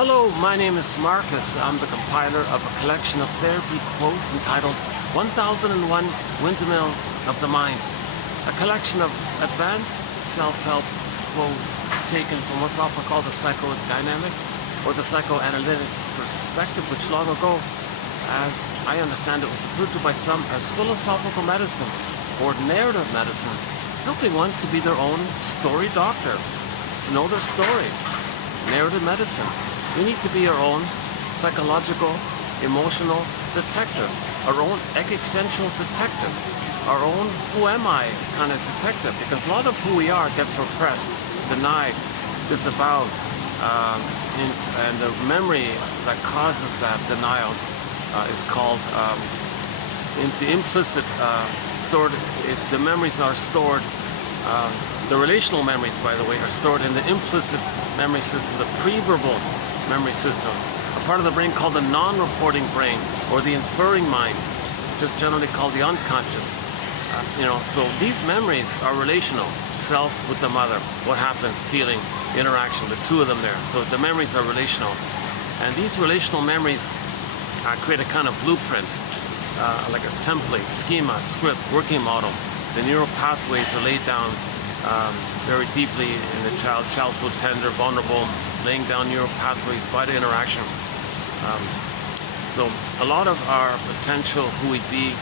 Hello, my name is Marcus. I'm the compiler of a collection of therapy quotes entitled 1001 Windmills of the Mind, a collection of advanced self-help quotes taken from what's often called the psychodynamic or the psychoanalytic perspective, which long ago, as I understand it, was referred to by some as philosophical medicine or narrative medicine, helping one to be their own story doctor, to know their story. Narrative medicine. We need to be our own psychological, emotional detective, our own existential detective, our own who am I kind of detective, because a lot of who we are gets repressed, denied, disavowed, and the memory that causes that denial is called the implicit stored. The memories are stored. The relational memories, by the way, are stored in the implicit memory system, the pre-verbal memory system, a part of the brain called the non-reporting brain, or the inferring mind, just generally called the unconscious. So these memories are relational. Self with the mother, what happened, feeling, interaction, the two of them there. So the memories are relational. And these relational memories create a kind of blueprint, like a template, schema, script, working model. The neural pathways are laid down very deeply in the child. Child so tender, vulnerable, laying down neural pathways by the interaction. So a lot of our potential, who we'd be,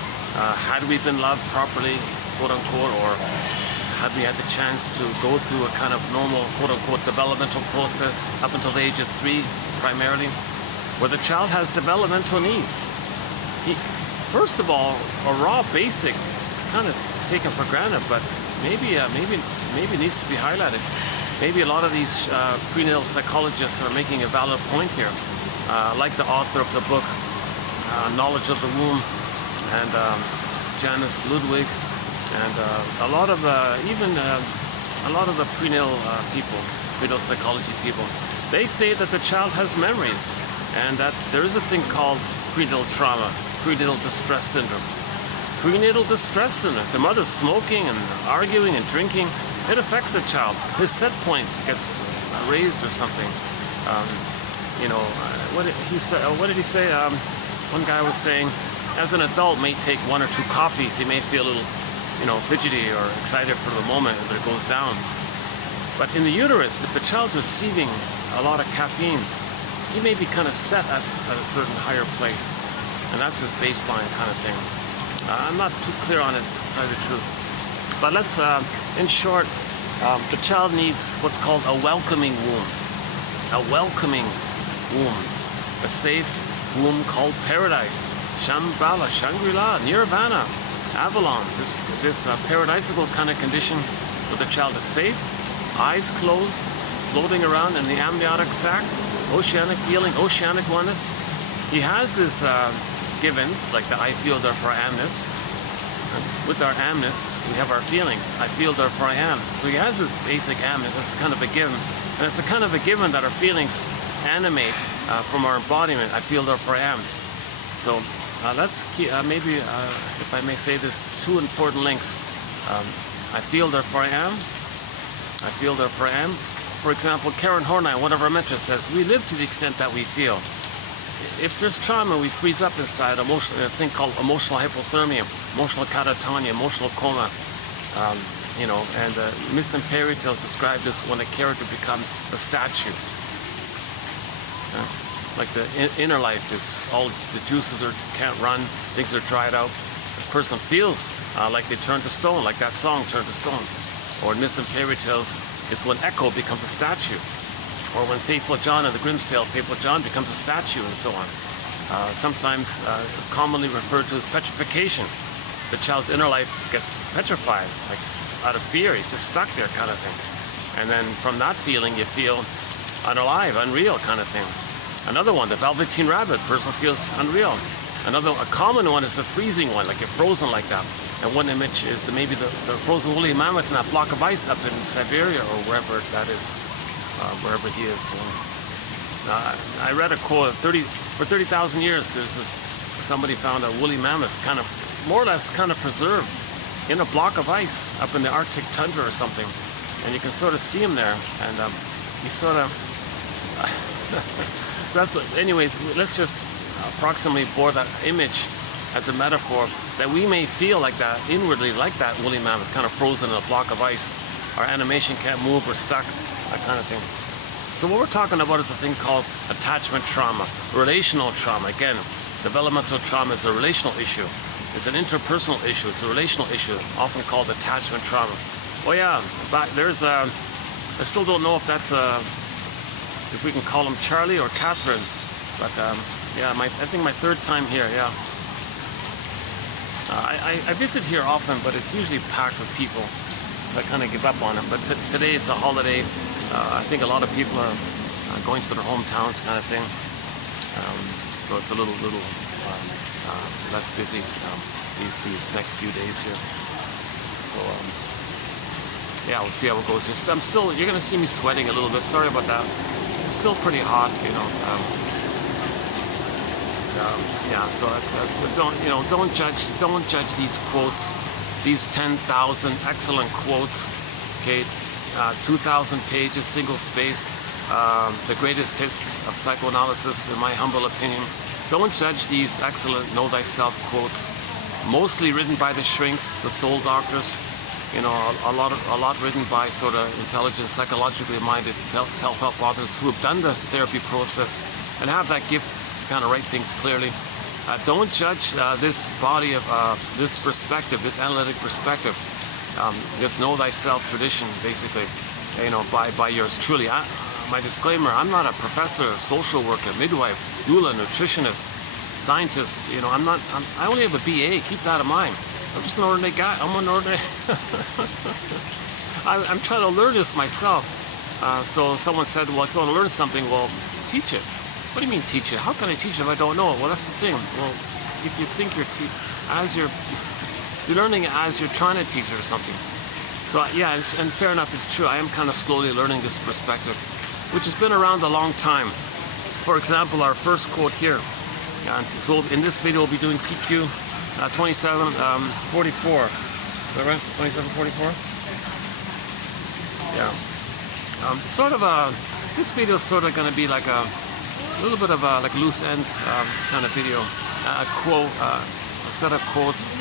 had we been loved properly, quote unquote, or had we had the chance to go through a kind of normal, quote unquote, developmental process up until the age of 3, primarily, where the child has developmental needs. First of all, a raw basic, kind of taken for granted, but maybe needs to be highlighted. Maybe a lot of these prenatal psychologists are making a valid point here, like the author of the book Knowledge of the Womb, and Janice Ludwig, and a lot of the prenatal people, prenatal psychology people. They say that the child has memories, and that there is a thing called prenatal trauma, prenatal distress syndrome. Prenatal distress syndrome. The mother's smoking and arguing and drinking. It affects the child. His set point gets raised or something. What did he say? One guy was saying, as an adult, may take 1 or 2 coffees, he may feel a little, fidgety or excited for the moment, but it goes down. But in the uterus, if the child's receiving a lot of caffeine, he may be kind of set at a certain higher place, and that's his baseline kind of thing. I'm not too clear on it, to tell you the truth. But let's, in short, the child needs what's called a welcoming womb. A welcoming womb. A safe womb called paradise. Shambhala, Shangri-La, Nirvana, Avalon. This paradisical kind of condition where the child is safe, eyes closed, floating around in the amniotic sac, oceanic feeling, oceanic oneness. He has his givens, like the I feel, therefore I amness. With our amness, we have our feelings. I feel, therefore I am. So he has this basic amness. That's kind of a given. And it's a kind of a given that our feelings animate from our embodiment. I feel, therefore I am. So let's keep, maybe, if I may say this, 2 important links. I feel, therefore I am. I feel, therefore I am. For example, Karen Horney, one of our mentors, says, we live to the extent that we feel. If there's trauma, we freeze up inside, a thing called emotional hypothermia, emotional catatonia, emotional coma, and myths and fairy tales describe this when a character becomes a statue. Like the inner life is all the juices can't run, things are dried out. The person feels like they turn to stone, like that song, Turn to Stone. Or myths and fairy tales is when Echo becomes a statue. Or when Faithful John in the Grimm's Tale, Faithful John becomes a statue, and so on. Sometimes it's commonly referred to as petrification. The child's inner life gets petrified, like out of fear. He's just stuck there, kind of thing. And then from that feeling, you feel unalive, unreal, kind of thing. Another one, the Velveteen Rabbit, person feels unreal. A common one is the freezing one, like you're frozen like that. And one image is maybe the frozen woolly mammoth in that block of ice up in Siberia or wherever that is. Wherever he is. So I read a quote, for 30,000 years, somebody found a woolly mammoth kind of, more or less kind of preserved in a block of ice up in the Arctic tundra or something. And you can sort of see him there, and he sort of, So that's, anyways, let's just approximately bore that image as a metaphor, that we may feel like that inwardly, like that woolly mammoth, kind of frozen in a block of ice. Our animation can't move, we're stuck, that kind of thing. So what we're talking about is a thing called attachment trauma, relational trauma. Again, developmental trauma is a relational issue. It's an interpersonal issue. It's a relational issue, often called attachment trauma. Oh yeah, but there's I still don't know if that's if we can call him Charlie or Catherine. But yeah, I think my third time here. Yeah, I visit here often, but it's usually packed with people, so I kind of give up on it. But today it's a holiday. I think a lot of people are going to their hometowns, kind of thing. So it's a little less busy these next few days here. So yeah, we'll see how it goes. I'm still, you're gonna see me sweating a little bit. Sorry about that. It's still pretty hot, you know. Yeah, so that's don't judge these quotes, these 10,000 excellent quotes. Okay, 2,000 pages, single space, the greatest hits of psychoanalysis, in my humble opinion. Don't judge these excellent know thyself quotes, mostly written by the shrinks, the soul doctors. You know, a lot written by sort of intelligent, psychologically minded self-help authors who have done the therapy process and have that gift to kind of write things clearly. Don't judge this body of this perspective, this analytic perspective, this know thyself tradition, basically, you know, by yours truly. My disclaimer: I'm not a professor, social worker, midwife, doula, nutritionist, scientist. You know, I only have a BA. Keep that in mind. I'm just an ordinary guy. I'm an ordinary. I'm trying to learn this myself. So someone said, well, if you want to learn something, well, teach it. What do you mean teach it? How can I teach it if I don't know it? Well, that's the thing. Well, if you think you're learning as you're trying to teach it or something. So yeah, and fair enough, it's true. I am kind of slowly learning this perspective, which has been around a long time. For example, our first quote here. And so in this video, we'll be doing TQ 2744. Is that right? 2744? Yeah. This video is sort of going to be like a little bit of a like loose ends kind of video. A quote, a set of quotes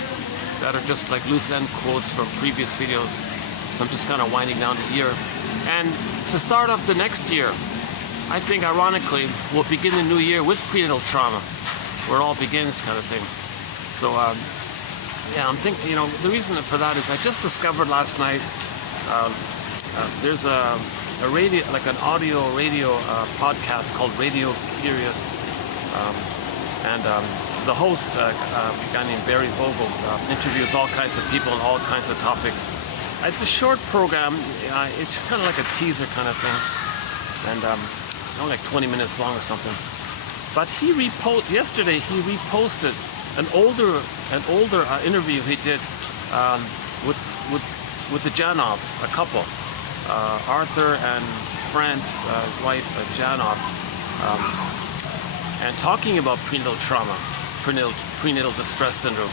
that are just like loose end quotes from previous videos. So I'm just kind of winding down the year. And to start off the next year, I think ironically, we'll begin the new year with prenatal trauma, where it all begins, kind of thing. So yeah, I'm thinking, you know, the reason for that is I just discovered last night there's a radio, like an audio radio podcast called Radio Curious, and the host, a guy named Barry Vogel, interviews all kinds of people on all kinds of topics. It's a short program. It's just kind of like a teaser kind of thing, and only like 20 minutes long or something. But yesterday he reposted an older interview he did with the Janovs, a couple, Arthur and France, his wife Janov, and talking about prenatal trauma, prenatal distress syndrome.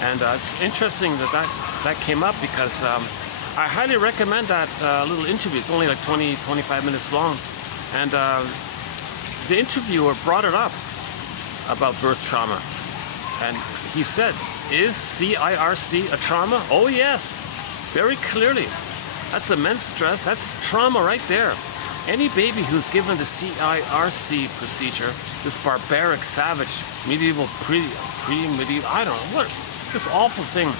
And it's interesting that came up because I highly recommend that little interview. It's only like 20-25 minutes long, and the interviewer brought it up about birth trauma, and he said, "Is CIRC a trauma?" Oh yes, very clearly. That's immense stress. That's trauma right there. Any baby who's given the CIRC procedure, this barbaric, savage, medieval, pre-medieval, I don't know, what, this awful thing,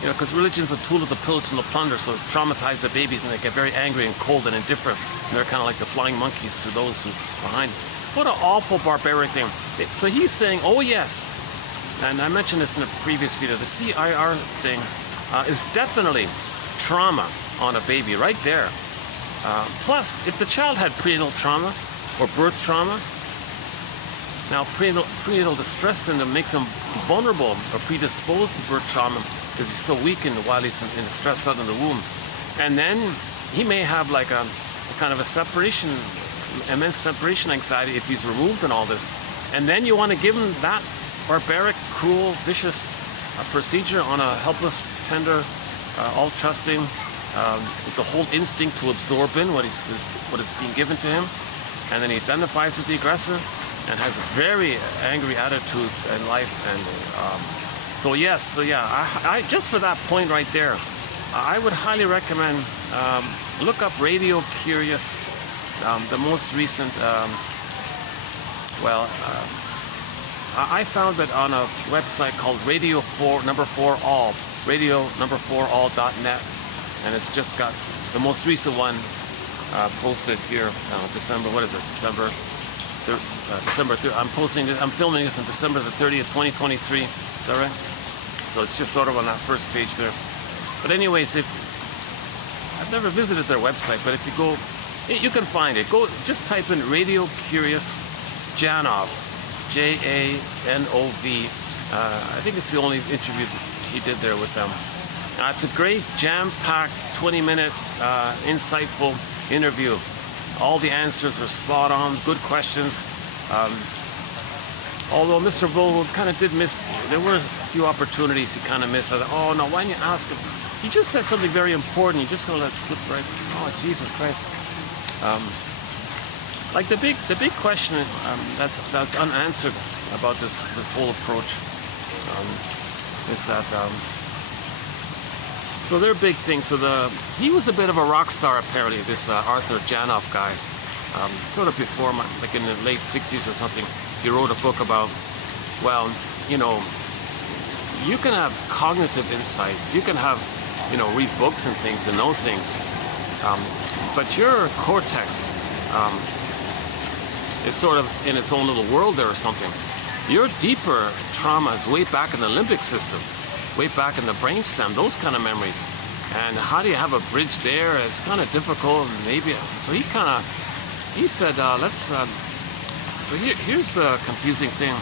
you know, because religion's a tool of the pillage and the plunder, so traumatize the babies and they get very angry and cold and indifferent. And they're kind of like the flying monkeys to those who are behind. What an awful, barbaric thing. So he's saying, oh yes, and I mentioned this in a previous video, the CIR thing is definitely trauma on a baby right there. Plus, if the child had prenatal trauma or birth trauma, now prenatal distress syndrome makes him vulnerable or predisposed to birth trauma because he's so weakened while he's stressed out in the womb. And then he may have like a kind of a separation, immense separation anxiety if he's removed and all this. And then you want to give him that barbaric, cruel, vicious procedure on a helpless, tender, all trusting, with the whole instinct to absorb in what is being given to him. and then he identifies with the aggressor and has very angry attitudes in life. And so yeah, I just for that point right there, I would highly recommend look up Radio Curious, the most recent. I found it on a website called Radio 4 number 4 all, radio number 4 all.net, and it's just got the most recent one posted here. December, what is it? December 3rd. I'm filming this on December the 30th, 2023. Is that right? So it's just sort of on that first page there. But anyways, I've never visited their website, but if you go, you can find it. Go, just type in Radio Curious Janov, Janov. I think it's the only interview he did there with them. It's a great jam-packed 20-minute insightful interview. All the answers were spot on, good questions. Although Mr. Vogel kind of did miss, there were a few opportunities he kind of missed. I thought, oh no, why didn't you ask him? He just said something very important. You just gonna let it slip right. Oh Jesus Christ! Like the big question that's unanswered about this whole approach is that. So they're big things. So he was a bit of a rock star apparently. This Arthur Janov guy, sort of before like in the late '60s or something. He wrote a book about, well, you know, you can have cognitive insights. You can have, you know, read books and things and know things, but your cortex is sort of in its own little world there or something. Your deeper trauma is way back in the limbic system, way back in the brainstem, those kind of memories. And how do you have a bridge there? It's kind of difficult. And maybe so. He said, so here's the confusing thing.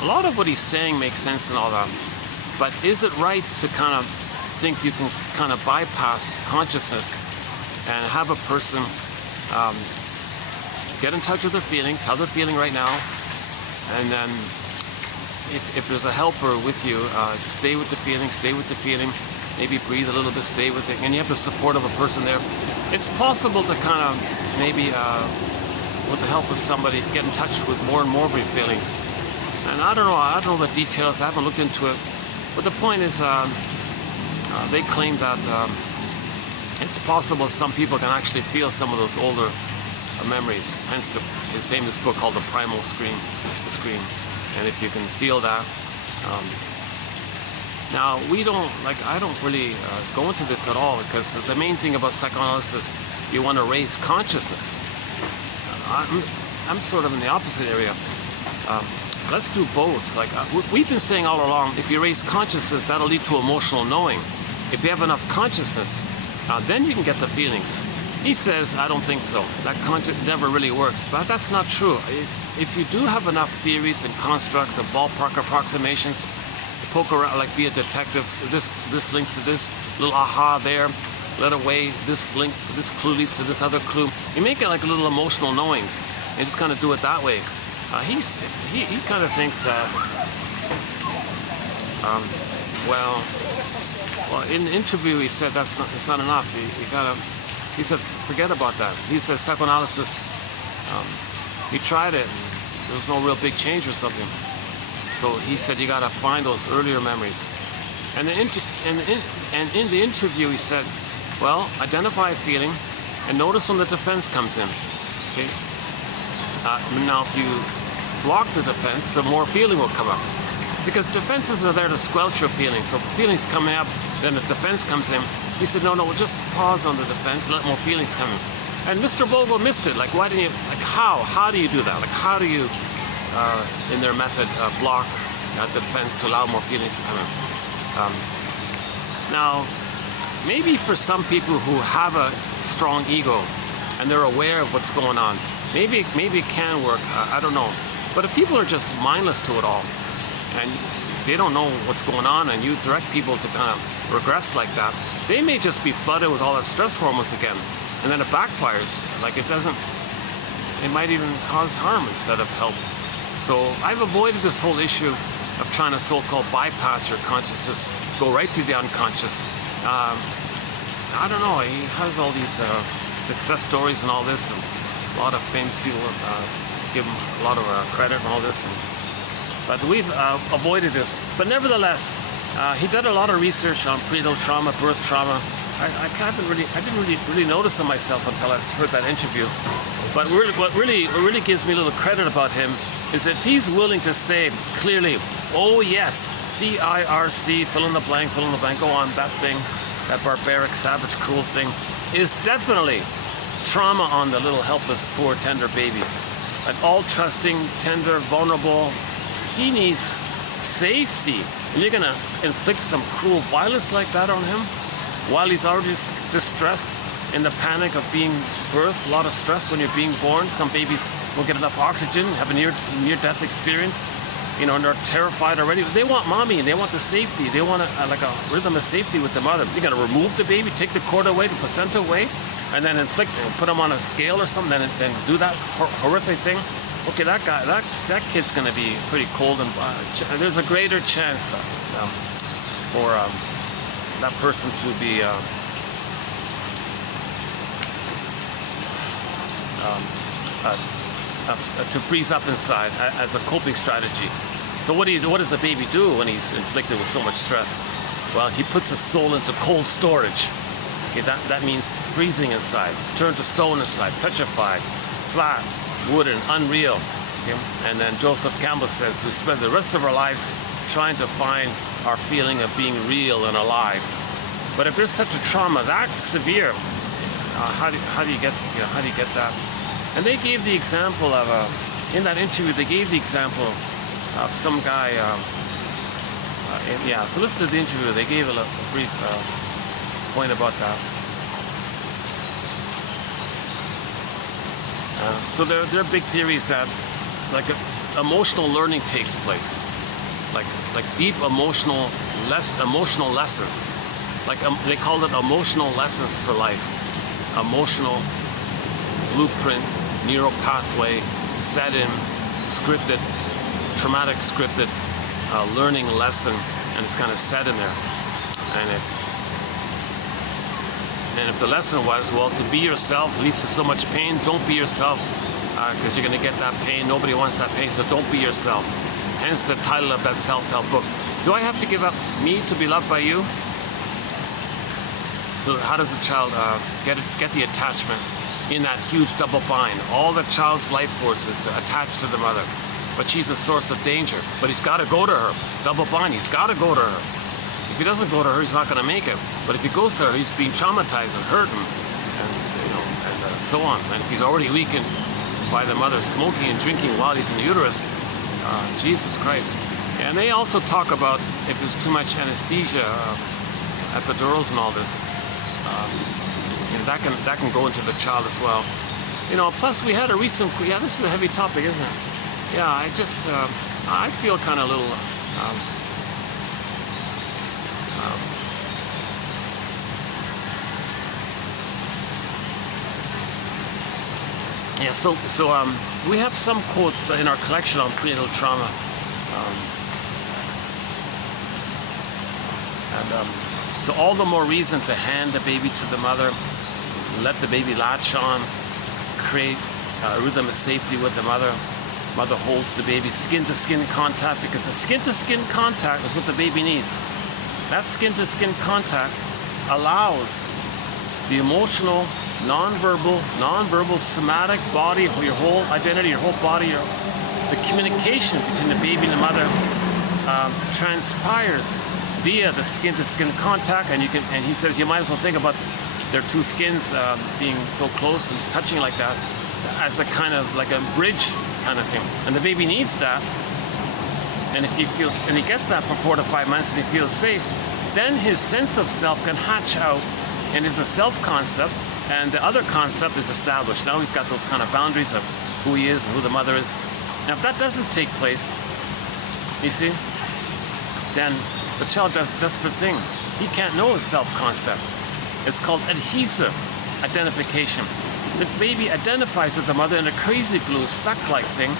A lot of what he's saying makes sense and all that, but is it right to kind of think you can kind of bypass consciousness and have a person get in touch with their feelings, how they're feeling right now, and then if there's a helper with you, stay with the feeling, maybe breathe a little bit, stay with it, and you have the support of a person there. It's possible to kind of maybe with the help of somebody get in touch with more and more of your feelings. And I don't know the details, I haven't looked into it, but the point is they claim that it's possible some people can actually feel some of those older memories, hence his famous book called The Primal Scream, The Scream. And if you can feel that, now I don't really go into this at all, because the main thing about psychoanalysis, you want to raise consciousness. I'm sort of in the opposite area. Let's do both. Like we've been saying all along, if you raise consciousness, that'll lead to emotional knowing. If you have enough consciousness, then you can get the feelings. He says, I don't think so. That never really works, but that's not true. If you do have enough theories and constructs and ballpark approximations, poke around, like be a detective, this link to this, little aha there, let away, this link, this clue leads to this other clue. You make it like little emotional knowings, and just kind of do it that way. He kind of thinks that, well, in the interview he said it's not enough. He said forget about that. He said psychoanalysis, he tried it, and there was no real big change or something. So he said you got to find those earlier memories. And in the interview he said, well, identify a feeling and notice when the defense comes in. Okay. Now if you block the defense, the more feeling will come up. Because defenses are there to squelch your feelings. So feelings coming up, then the defense comes in. He said, no, we'll just pause on the defense and let more feelings come in. And Mr. Vogel missed it. Like, why didn't you, like, how do you do that? Like, how do you, in their method, block the defense to allow more feelings to come in? Now, maybe for some people who have a strong ego and they're aware of what's going on, maybe it can work. I don't know. But if people are just mindless to it all, and they don't know what's going on, and you direct people to kind of regress like that, they may just be flooded with all that stress hormones again, and then it backfires. Like it might even cause harm instead of help. So I've avoided this whole issue of trying to so-called bypass your consciousness, go right to the unconscious. I don't know, he has all these success stories and all this, and A lot of famous people give him a lot of credit and all this. But we've avoided this. But nevertheless, he did a lot of research on prenatal trauma, birth trauma. I didn't really notice it myself until I heard that interview. But what really gives me a little credit about him is that he's willing to say clearly, oh yes, CIRC, fill in the blank, go on, that thing, that barbaric, savage, cruel thing, is definitely trauma on the little helpless, poor, tender baby. An all-trusting, tender, vulnerable, he needs safety. And you're gonna inflict some cruel violence like that on him while he's already distressed in the panic of being birthed. A lot of stress when you're being born. Some babies won't get enough oxygen, have a near-death experience, you know, and they're terrified already. They want mommy, and they want the safety. They want like a rhythm of safety with the mother. You're gonna remove the baby, take the cord away, the placenta away, and then put them on a scale or something, then do that horrific thing. Okay, that kid's gonna be pretty cold, and there's a greater chance for that person to be to freeze up inside as a coping strategy. So what does a baby do when he's inflicted with so much stress? Well, he puts his soul into cold storage. Okay, that means freezing inside, turned to stone inside, petrified, flat, wooden, unreal. Okay? And then Joseph Campbell says we spend the rest of our lives trying to find our feeling of being real and alive. But if there's such a trauma that severe, how do you get that? And they gave the example of in that interview. They gave the example of some guy. Yeah. So listen to the interview. They gave a brief point about that. So their big theory is that like emotional learning takes place, like deep emotional lessons. Like they called it emotional lessons for life, emotional blueprint, neural pathway, set in, scripted, traumatic scripted learning lesson, and it's kind of set in there. And if the lesson was, well, to be yourself leads to so much pain, don't be yourself, because you're going to get that pain. Nobody wants that pain, so don't be yourself. Hence the title of that self-help book. Do I have to give up me to be loved by you? So how does a child get the attachment in that huge double bind? All the child's life force is to attach to the mother, but she's a source of danger. But he's got to go to her. Double bind, he's got to go to her. If he doesn't go to her, he's not going to make it. But if he goes to her, he's being traumatized and hurt, and so on. And if he's already weakened by the mother smoking and drinking while he's in the uterus, Jesus Christ. And they also talk about if there's too much anesthesia, epidurals and all this. That can go into the child as well. You know, plus we had a recent, this is a heavy topic, isn't it? Yeah, I feel kind of a little, yeah, so we have some quotes in our collection on prenatal trauma. So all the more reason to hand the baby to the mother, let the baby latch on, create a rhythm of safety with the mother. Mother holds the baby, skin-to-skin contact, because the skin-to-skin contact is what the baby needs. That skin-to-skin contact allows the emotional, non-verbal, somatic body, your whole identity, your whole body, the communication between the baby and the mother transpires via the skin-to-skin contact, and he says you might as well think about their two skins being so close and touching like that as a kind of like a bridge kind of thing. And the baby needs that, and if he feels, and he gets that for 4 to 5 months, and he feels safe, then his sense of self can hatch out, and is a self-concept, and the other concept is established. Now he's got those kind of boundaries of who he is and who the mother is. Now if that doesn't take place, you see, then the child does a desperate thing. He can't know his self-concept. It's called adhesive identification. The baby identifies with the mother in a crazy glue, stuck-like thing,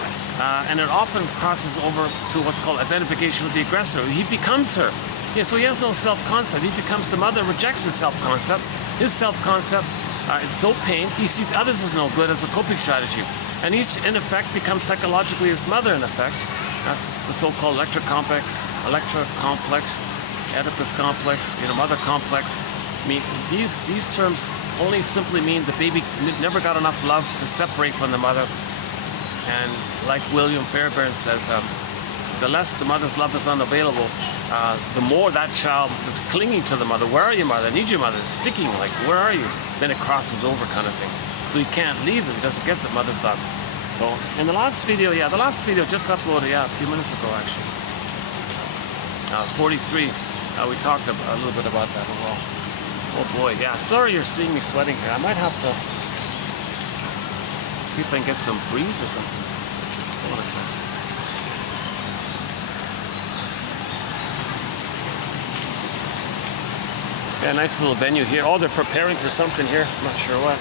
and it often crosses over to what's called identification with the aggressor. He becomes her. Yeah, so he has no self-concept. He becomes the mother, rejects his self-concept. His self-concept It's so pained, he sees others as no good as a coping strategy. And each, in effect, becomes psychologically his mother, in effect. That's the so-called Electra complex, Oedipus complex, mother complex. I mean, these terms only simply mean the baby never got enough love to separate from the mother. And like William Fairbairn says, the less the mother's love is unavailable, the more that child is clinging to the mother. Where are you, mother? I need you, mother. It's sticking, like, where are you? Then it crosses over kind of thing. So he can't leave if he doesn't get the mother's love. So in the last video, just uploaded, a few minutes ago actually. 43, we talked a little bit about that as well. Oh boy, yeah, sorry you're seeing me sweating here. I might have to see if I can get some breeze or something. Hold on a second. Yeah, nice little venue here. Oh, they're preparing for something here. I'm not sure what.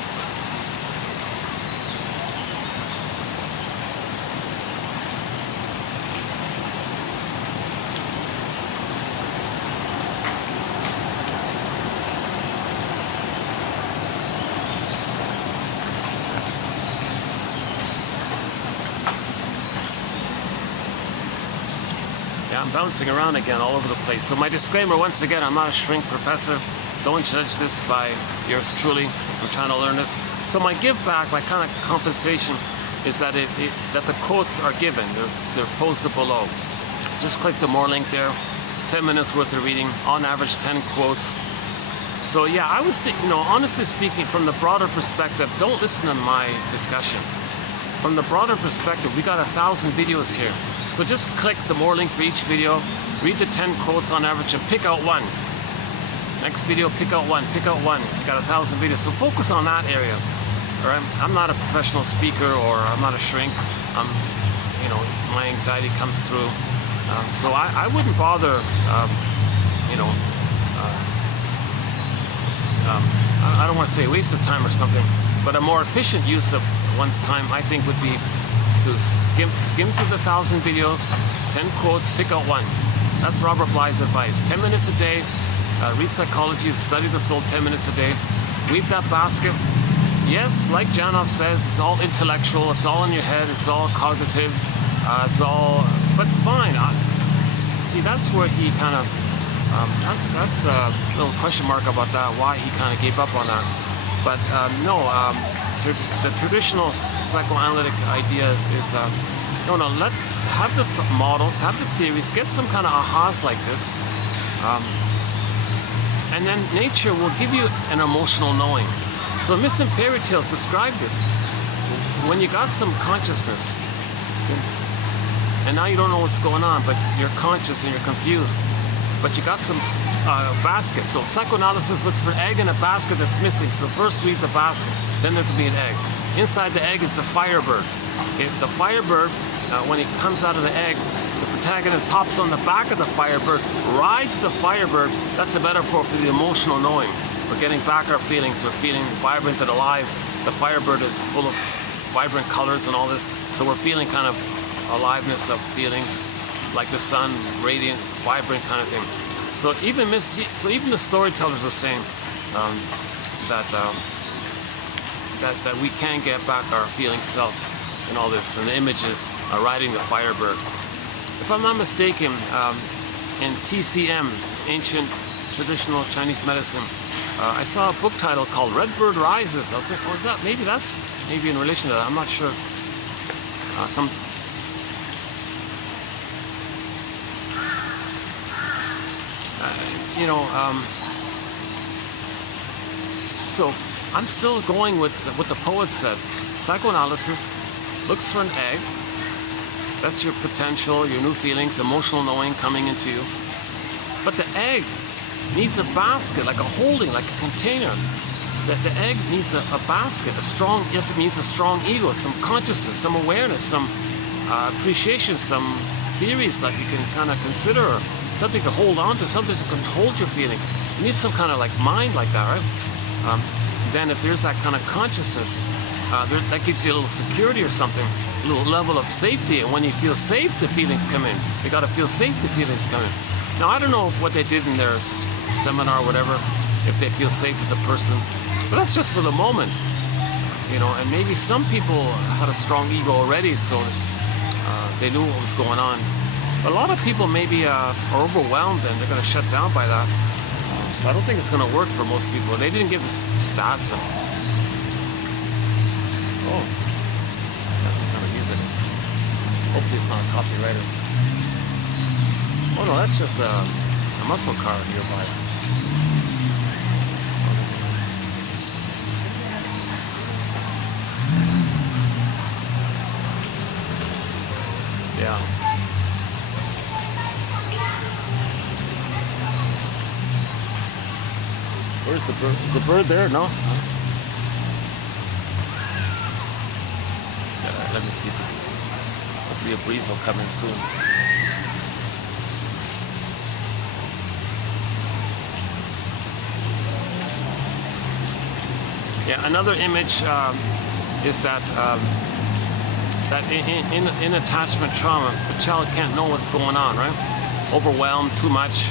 Yeah, I'm bouncing around again all over the place. So my disclaimer, once again, I'm not a shrink professor. Don't judge this by yours truly. I'm trying to learn this. So my give back, my kind of compensation, is that that the quotes are given. They're posted below. Just click the more link there. 10 minutes worth of reading, on average 10 quotes. So yeah, I was thinking, honestly speaking, from the broader perspective, don't listen to my discussion. From the broader perspective, we got 1,000 videos here. So just click the more link for each video, read the 10 quotes on average, and pick out one. Next video, pick out one. You got 1,000 videos, so focus on that area. All right? I'm not a professional speaker, or I'm not a shrink. My anxiety comes through. So I wouldn't bother, I don't want to say a waste of time or something, but a more efficient use of one's time, I think, would be to skim through the 1,000 videos, 10 quotes, pick out one. That's Robert Bly's advice. 10 minutes a day, read psychology, study the soul 10 minutes a day, weave that basket. Yes, like Janov says, it's all intellectual, it's all in your head, it's all cognitive, but fine. See, that's where he kind of, that's a little question mark about that, why he kind of gave up on that. But the traditional psychoanalytic idea is have the models, have the theories, get some kind of ahas like this, and then nature will give you an emotional knowing. So myths and fairy tales describe this. When you got some consciousness, and now you don't know what's going on, but you're conscious and you're confused, but you got some basket. So psychoanalysis looks for an egg in a basket that's missing. So first read the basket, then there could be an egg. Inside the egg is the firebird. The firebird, when it comes out of the egg, the protagonist hops on the back of the firebird, rides the firebird. That's a metaphor for the emotional knowing. We're getting back our feelings. We're feeling vibrant and alive. The firebird is full of vibrant colors and all this. So we're feeling kind of aliveness of feelings, like the sun, radiant, vibrant kind of thing. So even the storytellers are saying that we can get back our feeling self and all this, and the images riding the firebird. If I'm not mistaken, in TCM, ancient traditional Chinese medicine, I saw a book title called Red Bird Rises. I was like, what's that? Maybe in relation to that. I'm not sure. So I'm still going with what the poet said. Psychoanalysis looks for an egg. That's your potential, your new feelings, emotional knowing coming into you. But the egg needs a basket, like a holding, like a container. The egg needs a basket, it needs a strong ego, some consciousness, some awareness, some appreciation, some theories that you can kind of consider, or something to hold on to, something to hold your feelings. You need some kind of like mind like that, right? Then if there's that kind of consciousness, that gives you a little security or something, a little level of safety. And when you feel safe, the feelings come in. You got to feel safe, the feelings come in. Now, I don't know what they did in their seminar or whatever, if they feel safe with the person But that's just for the moment, you know. And maybe some people had a strong ego already, so they knew what was going on. A lot of people maybe are overwhelmed and they're going to shut down by that. I don't think it's going to work for most people. They didn't give the stats. Oh, that's kind of music. Hopefully it's not copyrighted. Oh no, that's just a muscle car nearby. Yeah. Where's the bird? Is the bird there? No? Let me see. Hopefully a breeze will come in soon. Yeah, another image is that in attachment trauma, the child can't know what's going on, right? Overwhelmed, too much.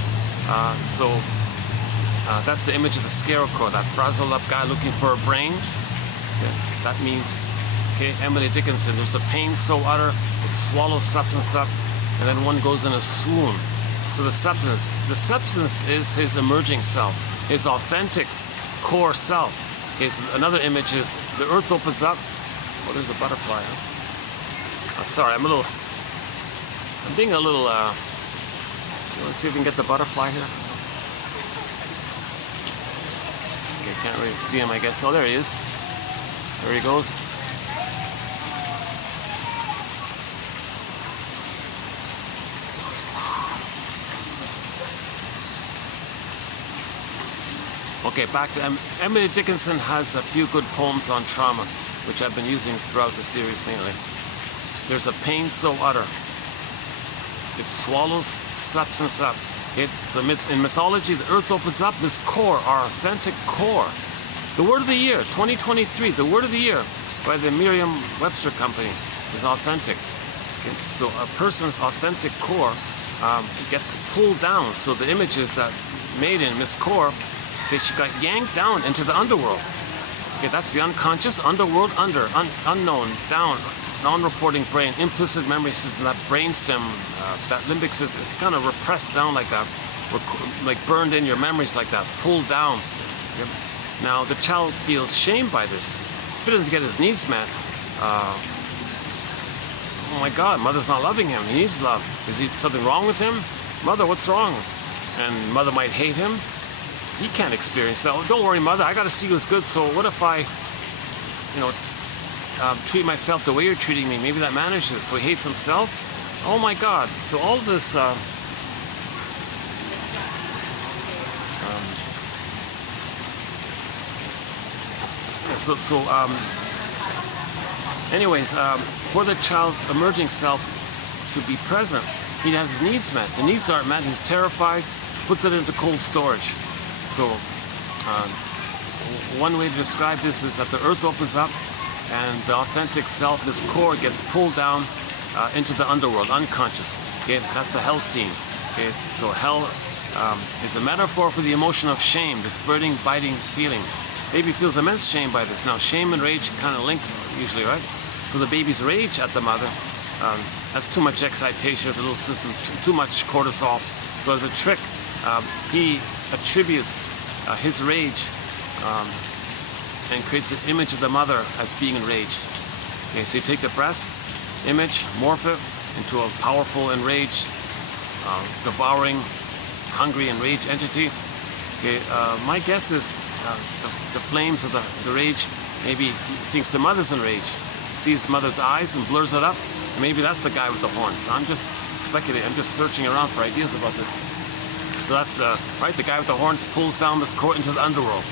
That's the image of the scarecrow, that frazzled up guy looking for a brain. Okay, that means, okay, Emily Dickinson, there's a pain so utter, it swallows substance up, and then one goes in a swoon. So the substance is his emerging self, his authentic core self. Okay, so another image is the earth opens up. Oh, there's a butterfly, huh? Sorry, I'm being a little, let's see if we can get the butterfly here. Okay, can't really see him, I guess. Oh, there he is. There he goes. Okay, back to Emily Dickinson has a few good poems on trauma, which I've been using throughout the series mainly. There's a pain so utter, it swallows substance up. In mythology, the earth opens up, this core, our authentic core. The word of the year, 2023, the word of the year by the Merriam-Webster Company is authentic. Okay, so a person's authentic core gets pulled down. So the images that made in Miss Core, she got yanked down into the underworld. Okay, that's the unconscious, underworld, unknown, down, non-reporting brain, implicit memory system, that brainstem, that limbic system, it's kind of repressed down like that, like burned in your memories like that, pulled down. Okay. Now the child feels shame by this. If he doesn't get his needs met, oh my God, mother's not loving him, he needs love. Is something wrong with him? Mother, what's wrong? And mother might hate him. He can't experience that. Oh, don't worry, mother, I got to see you as good, so what if I, treat myself the way you're treating me? Maybe that manages. So he hates himself. Oh my God. So all this anyways, for the child's emerging self to be present, he has his needs met. The needs aren't met, he's terrified, puts it into cold storage. So one way to describe this is that the earth opens up and the authentic self, this core, gets pulled down into the underworld, unconscious. Okay, that's the hell scene. Okay, so hell is a metaphor for the emotion of shame, this burning, biting feeling. Baby feels immense shame by this. Now, shame and rage kind of link usually, right? So the baby's rage at the mother, that's too much excitation of the little system, too much cortisol. So as a trick, he attributes his rage and creates an image of the mother as being enraged. Okay, so you take the breast image, morph it into a powerful, enraged, devouring, hungry, enraged entity. Okay, my guess is the flames of the rage, maybe he thinks the mother's enraged, sees mother's eyes and blurs it up, and maybe that's the guy with the horns. I'm just speculating, I'm just searching around for ideas about this. So that's the guy with the horns pulls down this core into the underworld.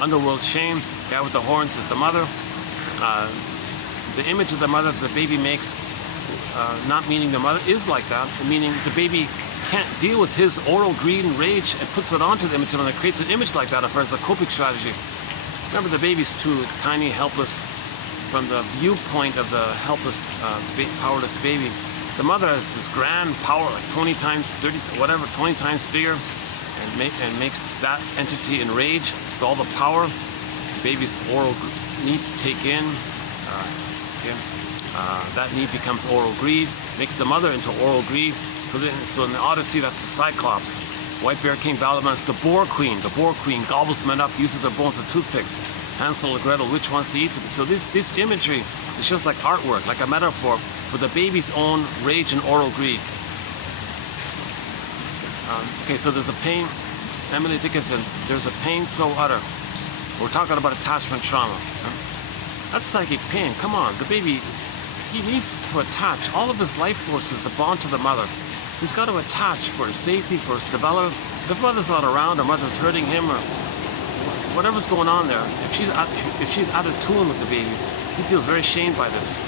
Underworld shame, guy with the horns is the mother. The image of the mother the baby makes, not meaning the mother is like that, meaning the baby can't deal with his oral greed and rage and puts it onto the image of the mother, creates an image like that as a coping strategy. Remember, the baby's too tiny, helpless. From the viewpoint of the helpless, powerless baby, the mother has this grand power, like 20 times, 30, whatever, 20 times bigger, and makes that entity enraged with all the power. baby's oral need to take in. That need becomes oral greed, makes the mother into oral greed. So in the Odyssey, that's the Cyclops. White Bear King Balaam's the Boar Queen. The Boar Queen gobbles men up, uses their bones as toothpicks. Hansel and Gretel, which wants to eat them? So this imagery is just like artwork, like a metaphor for the baby's own rage and oral greed. Okay, so there's a pain, Emily Dickinson, there's a pain so utter. We're talking about attachment trauma. That's psychic pain. Come on, the baby, he needs to attach. All of his life forces are bound to the mother. He's got to attach for his safety, for his development. If mother's not around, or mother's hurting him, or whatever's going on there, if she's out of tune with the baby, he feels very shamed by this.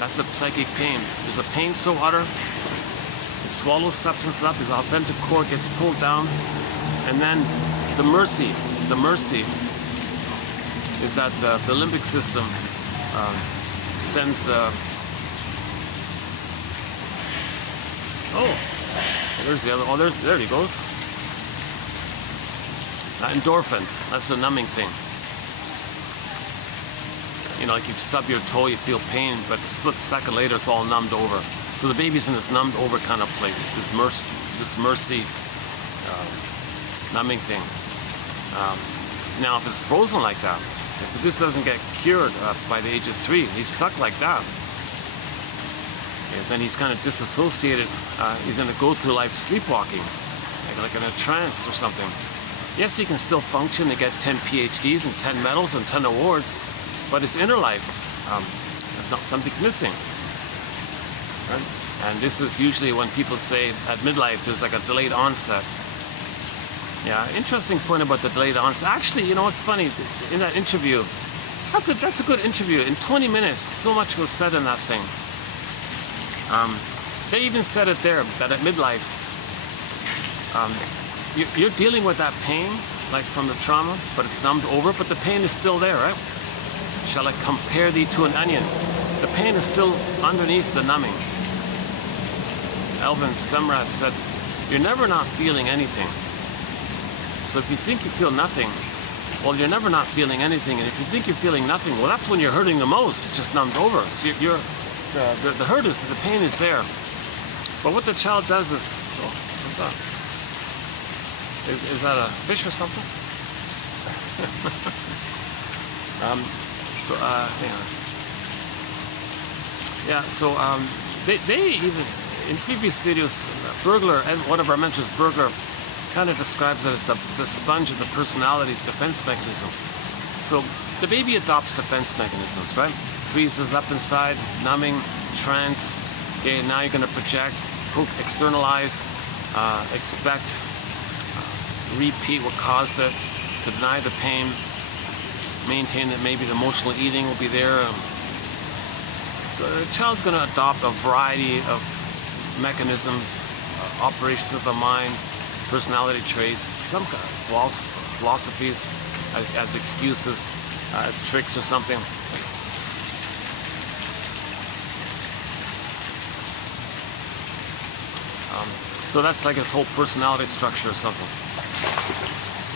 That's a psychic pain. There's a pain so utter, he swallows substance up, his authentic core gets pulled down, and then the mercy is that the limbic system sends the there's the other. There he goes. Endorphins. That's the numbing thing. You know, like you stub your toe, you feel pain, but a split second later, it's all numbed over. So the baby's in this numbed over kind of place. This mercy numbing thing. Now, if it's frozen like that, if this doesn't get cured by the age of 3, he's stuck like that. Then he's kind of disassociated. He's going to go through life sleepwalking, like in a trance or something. Yes, he can still function and get 10 PhDs and 10 medals and 10 awards, but his inner life, something's missing. Right? And this is usually when people say at midlife there's like a delayed onset. Yeah, interesting point about the delayed onset. Actually, you know what's funny? In that interview, that's a good interview. In 20 minutes, so much was said in that thing. They even said it there, that at midlife, you're dealing with that pain, like from the trauma, but it's numbed over, but the pain is still there, right? Shall I compare thee to an onion? The pain is still underneath the numbing. Elvin Semrat said, you're never not feeling anything. So if you think you feel nothing, well, you're never not feeling anything. And if you think you're feeling nothing, well, that's when you're hurting the most. It's just numbed over. So the hurt is, the pain is there. But what the child does is, oh, what's that? Is that a fish or something? They even, in previous videos, Burglar, and one of our mentors, Burglar, kind of describes it as the sponge of the personality defense mechanism. So the baby adopts defense mechanisms, right? Freezes up inside, numbing, trance. Okay, now you're going to project, externalize, expect, repeat what caused it, deny the pain, maintain that maybe the emotional eating will be there. So the child's going to adopt a variety of mechanisms, operations of the mind, personality traits, some kind of philosophies as excuses, as tricks or something. So that's like his whole personality structure or something.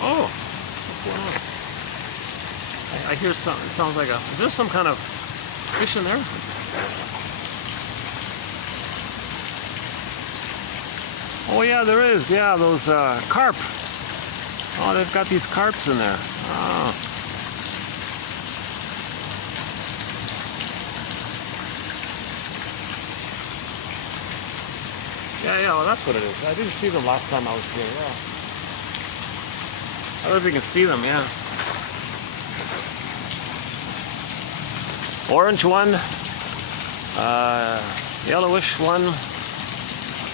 Oh, what's going on? I hear something. It sounds like is there some kind of fish in there? Oh yeah, there is. Yeah, those carp. Oh, they've got these carps in there. Oh. Yeah, well, that's what it is. I didn't see them last time I was here. Yeah. I don't know if you can see them. Yeah. Orange one, yellowish one,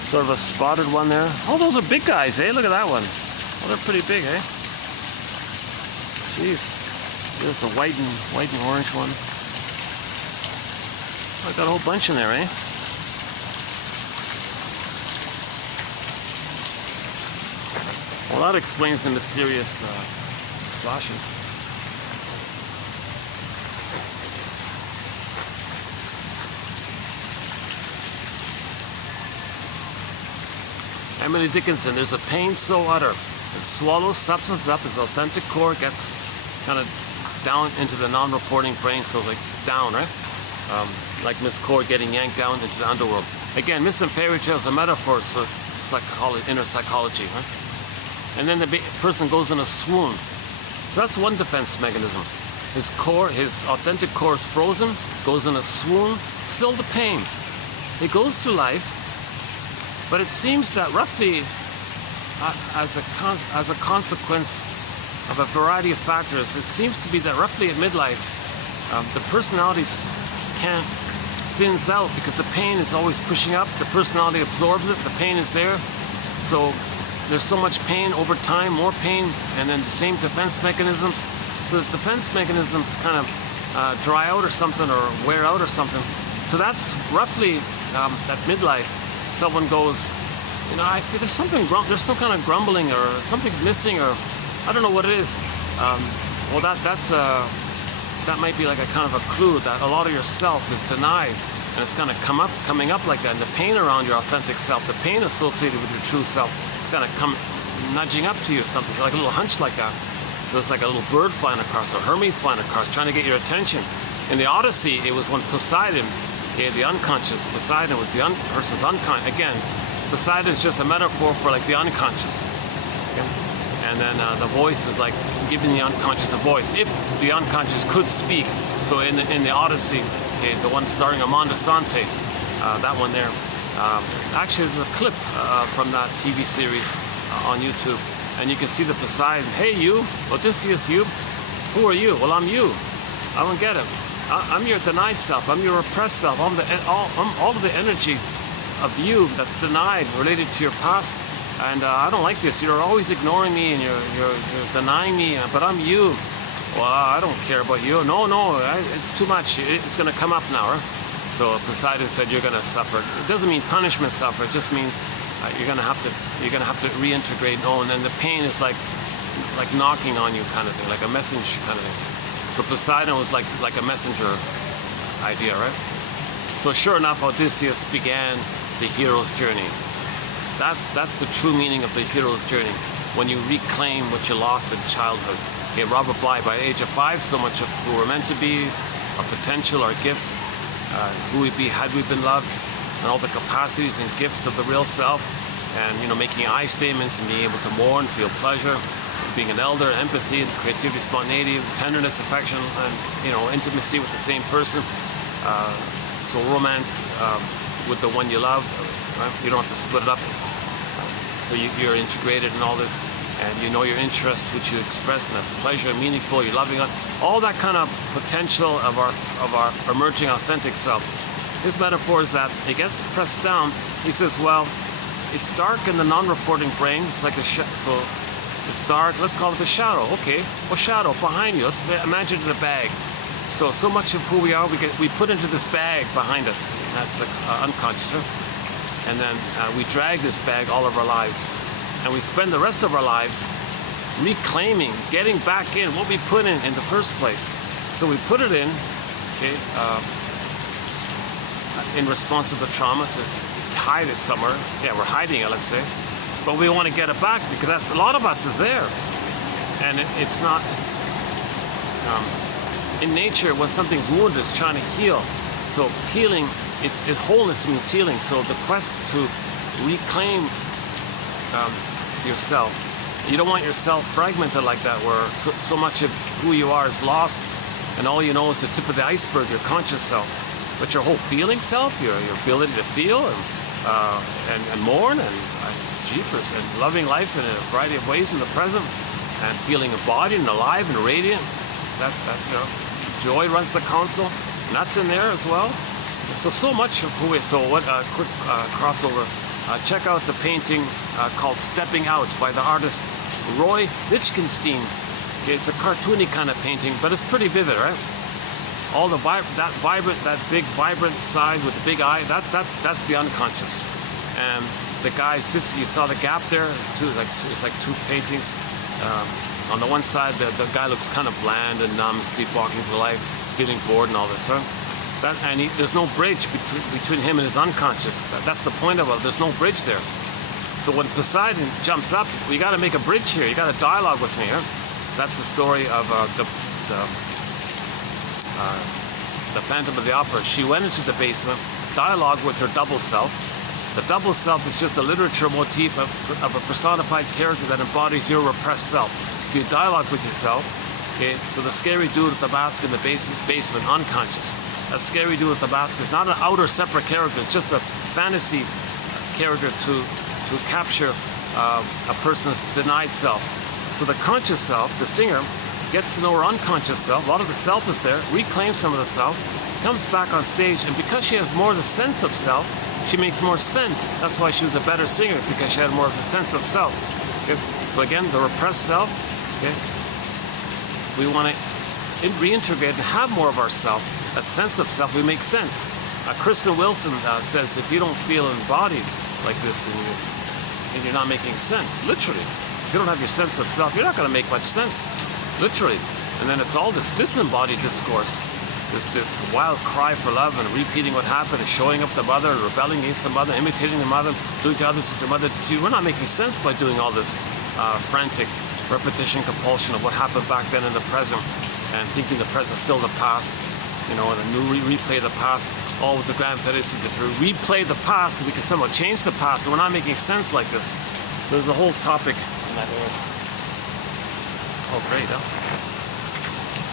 sort of a spotted one there. Oh, those are big guys, eh? Look at that one. Oh, they're pretty big, eh? Jeez. There's a white and orange one. Oh, I got a whole bunch in there, eh? Well, that explains the mysterious splashes. Emily Dickinson, there's a pain so utter, it swallows substance up, his authentic core gets kind of down into the non-reporting brain, so like down, right? Like Miss Cord getting yanked down into the underworld. Again, myths and fairy tales are metaphors for psychology, inner psychology, right? And then the person goes in a swoon. So that's one defense mechanism. His core, his authentic core is frozen, goes in a swoon, still the pain. He goes through life, but it seems that roughly as a consequence of a variety of factors, it seems to be that roughly at midlife, the personalities thins out because the pain is always pushing up, the personality absorbs it, the pain is there. So there's so much pain over time, more pain, and then the same defense mechanisms. So the defense mechanisms kind of dry out or something, or wear out or something. So that's roughly at midlife, someone goes, you know, I feel there's something, there's some kind of grumbling, or something's missing, or I don't know what it is. Well, that might be like a kind of a clue that a lot of yourself is denied, and it's kind of coming up like that. And the pain around your authentic self, the pain associated with your true self, it's kind of nudging up to you, something like a little hunch like that. So it's like a little bird flying across, or Hermes flying across, trying to get your attention. In the Odyssey, it was when Poseidon, the unconscious, Poseidon was the person's unconscious. Again, Poseidon is just a metaphor for like the unconscious. Okay? And then the voice is like giving the unconscious a voice, if the unconscious could speak. So in the Odyssey, the one starring Amanda Sante, that one there. Actually, there's a clip from that TV series on YouTube, and you can see the Poseidon. Hey, you, Odysseus, you. Who are you? Well, I'm you. I don't get it. I'm your denied self. I'm your repressed self. I'm all of the energy of you that's denied, related to your past. And I don't like this. You're always ignoring me, and you're denying me. But I'm you. Well, I don't care about you. No, it's too much. It's going to come up now. Right? So Poseidon said, "You're going to suffer." It doesn't mean punishment suffer. It just means you're going to have to reintegrate. Oh, and then the pain is like knocking on you, kind of thing, like a message kind of thing. So Poseidon was like a messenger idea, right? So sure enough, Odysseus began the hero's journey. That's the true meaning of the hero's journey, when you reclaim what you lost in childhood. Okay, Robert Bly, by the age of 5, so much of who we're meant to be, our potential, our gifts, who we'd be had we been loved, and all the capacities and gifts of the real self, and making I statements and being able to mourn, feel pleasure, being an elder, empathy, creativity, spontaneity, tenderness, affection, and intimacy with the same person. So romance with the one you love. Right? You don't have to split it up. So you're integrated in all this, and your interests, which you express, and that's pleasure, meaningful. You're loving it. All that kind of potential of our emerging authentic self. His metaphor is that it gets pressed down. He says, well, it's dark in the non-reporting brain. It's like so it's dark. Let's call it the shadow. Okay, well, shadow behind you. Let's imagine it in a bag. So much of who we are, we put into this bag behind us. That's like unconscious. Right? And then we drag this bag all of our lives, and we spend the rest of our lives reclaiming, getting back in what we put in the first place. So we put it in, okay, in response to the trauma, to hide it somewhere. Yeah, we're hiding it, let's say, but we want to get it back because a lot of us is there, and it's not. In nature, when something's wounded, it's trying to heal. So healing. Wholeness means healing. So the quest to reclaim yourself, you don't want yourself fragmented like that, where so much of who you are is lost, and all you know is the tip of the iceberg, your conscious self. But your whole feeling self, your ability to feel and mourn and jeepers, and loving life in a variety of ways in the present, and feeling embodied and alive and radiant. That joy runs the console, and that's in there as well. So much of who we are. So what a quick crossover. Check out the painting called Stepping Out by the artist Roy Lichtenstein. Okay, it's a cartoony kind of painting, but it's pretty vivid, right? All the that big vibrant side with the big eye, that's the unconscious. And the guys, you saw the gap there. It's like two paintings. On the one side, the guy looks kind of bland and numb, sleepwalking through life, feeling bored and all this, huh? There's no bridge between him and his unconscious. That's the point of it. There's no bridge there. So when Poseidon jumps up, we got to make a bridge here. You got to dialogue with me. Huh? So that's the story of the Phantom of the Opera. She went into the basement, dialogue with her double self. The double self is just a literature motif of a personified character that embodies your repressed self. So you dialogue with yourself. Okay, so the scary dude with the mask in the basement, unconscious. That scary dude with the mask is not an outer separate character. It's just a fantasy character to capture a person's denied self. So the conscious self, the singer, gets to know her unconscious self. A lot of the self is there, reclaims some of the self, comes back on stage, and because she has more of the sense of self, she makes more sense. That's why she was a better singer, because she had more of the sense of self. Okay? So again, the repressed self, okay? We want to reintegrate and have more of ourself, a sense of self. We make sense. Kristen Wilson says, if you don't feel embodied like this, and you're not making sense, literally. If you don't have your sense of self, you're not going to make much sense, literally. And then it's all this disembodied discourse, this wild cry for love and repeating what happened and showing up the mother, rebelling against the mother, imitating the mother, doing to others as the mother. We're not making sense by doing all this frantic repetition, compulsion of what happened back then in the present, and thinking the present still the past, you know, and a new replay of the past, all with the grand fantasy to replay the past, and we can somehow change the past, and we're not making sense like this. So there's a whole topic in that area. Oh, great, huh?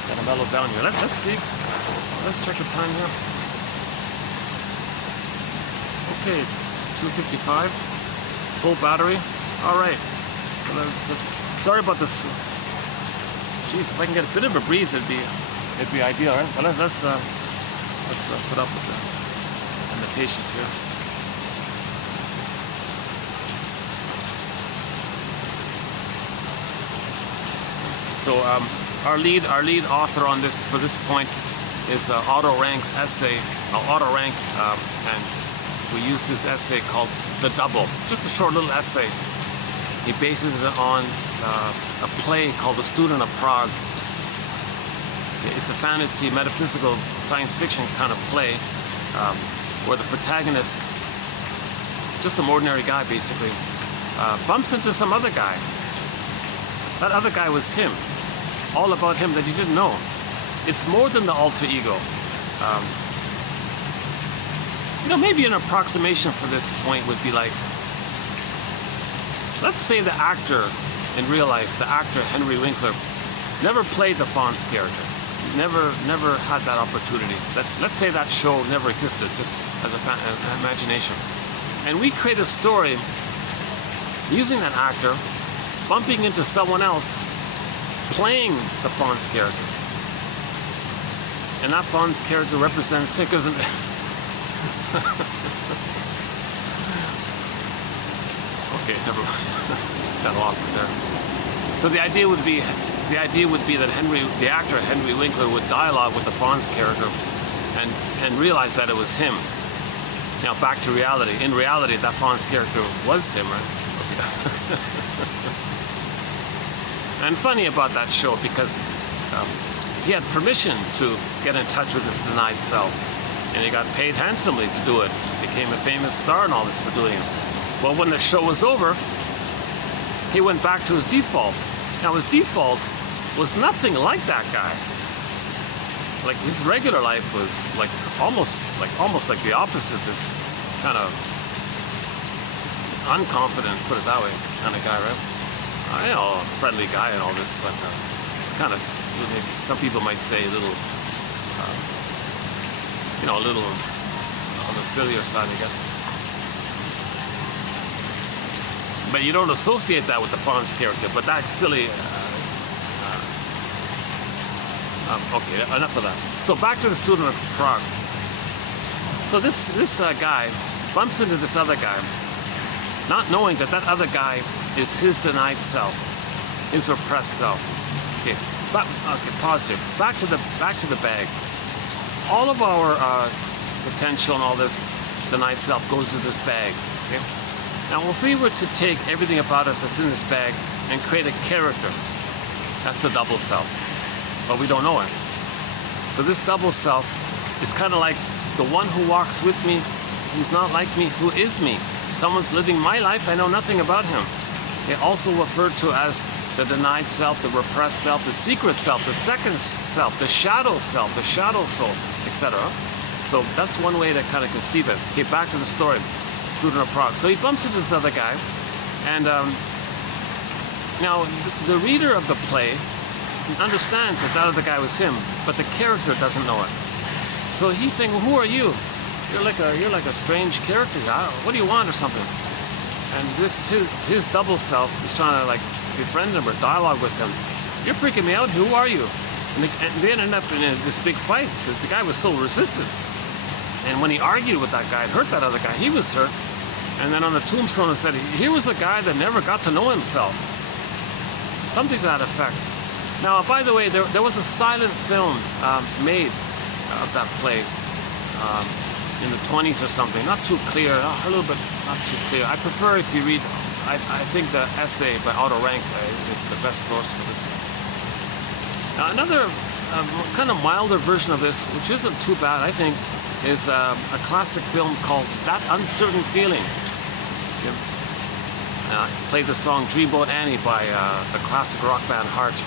Gotta mellow down here. Let's see. Let's check the time here. Okay, 2:55. Full battery. All right. So sorry about this. Jeez, if I can get a bit of a breeze, it'd be ideal, right? But let's put up with the limitations here. So our lead author on this for this point is Otto Rank's essay. Otto Rank, and we use this essay called "The Double." Just a short little essay. He bases it on a play called "The Student of Prague." It's a fantasy, metaphysical, science fiction kind of play where the protagonist, just some ordinary guy basically, bumps into some other guy. That other guy was him. All about him that you didn't know. It's more than the alter ego. You know, maybe an approximation for this point would be like, let's say the actor in real life, the actor Henry Winkler, never played the Fonz character. Never had that opportunity. Let's say that show never existed, just as an imagination. And we create a story using that actor bumping into someone else playing the Fonz character. And that Fonz character represents sick, isn't it? Okay, never mind. Got lost it there. So the idea would be that the actor Henry Winkler would dialogue with the Fonz character and realize that it was him. Now back to reality. In reality, that Fonz character was him, right? Okay. And funny about that show, because he had permission to get in touch with his denied self, and he got paid handsomely to do it. Became a famous star and all this for doing it. Well, when the show was over, he went back to his default. Now his default was nothing like that guy. Like his regular life was almost like the opposite. This kind of unconfident, put it that way, kind of guy, right? You know, a friendly guy and all this, but kind of, maybe some people might say a little, you know, a little on the sillier side, I guess. But you don't associate that with the Fonz character, but that silly. Okay, enough of that. So back to the Student of Prague. So this guy bumps into this other guy, not knowing that that other guy is his denied self, his repressed self. Okay, pause here. Back to the bag. All of our potential and all this denied self goes to this bag. Okay. Now, if we were to take everything about us that's in this bag and create a character, that's the double self. But we don't know it. So this double self is kind of like the one who walks with me, who's not like me, who is me. Someone's living my life, I know nothing about him. It also referred to as the denied self, the repressed self, the secret self, the second self, the shadow soul, etc. So that's one way to kind of conceive it. Okay, back to the story. Student of Prague. So he bumps into this other guy, and now the reader of the play understands that other guy was him, but the character doesn't know it. So he's saying, well, who are you? You're like a strange character. What do you want or something? And his double self is trying to like befriend him or dialogue with him. You're freaking me out. Who are you? And they ended up in this big fight because the guy was so resistant. And when he argued with that guy and hurt that other guy, he was hurt. And then on the tombstone it said, here was a guy that never got to know himself. Something to that effect. Now, by the way, there was a silent film made of that play in the 20s or something. Not too clear, a little bit not too clear. I prefer if you read, I think the essay by Otto Rank is the best source for this. Another kind of milder version of this, which isn't too bad, I think, is a classic film called That Uncertain Feeling. Played the song Dreamboat Annie by the classic rock band Heart,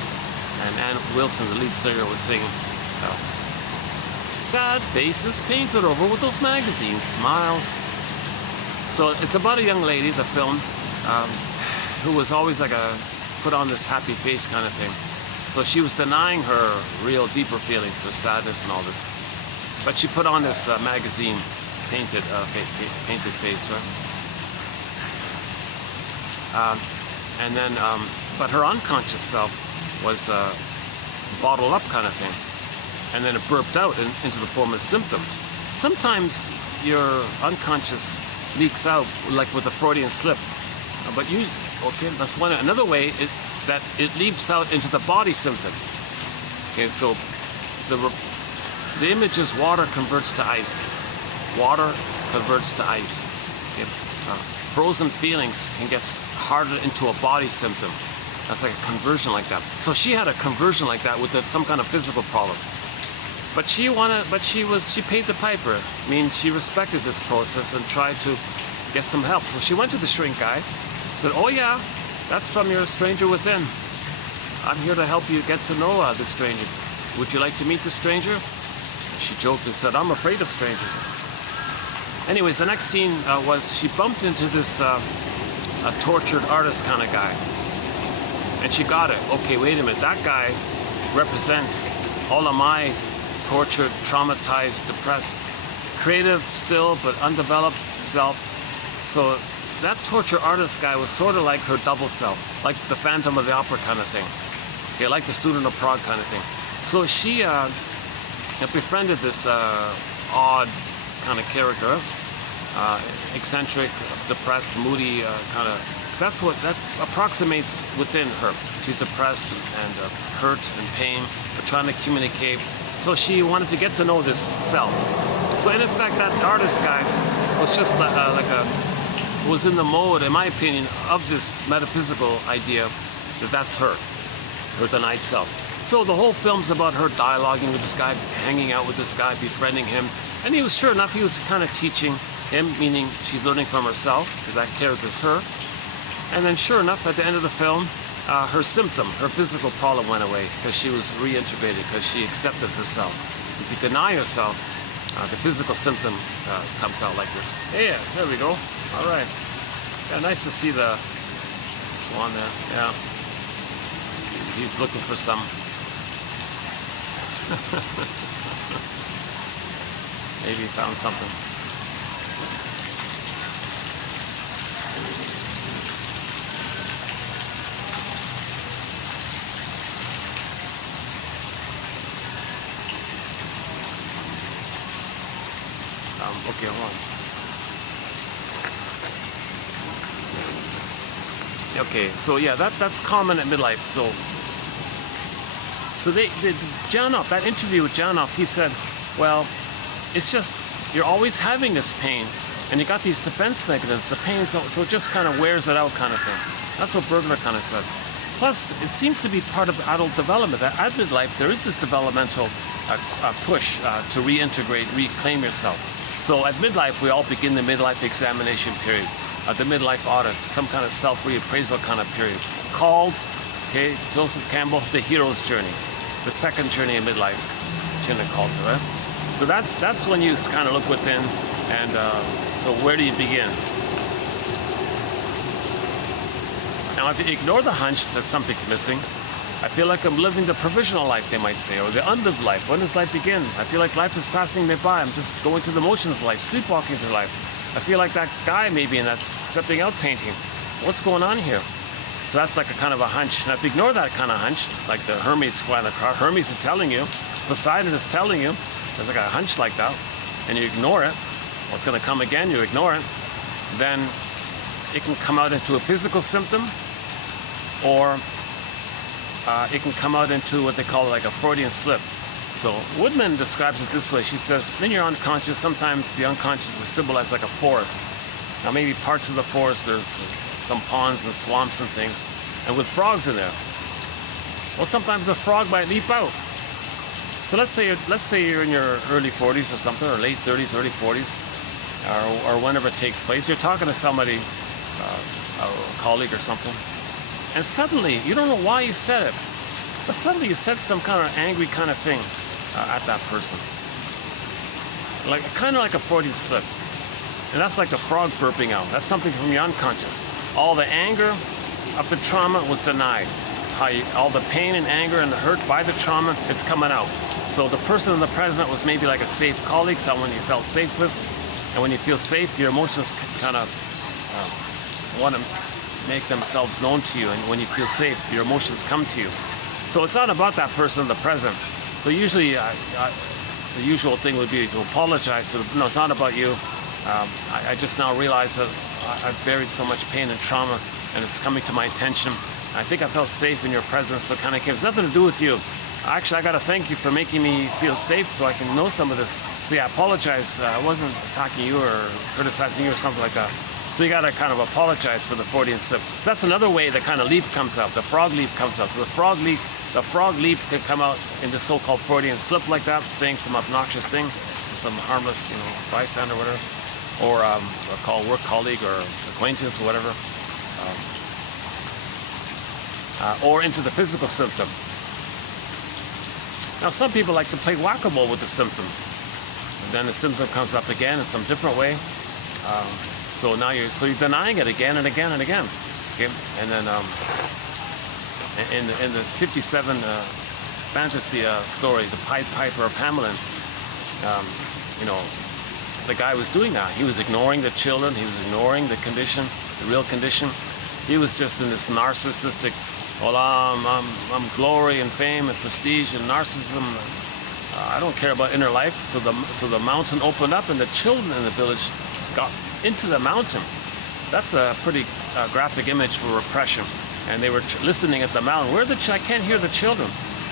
and Ann Wilson, the lead singer, was singing. Sad faces painted over with those magazine smiles. So it's about a young lady, the film, who was always like put on this happy face kind of thing. So she was denying her real deeper feelings, her sadness and all this. But she put on this magazine painted face, right? And then, but her unconscious self was bottled up kind of thing. And then it burped out into the form of symptom. Sometimes your unconscious leaks out like with a Freudian slip. But okay, that's one. Another way is that it leaps out into the body symptom. Okay, so the image is water converts to ice. Water converts to ice. Okay. Frozen feelings can get hardened into a body symptom. That's like a conversion like that. So she had a conversion like that with some kind of physical problem. But she paid the piper. I mean, she respected this process and tried to get some help. So she went to the shrink guy, said, oh yeah, that's from your stranger within. I'm here to help you get to know this stranger. Would you like to meet this stranger? She joked and said, I'm afraid of strangers. Anyways, the next scene was she bumped into this a tortured artist kind of guy. And she got it. Okay, wait a minute. That guy represents all of my tortured, traumatized, depressed, creative still, but undeveloped self. So that tortured artist guy was sort of like her double self, like the Phantom of the Opera kind of thing. Okay, like the Student of Prague kind of thing. So she befriended this odd kind of character, eccentric, depressed, moody kind of. That approximates within her. She's depressed and hurt and pain, but trying to communicate. So she wanted to get to know this self. So in effect, that artist guy was just was in the mode, in my opinion, of this metaphysical idea that that's her denied self. So the whole film's about her dialoguing with this guy, hanging out with this guy, befriending him. And he was, sure enough, he was kind of teaching him, meaning she's learning from herself, because that character's her. And then sure enough, at the end of the film, her symptom, her physical problem went away because she was reintegrated, because she accepted herself. If you deny yourself, the physical symptom comes out like this. Yeah, there we go. All right. Yeah, nice to see the swan there. Yeah. He's looking for some. Maybe he found something. Okay, hold on. Okay, so yeah, that's common at midlife. So Janov, that interview with Janov, he said, well, it's just you're always having this pain, and you got these defense mechanisms. The pain, so it just kind of wears it out, kind of thing. That's what Bergler kind of said. Plus, it seems to be part of adult development. At midlife, there is this developmental push to reintegrate, reclaim yourself. So at midlife, we all begin the midlife examination period, the midlife audit, some kind of self-reappraisal kind of period, called Okay, Joseph Campbell, The Hero's Journey, the second journey in midlife, Chinna calls it, right? So that's when you kind of look within, and so where do you begin? Now, if you ignore the hunch that something's missing, I feel like I'm living the provisional life, they might say, or the unlived life. When does life begin? I feel like life is passing me by. I'm just going through the motions of life, sleepwalking through life. I feel like that guy maybe in that stepping out painting. What's going on here? So that's like a kind of a hunch. Now, if you ignore that kind of hunch, like the Hermes flying across, Hermes is telling you, Poseidon is telling you, there's like a hunch like that, and you ignore it, what's going to come again, you ignore it, then it can come out into a physical symptom, or it can come out into what they call like a Freudian slip. So Woodman describes it this way. She says, in your unconscious, sometimes the unconscious is symbolized like a forest. Now maybe parts of the forest, there's some ponds and swamps and things, and with frogs in there. Well, sometimes a frog might leap out. So let's say you're in your early 40s or something, or late 30s, early 40s, or whenever it takes place. You're talking to somebody, a colleague or something, and suddenly, you don't know why you said it, but suddenly you said some kind of angry kind of thing at that person. Kind of like a Freudian slip. And that's like the frog burping out. That's something from your unconscious. All the anger of the trauma was denied. All the pain and anger and the hurt by the trauma, it's coming out. So the person in the present was maybe like a safe colleague, someone you felt safe with. And when you feel safe, your emotions kind of want to make themselves known to you. And when you feel safe, your emotions come to you. So it's not about that person in the present. So usually the usual thing would be to apologize to them. No, it's not about you. I just now realize that I've buried so much pain and trauma, and it's coming to my attention. I think I felt safe in your presence, so it kind of came. It's nothing to do with you. Actually, I got to thank you for making me feel safe so I can know some of this. So yeah, I apologize. I wasn't attacking you or criticizing you or something like that. So you got to kind of apologize for the Freudian slip. So that's another way the kind of leap comes out. The frog leap comes out. So the frog leap can come out in the so-called Freudian slip like that, saying some obnoxious thing to some harmless, bystander or whatever, or a work colleague or acquaintance or whatever, or into the physical symptom. Now, some people like to play whack-a-mole with the symptoms. And then the symptom comes up again in some different way. So now you're denying it again and again and again. Okay, and then in the 57 fantasy story, the Pied Piper of Hamelin, the guy was doing that. He was ignoring the children. He was ignoring the condition, the real condition. He was just in this narcissistic, well, I'm glory and fame and prestige and narcissism. I don't care about inner life. So the mountain opened up, and the children in the village got into the mountain. That's a pretty graphic image for repression. And they were listening at the mountain. I can't hear the children.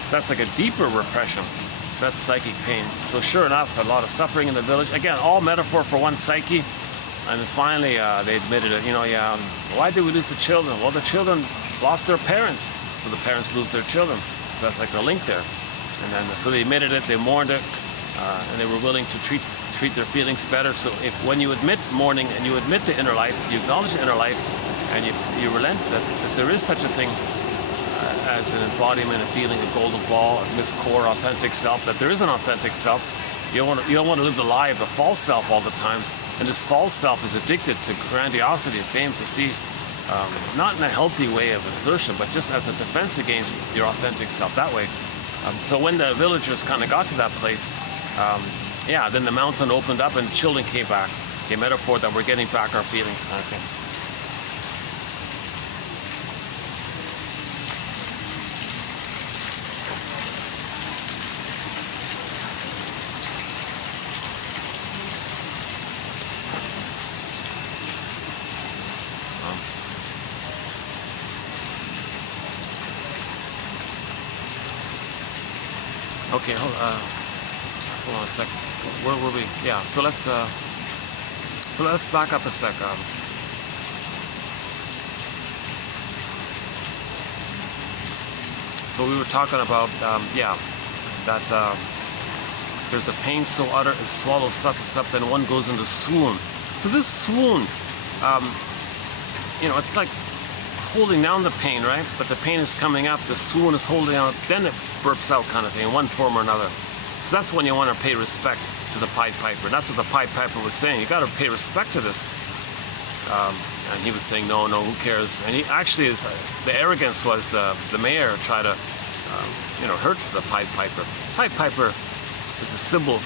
So that's like a deeper repression. So that's psychic pain. So sure enough, a lot of suffering in the village. Again, all metaphor for one psyche. And then finally, they admitted it. Why did we lose the children? Well, the children lost their parents, so the parents lose their children. So that's like the link there. And then, so they admitted it, they mourned it, and they were willing to treat their feelings better. So when you admit mourning and you admit the inner life, you acknowledge the inner life, and you relent that there is such a thing as an embodiment, a feeling, a golden ball, a Miss Core, authentic self, that there is an authentic self. You don't want to live the lie of the false self all the time. And this false self is addicted to grandiosity, fame, prestige. Not in a healthy way of assertion, but just as a defense against your authentic self that way. So when the villagers kind of got to that place, then the mountain opened up and children came back. A metaphor that we're getting back our feelings kind of thing. Okay, hold on a sec. Where were we? Yeah, so let's back up a sec. So we were talking about that there's a pain so utter it swallows up, then one goes into swoon. So this swoon, it's like holding down the pain, right? But the pain is coming up, the swoon is holding out, then it burps out kind of thing, in one form or another. So that's when you want to pay respect to the Pied Piper. That's what the Pied Piper was saying. You got to pay respect to this. And he was saying, no, who cares? And he actually, the arrogance was the mayor tried to, hurt the Pied Piper. Pied Piper is a symbol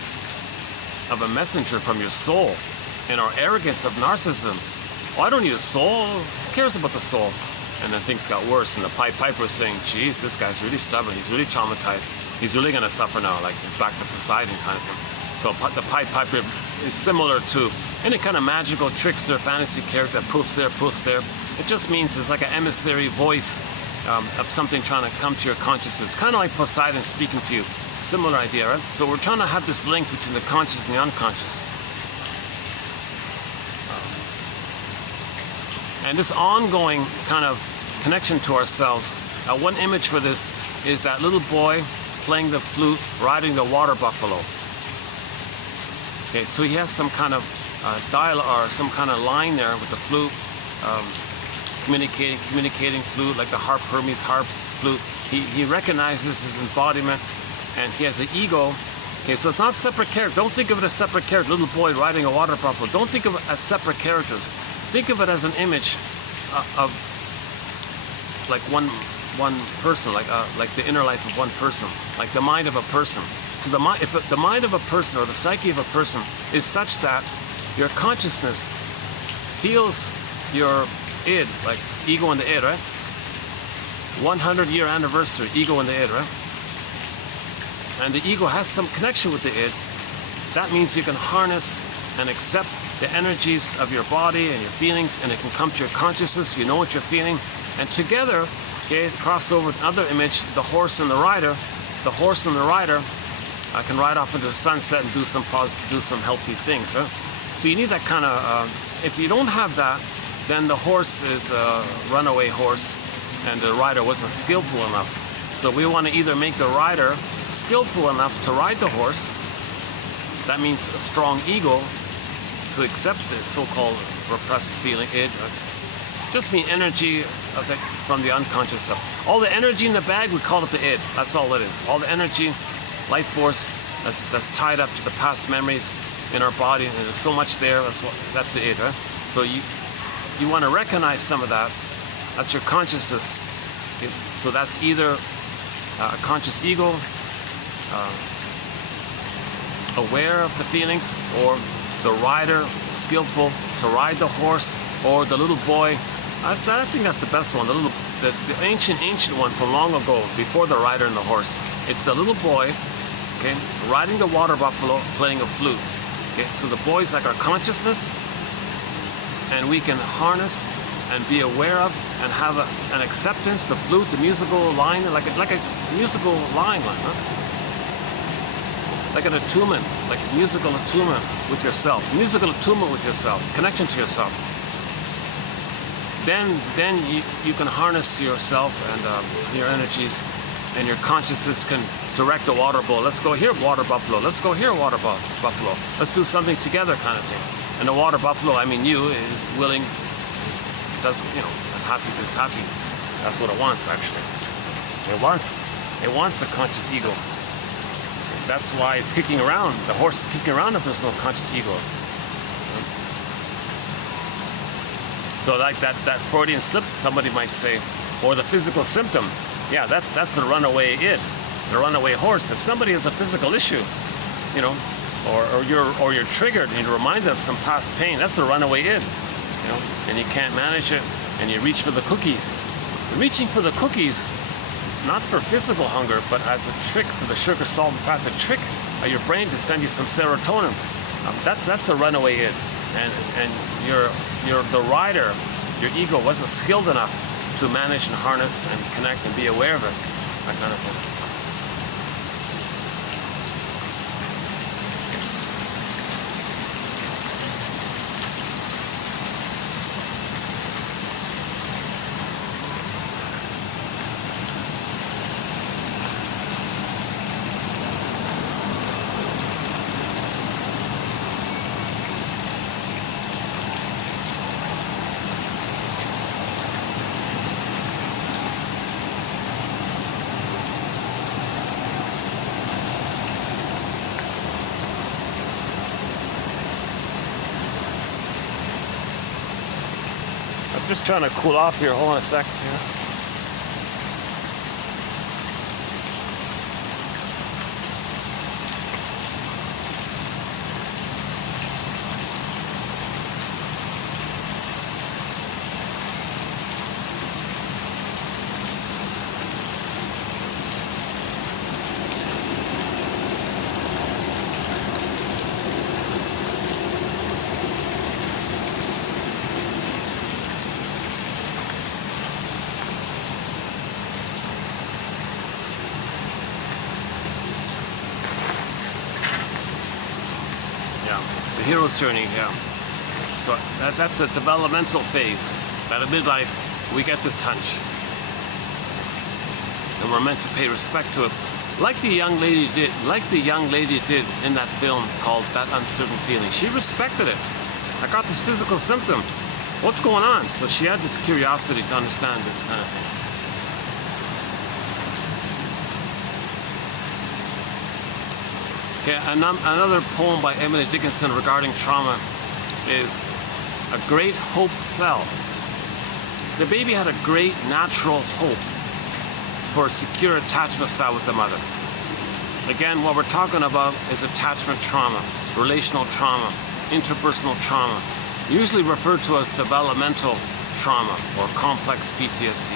of a messenger from your soul. And our arrogance of narcissism. Oh, I don't need a soul. Who cares about the soul? And then things got worse. And the Pied Piper was saying, geez, this guy's really stubborn. He's really traumatized. He's really going to suffer now, like back to Poseidon kind of thing. So the Pied Piper is similar to any kind of magical trickster fantasy character that poofs there, poofs there. It just means it's like an emissary voice of something trying to come to your consciousness. Kind of like Poseidon speaking to you. Similar idea, right? So we're trying to have this link between the conscious and the unconscious. And this ongoing kind of connection to ourselves. One image for this is that little boy playing the flute, riding the water buffalo. Okay, so he has some kind of dialogue or some kind of line there with the flute, communicating flute, like the harp, Hermes harp flute. He recognizes his embodiment, and he has an ego. Okay, so it's not separate character. Don't think of it as separate character. Little boy riding a water buffalo. Don't think of it as separate characters. Think of it as an image of like one person, like the inner life of one person, like the mind of a person. So if the mind of a person or the psyche of a person is such that your consciousness feels your id, like ego and the id, right? 100-year anniversary, ego and the id, right? And the ego has some connection with the id. That means you can harness and accept the energies of your body and your feelings, and it can come to your consciousness. You know what you're feeling, and together, okay, cross over with another image, the horse and the rider. The horse and the rider can ride off into the sunset and do some healthy things, right? So you need that kind of. If you don't have that, then the horse is a runaway horse, and the rider wasn't skillful enough. So we want to either make the rider skillful enough to ride the horse. That means a strong ego to accept the so-called repressed feeling. It just mean energy from the unconscious self. All the energy in the bag, we call it the id. That's all it is. All the energy, life force that's tied up to the past memories in our body, and there's so much there. That's the id, right? So you want to recognize some of that. That's your consciousness. Okay? So that's either a conscious ego, aware of the feelings, or the rider, skillful to ride the horse, or the little boy. I think that's the best one. The ancient one from long ago, before the rider and the horse. It's the little boy, okay, riding the water buffalo, playing a flute. Okay, so the boy's like our consciousness, and we can harness and be aware of and have an acceptance. The flute, the musical line, like a musical line, huh? Like an attunement, like musical attunement with yourself. Musical attunement with yourself, connection to yourself. Then you can harness yourself and your energies, and your consciousness can direct the water bowl. Let's go here, water buffalo. Let's go here, water buffalo. Let's do something together, kind of thing. And the water buffalo, I mean, you is willing, does is happy. That's what it wants, actually. It wants a conscious ego. That's why it's kicking around. The horse is kicking around if there's no conscious ego. So like that Freudian slip, somebody might say, or the physical symptom. Yeah, that's the runaway id, the runaway horse. If somebody has a physical issue, or you're triggered and you're reminded of some past pain, that's the runaway id. And you can't manage it, and you reach for the cookies. Reaching for the cookies, not for physical hunger, but as a trick for the sugar, salt, and fat, to trick your brain to send you some serotonin. That's the runaway id, and you're the rider. Your ego wasn't skilled enough to manage and harness and connect and be aware of it, that kind of thing. just trying to cool off here. Hold on a sec. Yeah. The hero's journey, yeah. So that's a developmental phase. At a midlife, we get this hunch. And we're meant to pay respect to it. Like the young lady did in that film called That Uncertain Feeling. She respected it. I got this physical symptom. What's going on? So she had this curiosity to understand this kind of thing. Okay, another poem by Emily Dickinson regarding trauma is A Great Hope Fell. The baby had a great natural hope for a secure attachment style with the mother. Again, what we're talking about is attachment trauma, relational trauma, interpersonal trauma, usually referred to as developmental trauma or complex PTSD.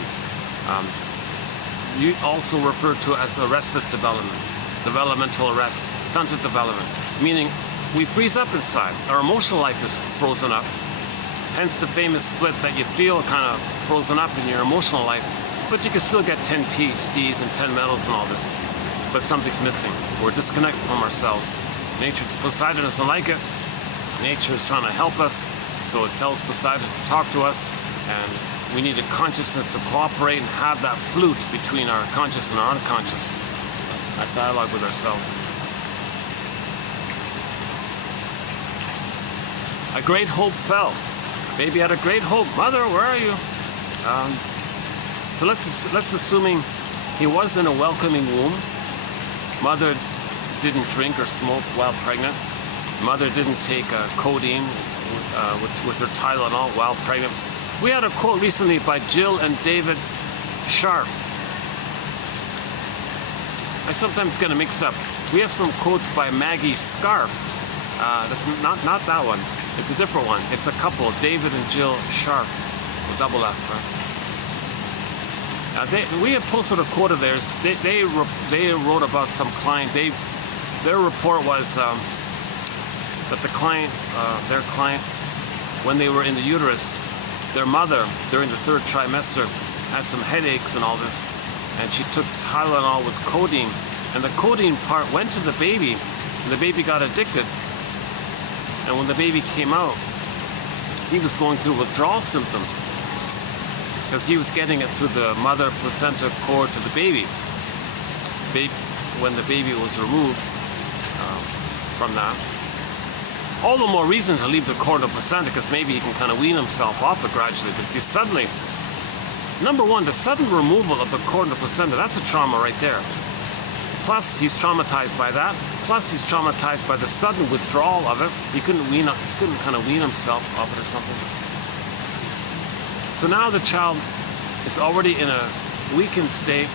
You also refer to as arrested development, developmental arrest, stunted development, meaning we freeze up inside. Our emotional life is frozen up. Hence the famous split that you feel kind of frozen up in your emotional life, but you can still get 10 PhDs and 10 medals and all this. But something's missing. We're disconnected from ourselves. Nature, Poseidon doesn't like it. Nature is trying to help us, so it tells Poseidon to talk to us, and we need a consciousness to cooperate and have that flute between our conscious and our unconscious, that dialogue with ourselves. A great hope fell. Baby had a great hope. Mother, where are you? So let's assuming he was in a welcoming womb. Mother didn't drink or smoke while pregnant. Mother didn't take codeine with her Tylenol while pregnant. We had a quote recently by Jill and David Scharf. I sometimes get them mixed up. We have some quotes by Maggie Scarf. That's not that one. It's a different one. It's a couple, David and Jill Scharf, with double F, right? We have posted a quote of theirs. They wrote about some client. Their report was that the client, their client, when they were in the uterus, their mother during the 3rd trimester had some headaches and all this, and she took Tylenol with codeine, and the codeine part went to the baby, and the baby got addicted. And when the baby came out, he was going through withdrawal symptoms because he was getting it through the mother placenta cord to the baby. When the baby was removed from that, all the more reason to leave the cord of placenta, because maybe he can kind of wean himself off it gradually. But you suddenly, number one, the sudden removal of the cord of the placenta, that's a trauma right there. Plus, he's traumatized by that. Plus, he's traumatized by the sudden withdrawal of it. He couldn't kind of wean himself off it or something. So now the child is already in a weakened state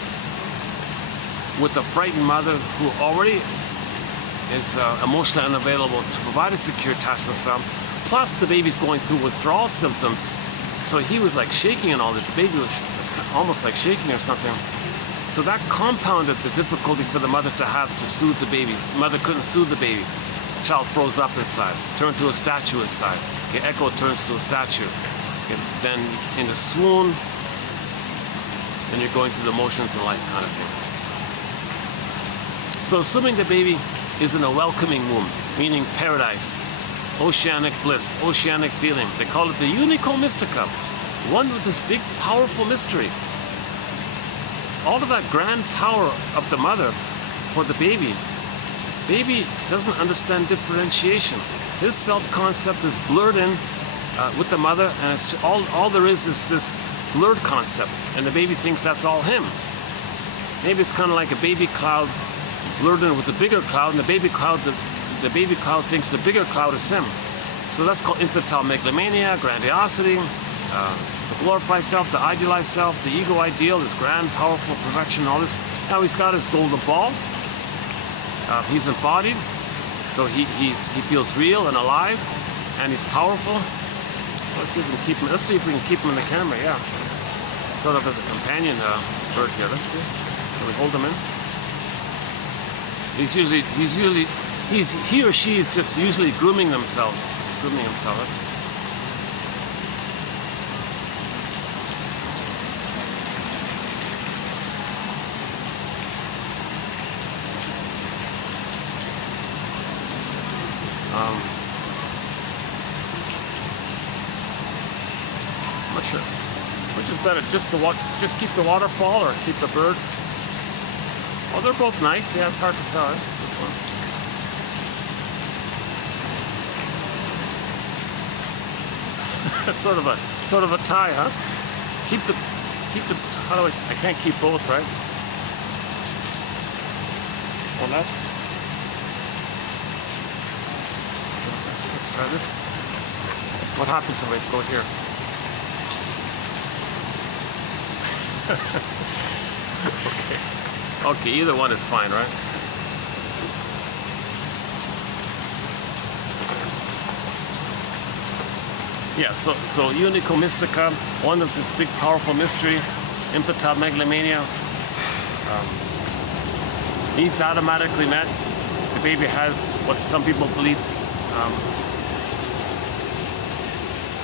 with a frightened mother who already is emotionally unavailable to provide a secure attachment style. Plus, the baby's going through withdrawal symptoms. So he was like shaking and all this. The baby was almost like shaking or something. So that compounded the difficulty for the mother to have to soothe the baby. The mother couldn't soothe the baby. The child froze up inside, turned to a statue inside. The echo turns to a statue. Then in the swoon, and you're going through the motions in life kind of thing. So assuming the baby is in a welcoming womb, meaning paradise, oceanic bliss, oceanic feeling. They call it the unico mystica, one with this big powerful mystery. All of that grand power of the mother for the baby. Baby doesn't understand differentiation. His self-concept is blurred in with the mother, and it's all there is this blurred concept, and the baby thinks that's all him. Maybe it's kind of like a baby cloud blurred in with the bigger cloud, and the baby cloud thinks the bigger cloud is him. So that's called infantile megalomania, grandiosity, the glorified self, the idealized self, the ego ideal, this grand, powerful perfection, all this. Now he's got his golden ball. He's embodied, so he feels real and alive, and he's powerful. Let's see if we can keep him. Let's see if we can keep him in the camera. Yeah, sort of as a companion bird here. Let's see. Can we hold him in? He or she is just usually grooming themselves. He's grooming himself. Right? I'm not sure. Which is better, just keep the waterfall or keep the bird? Oh, they're both nice. Yeah, it's hard to tell. Which one? That's sort of a tie, huh? Keep the. How do I can't keep both, right? One less. Let's try this. What happens if I go here? Okay, either one is fine, right? Yeah, so unico mystica, one of this big powerful mystery, infantile megalomania, needs automatically met. The baby has what some people believe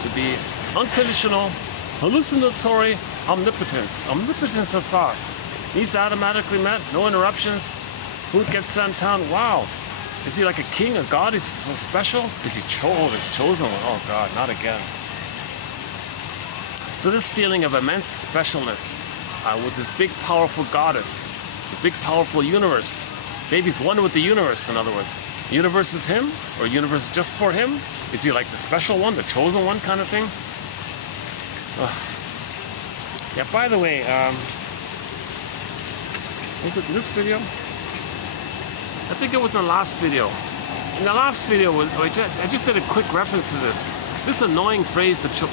to be unconditional, hallucinatory omnipotence of thought. Needs automatically met, no interruptions. Food gets sent down. Wow. Is he like a king, a god? Is he so special? Is he chosen one? Oh God, not again. So this feeling of immense specialness with this big powerful goddess, the big powerful universe. Baby's one with the universe, in other words. The universe is him, or universe is just for him? Is he like the special one, the chosen one kind of thing? Yeah, by the way, was it this video? I think it was in the last video. In the last video, I just did a quick reference to this. This annoying phrase that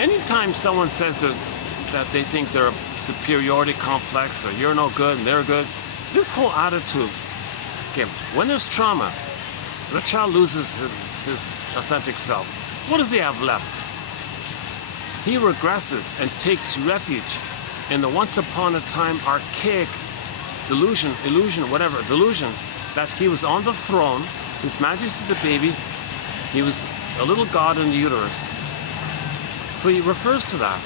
anytime someone says that they think they're a superiority complex or you're no good and they're good, this whole attitude, okay, when there's trauma, the child loses his authentic self. What does he have left? He regresses and takes refuge in the once upon a time archaic delusion that he was on the throne, His Majesty the baby, he was a little god in the uterus. So he refers to that.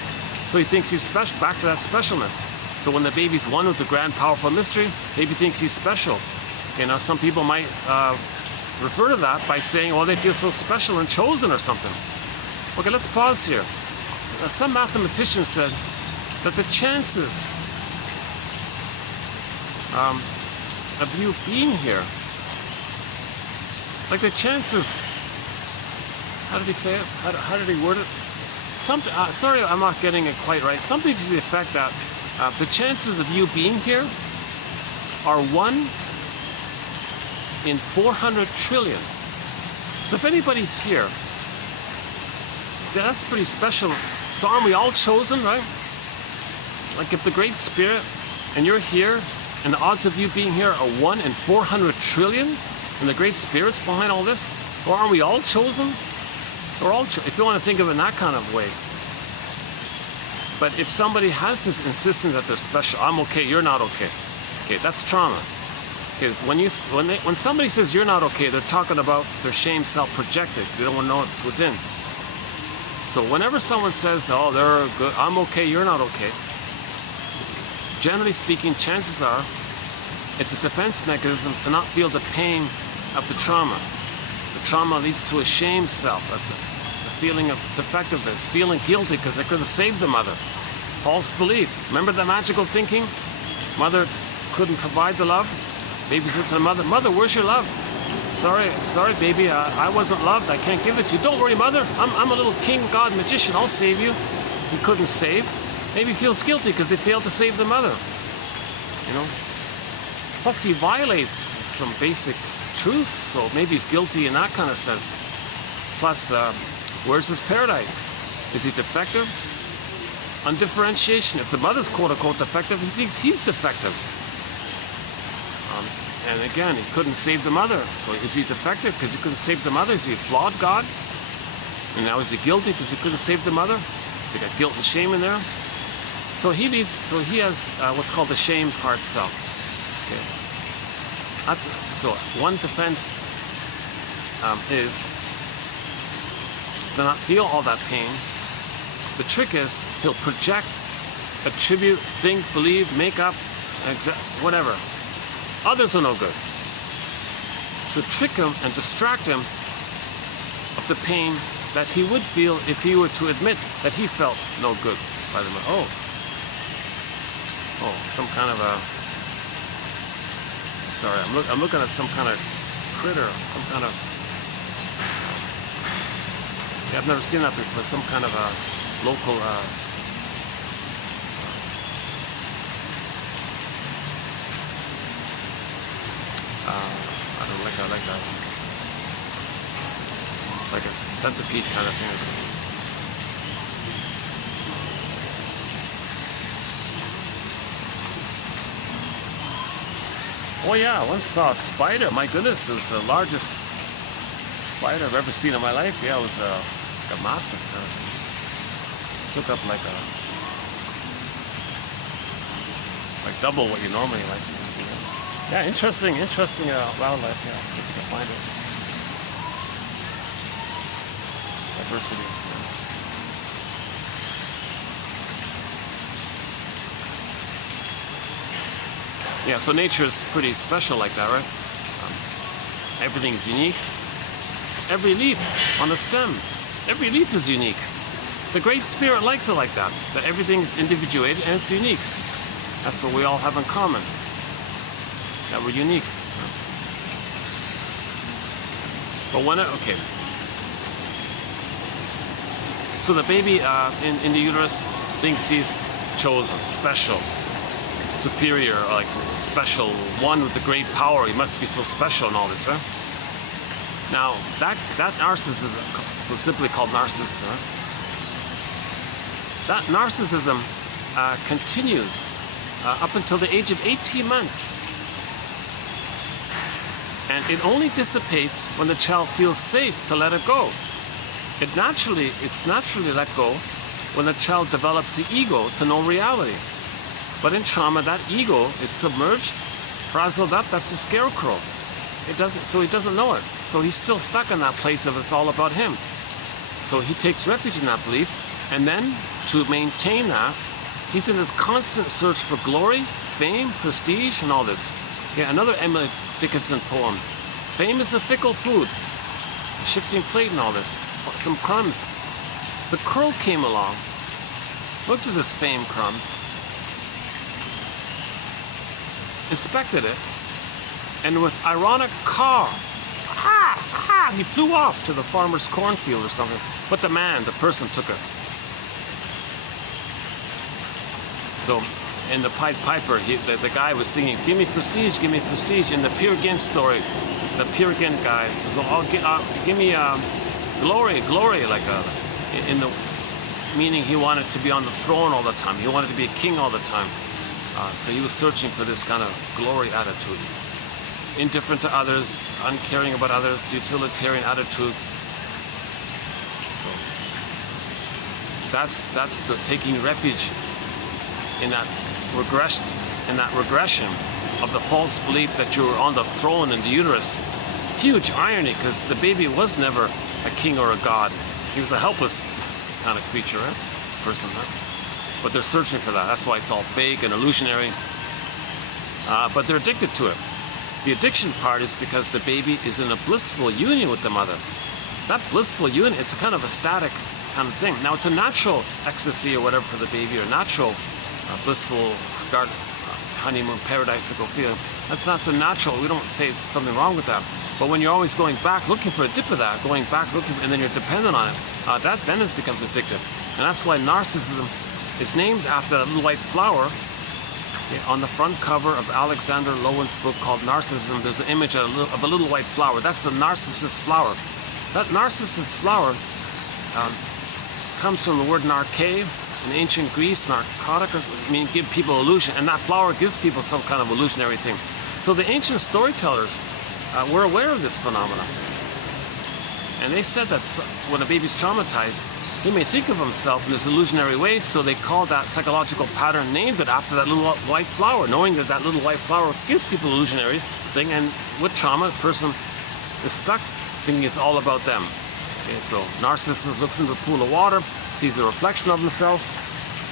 So he thinks he's special, back to that specialness. So when the baby's one with the grand powerful mystery, baby thinks he's special. You know, some people might refer to that by saying, oh, they feel so special and chosen or something. Okay, let's pause here. Some mathematician said that the chances of you being here, like the chances, how did he say it? How did he word it? Sorry, I'm not getting it quite right. Something to the effect that the chances of you being here are 1 in 400 trillion. So if anybody's here, that's pretty special. So aren't we all chosen, right? Like if the Great Spirit and you're here, and the odds of you being here are 1 in 400 trillion, and the Great Spirit's behind all this, or aren't we all chosen? We're all, if you want to think of it in that kind of way. But if somebody has this insistence that they're special, I'm okay, you're not okay. Okay, that's trauma. Because when somebody says you're not okay, they're talking about their shame self-projected. They don't want to know it's within. So whenever someone says, oh, they're good, I'm okay, you're not okay, generally speaking, chances are it's a defense mechanism to not feel the pain of the trauma. The trauma leads to a shame self, the feeling of defectiveness, feeling guilty because they could have saved the mother. False belief. Remember the magical thinking? Mother couldn't provide the love. Baby said to the mother, "Mother, where's your love?" Sorry, baby, I wasn't loved. I can't give it to you. Don't worry, mother. I'm a little king, god, magician. I'll save you. He couldn't save. Maybe he feels guilty because they failed to save the mother. You know. Plus, he violates some basic truths, so maybe he's guilty in that kind of sense. Plus, where's his paradise? Is he defective? on differentiation. If the mother's quote-unquote defective, he thinks he's defective. And again, he couldn't save the mother. So is he defective because he couldn't save the mother? Is he a flawed God? And now is he guilty because he couldn't save the mother? So he got guilt and shame in there. So he has what's called the shame part self. Okay. So one defense is to not feel all that pain. The trick is he'll project, attribute, think, believe, make up, whatever. Others are no good. To trick him and distract him of the pain that he would feel if he were to admit that he felt no good by the mother. Oh, some kind of a. Sorry, I'm looking at some kind of critter, some kind of. Yeah, I've never seen that before. Some kind of a local. I like that. Like a centipede kind of thing. Oh yeah, I once saw a spider. My goodness, it was the largest spider I've ever seen in my life. Yeah, it was a massive. Took up like double what you normally like to see. Yeah, interesting wildlife. Yeah, if you can find it. Diversity. Yeah, so nature is pretty special like that, right? Everything is unique. Every leaf on the stem, every leaf is unique. The Great Spirit likes it like that, that everything is individuated and it's unique. That's what we all have in common, that we're unique. But okay. So the baby in the uterus thinks he's chosen, special, superior, like special, one with the great power. He must be so special and all this, right? Now that narcissism, so simply called narcissism, right? That narcissism continues up until the age of 18 months. And it only dissipates when the child feels safe to let it go. It's naturally let go when the child develops the ego to know reality. But in trauma, that ego is submerged, frazzled up. That's the scarecrow. So he doesn't know it. So he's still stuck in that place of it's all about him. So he takes refuge in that belief, and then to maintain that, he's in this constant search for glory, fame, prestige, and all this. Yeah, another Emily Dickinson poem. Fame is a fickle food, a shifting plate and all this. Some crumbs. The crow came along, looked at this fame crumbs, inspected it, and with ironic caw, he flew off to the farmer's cornfield or something. But the person took it. So in the Pied Piper, the guy was singing, "Give me prestige, give me prestige." In the Peer Gynt story, the Peer Gynt guy was, "Give me glory, glory," like in the meaning he wanted to be on the throne all the time. He wanted to be a king all the time. So he was searching for this kind of glory attitude. Indifferent to others, uncaring about others, utilitarian attitude. So that's the taking refuge in that regression of the false belief that you were on the throne in the uterus. Huge irony, because the baby was never a king or a god. He was a helpless kind of creature, right? Person, right? But they're searching for that. That's why it's all fake and illusionary. But they're addicted to it. The addiction part is because the baby is in a blissful union with the mother. That blissful union is kind of a static kind of thing. Now, it's a natural ecstasy or whatever for the baby, or natural blissful honeymoon paradisical feeling. That's not so natural. We don't say something wrong with that. But when you're always going back looking for a dip of that, going back looking, and then you're dependent on it, then it becomes addictive. And that's why narcissism is named after a little white flower. On the front cover of Alexander Lowen's book called Narcissism, there's an image of a little white flower. That's the narcissus flower. That narcissus flower comes from the word narke, in ancient Greece, narcotic, give people illusion, and that flower gives people some kind of illusionary thing. So the ancient storytellers were aware of this phenomenon. And they said that when a baby's traumatized, he may think of himself in this illusionary way, so they called that psychological pattern, named it after that little white flower, knowing that that little white flower gives people illusionary thing, and with trauma, the person is stuck thinking it's all about them. Okay, so Narcissus looks into a pool of water, sees the reflection of himself,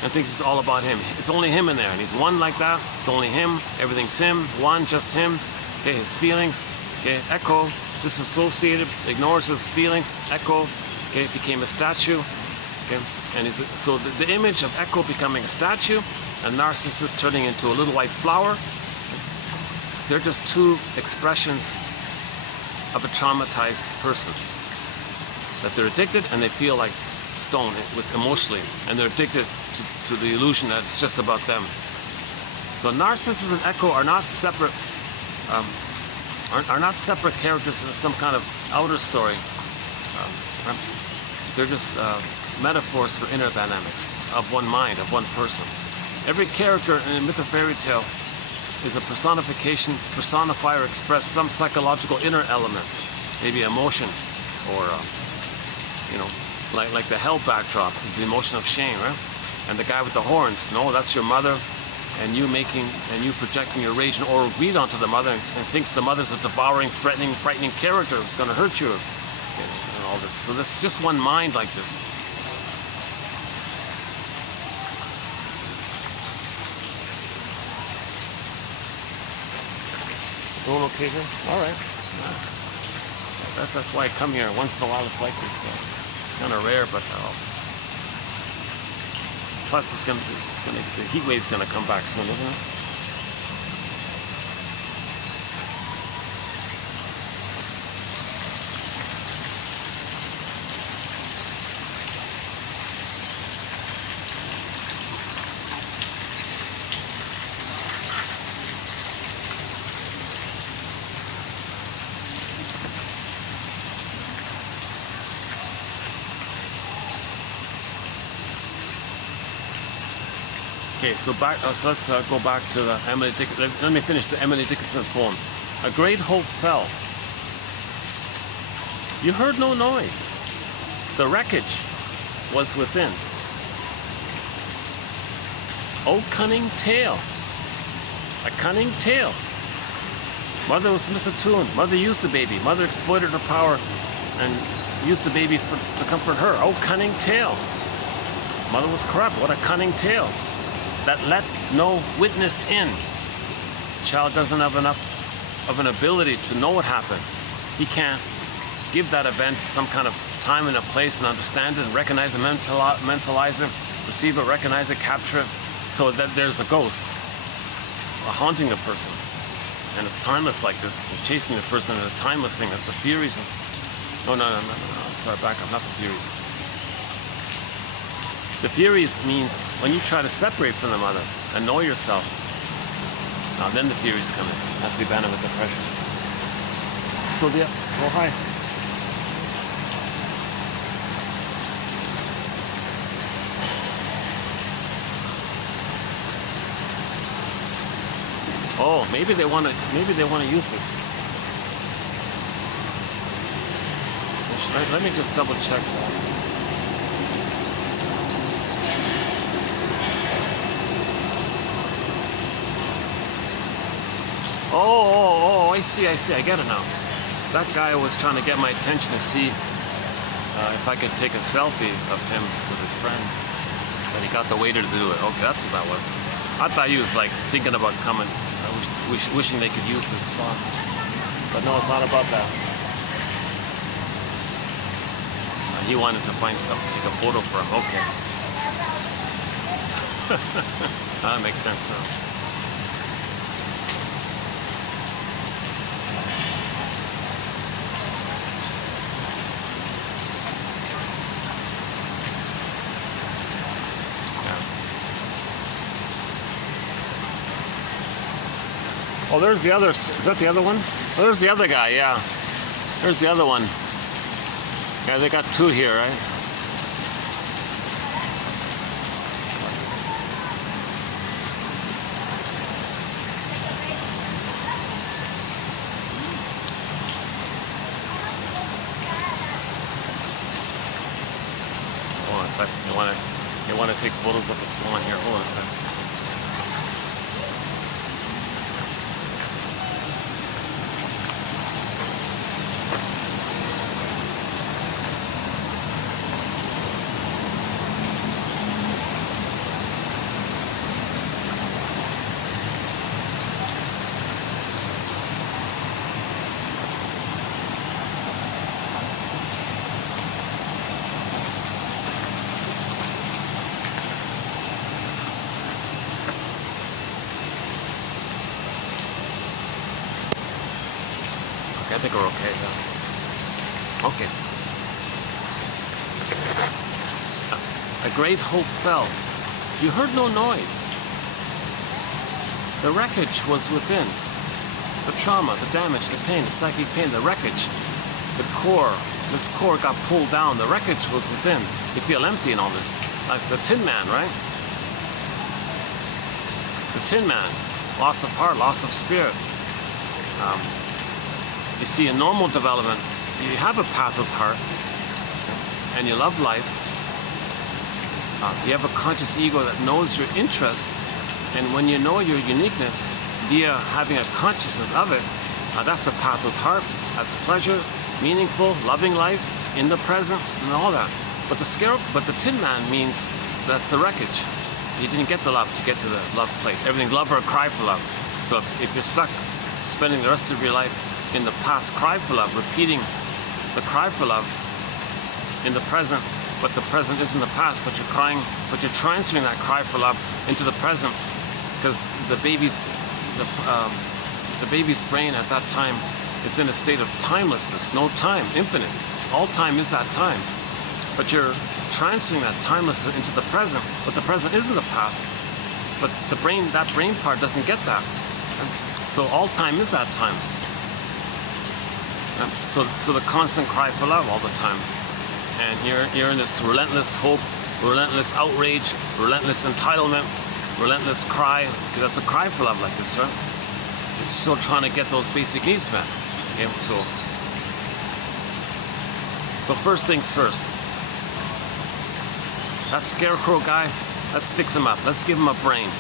and thinks it's all about him. It's only him in there, and he's one like that. It's only him, everything's him, one, just him. Okay, his feelings, okay, echo, disassociated, ignores his feelings, echo, okay, became a statue. Okay, and so the image of echo becoming a statue and Narcissus turning into a little white flower, they're just two expressions of a traumatized person. That they're addicted and they feel like stone emotionally, and they're addicted to the illusion that it's just about them. So Narcissus and echo are not separate are not separate characters in some kind of outer story. They're just metaphors for inner dynamics of one mind, of one person. Every character in a myth or fairy tale is a personification, personify or express some psychological inner element, maybe emotion, or like the hell backdrop is the emotion of shame, right? And the guy with the horns, no, that's your mother, and you projecting your rage and oral greed onto the mother, and thinks the mother's a devouring, threatening, frightening character who's going to hurt you, and all this. So there's just one mind like this. Doing okay here? All right. That's why I come here. Once in a while it's like this. It's kind of rare, but plus the heat wave's gonna come back soon, isn't it? Okay, so let's go back to the Emily Dickinson. Let me finish the Emily Dickinson poem. A great hope fell. You heard no noise. The wreckage was within. Oh, cunning tale. A cunning tale. Mother was misattuned. Mother used the baby. Mother exploited her power and used the baby to comfort her. Oh, cunning tale. Mother was corrupt. What a cunning tale. That let no witness in. Child doesn't have enough of an ability to know what happened. He can't give that event some kind of time and a place and understand it and recognize it, mentalize it, receive it, recognize it, capture it, so that there's a ghost haunting the person. And it's timeless like this. It's chasing the person in a timeless thing. That's the Furies. No. Sorry, back up. Not the Furies. The Furies means when you try to separate from the mother and know yourself. Now then the Furies come in. That's the abandonment with depression. So oh hi. Oh, maybe they want to use this. Let me just double check that. Oh, I see, I get it now. That guy was trying to get my attention to see if I could take a selfie of him with his friend. And he got the waiter to do it. Okay, that's what that was. I thought he was like thinking about coming, wishing they could use this spot. But no, it's not about that. He wanted to find something, take a photo for him. Okay. That makes sense now. Oh, there's the other. Is that the other one? Oh, there's the other guy, yeah. There's the other one. Yeah, they got two here, right? a sec. They want to take photos of the swan here. Hold on a sec. I think we're okay. Okay. A great hope fell. You heard no noise. The wreckage was within. The trauma, the damage, the pain, the psychic pain, the wreckage, the core. This core got pulled down. The wreckage was within. You feel empty in all this. Like the Tin Man, right? The Tin Man. Loss of heart, loss of spirit. You see, in normal development, you have a path of heart, and you love life. You have a conscious ego that knows your interest, and when you know your uniqueness via having a consciousness of it, that's a path of heart. That's pleasure, meaningful, loving life in the present, and all that. But the Tin Man means that's the wreckage. You didn't get the love to get to the love place. Everything love or cry for love. So if you're stuck spending the rest of your life in the past cry for love, repeating the cry for love in the present, but the present isn't the past, but you're transferring that cry for love into the present, because the baby's brain at that time is in a state of timelessness, no time, infinite. All time is that time, but you're transferring that timelessness into the present, but the present isn't the past, but that brain part doesn't get that. So all time is that time. So the constant cry for love all the time, and you're in this relentless hope, relentless outrage, relentless entitlement, relentless cry, because that's a cry for love like this, right? It's still trying to get those basic needs met. Okay, so first things first. That scarecrow guy, let's fix him up. Let's give him a brain.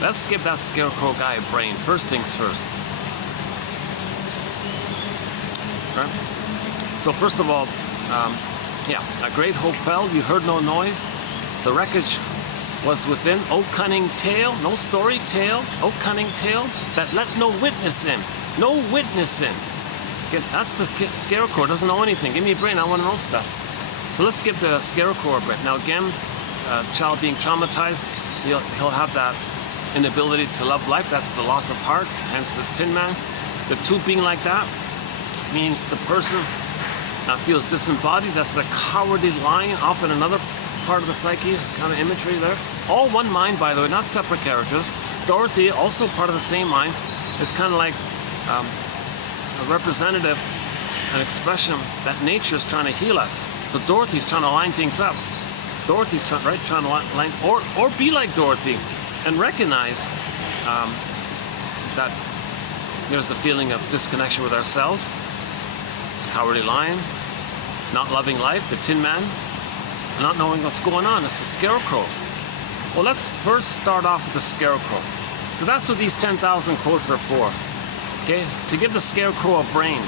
Let's give that scarecrow guy a brain. First things first. Right? So first of all, a great hope fell, you heard no noise, the wreckage was within, O cunning tale, no story tale, O cunning tale, that let no witness in, no witness in. Okay, that's the scarecrow, doesn't know anything. Give me a brain, I want to know stuff. So let's give the scarecrow a brain. Now again, child being traumatized, he'll have that inability to love life, that's the loss of heart, hence the Tin Man. The two being like that means the person feels disembodied. That's the cowardly lion, often another part of the psyche, kind of imagery there. All one mind, by the way, not separate characters. Dorothy, also part of the same mind, is kind of like a representative, an expression that nature is trying to heal us. So Dorothy's trying to line things up. Dorothy's trying to line, or be like Dorothy, and recognize that there's the feeling of disconnection with ourselves. This cowardly lion, not loving life, the Tin Man, not knowing what's going on. It's the scarecrow. Well, let's first start off with the scarecrow. So that's what these 10,000 quotes are for. Okay, to give the scarecrow a brain.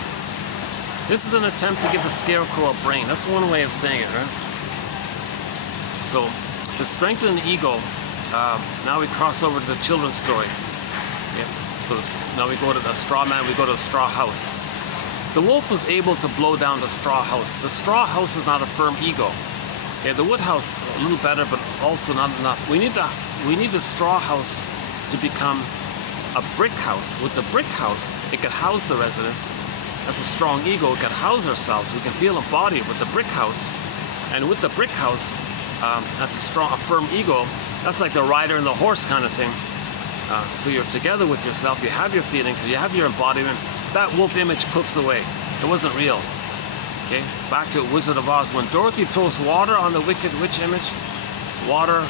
This is an attempt to give the scarecrow a brain. That's one way of saying it, right? So to strengthen the ego, now we cross over to the children's story. Okay. So now we go to the straw man. We go to the straw house. The wolf was able to blow down the straw house. The straw house is not a firm ego. Okay, the wood house a little better, but also not enough. We need the straw house to become a brick house. With the brick house, it could house the residents. As a strong ego, it could house ourselves. We can feel embodied with the brick house, and with the brick house, as a firm ego, that's like the rider and the horse kind of thing. So you're together with yourself. You have your feelings. You have your embodiment. That wolf image poofs away. It wasn't real. Okay, back to Wizard of Oz. When Dorothy throws water on the wicked witch image, water,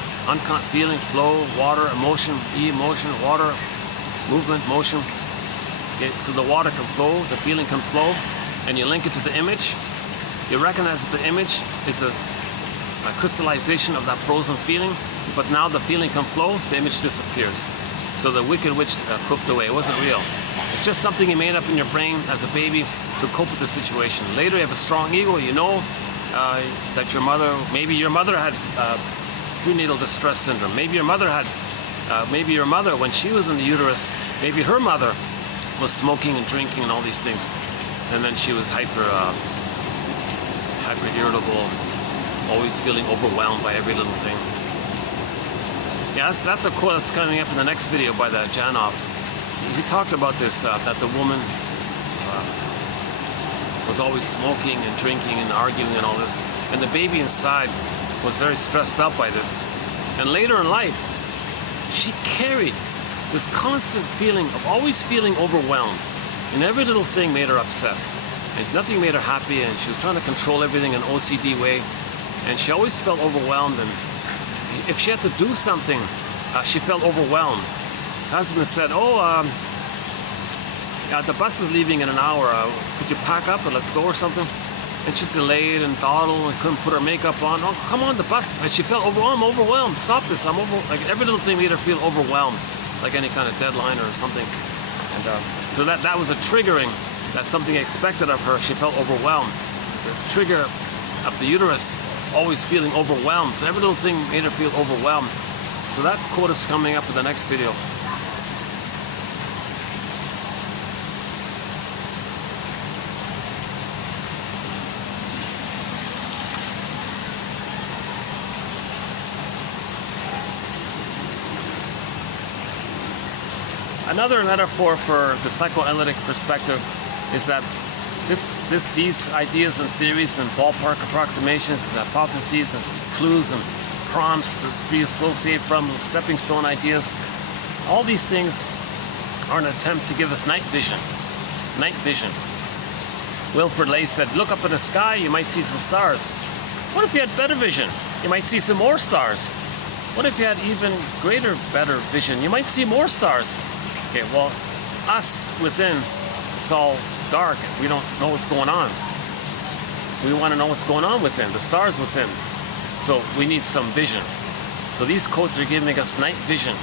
feeling, flow, water, emotion, emotion, water, movement, motion. Okay, so the water can flow, the feeling can flow, and you link it to the image. You recognize that the image is a crystallization of that frozen feeling, but now the feeling can flow, the image disappears. So the wicked witch cooked away. It wasn't real. It's just something you made up in your brain as a baby to cope with the situation. Later you have a strong ego, you know that your mother, maybe your mother had prenatal distress syndrome. Maybe your mother when she was in the uterus, maybe her mother was smoking and drinking and all these things. And then she was hyper irritable, always feeling overwhelmed by every little thing. Yeah, that's a quote that's coming up in the next video by the Janov. He talked about this, that the woman was always smoking and drinking and arguing and all this. And the baby inside was very stressed out by this. And later in life, she carried this constant feeling of always feeling overwhelmed. And every little thing made her upset. And nothing made her happy, and she was trying to control everything in an OCD way. And she always felt overwhelmed, and if she had to do something, she felt overwhelmed. Her husband said, the bus is leaving in an hour. Could you pack up and let's go or something? And she delayed and dawdled and couldn't put her makeup on. Oh, come on, the bus. And she felt overwhelmed. Stop this. Like every little thing made her feel overwhelmed, like any kind of deadline or something. And so that was a triggering. That's something expected of her. She felt overwhelmed. The trigger of the uterus, always feeling overwhelmed. So every little thing made her feel overwhelmed. So that quote is coming up in the next video. Another metaphor for the psychoanalytic perspective is that these ideas and theories and ballpark approximations and hypotheses and clues and prompts to reassociate from stepping stone ideas, all these things are an attempt to give us night vision. Night vision. Wilfred Lay said, look up in the sky, you might see some stars. What if you had better vision? You might see some more stars. What if you had even greater, better vision? You might see more stars. Okay, well, us within, it's all dark. We don't know what's going on. We want to know what's going on within, the stars within. So we need some vision. So these quotes are giving us night vision.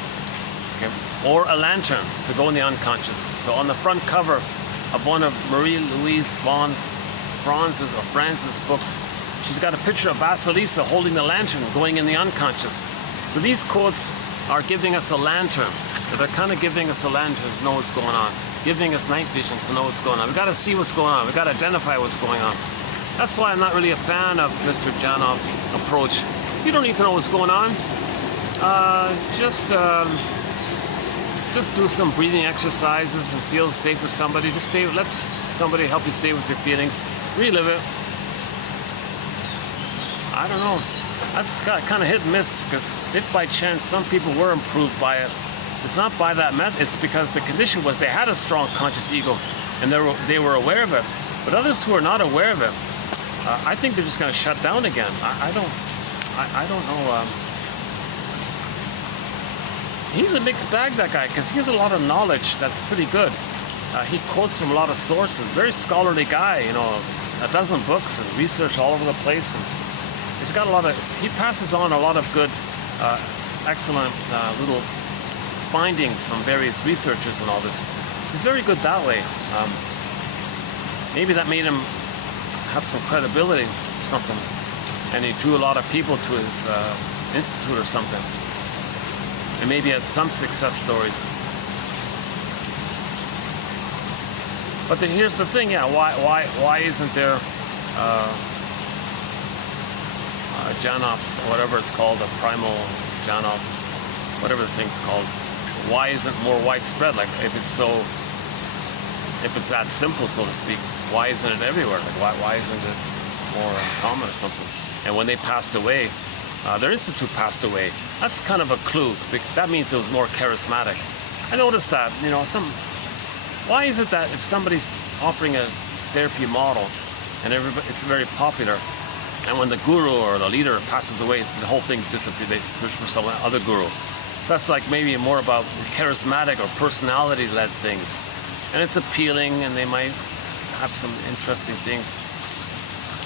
Okay? Or a lantern to go in the unconscious. So on the front cover of one of Marie-Louise von Franz's books, she's got a picture of Vasilisa holding the lantern going in the unconscious. So these quotes are giving us a lantern. They're kind of giving us a lantern to know what's going on, giving us night vision to know what's going on. We've got to see what's going on. We've got to identify what's going on. That's why I'm not really a fan of Mr. Janov's approach. You don't need to know what's going on. Just do some breathing exercises and feel safe with somebody. Just let somebody help you stay with your feelings. Relive it. I don't know. That's kind of hit and miss, because if by chance some people were improved by it, it's not by that method. It's because the condition was they had a strong conscious ego and they were aware of it. But others who are not aware of it, I think they're just going to shut down again. I don't know. He's a mixed bag, that guy, because he has a lot of knowledge that's pretty good. He quotes from a lot of sources. Very scholarly guy, you know, a dozen books and research all over the place. And he's got he passes on a lot of good, excellent little findings from various researchers and all this. He's very good that way. Maybe that made him have some credibility or something, and he drew a lot of people to his institute or something, and maybe had some success stories. But then here's the thing, yeah, why isn't there Janov's, whatever it's called, a primal Janov, whatever the thing's called? Why isn't more widespread? Like, if it's that simple, so to speak, why isn't it everywhere? Like, why isn't it more common or something? And when they passed away, their institute passed away. That's kind of a clue. That means it was more charismatic. I noticed that, you know, why is it that if somebody's offering a therapy model and it's very popular, and when the guru or the leader passes away, the whole thing disappears. They search for some other guru. That's like maybe more about charismatic or personality-led things. And it's appealing, and they might have some interesting things,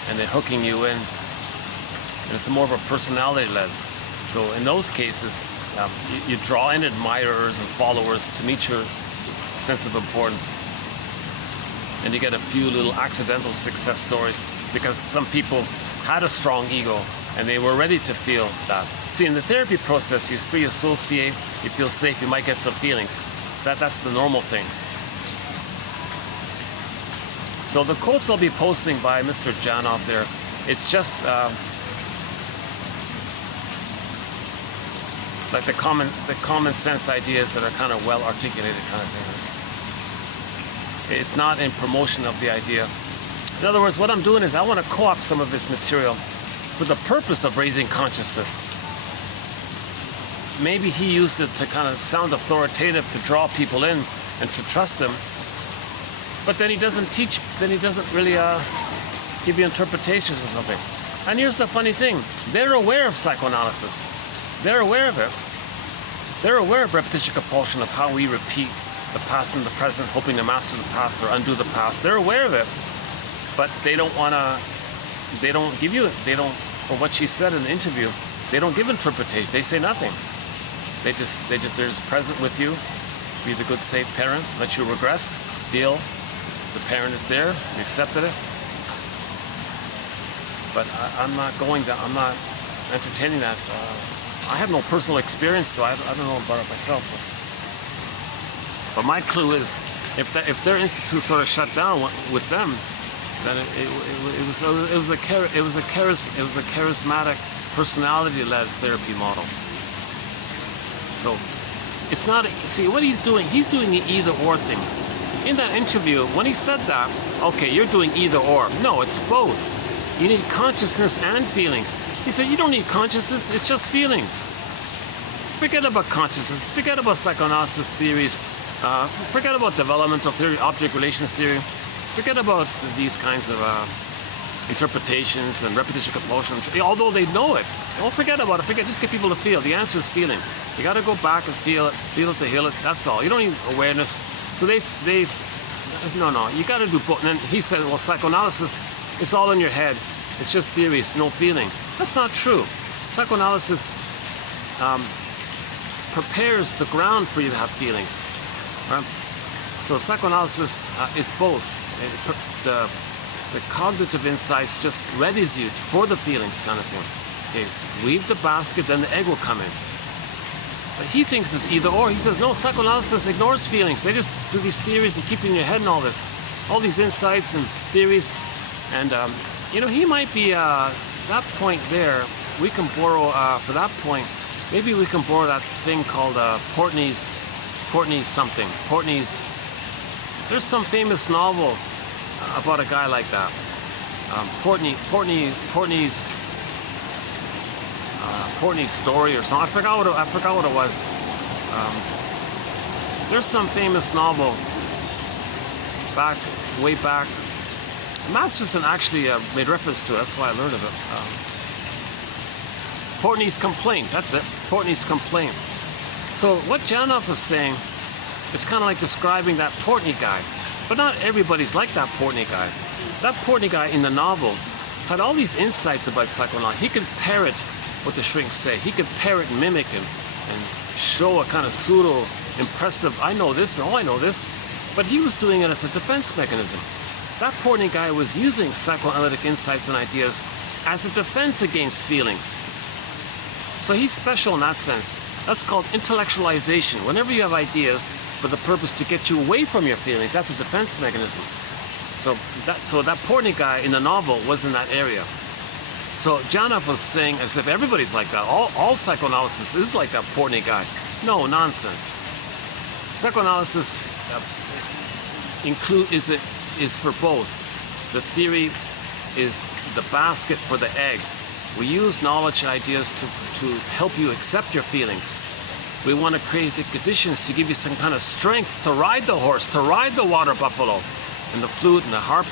and they're hooking you in. and it's more of a personality-led. So in those cases, you draw in admirers and followers to meet your sense of importance. And you get a few little accidental success stories because some people had a strong ego and they were ready to feel that. See, in the therapy process, you free associate, you feel safe, you might get some feelings. That's the normal thing. So the quotes I'll be posting by Mr. Janov there, it's just like the common sense ideas that are kind of well articulated kind of thing. It's not in promotion of the idea. In other words, what I'm doing is I want to co-opt some of this material for the purpose of raising consciousness. Maybe he used it to kind of sound authoritative, to draw people in and to trust them. But then he doesn't teach, then he doesn't really give you interpretations or something. And here's the funny thing, they're aware of psychoanalysis. They're aware of it. They're aware of repetition compulsion, of how we repeat the past and the present, hoping to master the past or undo the past. They're aware of it, but they don't want to, for what she said in the interview, they don't give interpretation. They say nothing. They're just present with you, be the good, safe parent, let you regress, deal. The parent is there, you accepted it. But I'm not entertaining that. I have no personal experience, so I don't know about it myself. But my clue is, if their institute sort of shut down with them, then it was a charismatic, personality-led therapy model. So it's not. See what he's doing. He's doing the either-or thing. In that interview, when he said that, okay, you're doing either-or. No, it's both. You need consciousness and feelings. He said, you don't need consciousness, it's just feelings. Forget about consciousness, forget about psychoanalysis theories, forget about developmental theory, object relations theory, forget about these kinds of interpretations and repetition compulsion, although they know it. Don't forget about it, just get people to feel. The answer is feeling. You got to go back and feel it to heal it, that's all. You don't need awareness. So no, you got to do both. And then he said, well, psychoanalysis, it's all in your head. It's just theories, no feeling. That's not true. Psychoanalysis prepares the ground for you to have feelings. Right? So psychoanalysis is both. The cognitive insights just readies you for the feelings kind of thing. Okay, weave the basket, then the egg will come in. But he thinks it's either or. He says, no, psychoanalysis ignores feelings. They just do these theories and keep in your head and all this. All these insights and theories. And, he might be, that point there, we can borrow, for that point, maybe we can borrow that thing called Portney's something. There's some famous novel about a guy like that. Portney's story or something. I forgot what it was. There's some famous novel way back. Masterson actually made reference to it. That's why I learned of it. Portney's complaint. That's it. Portney's complaint. So what Janov is saying is kind of like describing that Portney guy. But not everybody's like that Portney guy. That Portney guy in the novel had all these insights about psychoanalysis. He could parrot what the shrinks say. He could parrot and mimic and show a kind of pseudo-impressive, I know this, and oh, I know this. But he was doing it as a defense mechanism. That Portney guy was using psychoanalytic insights and ideas as a defense against feelings. So he's special in that sense. That's called intellectualization. Whenever you have ideas for the purpose to get you away from your feelings, that's a defense mechanism. So that Portney guy in the novel was in that area. So Janov was saying as if everybody's like that. All psychoanalysis is like that Portney guy. No, nonsense. Psychoanalysis is for both. The theory is the basket for the egg. We use knowledge and ideas to help you accept your feelings. We want to create the conditions to give you some kind of strength to ride the horse, to ride the water buffalo, and the flute and the harp,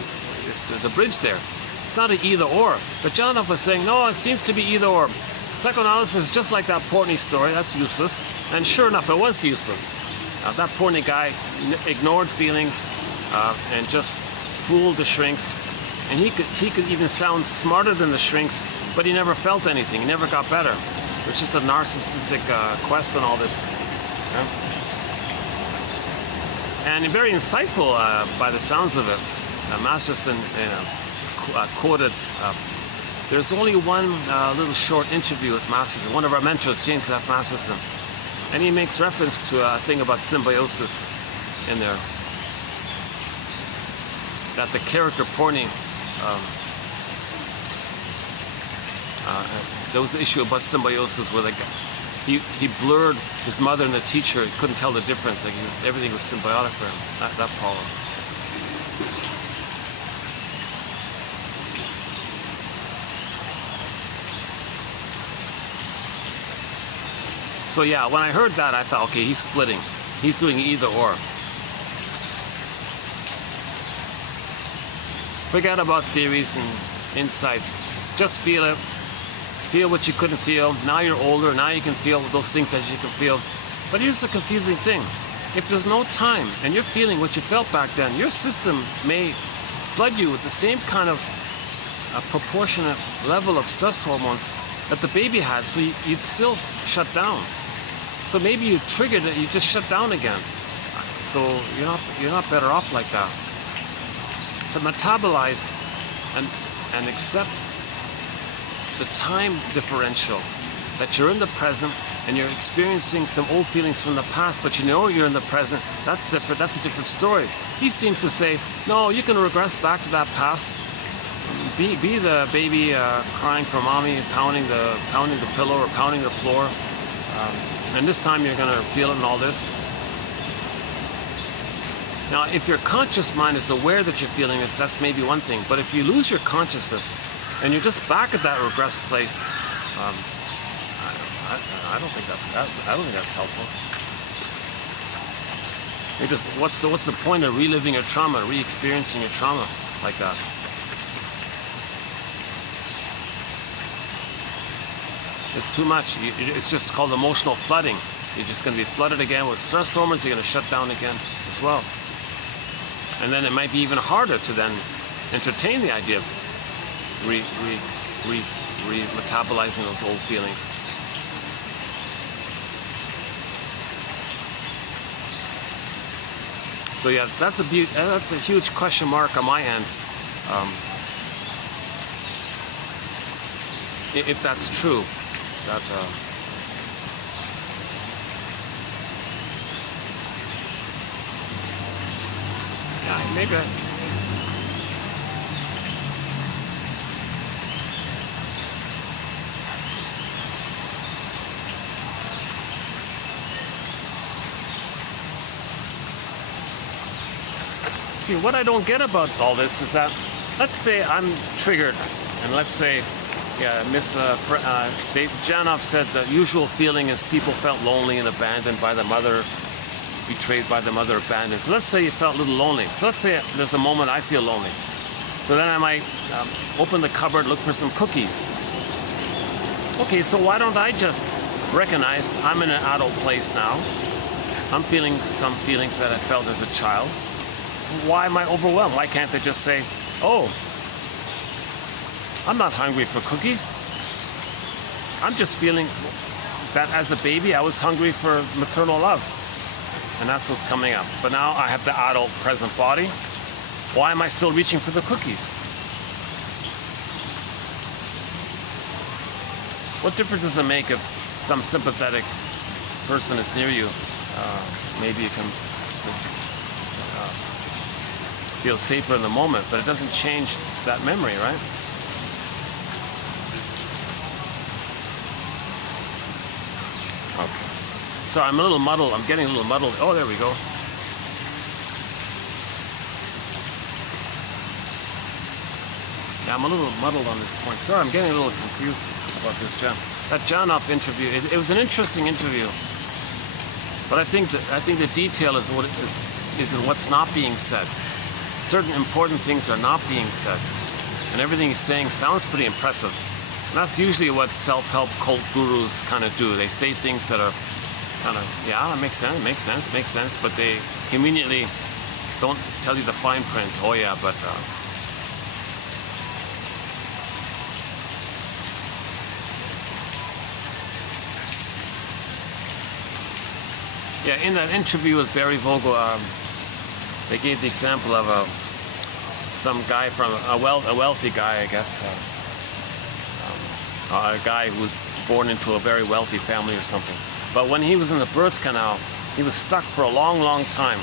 the bridge there. It's not an either or. But Janov was saying, no, it seems to be either or. Psychoanalysis is just like that Portney story. That's useless. And sure enough, it was useless. That Portney guy ignored feelings and just fooled the shrinks. And he could even sound smarter than the shrinks but he never felt anything. He never got better. It's just a narcissistic quest and all this. Okay? And very insightful by the sounds of it. Masterson quoted, there's only one little short interview with Masterson, one of our mentors, James F. Masterson. And he makes reference to a thing about symbiosis in there. That the character pointing, there was an issue about symbiosis where he blurred his mother and the teacher. He couldn't tell the difference. Like everything was symbiotic for him. That problem. So yeah, when I heard that, I thought, okay, he's splitting. He's doing either or. Forget about theories and insights. Just feel it. Feel what you couldn't feel. Now you're older. Now you can feel those things that you can feel. But here's the confusing thing. If there's no time and you're feeling what you felt back then, your system may flood you with the same kind of proportionate level of stress hormones that the baby had, so you'd still shut down. So maybe you triggered it, you just shut down again. So you're not better off like that. To metabolize and accept the time differential, that you're in the present and you're experiencing some old feelings from the past, but you know you're in the present, that's different. That's a different story. He seems to say, no, you can regress back to that past. Be the baby crying for mommy, pounding the pillow or pounding the floor. And this time you're going to feel it and all this. Now, if your conscious mind is aware that you're feeling this, that's maybe one thing. But if you lose your consciousness and you're just back at that regressed place, I don't think that's helpful. You're just what's the point of reliving your trauma, re-experiencing your trauma like that? It's too much. It's just called emotional flooding. You're just going to be flooded again with stress hormones. You're going to shut down again as well. And then it might be even harder to then entertain the idea of metabolizing those old feelings. So yeah, that's a huge question mark on my end. If that's true, that yeah, maybe. See, what I don't get about all this is that, let's say I'm triggered, and let's say, yeah, Dave Janoff said the usual feeling is people felt lonely and abandoned by the mother, betrayed by the mother, abandoned. So let's say you felt a little lonely. So let's say there's a moment I feel lonely. So then I might open the cupboard, look for some cookies. Okay, so why don't I just recognize I'm in an adult place now. I'm feeling some feelings that I felt as a child. Why am I overwhelmed? Why can't they just say, oh, I'm not hungry for cookies. I'm just feeling that as a baby I was hungry for maternal love. And that's what's coming up. But now I have the adult present body. Why am I still reaching for the cookies? What difference does it make if some sympathetic person is near you? Maybe you can feel safer in the moment, but it doesn't change that memory, right? Okay. So I'm a little muddled. I'm getting a little muddled. Oh, there we go. Yeah, I'm a little muddled on this point. Sorry, I'm getting a little confused about this that Janoff interview. It was an interesting interview, but I think the detail is what is in what's not being said. Certain important things are not being said, and everything he's saying sounds pretty impressive. And that's usually what self-help cult gurus kind of do. They say things that are kind of, yeah, that makes sense, but they conveniently don't tell you the fine print. Oh yeah, but Yeah, in that interview with Barry Vogel, they gave the example of some guy from a wealthy guy, I guess, a guy who was born into a very wealthy family or something. But when he was in the birth canal, he was stuck for a long, long time.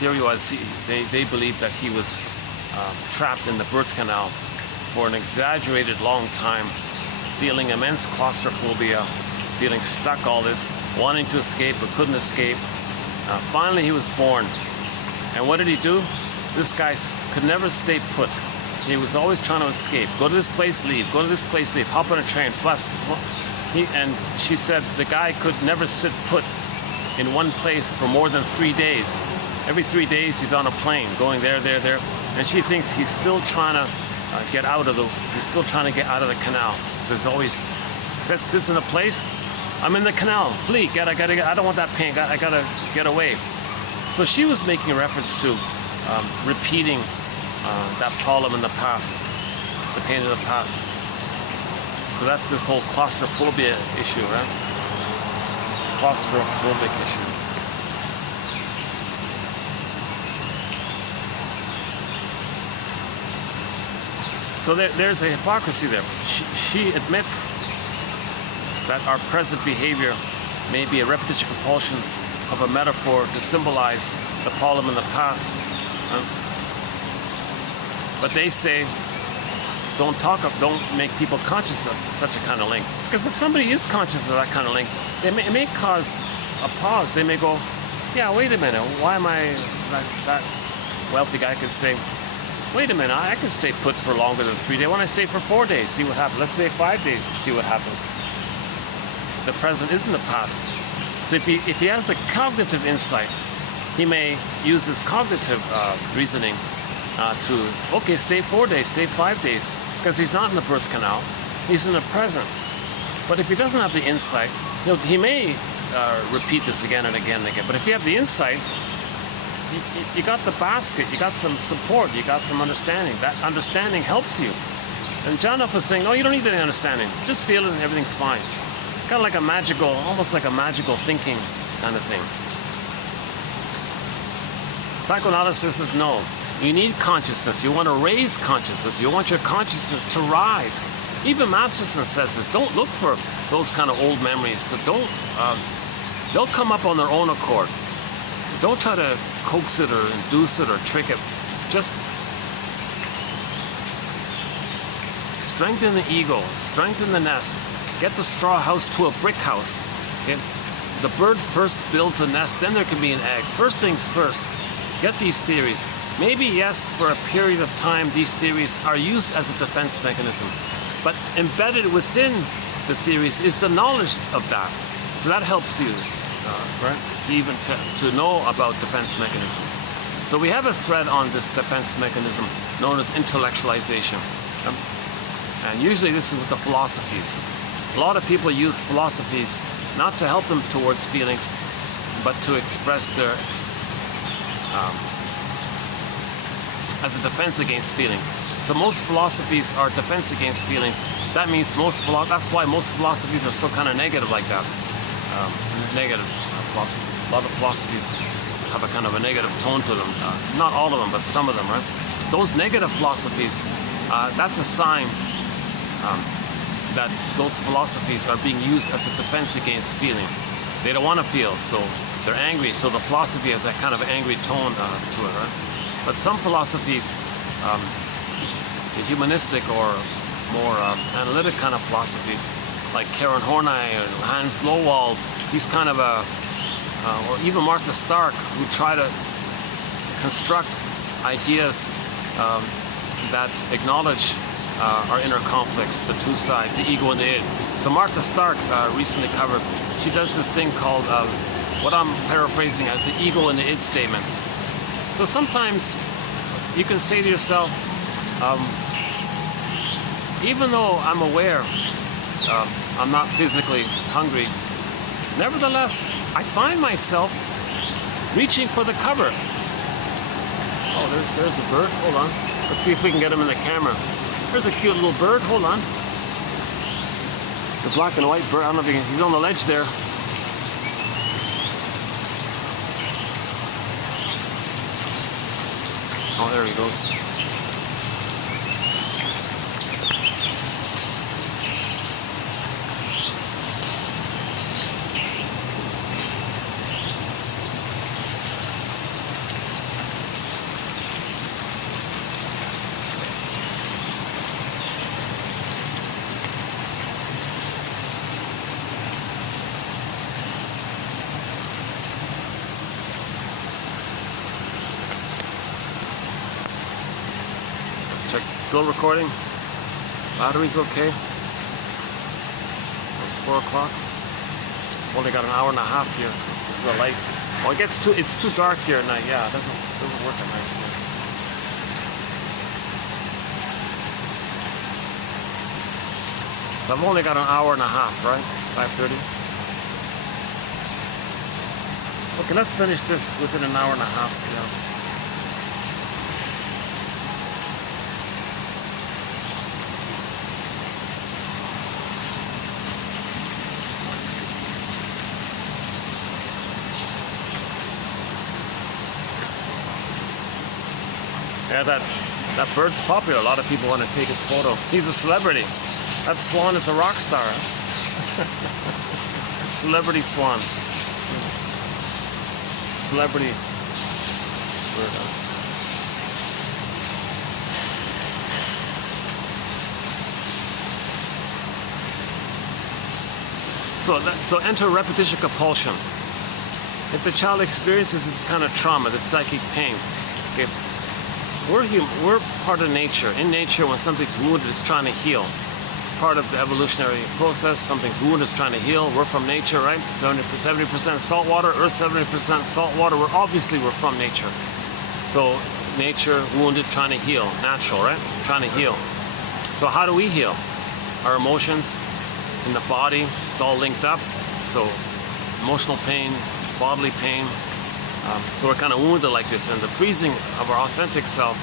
Theory was they believed that he was trapped in the birth canal for an exaggerated long time, feeling immense claustrophobia, feeling stuck all this, wanting to escape but couldn't escape. Finally he was born. And what did he do? This guy could never stay put. He was always trying to escape. Go to this place, leave. Go to this place, leave. Hop on a train, bus. And she said the guy could never sit put in one place for more than 3 days. Every 3 days he's on a plane, going there. And she thinks he's still trying to get out of the canal. So he's always sits in a place. I'm in the canal. Flee. I don't want that pain. I gotta get away. So she was making a reference to repeating that problem in the past, the pain of the past. So that's this whole claustrophobia issue, right? Claustrophobic issue. So there's a hypocrisy there. She admits that our present behavior may be a repetition compulsion of a metaphor to symbolize the problem in the past. But they say, don't make people conscious of such a kind of link. Because if somebody is conscious of that kind of link, it may cause a pause. They may go, yeah, wait a minute, why am I, that wealthy guy could say, wait a minute, I can stay put for longer than 3 days. When I stay for 4 days, see what happens. Let's say 5 days, see what happens. The present isn't the past. So if he has the cognitive insight, he may use his cognitive reasoning to, okay, stay 4 days, stay 5 days, because he's not in the birth canal, he's in the present. But if he doesn't have the insight, he may repeat this again and again and again. But if you have the insight, you got the basket, you got some support, you got some understanding. That understanding helps you. And John F was saying, no, you don't need any understanding. Just feel it and everything's fine. Kind of like a magical, almost like a magical thinking kind of thing. Psychoanalysis says no. You need consciousness. You want to raise consciousness. You want your consciousness to rise. Even Masterson says this. Don't look for those kind of old memories. They'll come up on their own accord. Don't try to coax it or induce it or trick it. Just strengthen the ego. Strengthen the nest. Get the straw house to a brick house. Okay? The bird first builds a nest, then there can be an egg. First things first. Get these theories. Maybe, yes, for a period of time, these theories are used as a defense mechanism. But embedded within the theories is the knowledge of that. So that helps you, right? To know about defense mechanisms. So we have a thread on this defense mechanism known as intellectualization. And usually this is with the philosophies. A lot of people use philosophies not to help them towards feelings, but to express their as a defense against feelings. So most philosophies are defense against feelings. That means that's why most philosophies are so kind of negative like that. Negative philosophy. A lot of philosophies have a kind of a negative tone to them. Not all of them, but some of them, right? Those negative philosophies, that's a sign that those philosophies are being used as a defense against feeling. They don't want to feel, so they're angry. So the philosophy has that kind of angry tone to it, right? But some philosophies, the humanistic or more analytic kind of philosophies, like Karen Horney and Hans Lowald, these kind of, or even Martha Stark, who try to construct ideas that acknowledge our inner conflicts, the two sides, the ego and the id. So Martha Stark recently covered, she does this thing called, what I'm paraphrasing as the ego and the id statements. So sometimes you can say to yourself, even though I'm aware I'm not physically hungry, nevertheless, I find myself reaching for the cover. Oh, there's a bird. Hold on. Let's see if we can get him in the camera. There's a cute little bird. Hold on. The black and white bird. I don't know if he's on the ledge there. Oh, there he goes. Check. Still recording. Battery's okay. It's 4 o'clock. Only got an hour and a half here. The light. Oh, it's too dark here at night. Yeah, it doesn't work at night. So I've only got an hour and a half, right? 5:30. Okay, let's finish this within an hour and a half. Yeah. Yeah, that bird's popular. A lot of people want to take his photo. He's a celebrity. That swan is a rock star. Celebrity swan. Celebrity bird. So enter repetition compulsion. If the child experiences this kind of trauma, this psychic pain, okay, we're part of nature. In nature, when something's wounded, it's trying to heal. It's part of the evolutionary process. Something's wounded, it's trying to heal. We're from nature, right? 70% salt water, Earth 70% salt water. We're from nature. So nature, wounded, trying to heal. Natural, right? Trying to heal. So how do we heal? Our emotions in the body, it's all linked up. So emotional pain, bodily pain. So we're kind of wounded like this, and the freezing of our authentic self,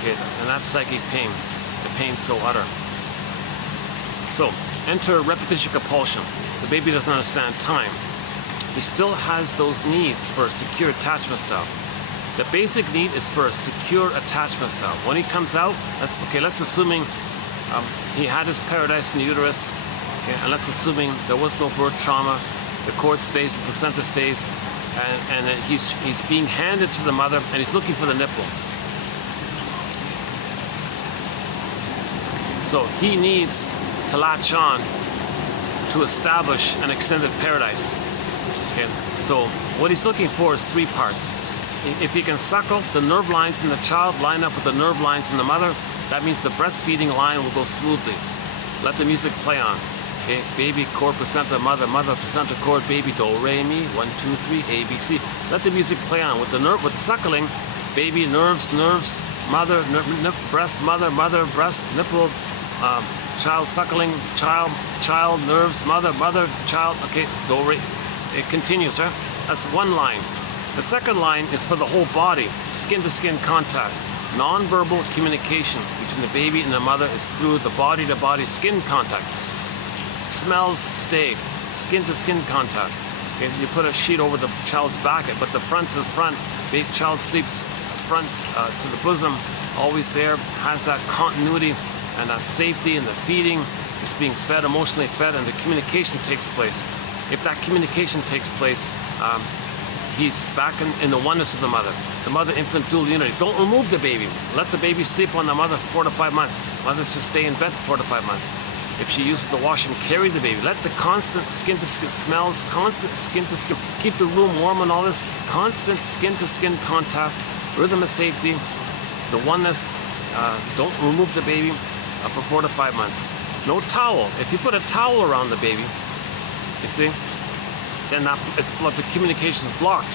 okay, and that's psychic pain. The pain's so utter. So enter repetition compulsion. The baby doesn't understand time. He still has those needs for a secure attachment style. The basic need is for a secure attachment style. When he comes out, let's assuming he had his paradise in the uterus, okay, and let's assuming there was no birth trauma, the cord stays, the placenta stays, and he's being handed to the mother, and he's looking for the nipple. So he needs to latch on to establish an extended paradise. Okay, so what he's looking for is 3 parts. If he can suckle, the nerve lines in the child line up with the nerve lines in the mother, that means the breastfeeding line will go smoothly. Let the music play on. Okay, baby, cord, placenta, mother, mother, placenta, cord, baby, do, re, mi, 1, 2, 3, A, B, C. Let the music play on. With the suckling, baby, nerves, mother, breast, mother, breast, nipple, child suckling, child, nerves, mother, child. Okay, do, re. It continues, right? That's one line. The second line is for the whole body, skin-to-skin contact. Non-verbal communication between the baby and the mother is through the body-to-body skin contact. Smells stay, skin-to-skin contact. Okay, you put a sheet over the child's back, but the front to the front, the child sleeps front to the bosom, always there, has that continuity and that safety, and the feeding is being fed, emotionally fed, and the communication takes place. If that communication takes place, he's back in the oneness of the mother-infant dual unity. Don't remove the baby. Let the baby sleep on the mother for 4 to 5 months. Mothers just stay in bed for 4 to 5 months. If she uses the washroom, carry the baby. Let the constant skin-to-skin smells, constant skin-to-skin, keep the room warm and all this, constant skin-to-skin contact, rhythm of safety, the oneness. Don't remove the baby for 4 to 5 months. No towel. If you put a towel around the baby, you see, then the communication is blocked.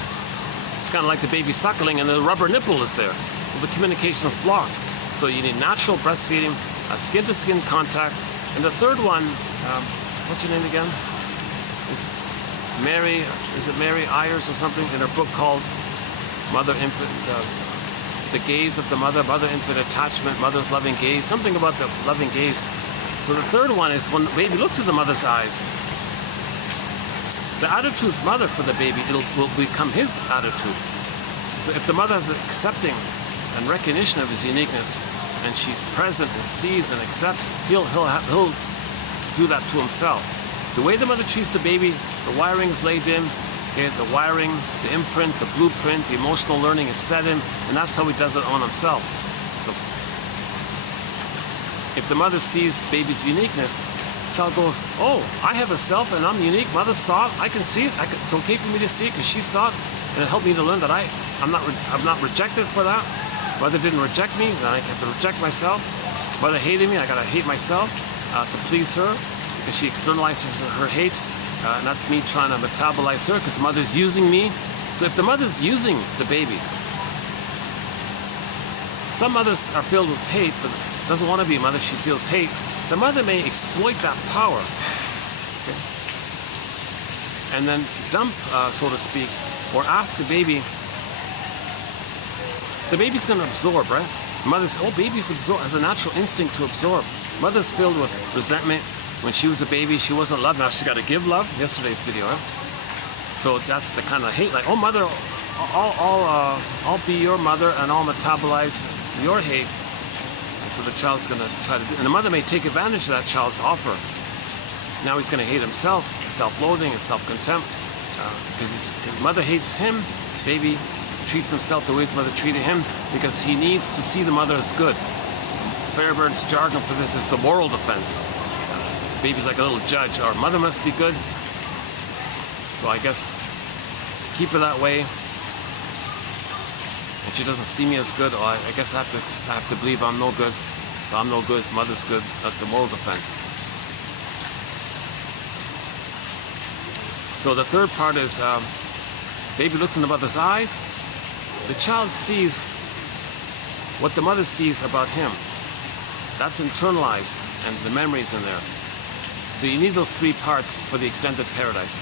It's kind of like the baby suckling and the rubber nipple is there. The communication is blocked. So you need natural breastfeeding, skin-to-skin contact. And the third one, what's your name again? Is it Mary Ayers or something, in her book called Mother Infant, The Gaze of the Mother, Mother-Infant Attachment, Mother's Loving Gaze, something about the loving gaze. So the third one is when the baby looks at the mother's eyes, the attitude's mother for the baby, will become his attitude. So if the mother is accepting and recognition of his uniqueness, and she's present and sees and accepts, he'll do that to himself. The way the mother treats the baby, the wiring is laid in, okay, the wiring, the imprint, the blueprint, the emotional learning is set in, and that's how he does it on himself. So if the mother sees the baby's uniqueness, the child goes, oh, I have a self and I'm unique. Mother saw it, I can see it, it's okay for me to see it because she saw it, and it helped me to learn that I'm not rejected for that. Mother didn't reject me, then I have to reject myself. Mother hated me, I gotta hate myself to please her, because she externalizes her hate, and that's me trying to metabolize her because the mother's using me. So if the mother's using the baby, some mothers are filled with hate, but doesn't want to be a mother, she feels hate. The mother may exploit that power, okay, and then dump, so to speak, or ask the baby. The baby's going to absorb, right? Mother's, oh, babies absorb, has a natural instinct to absorb. Mother's filled with resentment. When she was a baby, she wasn't loved. Now she's got to give love. Yesterday's video, huh? So that's the kind of hate, like, oh, mother, I'll be your mother and I'll metabolize your hate. And so the child's going to try to do, and the mother may take advantage of that child's offer. Now he's going to hate himself, self-loathing and self-contempt, because his mother hates him. Baby treats himself the way his mother treated him because he needs to see the mother as good. Fairbairn's jargon for this is the moral defense. Baby's like a little judge. Our mother must be good, so I guess keep her that way. And she doesn't see me as good, I guess I have to believe I'm no good. So I'm no good, mother's good. That's the moral defense. So the third part is, baby looks in the mother's eyes. The child sees what the mother sees about him. That's internalized, and the memory's in there. So you need those three parts for the extended paradise.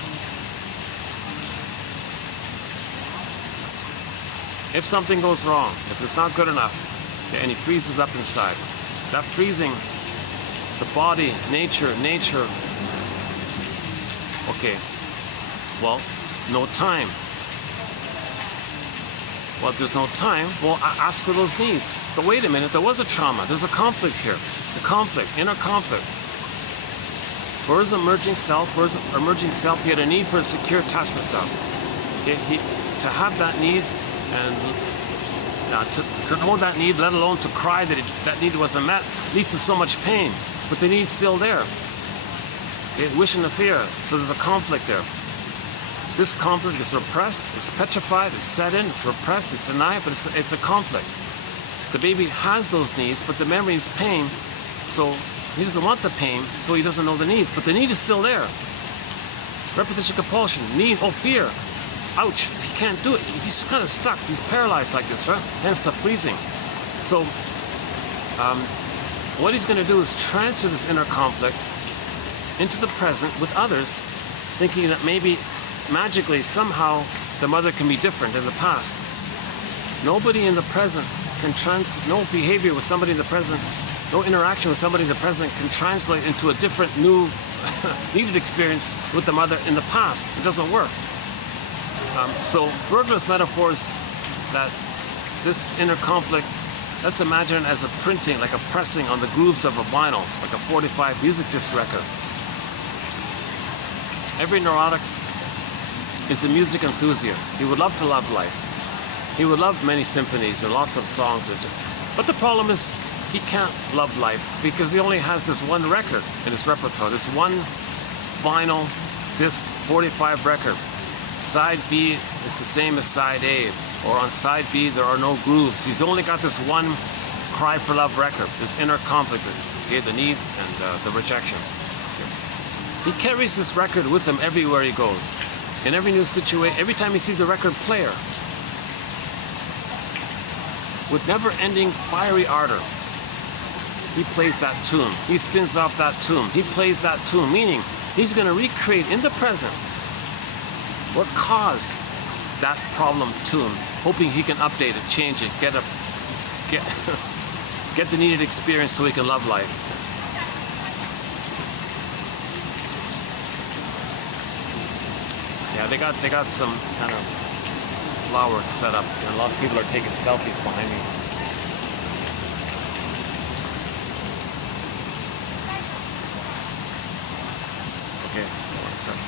If something goes wrong, if it's not good enough, and he freezes up inside, that freezing, the body, nature, okay, well, no time. Well, if there's no time, well, ask for those needs. But wait a minute, there was a trauma. There's a conflict here. The conflict, inner conflict. For his emerging self, he had a need for a secure attachment self. Okay? To have that need, and to know that need, let alone to cry that that need wasn't met, leads to so much pain. But the need's still there. Okay? Wish and the fear. So there's a conflict there. This conflict is repressed, it's petrified, it's set in, it's repressed, it's denied, but it's a conflict. The baby has those needs, but the memory is pain, so he doesn't want the pain, so he doesn't know the needs, but the need is still there. Repetition, compulsion, need, oh, fear. Ouch, he can't do it. He's kind of stuck, he's paralyzed like this, right? Hence the freezing. So, what he's going to do is transfer this inner conflict into the present with others, thinking that maybe magically, somehow, the mother can be different in the past. Nobody in the present can no behavior with somebody in the present, no interaction with somebody in the present can translate into a different, new, needed experience with the mother in the past. It doesn't work. So, Bergler's metaphors that this inner conflict, let's imagine it as a printing, like a pressing on the grooves of a vinyl, like a 45 music disc record. Every neurotic is a music enthusiast. He would love to love life. He would love many symphonies and lots of songs. But the problem is he can't love life because he only has this one record in his repertoire, this one vinyl disc 45 record. Side B is the same as side A, or on side B there are no grooves. He's only got this one cry for love record, this inner conflict, okay, the need and the rejection. He carries this record with him everywhere he goes. In every new situation, every time he sees a record player, with never-ending fiery ardor, he plays that tune. He spins off that tune. He plays that tune, meaning he's going to recreate in the present what caused that problem tune, hoping he can update it, change it, get the needed experience so he can love life. Yeah, they got some kind of flowers set up, and a lot of people are taking selfies behind me. Okay, one second.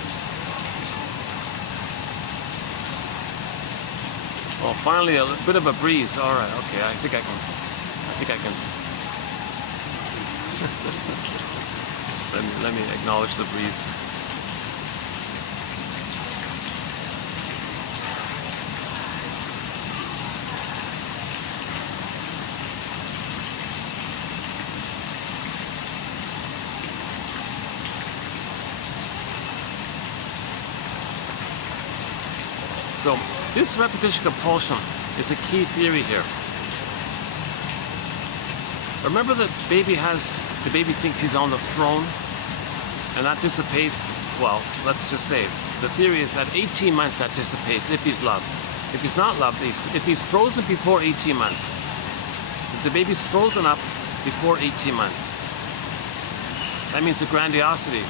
Well, finally a bit of a breeze. All right, okay, I think I can let me acknowledge the breeze. So this repetition compulsion is a key theory here. Remember that the baby thinks he's on the throne, and that dissipates, well, let's just say, the theory is that 18 months that dissipates if he's loved. If he's not loved, if he's frozen before 18 months, if the baby's frozen up before 18 months, that means the grandiosity,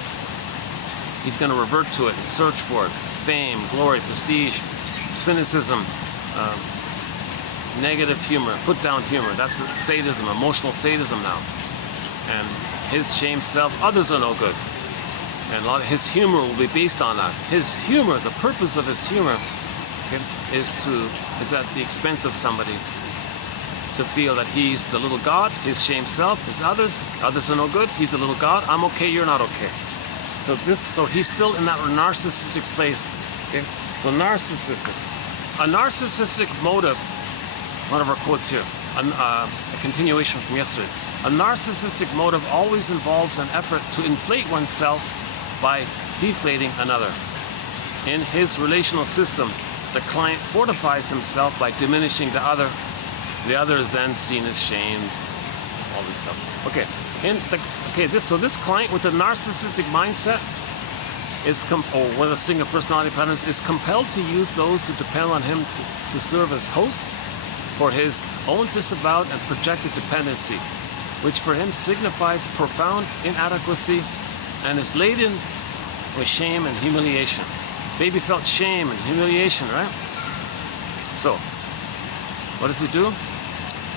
he's going to revert to it and search for it. Fame, glory, prestige, cynicism, negative humor, put down humor. That's sadism, emotional sadism now. And his shame self, others are no good. And a lot of his humor will be based on that. His humor, the purpose of his humor, okay, is at the expense of somebody. To feel that he's the little god, his shame self, his others are no good, he's a little god, I'm okay, you're not okay. So he's still in that narcissistic place. Okay? So narcissistic. A narcissistic motive, one of our quotes here, a continuation from yesterday. A narcissistic motive always involves an effort to inflate oneself by deflating another. In his relational system, the client fortifies himself by diminishing the other. The other is then seen as shamed, all this stuff. Okay, so this client with the narcissistic mindset or with a string of personality patterns is compelled to use those who depend on him to serve as hosts for his own disavowed and projected dependency, which for him signifies profound inadequacy and is laden with shame and humiliation. Baby felt shame and humiliation, right? So, what does he do?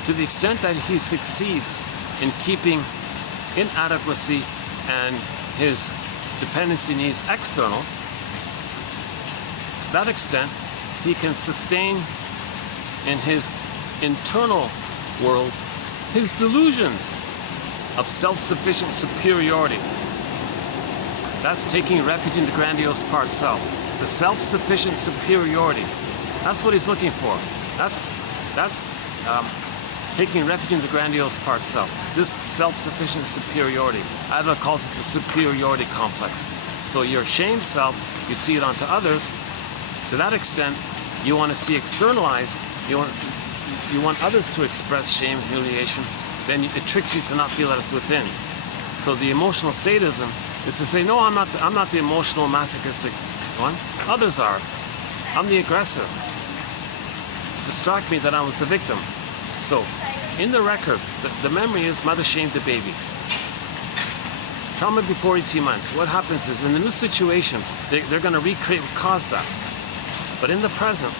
To the extent that he succeeds in keeping inadequacy and his dependency needs external, to that extent, he can sustain in his internal world his delusions of self-sufficient superiority. That's taking refuge in the grandiose part self. The self-sufficient superiority. That's what he's looking for. That's taking refuge in the grandiose part self. This self-sufficient superiority. Aristotle calls it the superiority complex. So your shame self, you see it onto others. To that extent, you want to see externalized. You want others to express shame, humiliation. Then it tricks you to not feel that it's within. So the emotional sadism is to say, no, I'm not the emotional masochistic one. Others are. I'm the aggressor. Distract me that I was the victim. So, in the record, the memory is mother shamed the baby. Trauma before 18 months. What happens is, in the new situation, they're going to recreate what caused that. But in the present,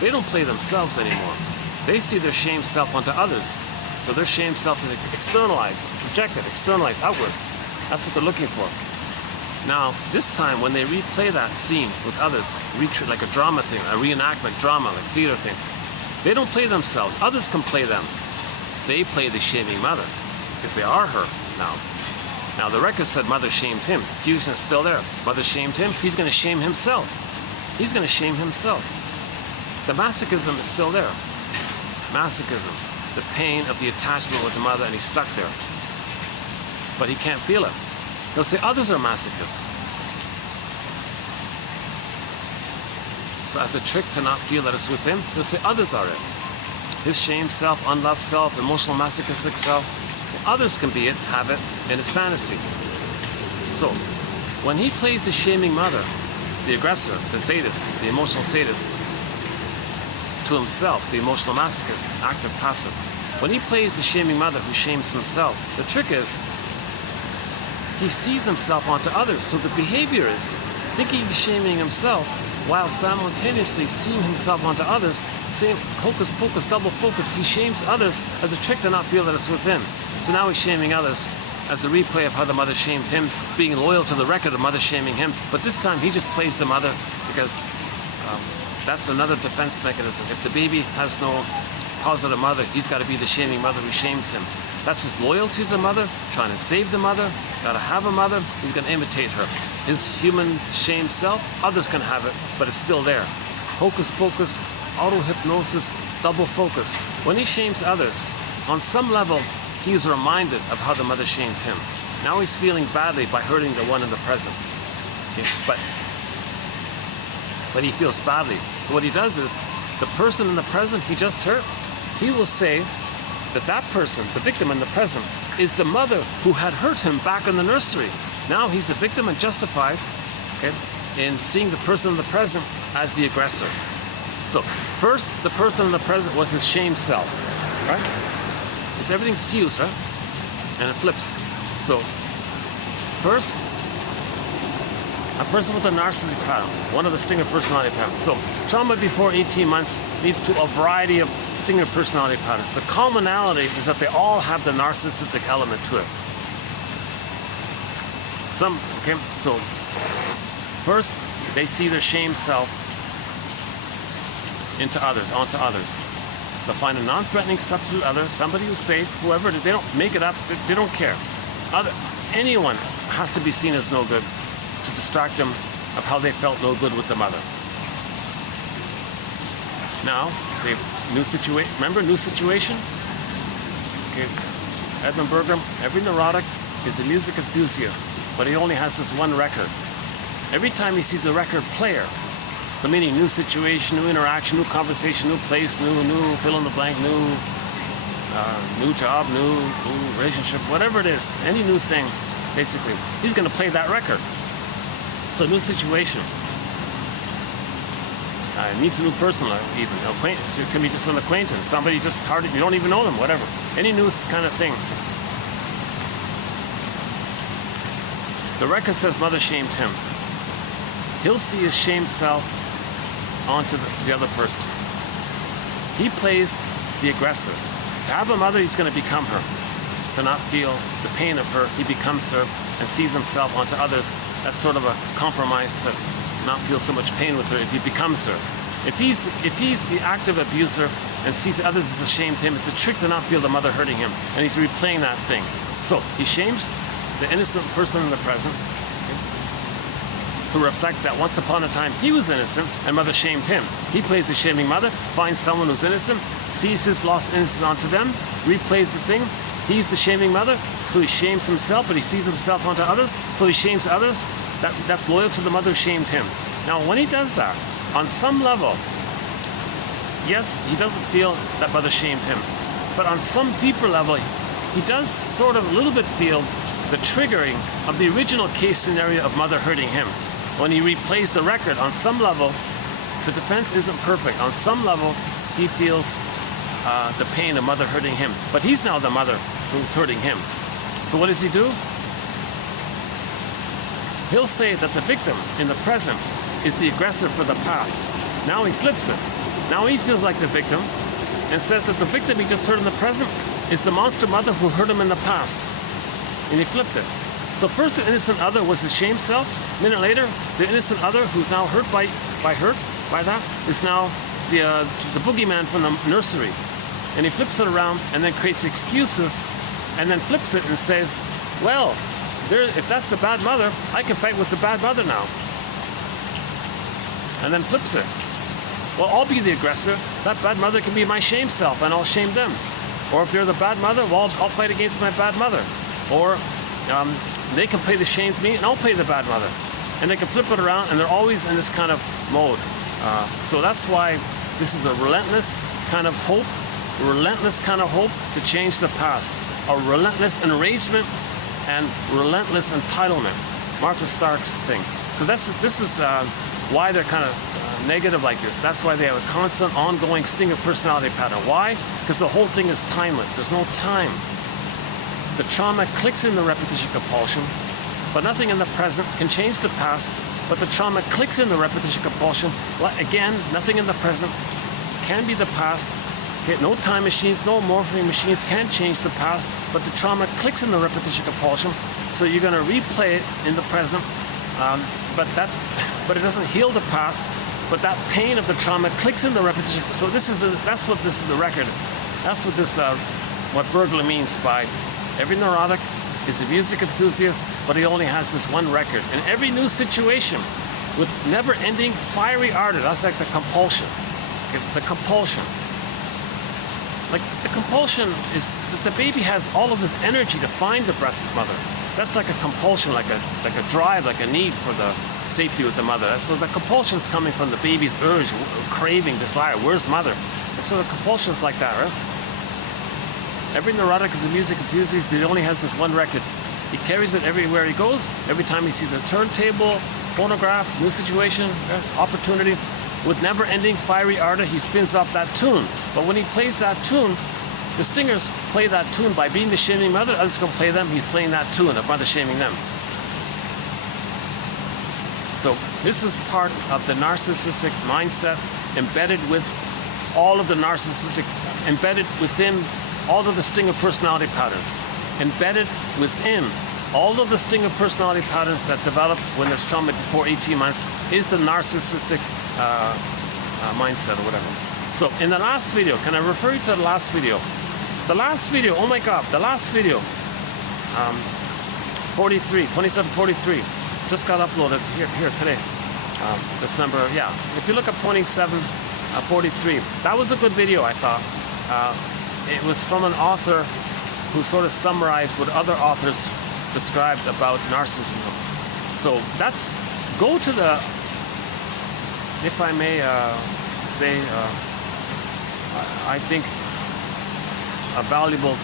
they don't play themselves anymore. They see their shame self onto others. So their shame self is externalized, projected, externalized, outward. That's what they're looking for. Now, this time, when they replay that scene with others, like a drama thing, a reenactment drama, like theater thing, they don't play themselves. Others can play them. They play the shaming mother, because they are her now. Now, the record said mother shamed him. Fusion is still there. Mother shamed him. He's going to shame himself. He's going to shame himself. The masochism is still there. Masochism, the pain of the attachment with the mother, and he's stuck there. But he can't feel it. They'll say others are masochists. So as a trick to not feel that it's with him, they'll say others are it. His shame self, unloved self, emotional masochistic self, others can be it, have it, in his fantasy. So, when he plays the shaming mother, the aggressor, the sadist, the emotional sadist, to himself, the emotional masochist, active, passive, when he plays the shaming mother who shames himself, the trick is, he sees himself onto others. So the behavior is thinking he's shaming himself while simultaneously seeing himself onto others. Same hocus pocus, double focus. He shames others as a trick to not feel that it's within. So now he's shaming others as a replay of how the mother shamed him, being loyal to the record of mother shaming him. But this time he just plays the mother because that's another defense mechanism. If the baby has no positive mother, he's got to be the shaming mother who shames him. That's his loyalty to the mother, trying to save the mother, got to have a mother, he's going to imitate her. His human shame self, others can have it, but it's still there. Hocus pocus, auto-hypnosis, double focus. When he shames others, on some level, he is reminded of how the mother shamed him. Now he's feeling badly by hurting the one in the present. Okay? But he feels badly. So what he does is, the person in the present he just hurt, he will say that that person, the victim in the present, is the mother who had hurt him back in the nursery. Now he's the victim and justified, okay, in seeing the person in the present as the aggressor. So first, the person in the present was his shame self, right? Because everything's fused, right? And it flips. So first, a person with a narcissistic pattern, one of the stinger personality patterns. So trauma before 18 months leads to a variety of stinger personality patterns. The commonality is that they all have the narcissistic element to it. Okay, so first, they see their shame self onto others. They'll find a non-threatening substitute other, somebody who's safe, whoever, they don't make it up, they don't care. Anyone has to be seen as no good to distract them of how they felt no good with the mother. Now, new situation. Remember, new situation? Okay. Edmund Berger, every neurotic is a music enthusiast, but he only has this one record. Every time he sees a record player, so meaning new situation, new interaction, new conversation, new place, new fill in the blank, new job, new relationship, whatever it is, any new thing, basically, he's going to play that record. So new situation. Meets a new person, even it can be just an acquaintance, somebody just hard, you don't even know them, whatever. Any new kind of thing. The record says mother shamed him. He'll see his shame self onto the other person. He plays the aggressor. To have a mother, he's going to become her. To not feel the pain of her, he becomes her and sees himself onto others. That's sort of a compromise to not feel so much pain with her if he becomes her. If he's the active abuser and sees others as ashamed him, it's a trick to not feel the mother hurting him, and he's replaying that thing. So he shames the innocent person in the present, okay, to reflect that once upon a time he was innocent and mother shamed him. He plays the shaming mother, finds someone who's innocent, sees his lost innocence onto them, replays the thing. He's the shaming mother, so he shames himself, but he sees himself onto others, so he shames others. That's loyal to the mother who shamed him. Now, when he does that, on some level, yes, he doesn't feel that mother shamed him, but on some deeper level, he does sort of a little bit feel the triggering of the original case scenario of mother hurting him. When he replays the record, on some level, the defense isn't perfect. On some level, he feels the pain of mother hurting him, but he's now the mother who's hurting him. So what does he do? He'll say that the victim in the present is the aggressor for the past. Now he flips it. Now he feels like the victim and says that the victim he just hurt in the present is the monster mother who hurt him in the past. And he flipped it. So first the innocent other was his shame self. A minute later, the innocent other who's now hurt by that is now the boogeyman from the nursery. And he flips it around and then creates excuses and then flips it and says, well, if that's the bad mother, I can fight with the bad mother now. And then flips it. Well, I'll be the aggressor. That bad mother can be my shame self and I'll shame them. Or if they're the bad mother, well, I'll fight against my bad mother. Or they can play the shame to me and I'll play the bad mother. And they can flip it around and they're always in this kind of mode. So that's why this is a relentless kind of hope to change the past. A relentless enragement and relentless entitlement. Martha Stark's thing. So this is why they're kind of negative like this. That's why they have a constant, ongoing stinger personality pattern. Why? Because the whole thing is timeless. There's no time. The trauma clicks in the repetition compulsion, but nothing in the present can change the past, but the trauma clicks in the repetition compulsion. Again, nothing in the present can be the past, Okay, no time machines, no morphing machines can change the past, but the trauma clicks in the repetition compulsion, so you're going to replay it in the present, but it doesn't heal the past, but that pain of the trauma clicks in the repetition. So that's what this is the record. That's what this what Bergler means by every neurotic is a music enthusiast, but he only has this one record. In every new situation, with never-ending fiery ardor, that's like the compulsion. Okay, the compulsion. Like the compulsion is that the baby has all of this energy to find the breast mother. That's like a compulsion, like a drive, like a need for the safety with the mother. So the compulsion is coming from the baby's urge, craving, desire. Where's mother? And so the compulsion is like that, right? Every neurotic is a music enthusiast, but he only has this one record. He carries it everywhere he goes. Every time he sees a turntable, phonograph, new situation, opportunity, with never-ending fiery ardor, he spins off that tune. But when he plays that tune, the stingers play that tune by being the shaming mother. Others go play them. He's playing that tune of mother shaming them. So this is part of the narcissistic mindset embedded with all of the narcissistic, embedded within all of the stinger personality patterns, embedded within all of the stinger personality patterns that develop when there's trauma before 18 months is the narcissistic mindset or whatever. So in the last video, can I refer you to the last video? The last video, oh my God, the last video, 2743, just got uploaded here today, December, yeah. If you look up 2743, that was a good video, I thought. It was from an author who sort of summarized what other authors described about narcissism. So go to the, if I may say, I think a valuable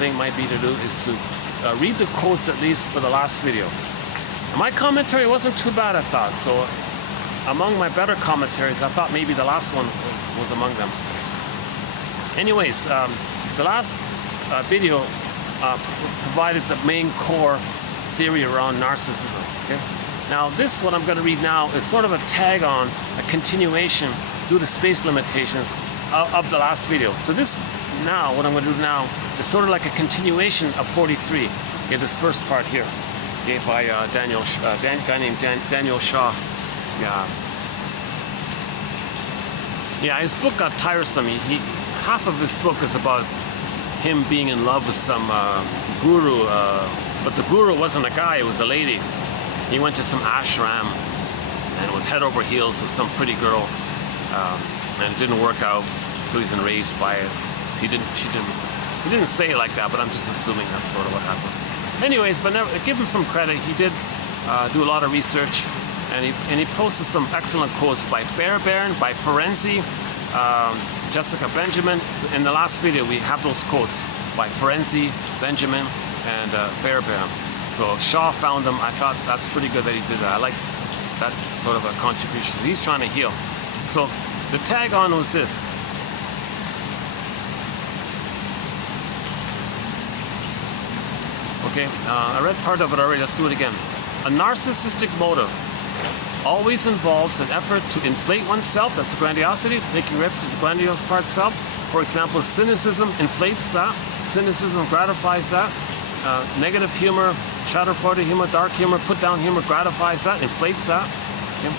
thing might be to do is to read the quotes at least for the last video. My commentary wasn't too bad, I thought. So among my better commentaries, I thought maybe the last one was among them. Anyways, the last video provided the main core theory around narcissism. Okay? Now this, what I'm going to read now, is sort of a tag on, a continuation due to space limitations of the last video. So this now, what I'm going to do now, is sort of like a continuation of 43. Okay, this first part here, okay, by a guy named Daniel Shaw. Yeah, his book got tiresome. Half of his book is about him being in love with some guru, but the guru wasn't a guy, it was a lady. He went to some ashram and was head over heels with some pretty girl, and it didn't work out, so he's enraged by it. He didn't say it like that, but I'm just assuming that's sort of what happened. Anyways, but give him some credit. He did do a lot of research, and he posted some excellent quotes by Fairbairn, by Ferenczi, Jessica Benjamin. In the last video, we have those quotes by Ferenczi, Benjamin, and Fairbairn. So Shaw found them. I thought that's pretty good that he did that. I like that sort of a contribution. He's trying to heal. So the tag on was this. Okay, I read part of it already. Let's do it again. A narcissistic motive always involves an effort to inflate oneself. That's the grandiosity, making reference to the grandiose part self. For example, cynicism inflates that. Cynicism gratifies that. Negative humor, schadenfreude humor, dark humor, put down humor gratifies that, inflates that. Okay?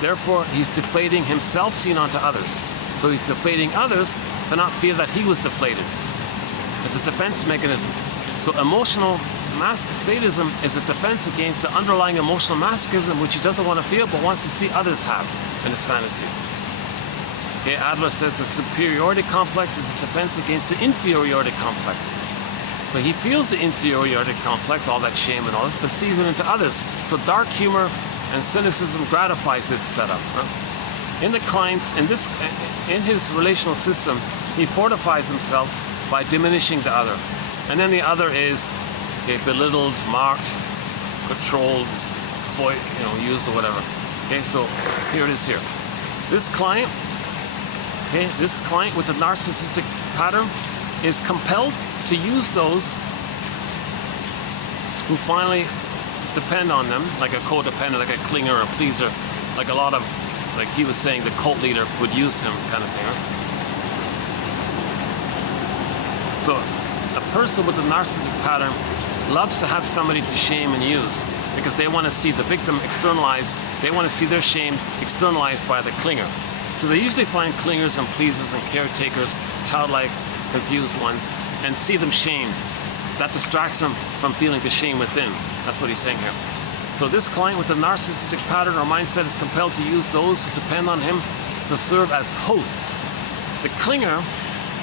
Therefore, he's deflating himself seen onto others. So he's deflating others to not feel that he was deflated. It's a defense mechanism. So emotional sadism is a defense against the underlying emotional masochism, which he doesn't want to feel but wants to see others have in his fantasy. Okay, Adler says the superiority complex is a defense against the inferiority complex. So he feels the inferiority complex, all that shame and all this, but sees it into others. So dark humor and cynicism gratifies this setup. In his relational system, he fortifies himself by diminishing the other. And then the other is belittled, mocked, controlled, exploited, used or whatever. Okay, so here it is here. This client with the narcissistic pattern is compelled to use those who finally depend on them, like a codependent, like a clinger, a pleaser, like a lot of, like he was saying, the cult leader would use him kind of thing. Right? So a person with a narcissistic pattern loves to have somebody to shame and use because they want to see the victim externalized. They want to see their shame externalized by the clinger. So they usually find clingers and pleasers and caretakers, childlike, confused ones, and see them shamed. That distracts them from feeling the shame within. That's what he's saying here. So this client with a narcissistic pattern or mindset is compelled to use those who depend on him to serve as hosts. The clinger,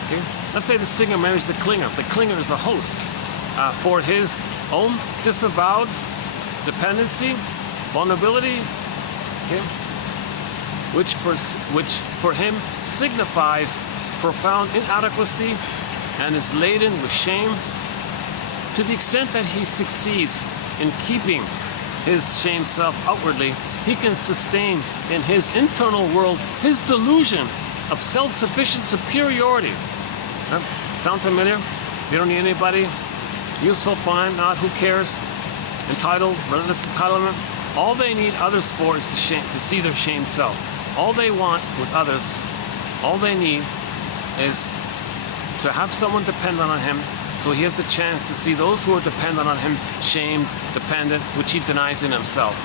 okay, let's say the stinger marries the clinger. The clinger is a host for his own disavowed dependency, vulnerability, okay, which for him signifies profound inadequacy and is laden with shame. To the extent that he succeeds in keeping his shame self outwardly, he can sustain in his internal world his delusion of self-sufficient superiority. Sound familiar? They don't need anybody. Useful, fine, not, who cares? Entitled, relentless entitlement. All they need others for is to see their shame self. All they want with others, all they need is to have someone dependent on him, so he has the chance to see those who are dependent on him shamed, dependent, which he denies in himself.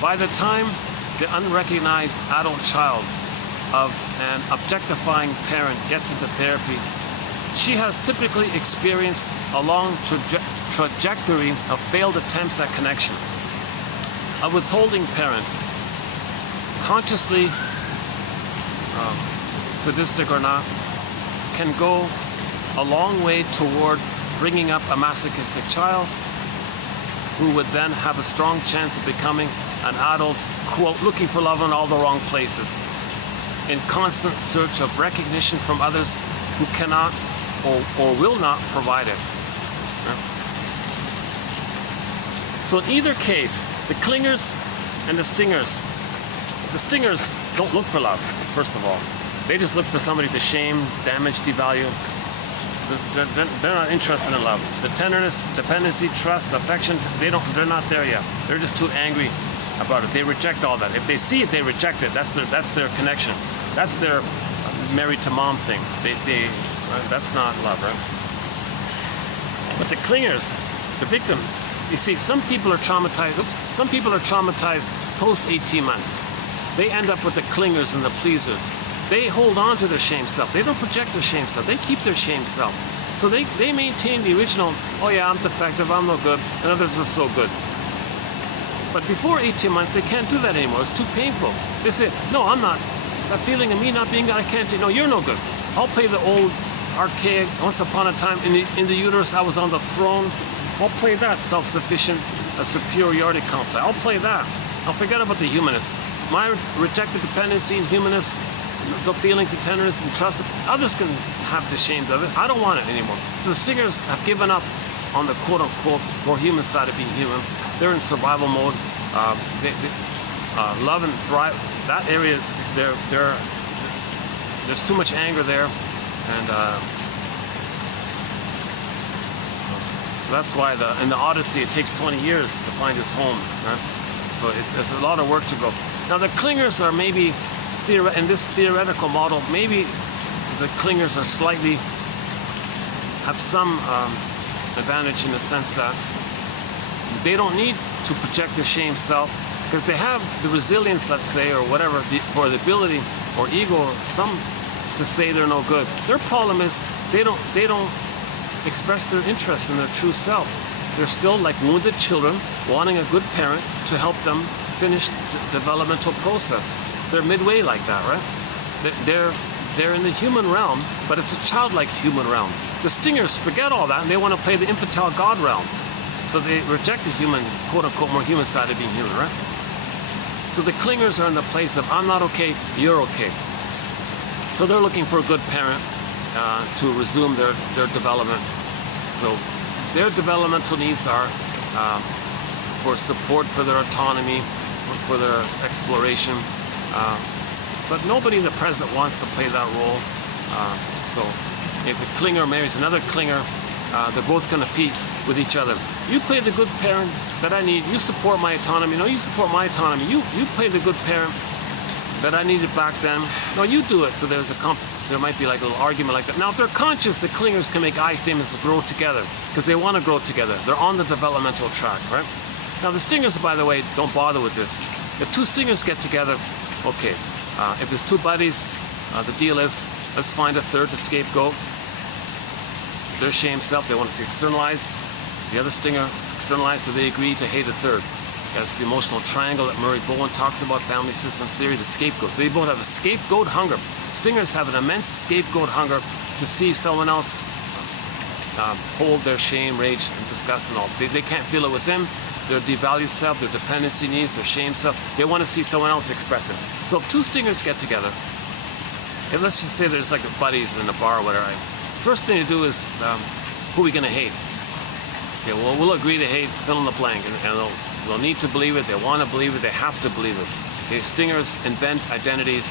By the time the unrecognized adult child of an objectifying parent gets into therapy, she has typically experienced a long trajectory of failed attempts at connection. A withholding parent, consciously sadistic or not, can go a long way toward bringing up a masochistic child who would then have a strong chance of becoming an adult, quote, looking for love in all the wrong places, in constant search of recognition from others who cannot or will not provide it. So in either case, the clingers and the stingers don't look for love, first of all. They just look for somebody to shame, damage, devalue. So they're not interested in love. The tenderness, dependency, trust, affection, they're not there yet. They're just too angry about it. They reject all that. If they see it, they reject it. That's their connection. That's their married to mom thing. That's not love, right? But the clingers, the victim, you see, some people are traumatized. Some people are traumatized post 18 months. They end up with the clingers and the pleasers. They hold on to their shame self. They don't project their shame self. They keep their shame self. So they maintain the original, oh yeah, I'm defective, I'm no good, and others are so good. But before 18 months, they can't do that anymore. It's too painful. They say, no, I'm not. That feeling of me not being good, I can't do. No, you're no good. I'll play the old, archaic, once upon a time, in the uterus, I was on the throne. I'll play that self-sufficient, superiority complex. I'll play that. I'll forget about the humanist. My rejected dependency and humanist, the feelings of tenderness and trust, others can have the shame of it. I don't want it anymore. So the singers have given up on the quote-unquote more human side of being human. They're in survival mode. Love and thrive. That area, there's too much anger there, and so that's why in the Odyssey it takes 20 years to find his home. Right? So it's a lot of work to go. Now the clingers are maybe, in this theoretical model, maybe the clingers are slightly, have some advantage in the sense that they don't need to project their shame self because they have the resilience, let's say, or whatever, or the ability or ego or some to say they're no good. Their problem is they don't express their interest in their true self. They're still like wounded children wanting a good parent to help them finish the developmental process. They're midway like that, right? They're in the human realm, but it's a childlike human realm. The stingers forget all that and they want to play the infantile God realm. So they reject the human, quote-unquote, more human side of being human, right? So the clingers are in the place of, I'm not okay, you're okay. So they're looking for a good parent to resume their development. So their developmental needs are for support for their autonomy, for their exploration. But nobody in the present wants to play that role. So if a clinger marries another clinger, they're both going to compete with each other. You play the good parent that I need. You support my autonomy. No, you support my autonomy. You play the good parent. But I need it back then. No, you do it. So there might be like a little argument like that. Now, if they're conscious, the clingers can make I statements to grow together because they want to grow together. They're on the developmental track, right? Now, the stingers, by the way, don't bother with this. If two stingers get together, okay. If there's two buddies, the deal is, let's find a third, the scapegoat. Their shame self, they want to see externalized. The other stinger externalized, so they agree to hate a third. That's the emotional triangle that Murray Bowen talks about, family system theory, the scapegoat. So they both have a scapegoat hunger. Stingers have an immense scapegoat hunger to see someone else hold their shame, rage, and disgust and all. They can't feel it within. Their devalued self, their dependency needs, their shame self. They want to see someone else express it. So if two stingers get together, if let's just say there's like buddies in a bar or whatever, first thing to do is, who are we going to hate? Okay, well, we'll agree to hate, fill in the blank, and they'll need to believe it, they want to believe it, they have to believe it. Okay, stingers invent identities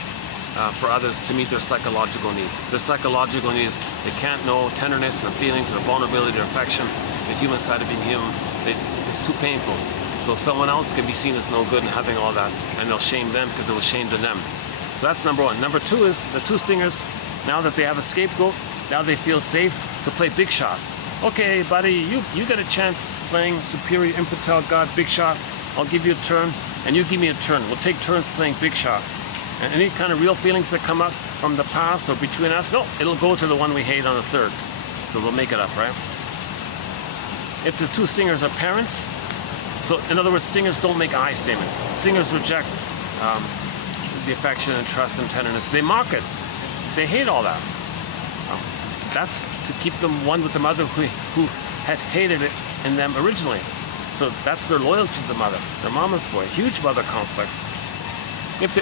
for others to meet their psychological need. Their psychological need is they can't know tenderness and feelings or vulnerability or affection, the human side of being human. It's too painful. So someone else can be seen as no good and having all that, and they'll shame them because it was shamed to them. So that's number one. Number two is the two stingers, now that they have a scapegoat, now they feel safe to play big shot. Okay, buddy, you get a chance playing superior, infantile god, big shot. I'll give you a turn, and you give me a turn. We'll take turns playing big shot. And any kind of real feelings that come up from the past or between us, no, it'll go to the one we hate on the third. So we'll make it up, right? If the two stingers are parents, so in other words, stingers don't make I statements. Stingers reject the affection and trust and tenderness. They mock it. They hate all that. That's to keep them one with the mother who had hated it in them originally. So that's their loyalty to the mother, their mama's boy. Huge mother complex. If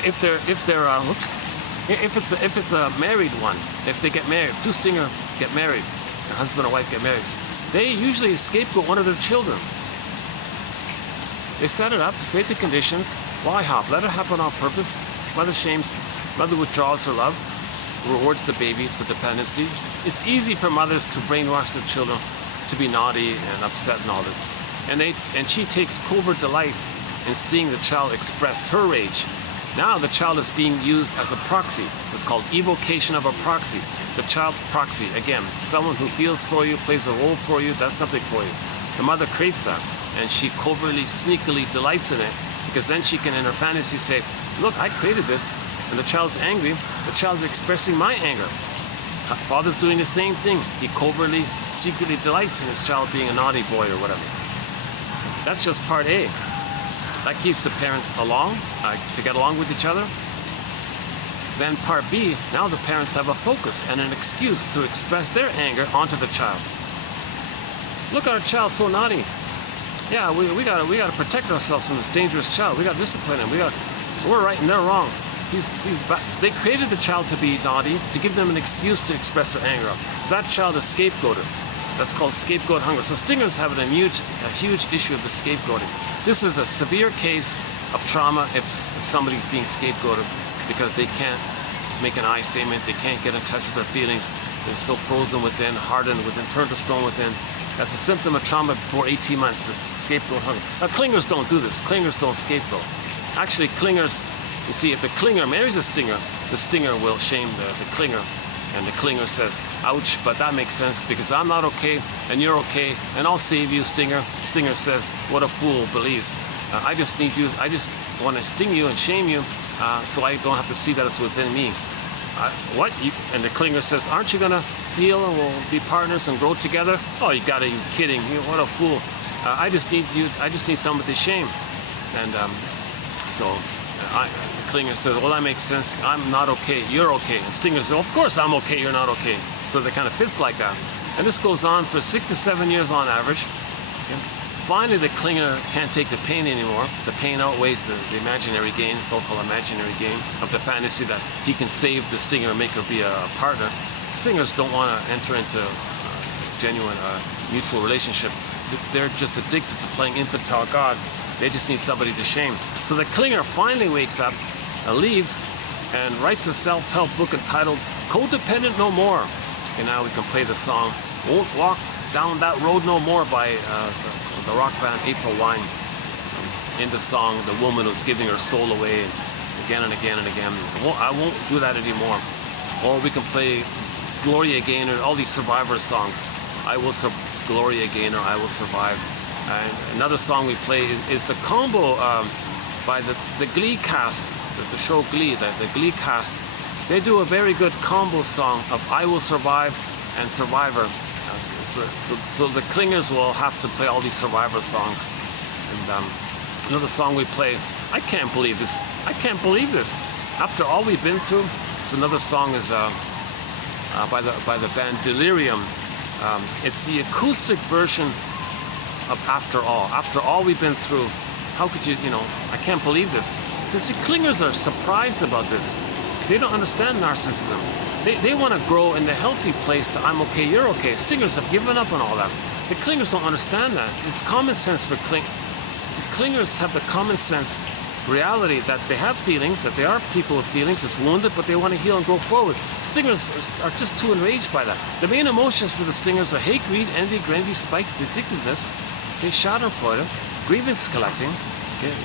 it's a married one, if they get married, two stinger get married, their husband or wife get married, they usually scapegoat one of their children. They set it up, create the conditions. Why hop? Let it happen on purpose. Mother shames, mother withdraws her love, rewards the baby for dependency. It's easy for mothers to brainwash their children to be naughty and upset and all this. And she takes covert delight in seeing the child express her rage. Now the child is being used as a proxy. It's called evocation of a proxy. The child proxy, again, someone who feels for you, plays a role for you, does something for you. The mother creates that, and she covertly, sneakily delights in it, because then she can, in her fantasy, say, look, I created this, and the child's angry. The child's expressing my anger. Father's doing the same thing. He covertly, secretly delights in his child being a naughty boy or whatever. That's just part A. That keeps the parents along, to get along with each other. Then part B, now the parents have a focus and an excuse to express their anger onto the child. Look, our child's so naughty. Yeah, we gotta protect ourselves from this dangerous child. We gotta discipline him. We're right and they're wrong. He's bad. So they created the child to be naughty to give them an excuse to express their anger. So that child is scapegoated. That's called scapegoat hunger. So stingers have a huge issue of the scapegoating. This is a severe case of trauma if somebody's being scapegoated because they can't make an I statement, they can't get in touch with their feelings, they're so frozen within, hardened within, turned to stone within. That's a symptom of trauma before 18 months, this scapegoat hunger. Now clingers don't do this. Clingers don't scapegoat. Actually, clingers, you see, if the clinger marries a stinger, the stinger will shame the clinger. And the clinger says, ouch, but that makes sense because I'm not okay and you're okay and I'll save you, stinger. Stinger says, what a fool believes. I just need you, I just want to sting you and shame you so I don't have to see that it's within me. What? And the clinger says, aren't you going to heal and we'll be partners and grow together? Oh, you got to, you kidding. What a fool. I just need someone to shame. And the clinger says, well, that makes sense. I'm not okay. You're okay. And stinger says, of course I'm okay. You're not okay. So they kind of fits like that. And this goes on for 6 to 7 years on average. Okay. Finally, the clinger can't take the pain anymore. The pain outweighs the imaginary gain, so-called imaginary gain, of the fantasy that he can save the stinger and make her be a partner. Stingers don't want to enter into a genuine mutual relationship. They're just addicted to playing infantile God. They just need somebody to shame. So the clinger finally wakes up, leaves, and writes a self-help book entitled Codependent No More. And now we can play the song Won't Walk Down That Road No More by the rock band April Wine. In the song, the woman who's giving her soul away and again and again and again. I won't do that anymore. Or we can play Gloria Gaynor, all these survivor songs. I will Gloria Gaynor, I will survive. And another song we play is the combo by the Glee cast, the show Glee, the Glee cast. They do a very good combo song of I Will Survive and Survivor. So the Clingers will have to play all these Survivor songs. And another song we play, I can't believe this. I can't believe this. After all we've been through. So another song is by the band Delirium. It's the acoustic version of After All. After all we've been through, how could you, I can't believe this. So see, Clingers are surprised about this. They don't understand narcissism. They want to grow in the healthy place to I'm okay, you're okay. Stingers have given up on all that. The Clingers don't understand that. It's common sense for Clingers have the common sense reality that they have feelings, that they are people with feelings, it's wounded, but they want to heal and go forward. Stingers are just too enraged by that. The main emotions for the Stingers are hate, greed, envy, gravity, spite, vindictiveness, Schadenfreude, grievance collecting.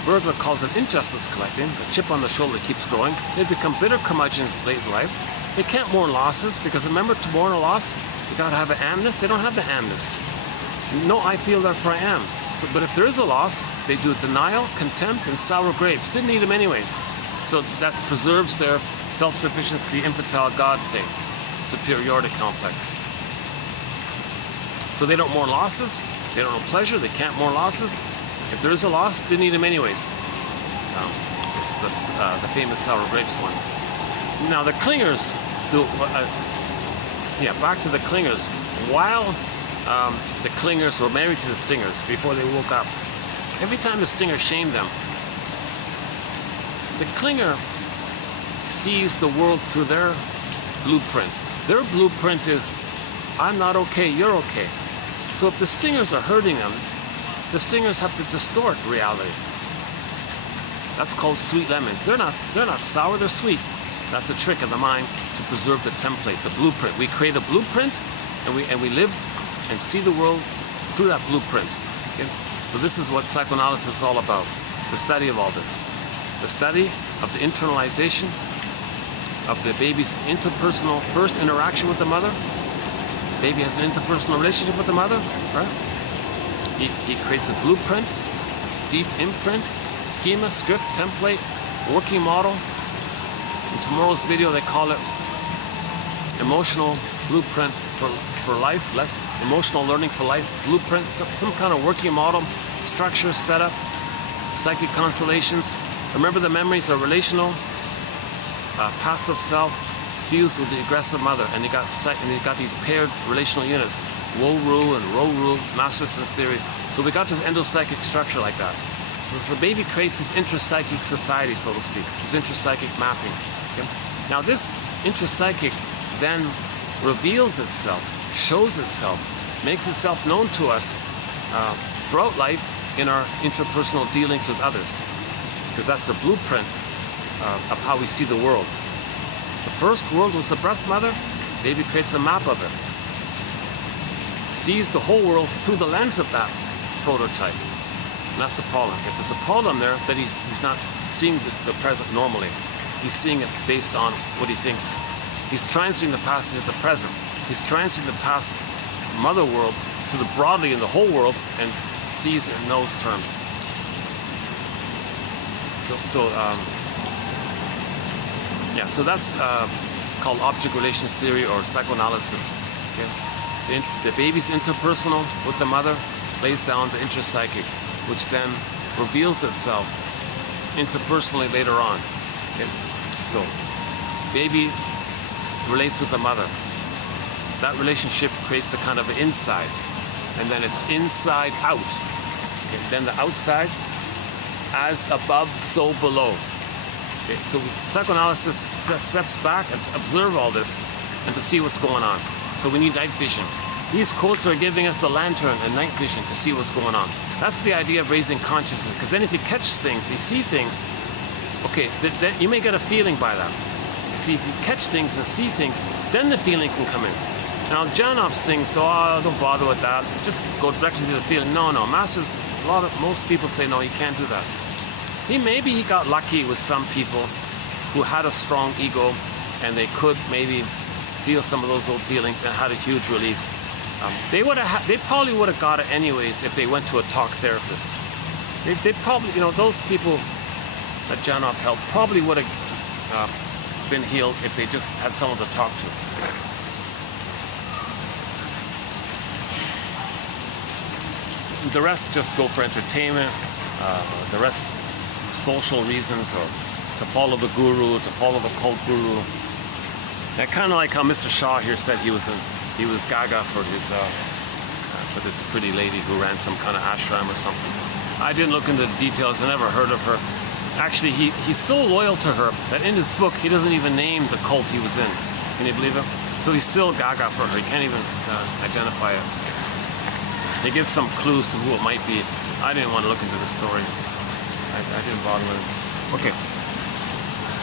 Bergler calls it injustice collecting, a chip on the shoulder keeps growing. They become bitter curmudgeons late in life. They can't mourn losses, because remember, to mourn a loss, you gotta have an amnest. They don't have the amnest. No, I feel therefore I am. So, but if there is a loss, they do denial, contempt, and sour grapes. Didn't need them anyways. So that preserves their self-sufficiency, infantile God thing, superiority complex. So they don't mourn losses. They don't know pleasure. They can't mourn losses. If there is a loss, they need them anyways. It's the famous sour grapes one. Now the Clingers do, back to the Clingers. While the Clingers were married to the Stingers before they woke up, every time the Stinger shamed them, the Clinger sees the world through their blueprint. Their blueprint is, I'm not okay, you're okay. So if the Stingers are hurting them, the Stingers have to distort reality. That's called sweet lemons. They're not sour, they're sweet. That's a trick of the mind to preserve the template, the blueprint. We create a blueprint and we live and see the world through that blueprint. Okay? So this is what psychoanalysis is all about. The study of all this. The study of the internalization of the baby's interpersonal first interaction with the mother. The baby has an interpersonal relationship with the mother, right? He creates a blueprint, deep imprint, schema, script, template, working model. In tomorrow's video they call it emotional blueprint for life, less emotional learning for life, blueprint, some kind of working model, structure, setup, psychic constellations. Remember, the memories are relational, passive self fused with the aggressive mother, and you got these paired relational units, Wo-Ru and Ro-Ru, Masochistic theory. So we got this endopsychic structure like that. So the baby creates this intrapsychic society, so to speak, this intrapsychic mapping. Okay? Now this intrapsychic then reveals itself, shows itself, makes itself known to us throughout life in our interpersonal dealings with others, because that's the blueprint of how we see the world. The first world was the breast mother. Baby creates a map of it, sees the whole world through the lens of that prototype. And that's the problem. If there's a problem there, then he's not seeing the present normally. He's seeing it based on what he thinks. He's translating the past into the present. He's translating the past mother world to the broadly in the whole world and sees it in those terms. So that's called object relations theory or psychoanalysis. Okay? The baby's interpersonal with the mother lays down the intrapsychic, which then reveals itself interpersonally later on. Okay? So, baby relates with the mother. That relationship creates a kind of inside, and then it's inside out. Okay? Then the outside, as above, so below. Okay? So psychoanalysis steps back and to observe all this and to see what's going on. So we need night vision. These quotes are giving us the lantern and night vision to see what's going on. That's the idea of raising consciousness, because then if you catch things, you see things, okay, then you may get a feeling by that. You see, if you catch things and see things, then the feeling can come in. Now, Janop's thing, so don't bother with that. Just go directly to the feeling. No, Masters, most people say, no, you can't do that. Maybe he got lucky with some people. who had a strong ego, and they could maybe feel some of those old feelings and had a huge relief. They probably would have got it anyways if they went to a talk therapist. They probably, you know, those people that Janoff helped probably would have been healed if they just had someone to talk to. The rest just go for entertainment, the rest social reasons, or to follow the guru, to follow the cult guru. And kind of like how Mr. Shaw here said he was gaga for this pretty lady who ran some kind of ashram or something. I didn't look into the details. I never heard of her. Actually, he's so loyal to her that in his book he doesn't even name the cult he was in. Can you believe it? So he's still gaga for her. He can't even identify it. He gives some clues to who it might be. I didn't want to look into the story. I didn't bother with it. Okay.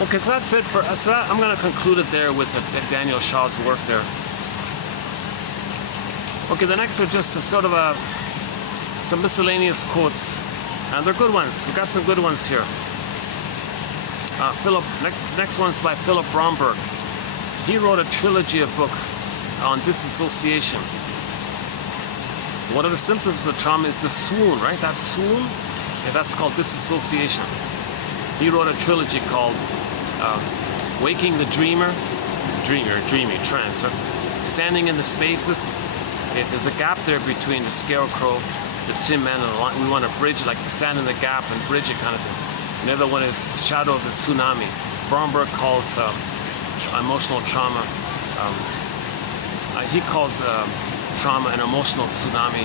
Okay, so that's it for so I'm going to conclude it there with Daniel Shaw's work there. Okay, the next are just some miscellaneous quotes, and they're good ones. We've got some good ones here. Next one's by Philip Bromberg. He wrote a trilogy of books on disassociation. One of the symptoms of trauma is the swoon, right? That swoon, yeah, that's called disassociation. He wrote a trilogy called Waking the Dreamer, Dreaming, Trance, right? Standing in the Spaces. There's a gap there between the Scarecrow, the Tin Man, and the Lion. We want to bridge, like stand in the gap and bridge it kind of thing. Another one is Shadow of the Tsunami. Bromberg calls emotional trauma, he calls trauma an emotional tsunami,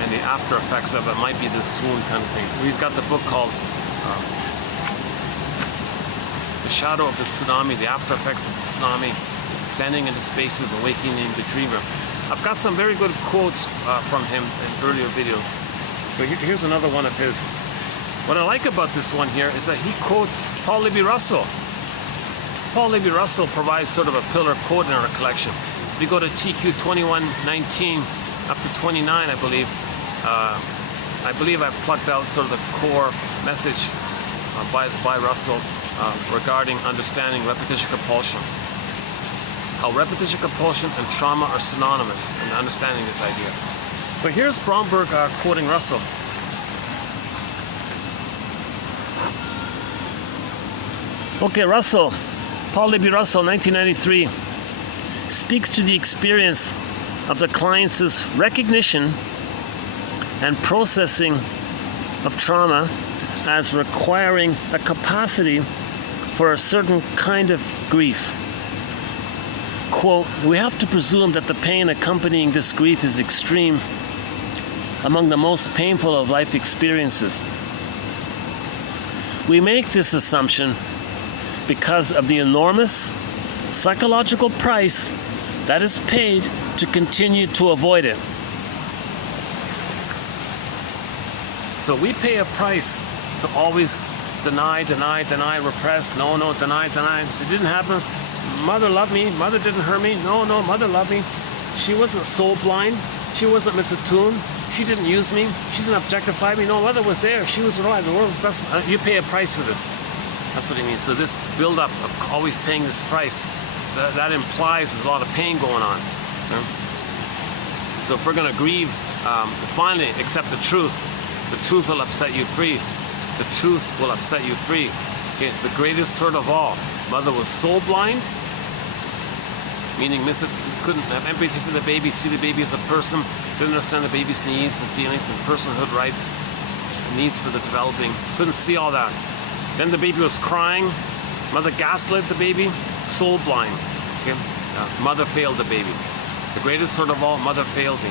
and the after effects of it might be this swoon kind of thing. So he's got the book called The Shadow of the Tsunami, the After Effects of the Tsunami, Standing in the Spaces, Awakening the Dreamer. I've got some very good quotes from him in earlier videos. So here's another one of his. What I like about this one here is that he quotes Paul Libby-Russell. Paul Libby-Russell provides sort of a pillar quote in our collection. If you go to TQ 2119 up to 29, I believe I plucked out sort of the core message by Russell regarding understanding repetition compulsion. How repetition compulsion and trauma are synonymous in understanding this idea. So here's Bromberg quoting Russell. Okay, Russell, Paul Libby-Russell, 1993, speaks to the experience of the client's recognition and processing of trauma as requiring a capacity for a certain kind of grief. Quote, we have to presume that the pain accompanying this grief is extreme, among the most painful of life experiences. We make this assumption because of the enormous psychological price that is paid to continue to avoid it. So we pay a price to always deny, repress, no, deny. It didn't happen. Mother loved me. Mother didn't hurt me. No, mother loved me. She wasn't soul blind. She wasn't misattuned. She didn't use me. She didn't objectify me. No, mother was there. She was right. The world's best. You pay a price for this. That's what he means. So this build-up of always paying this price, that implies there's a lot of pain going on. Okay? So if we're going to grieve, finally accept the truth will upset you free. The truth will upset you free. Okay? The greatest hurt of all. Mother was soul blind, meaning couldn't have empathy for the baby, see the baby as a person, didn't understand the baby's needs and feelings and personhood rights, and needs for the developing, couldn't see all that. Then the baby was crying, mother gaslit the baby, soul blind. Okay? Mother failed the baby. The greatest hurt of all, mother failed me.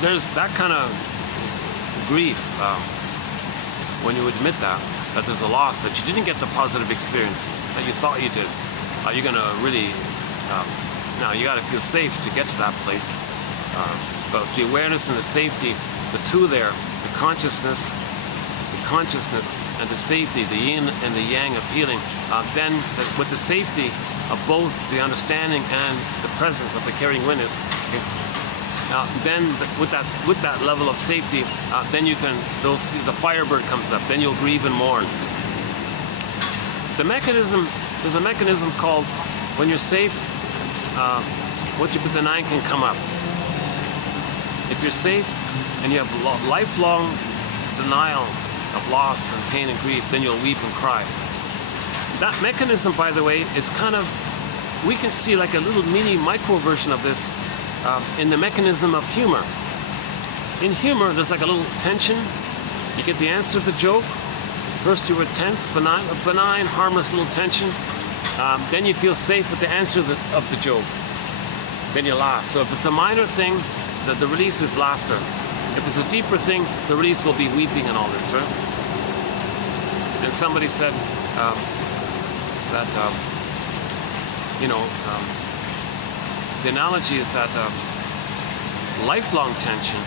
There's that kind of grief when you admit that there's a loss, that you didn't get the positive experience that you thought you did. You're going to really, now you got to feel safe to get to that place. But the awareness and the safety, the two there, the consciousness and the safety, the yin and the yang of healing, then with the safety of both the understanding and the presence of the caring witness, okay, then with that level of safety, then you can, the firebird comes up, then you'll grieve and mourn. The mechanism, there's a mechanism called when you're safe, what you've been denying can come up. If you're safe and you have lifelong denial of loss and pain and grief, then you'll weep and cry. That mechanism, by the way, is kind of, we can see like a little mini micro version of this in the mechanism of humor. In humor, there's like a little tension. You get the answer to the joke. First you were tense, benign, harmless little tension. Then you feel safe with the answer of the joke. Then you laugh. So if it's a minor thing, the release is laughter. If it's a deeper thing, the release will be weeping and all this, right? And somebody said that, you know, the analogy is that lifelong tension,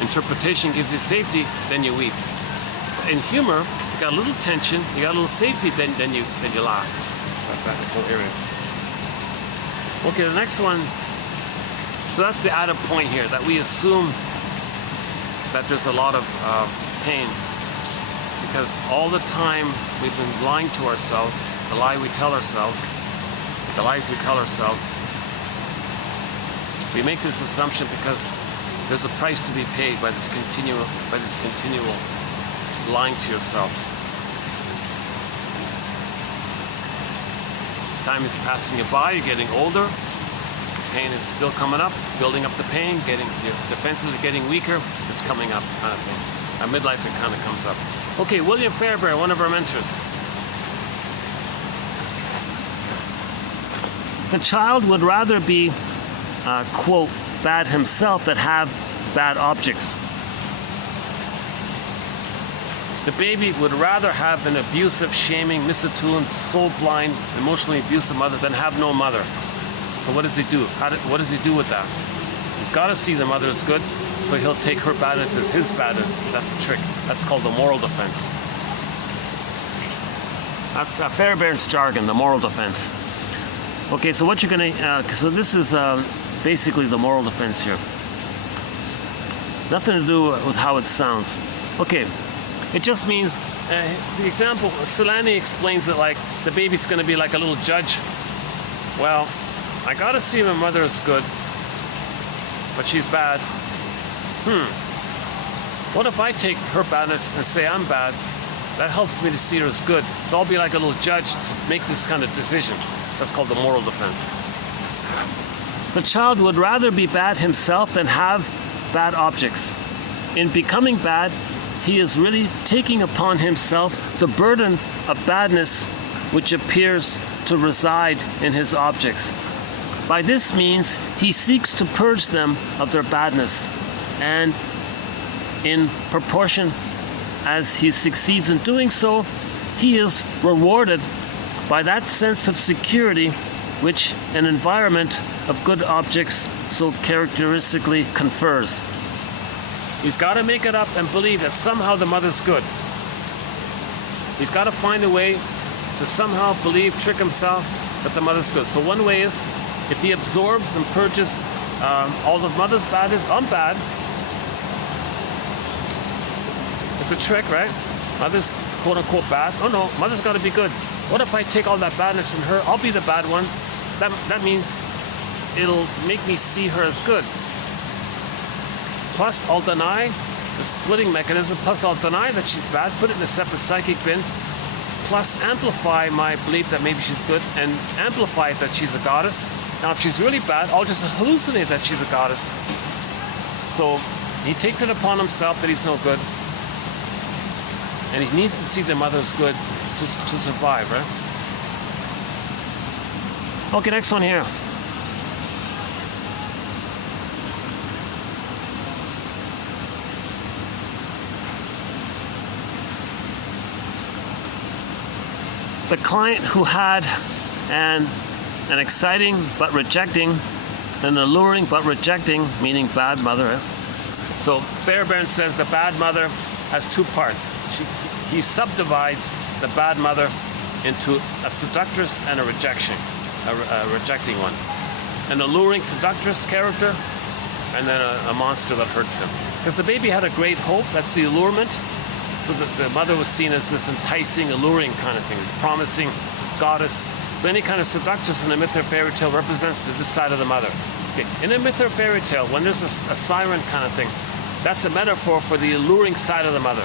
interpretation gives you safety, then you weep. In humor, you got a little tension, you got a little safety, then you laugh. That whole area. Okay, the next one. So that's the added point here, that we assume that there's a lot of pain, because all the time we've been lying to ourselves, the lies we tell ourselves. We make this assumption because there's a price to be paid by this continual lying to yourself. Time is passing you by, you're getting older, pain is still coming up, building up the pain, your defenses are getting weaker, it's coming up, kind of thing. At midlife, it kind of comes up. Okay, William Fairbairn, one of our mentors. The child would rather be, quote, bad himself than have bad objects. The baby would rather have an abusive, shaming, misattuned, soul-blind, emotionally abusive mother than have no mother. So what does he do? What does he do with that? He's got to see the mother as good, so he'll take her badness as his badness. That's the trick. That's called the moral defense. That's Fairbairn's jargon, the moral defense. Okay, so what you're going to... so this is basically the moral defense here. Nothing to do with how it sounds. Okay, it just means... the example, Solani explains it like the baby's going to be like a little judge. Well, I got to see my mother is good, but she's bad. What if I take her badness and say I'm bad? That helps me to see her as good. So I'll be like a little judge to make this kind of decision. That's called the moral defense. The child would rather be bad himself than have bad objects. In becoming bad, he is really taking upon himself the burden of badness which appears to reside in his objects. By this means, he seeks to purge them of their badness, and in proportion as he succeeds in doing so, he is rewarded by that sense of security which an environment of good objects so characteristically confers. He's got to make it up and believe that somehow the mother's good. He's got to find a way to somehow believe, trick himself that the mother's good. So one way is, if he absorbs and purges all the mother's badness, I'm bad. It's a trick, right? Mother's quote unquote bad. Oh no, mother's got to be good. What if I take all that badness in her? I'll be the bad one. That means it'll make me see her as good. Plus, I'll deny the splitting mechanism. Plus, I'll deny that she's bad, put it in a separate psychic bin. Plus, amplify my belief that maybe she's good, and amplify that she's a goddess. Now, if she's really bad, I'll just hallucinate that she's a goddess. So, he takes it upon himself that he's no good. And he needs to see the mother as good to survive, right? Okay, next one here. The client who had an exciting but rejecting, an alluring but rejecting, meaning bad mother. Right? So Fairbairn says the bad mother has two parts. He subdivides the bad mother into a seductress and a rejecting one. An alluring seductress character, and then a monster that hurts him. Because the baby had a great hope, that's the allurement. So the mother was seen as this enticing, alluring kind of thing, this promising goddess. So any kind of seductress in a myth or fairy tale represents this side of the mother. Okay. In a myth or fairy tale, when there's a siren kind of thing, that's a metaphor for the alluring side of the mother.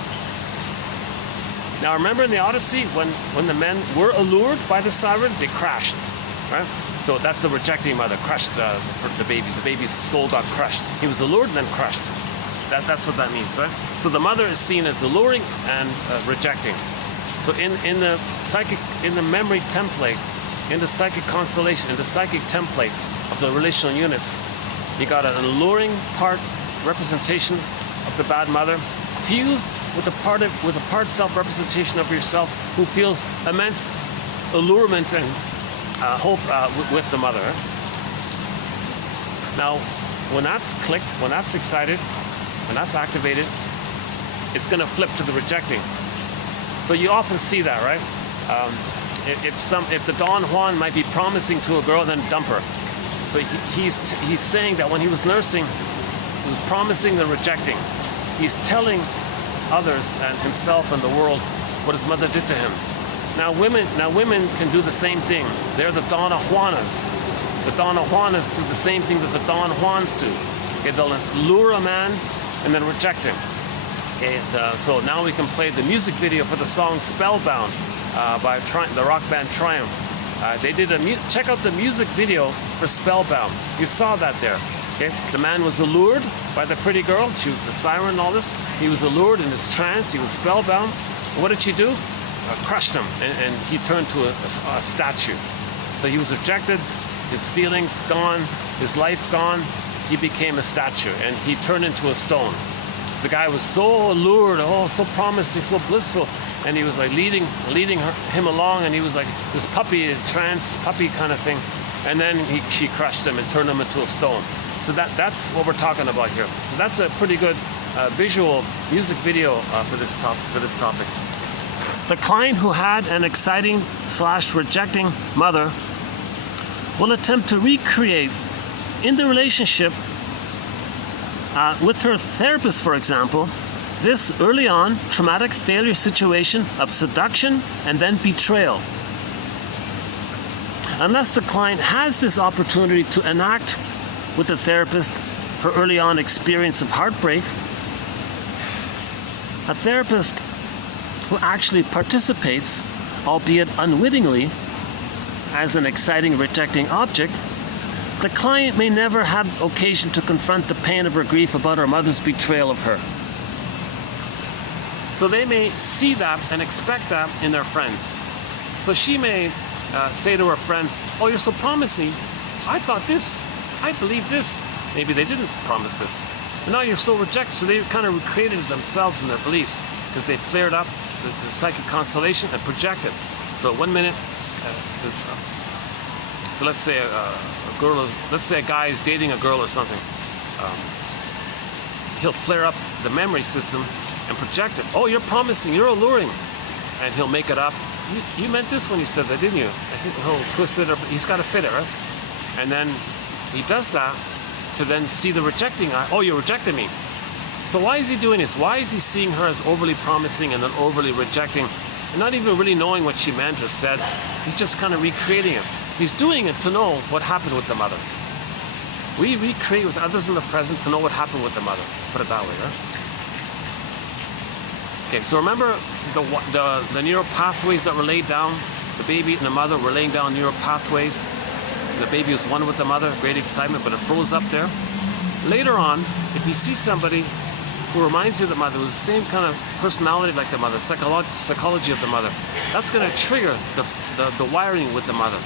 Now remember in the Odyssey, when the men were allured by the siren, they crashed, right? So that's the rejecting mother, crushed the baby. The baby's soul got crushed. He was allured and then crushed. That's what that means, right? So the mother is seen as alluring and rejecting. So in the memory template, in the psychic constellation, in the psychic templates of the relational units, you got an alluring part representation of the bad mother, fused with a part self-representation of yourself who feels immense allurement and hope with the mother. Now, when that's clicked, when that's excited, when that's activated, it's going to flip to the rejecting. So you often see that, right? If the Don Juan might be promising to a girl, then dump her. So he's saying that when he was nursing, he was promising the rejecting. He's telling others and himself and the world what his mother did to him. Now women can do the same thing. They're the Donna Juanas. The Donna Juanas do the same thing that the Don Juans do. Okay, they'll lure a man and then reject him. Okay, so now we can play the music video for the song Spellbound by the rock band Triumph. They did check out the music video for Spellbound. You saw that there. Okay, the man was allured by the pretty girl, the siren and all this. He was allured in his trance. He was spellbound. And what did she do? Crushed him, and he turned to a statue. So he was rejected. His feelings gone. His life gone. He became a statue, and he turned into a stone. The guy was so allured, oh, so promising, so blissful, and he was like leading him along, and he was like this puppy, trance puppy kind of thing, and then she crushed him and turned him into a stone. So that's what we're talking about here. So that's a pretty good visual music video for this topic. The client who had an exciting / rejecting mother will attempt to recreate in the relationship with her therapist, for example, this early on traumatic failure situation of seduction and then betrayal. Unless the client has this opportunity to enact with the therapist her early on experience of heartbreak, a therapist who actually participates, albeit unwittingly, as an exciting rejecting object, the client may never have occasion to confront the pain of her grief about her mother's betrayal of her. So they may see that and expect that in their friends. So she may say to her friend, oh, you're so promising. I thought this. I believe this. Maybe they didn't promise this. But now you're so rejected. So they kind of recreated themselves and their beliefs because they flared up the psychic constellation and projected. So 1 minute, so let's say let's say a guy is dating a girl or something. He'll flare up the memory system and project it. Oh, you're promising, you're alluring. And he'll make it up. You meant this when you said that, didn't you? He'll twist it, or he's got to fit it, right? And then he does that to then see the rejecting eye. Oh, you rejected me. So why is he doing this? Why is he seeing her as overly promising and then overly rejecting, and not even really knowing what she meant or said? He's just kind of recreating it. He's doing it to know what happened with the mother. We recreate with others in the present to know what happened with the mother. Put it that way, right? Okay, so remember the neural pathways that were laid down. The baby and the mother were laying down neural pathways. The baby was one with the mother, great excitement, but it froze up there. Later on, if you see somebody who reminds you of the mother, who's the same kind of personality like the mother, psychology of the mother, that's going to trigger the wiring with the mother.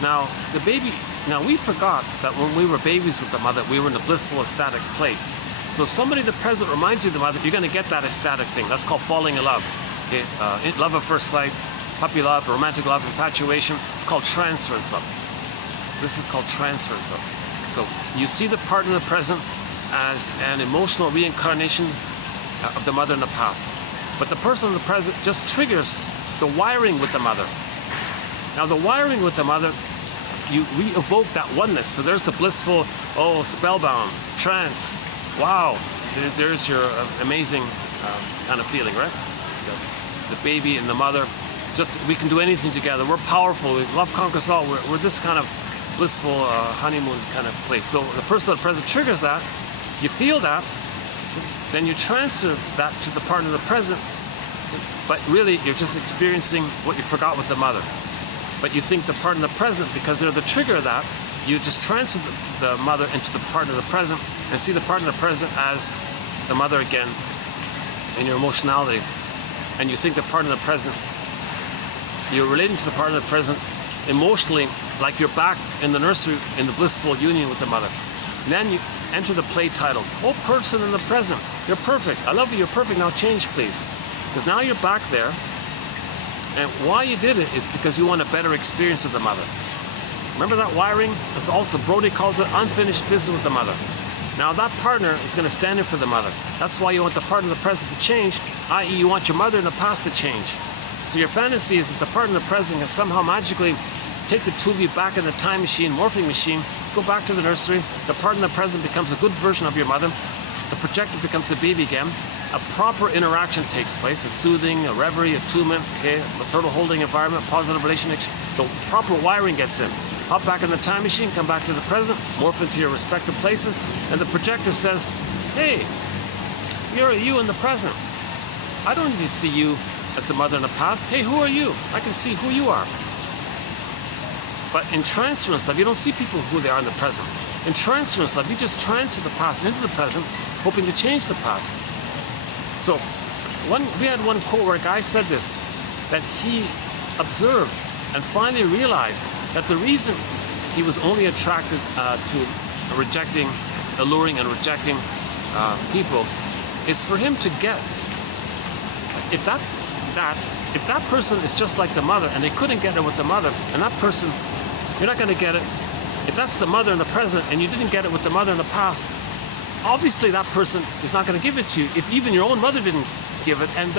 Now, we forgot that when we were babies with the mother, we were in a blissful, ecstatic place. So if somebody in the present reminds you of the mother, you're going to get that ecstatic thing. That's called falling in love. Okay? Love at first sight, puppy love, romantic love, infatuation. It's called transference love. This is called transference love. So you see the part in the present as an emotional reincarnation of the mother in the past. But the person in the present just triggers the wiring with the mother. Now the wiring with the mother, you re-evoke that oneness. So there's the blissful, oh, spellbound, trance. Wow, there's your amazing kind of feeling, right? The baby and the mother, just we can do anything together. We're powerful. Love conquers all. We're this kind of blissful honeymoon kind of place. So the personal present triggers that. You feel that, then you transfer that to the partner of the present. But really, you're just experiencing what you forgot with the mother. But you think the partner of the present, because they're the trigger of that, you just transfer the mother into the partner of the present and see the partner of the present as the mother again in your emotionality. And you think the partner of the present, you're relating to the partner of the present emotionally, like you're back in the nursery in the blissful union with the mother. And then you enter the play titled, "Oh, person in the present, you're perfect. I love you, you're perfect. Now change, please." Because now you're back there. And why you did it is because you want a better experience with the mother. Remember that wiring? It's also, Brody calls it unfinished business with the mother. Now that partner is going to stand in for the mother. That's why you want the partner of the present to change, i.e. you want your mother in the past to change. So your fantasy is that the partner of the present can somehow magically take the two of you back in the time machine, morphing machine, go back to the nursery, the partner of the present becomes a good version of your mother, the projector becomes a baby again, a proper interaction takes place, a soothing, a reverie, attunement, okay, maternal holding environment, positive relationship, the proper wiring gets in. Hop back in the time machine, come back to the present, morph into your respective places, and the projector says, "Hey, you're you in the present. I don't need to see you as the mother in the past. Hey, who are you? I can see who you are." But in transference love, you don't see people who they are in the present. In transference love, you just transfer the past into the present, hoping to change the past. So, we had one quote where a guy said this, that he observed and finally realized that the reason he was only attracted to alluring and rejecting people is for him to get, if that person is just like the mother and they couldn't get it with the mother, and that person, you're not going to get it. If that's the mother in the present and you didn't get it with the mother in the past, obviously that person is not going to give it to you if even your own mother didn't give it. And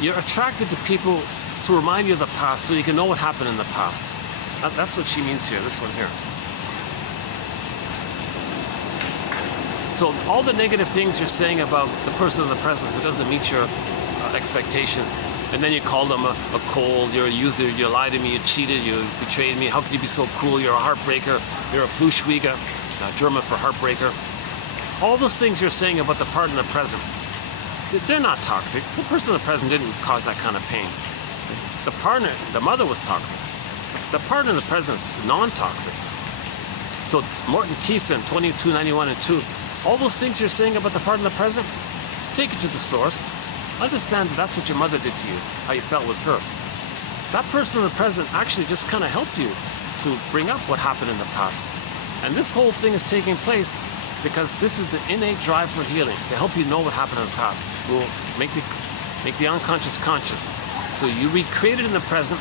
you're attracted to people to remind you of the past so you can know what happened in the past. That's what she means here, this one here. So all the negative things you're saying about the person in the present who doesn't meet your expectations, and then you call them a cold, you're a user, you lied to me, you cheated, you betrayed me, how could you be so cruel, you're a heartbreaker, you're a Fluschwieger, German for heartbreaker. All those things you're saying about the partner in the present, they're not toxic. The person in the present didn't cause that kind of pain. The partner, the mother was toxic. The partner in the present is non-toxic. So Morton Keeson, 2291 and 2, all those things you're saying about the partner in the present, take it to the source. Understand that that's what your mother did to you, how you felt with her. That person in the present actually just kind of helped you to bring up what happened in the past. And this whole thing is taking place because this is the innate drive for healing, to help you know what happened in the past. We'll make the unconscious conscious. So you recreate it in the present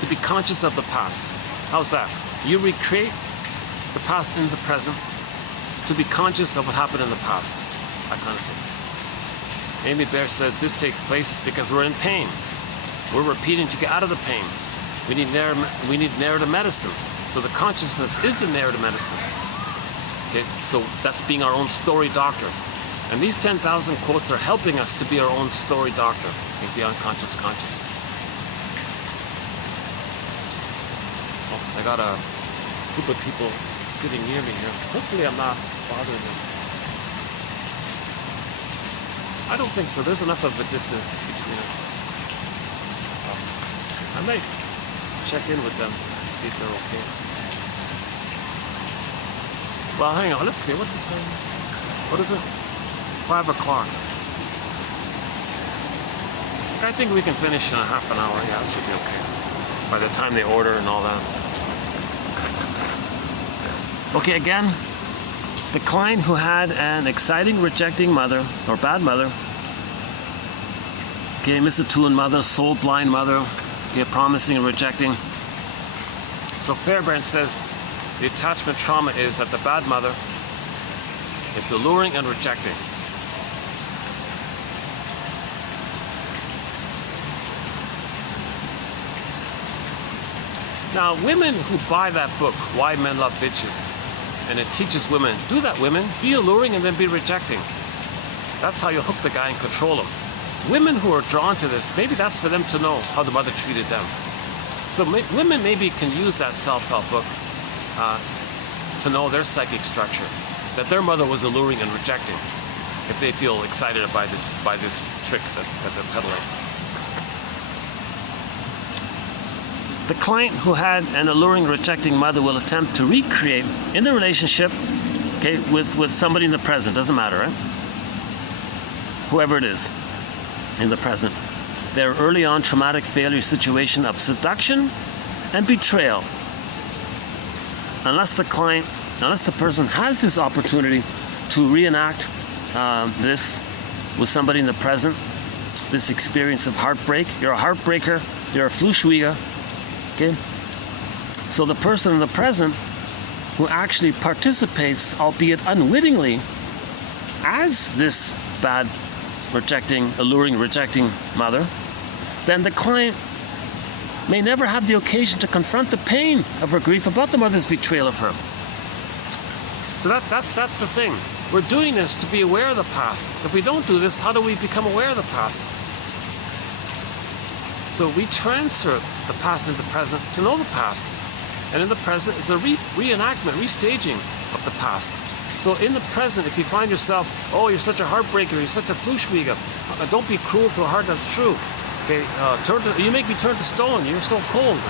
to be conscious of the past. How's that? You recreate the past in the present to be conscious of what happened in the past. That kind of thing. Amy Bear said this takes place because we're in pain. We're repeating to get out of the pain. We need narrative medicine. So the consciousness is the narrative medicine. Okay, so that's being our own story doctor. And these 10,000 quotes are helping us to be our own story doctor. Make the unconscious conscious. Oh, I got a group of people sitting near me here. Hopefully I'm not bothering them. I don't think so. There's enough of a distance between us. I might check in with them, see if they're okay. Well, hang on. Let's see. What's the time? What is it? 5 o'clock. I think we can finish in a half an hour. Yeah, that should be okay. By the time they order and all that. Okay, again. The client who had an exciting, rejecting mother, or bad mother, okay, misattuned mother, soul-blind mother, okay, promising and rejecting. So Fairbairn says the attachment trauma is that the bad mother is alluring and rejecting. Now, women who buy that book, Why Men Love Bitches, And it teaches women, do that women, be alluring and then be rejecting. That's how you hook the guy and control him. Women who are drawn to this, maybe that's for them to know how the mother treated them. So women maybe can use that self-help book to know their psychic structure, that their mother was alluring and rejecting, if they feel excited by this trick that they're peddling. The client who had an alluring, rejecting mother will attempt to recreate in the relationship, okay, with somebody in the present, doesn't matter, right? Whoever it is in the present, their early on traumatic failure situation of seduction and betrayal. Unless the person has this opportunity to reenact this with somebody in the present, this experience of heartbreak. You're a heartbreaker, you're a Fluschwieger. Okay? So the person in the present who actually participates, albeit unwittingly, as this bad, alluring, rejecting mother, then the client may never have the occasion to confront the pain of her grief about the mother's betrayal of her. So that's the thing. We're doing this to be aware of the past. If we don't do this, how do we become aware of the past? So we transfer the past into the present to know the past. And in the present is a reenactment, restaging of the past. So in the present, if you find yourself, oh, you're such a heartbreaker, you're such a Fluschwieger, don't be cruel to a heart that's true. Okay, you make me turn to stone, you're so cold.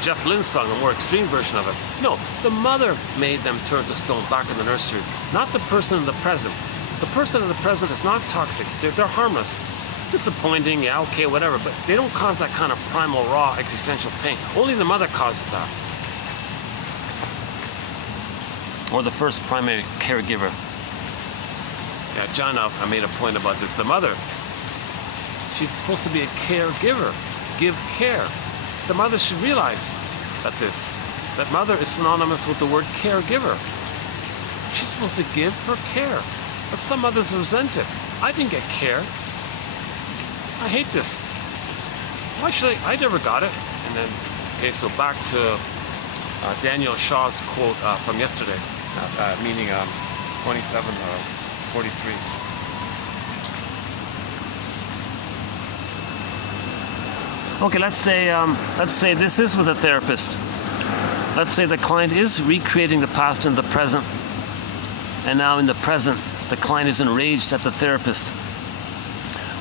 Jeff Lynne's song, a more extreme version of it. No, the mother made them turn to stone back in the nursery, not the person in the present. The person in the present is not toxic, they're harmless. Disappointing, yeah, okay, whatever, but they don't cause that kind of primal, raw, existential pain. Only the mother causes that. Or the first primary caregiver. Yeah, John, I made a point about this. The mother, she's supposed to be a caregiver, give care. The mother should realize that mother is synonymous with the word caregiver. She's supposed to give her care. But some mothers resent it. I didn't get care. I hate this. Why should I never got it. And then, okay, so back to Daniel Shaw's quote from yesterday, meaning 27:43. Okay, let's say this is with a therapist. Let's say the client is recreating the past in the present, and now in the present, the client is enraged at the therapist.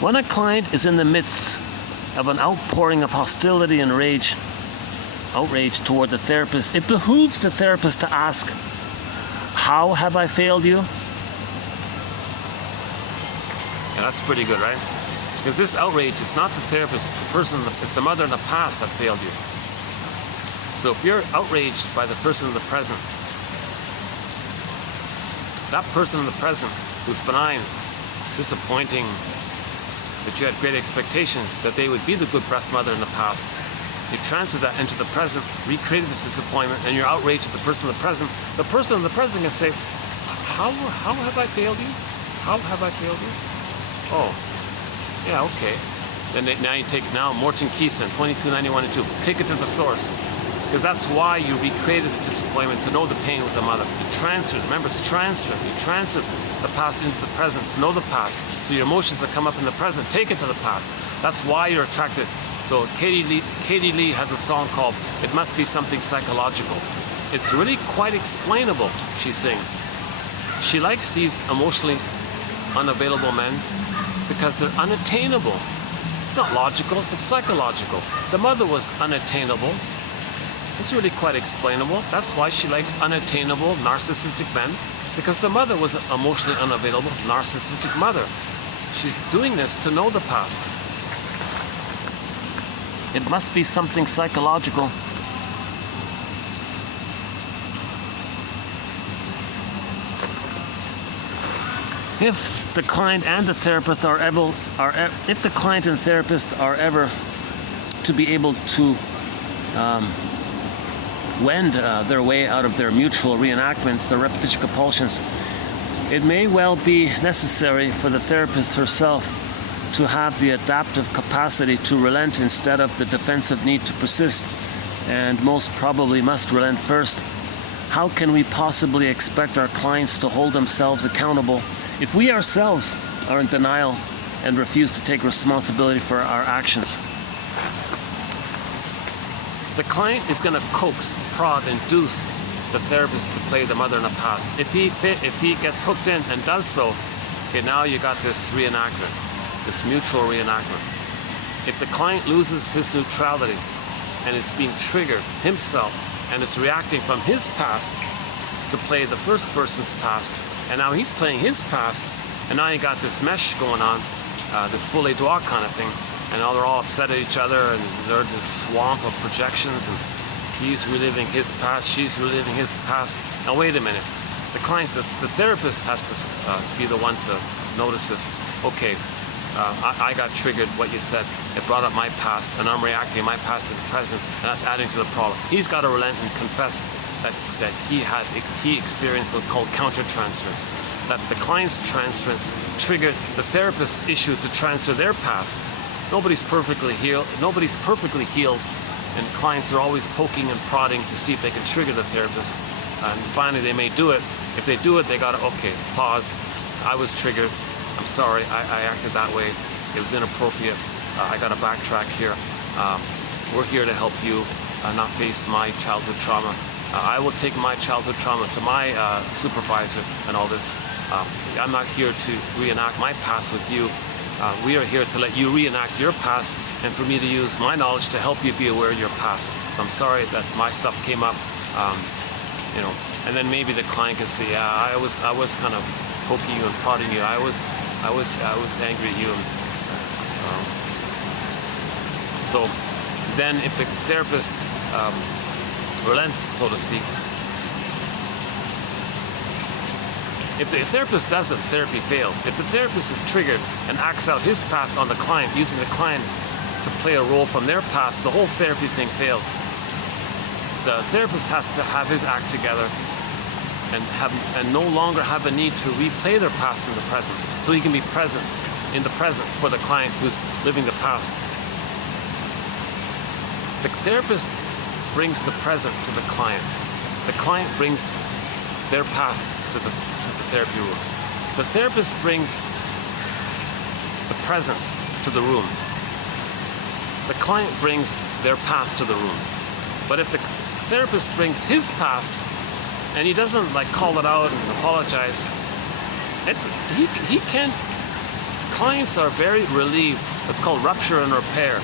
When a client is in the midst of an outpouring of hostility and outrage toward the therapist, it behooves the therapist to ask, how have I failed you? Yeah, that's pretty good, right? Because this outrage, it's not the therapist, it's the person, it's the mother in the past that failed you. So if you're outraged by the person in the present, that person in the present who's benign, disappointing, that you had great expectations that they would be the good breast mother in the past, you transfer that into the present, recreated the disappointment, and you're outraged at the person in the present. The person in the present can say, how have I failed you? How have I failed you? Oh, yeah, okay. Then now Morton Keeson, 2291 and 2, take it to the source. Because that's why you recreated the disappointment, to know the pain with the mother. You transferred, remember it's transfer. You transferred the past into the present to know the past. So your emotions that come up in the present, take it to the past. That's why you're attracted. So Katie Lee has a song called It Must Be Something Psychological. It's really quite explainable, she sings. She likes these emotionally unavailable men because they're unattainable. It's not logical, it's psychological. The mother was unattainable. It's really quite explainable. That's why she likes unattainable, narcissistic men, because the mother was an emotionally unavailable, narcissistic mother. She's doing this to know the past. It must be something psychological. If the client and the therapist if the client and therapist are ever to be able to wend their way out of their mutual reenactments, their repetition compulsions, it may well be necessary for the therapist herself to have the adaptive capacity to relent instead of the defensive need to persist, and most probably must relent first how can we possibly expect our clients to hold themselves accountable if we ourselves are in denial and refuse to take responsibility for our actions? The client is going to coax, prod, induce the therapist to play the mother in the past. If he gets hooked in and does so, okay, now you got this reenactment, this mutual reenactment. If the client loses his neutrality and is being triggered himself and is reacting from his past to play the first person's past, and now he's playing his past, and now you got this mesh going on, this folie douce kind of thing, and now they're all upset at each other, and they're in this swamp of projections, and he's reliving his past, she's reliving his past. Now wait a minute, the therapist has to be the one to notice this. Okay, I got triggered, what you said, it brought up my past, and I'm reacting my past to the present, and that's adding to the problem. He's got to relent and confess that he experienced what's called counter-transference, that the client's transference triggered the therapist's issue to transfer their past. Nobody's perfectly healed, and clients are always poking and prodding to see if they can trigger the therapist, and finally they may do it. If they do it, they gotta, okay, pause, I was triggered, I'm sorry, I acted that way, it was inappropriate, I gotta backtrack here. We're here to help you not face my childhood trauma. I will take my childhood trauma to my supervisor and all this. I'm not here to reenact my past with you. We are here to let you reenact your past, and for me to use my knowledge to help you be aware of your past. So I'm sorry that my stuff came up, you know. And then maybe the client can say, yeah, I was kind of poking you and prodding you. I was angry at you. So then, if the therapist relents, so to speak. If the therapist doesn't, therapy fails. If the therapist is triggered and acts out his past on the client, using the client to play a role from their past, the whole therapy thing fails. The therapist has to have his act together and no longer have a need to replay their past in the present, so he can be present in the present for the client who's living the past. The therapist brings the present to the client. The client brings their past to the therapy room. The therapist brings the present to the room. The client brings their past to the room. But if the therapist brings his past and he doesn't like call it out and apologize, he can't. Clients are very relieved. It's called rupture and repair.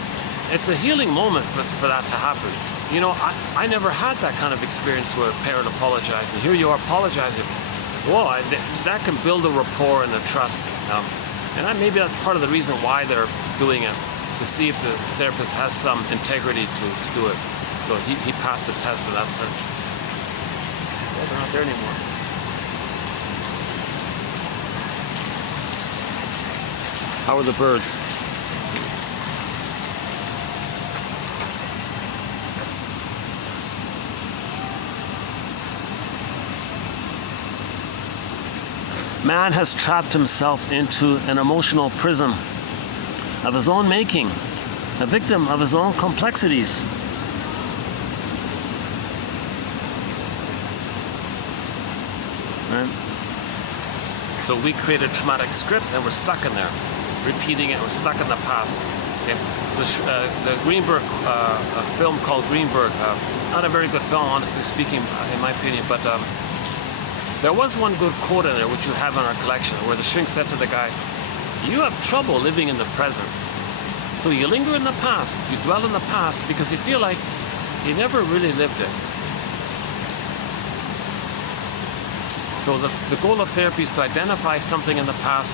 It's a healing moment for that to happen. You know, I never had that kind of experience where a parent apologized, and here you are apologizing. Whoa, that can build a rapport and a trust. And maybe that's part of the reason why they're doing it, to see if the therapist has some integrity to do it. So he passed the test in that sense. Well, they're not there anymore. How are the birds? Man has trapped himself into an emotional prison of his own making, a victim of his own complexities. Right? So we create a traumatic script and we're stuck in there, repeating it, we're stuck in the past. Okay? So the Greenberg film called Greenberg, not a very good film, honestly speaking, in my opinion, but there was one good quote in there, which you have in our collection, where the shrink said to the guy, you have trouble living in the present. So you linger in the past, you dwell in the past, because you feel like you never really lived it. So the goal of therapy is to identify something in the past,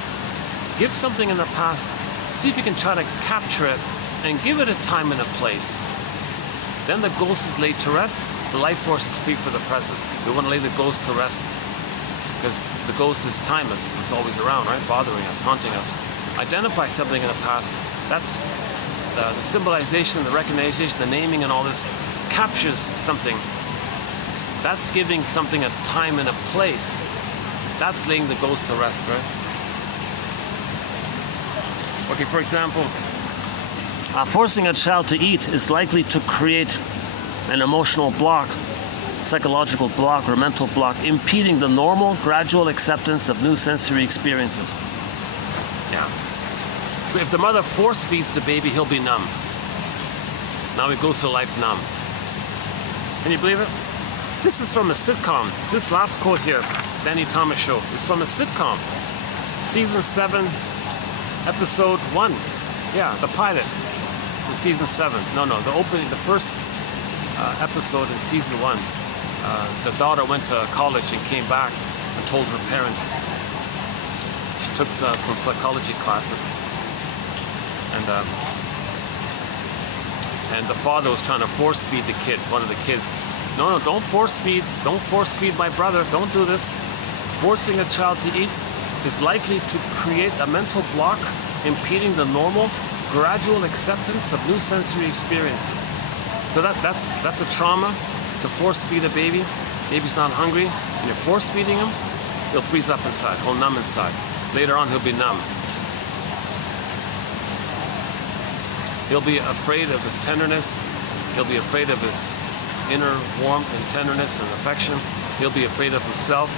give something in the past, see if you can try to capture it, and give it a time and a place. Then the ghost is laid to rest, the life force is free for the present. We want to lay the ghost to rest, because the ghost is timeless, it's always around, right? Bothering us, haunting us. Identify something in the past. That's the symbolization, the recognition, the naming and all this captures something. That's giving something a time and a place. That's laying the ghost to rest, right? Okay, for example, forcing a child to eat is likely to create an emotional block psychological block or mental block impeding the normal, gradual acceptance of new sensory experiences. Yeah. So if the mother force feeds the baby, he'll be numb. Now he goes through life numb. Can you believe it? This is from a sitcom. This last quote here, Danny Thomas Show, is from a sitcom. Season 7, episode 1. Yeah, the pilot. In season 7. No, the opening, the first episode in season 1. The daughter went to college and came back and told her parents. She took some psychology classes. And the father was trying to force feed the kid, one of the kids. No, don't force feed my brother, don't do this. Forcing a child to eat is likely to create a mental block impeding the normal, gradual acceptance of new sensory experiences. So that's a trauma, to force feed a baby. Baby's not hungry, and you're force feeding him, he'll freeze up inside, he'll numb inside. Later on, he'll be numb. He'll be afraid of his tenderness. He'll be afraid of his inner warmth and tenderness and affection. He'll be afraid of himself.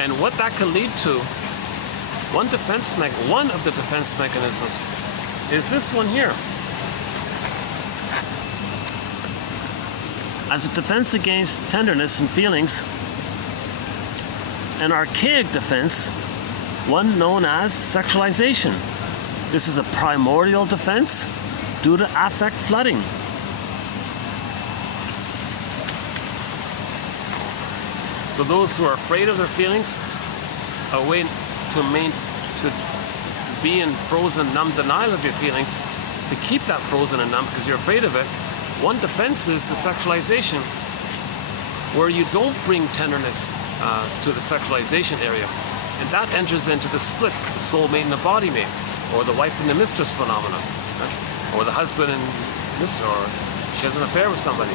And what that can lead to, one of the defense mechanisms is this one here. As a defense against tenderness and feelings, an archaic defense, one known as sexualization. This is a primordial defense due to affect flooding. So those who are afraid of their feelings, a way to be in frozen, numb denial of your feelings, to keep that frozen and numb because you're afraid of it. One defense is the sexualization, where you don't bring tenderness to the sexualization area. And that enters into the split, the soulmate and the body mate, or the wife and the mistress phenomenon, right? Or the husband and mistress, or she has an affair with somebody.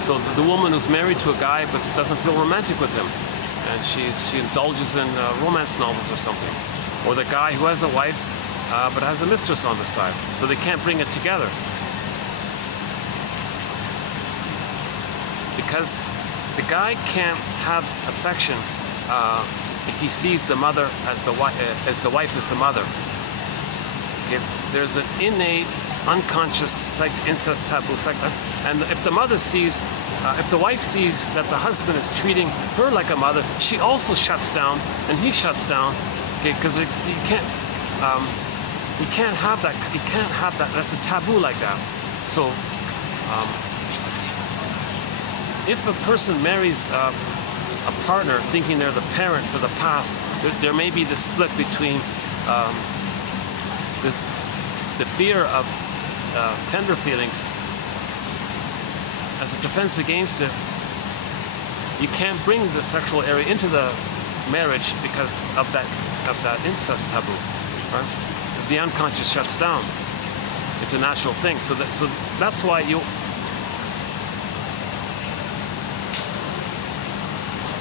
So the woman who's married to a guy but doesn't feel romantic with him, and she indulges in romance novels or something. Or the guy who has a wife but has a mistress on the side, so they can't bring it together. Because the guy can't have affection if he sees the mother as the wife is the mother. If there's an innate, unconscious incest taboo, and if the mother sees, if the wife sees that the husband is treating her like a mother, she also shuts down, and he shuts down. Okay, because you can't have that. You can't have that. That's a taboo like that. So, if a person marries a partner thinking they're the parent for the past, there may be the split between the fear of tender feelings as a defense against it. You can't bring the sexual area into the marriage because of that incest taboo, right? The unconscious shuts down. It's a natural thing. So that's why you.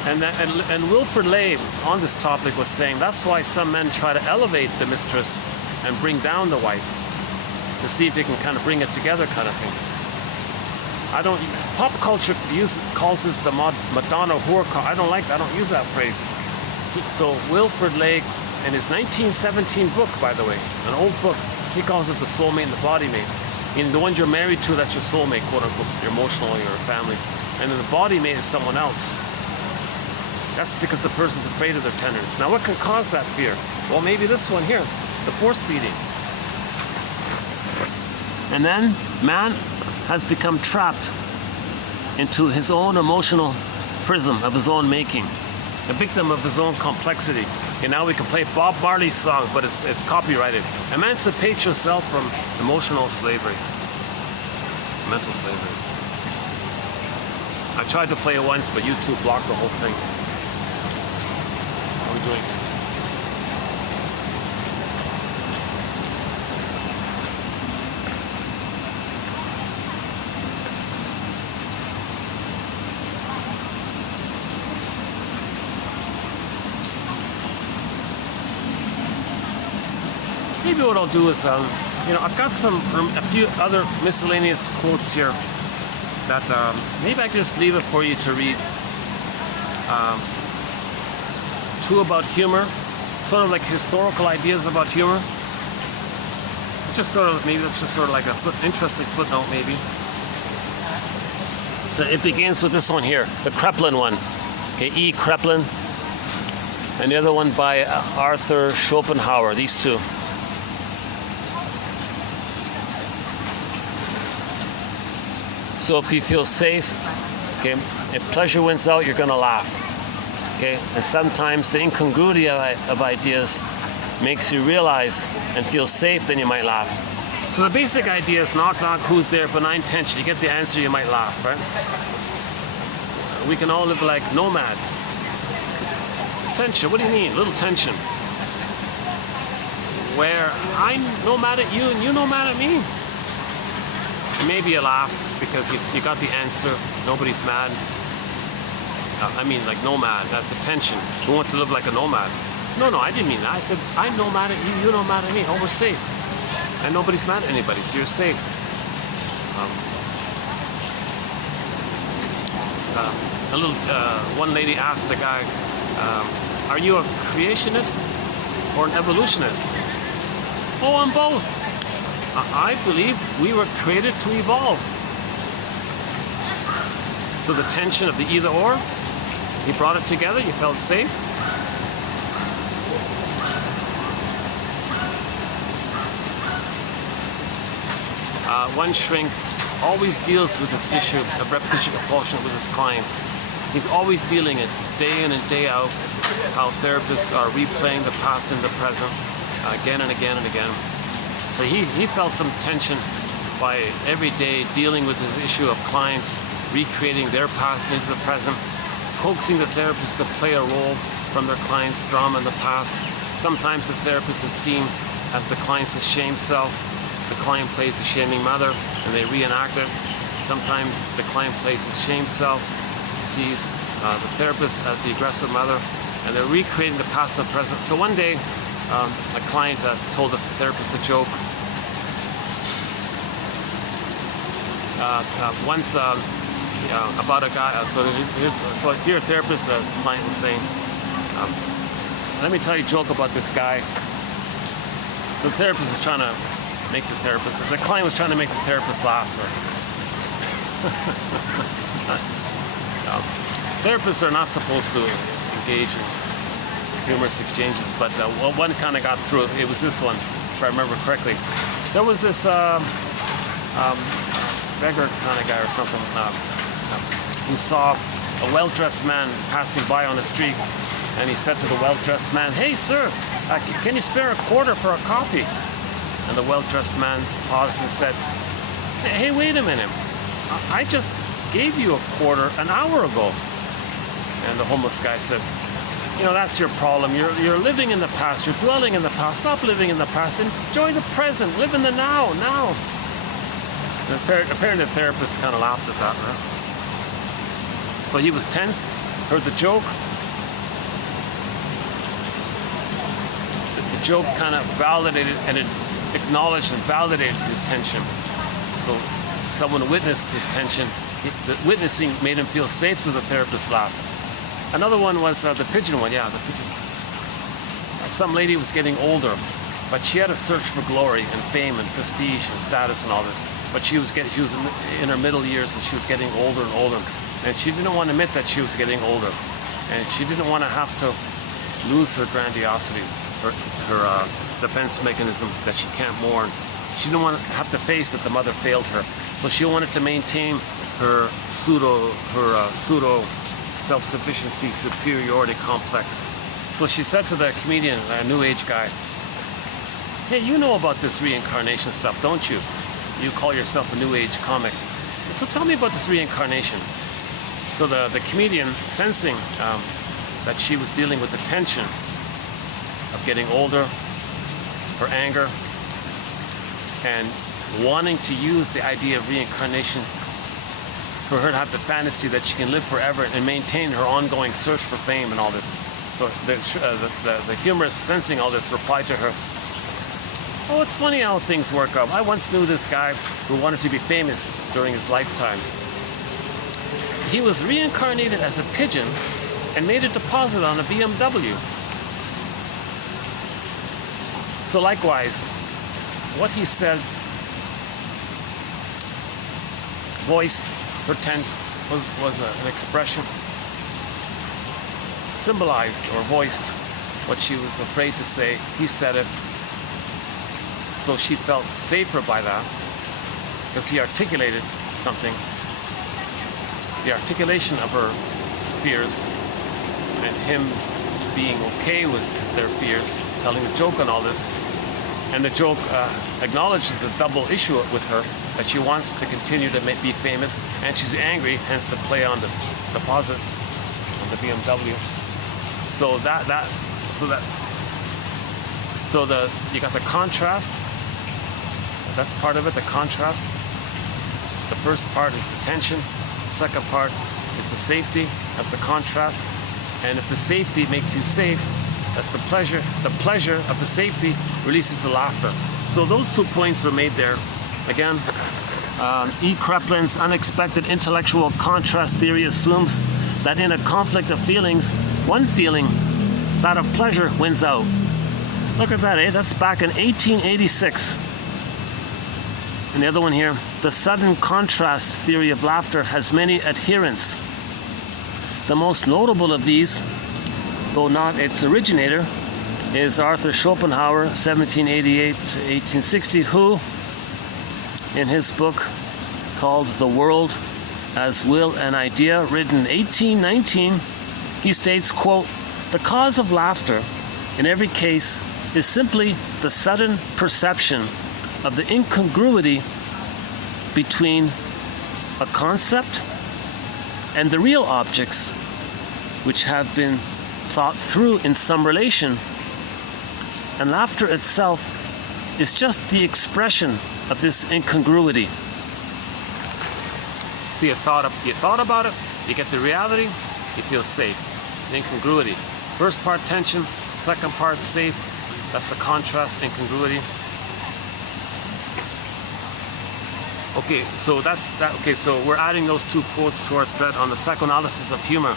And Wilfred Labe on this topic was saying that's why some men try to elevate the mistress and bring down the wife to see if they can kind of bring it together, kind of thing. Pop culture calls this the Madonna whore. I don't like that. I don't use that phrase. So Wilfred Labe, in his 1917 book, by the way, an old book, he calls it the soulmate and the body mate. In the one you're married to, that's your soulmate, quote unquote, your emotional, your family. And then the body mate is someone else. That's because the person's afraid of their tenderness. Now what can cause that fear? Well, maybe this one here, the force feeding. And then man has become trapped into his own emotional prism of his own making, a victim of his own complexity. And now we can play Bob Marley's song, but it's copyrighted. Emancipate yourself from emotional slavery, mental slavery. I tried to play it once, but YouTube blocked the whole thing. How are we doing? Maybe what I'll do is I've got a few other miscellaneous quotes here that maybe I can just leave it for you to read. Two about humor, sort of like historical ideas about humor. Just sort of, maybe it's just sort of like a interesting footnote, maybe. So it begins with this one here, the Kreplin one. Okay, E. Kreplin, and the other one by Arthur Schopenhauer. These two. So if you feel safe, okay, if pleasure wins out, you're gonna laugh. Okay, and sometimes the incongruity of ideas makes you realize and feel safe, then you might laugh. So the basic idea is knock knock, who's there, benign tension. You get the answer, you might laugh, right? We can all live like nomads. Tension, what do you mean? Little tension. Where I'm no mad at you and you no mad at me. Maybe you laugh because you got the answer, nobody's mad. I mean, like nomad, that's a tension. Who wants to live like a nomad? No, I didn't mean that. I said, I'm no mad at you, you're no mad at me. Oh, we're safe. And nobody's mad at anybody, so you're safe. One lady asked a guy, are you a creationist or an evolutionist? Oh, I'm both. I believe we were created to evolve. So the tension of the either or, you brought it together, you felt safe. One shrink always deals with this issue of repetition compulsion with his clients. He's always dealing it day in and day out, how therapists are replaying the past and the present again and again and again. So he felt some tension by every day dealing with this issue of clients recreating their past into the present, coaxing the therapist to play a role from their client's drama in the past. Sometimes the therapist is seen as the client's ashamed self. The client plays the shaming mother and they reenact it. Sometimes the client plays his shamed self, sees the therapist as the aggressive mother, and they're recreating the past and the present. So one day, a client told the therapist a joke. Once about a guy, so dear therapist, the client was saying, let me tell you a joke about this guy. So the therapist is trying to make the client was trying to make the therapist laugh. Therapists are not supposed to engage in humorous exchanges, but one kind of got through. It was this one, if I remember correctly. There was this beggar kind of guy or something who saw a well-dressed man passing by on the street, and he said to the well-dressed man, "Hey, sir, can you spare a quarter for a coffee?" And the well-dressed man paused and said, "Hey, wait a minute. I just gave you a quarter an hour ago." And the homeless guy said, that's your problem. You're living in the past. You're dwelling in the past. Stop living in the past. Enjoy the present. Live in the now. And apparently the therapist kind of laughed at that, right? So he was tense, heard the joke. The joke kind of validated and it acknowledged and validated his tension. So someone witnessed his tension. The witnessing made him feel safe, so the therapist laughed. Another one was the pigeon one. Yeah, the pigeon. Some lady was getting older, but she had a search for glory and fame and prestige and status and all this. But she was in her middle years and she was getting older and older. And she didn't want to admit that she was getting older. And she didn't want to have to lose her grandiosity, her defense mechanism that she can't mourn. She didn't want to have to face that the mother failed her. So she wanted to maintain her pseudo self-sufficiency, superiority complex. So she said to the comedian, a new age guy, "Hey, you know about this reincarnation stuff, don't you? You call yourself a new age comic. So tell me about this reincarnation." So the comedian, sensing that she was dealing with the tension of getting older, her anger, and wanting to use the idea of reincarnation for her to have the fantasy that she can live forever and maintain her ongoing search for fame and all this. So the humorist, sensing all this, replied to her, Oh, it's funny how things work out. I once knew this guy who wanted to be famous during his lifetime. He was reincarnated as a pigeon and made a deposit on a BMW. So likewise, what he said, voiced, pretend, was an expression, symbolized or voiced what she was afraid to say. He said it, so she felt safer by that, because he articulated something. The articulation of her fears and him being okay with their fears, telling a joke on all this, and the joke acknowledges the double issue with her, that she wants to continue to be famous, and she's angry, hence the play on the deposit on the BMW. You got the contrast. That's part of it, the contrast. The first part is the tension. The second part is the safety. That's the contrast. And if the safety makes you safe, that's the pleasure. The pleasure of the safety releases the laughter. So those 2 points were made there. Again, E. Kreplin's unexpected intellectual contrast theory assumes that in a conflict of feelings, one feeling, that of pleasure, wins out. Look at that, eh? That's back in 1886. And the other one here, the sudden contrast theory of laughter has many adherents. The most notable of these, though not its originator, is Arthur Schopenhauer, 1788 to 1860, who, in his book called The World as Will and Idea, written in 1819, he states, quote, "The cause of laughter in every case is simply the sudden perception of the incongruity between a concept and the real objects which have been thought through in some relation, and laughter itself is just the expression of this incongruity." See, you thought about it, you get the reality, you feel safe. Incongruity. First part tension, second part safe. That's the contrast, incongruity. Okay, so that's that. Okay, so we're adding those 2 quotes to our thread on the psychoanalysis of humor.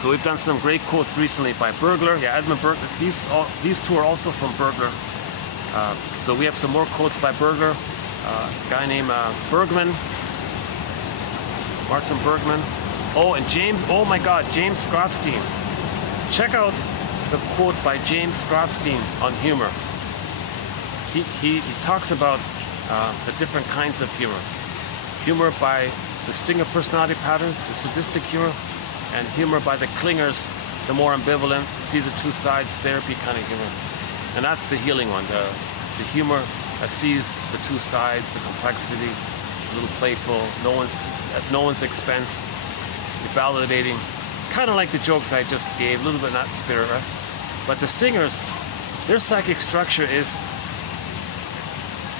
So we've done some great quotes recently by Bergler. Yeah, Edmund Bergler. These 2 are also from Bergler. So we have some more quotes by Bergler. A guy named Bergman, Martin Bergman. Oh, and James. Oh my God, James Grotstein. Check out the quote by James Grotstein on humor. He talks about the different kinds of humor. Humor by the stinger personality patterns, the sadistic humor, and humor by the clingers, the more ambivalent, see the 2 sides therapy kind of humor. And that's the healing one, the humor that sees the 2 sides, the complexity, a little playful, at no one's expense, validating, kind of like the jokes I just gave, a little bit not spirit, right? But the stingers, their psychic structure is,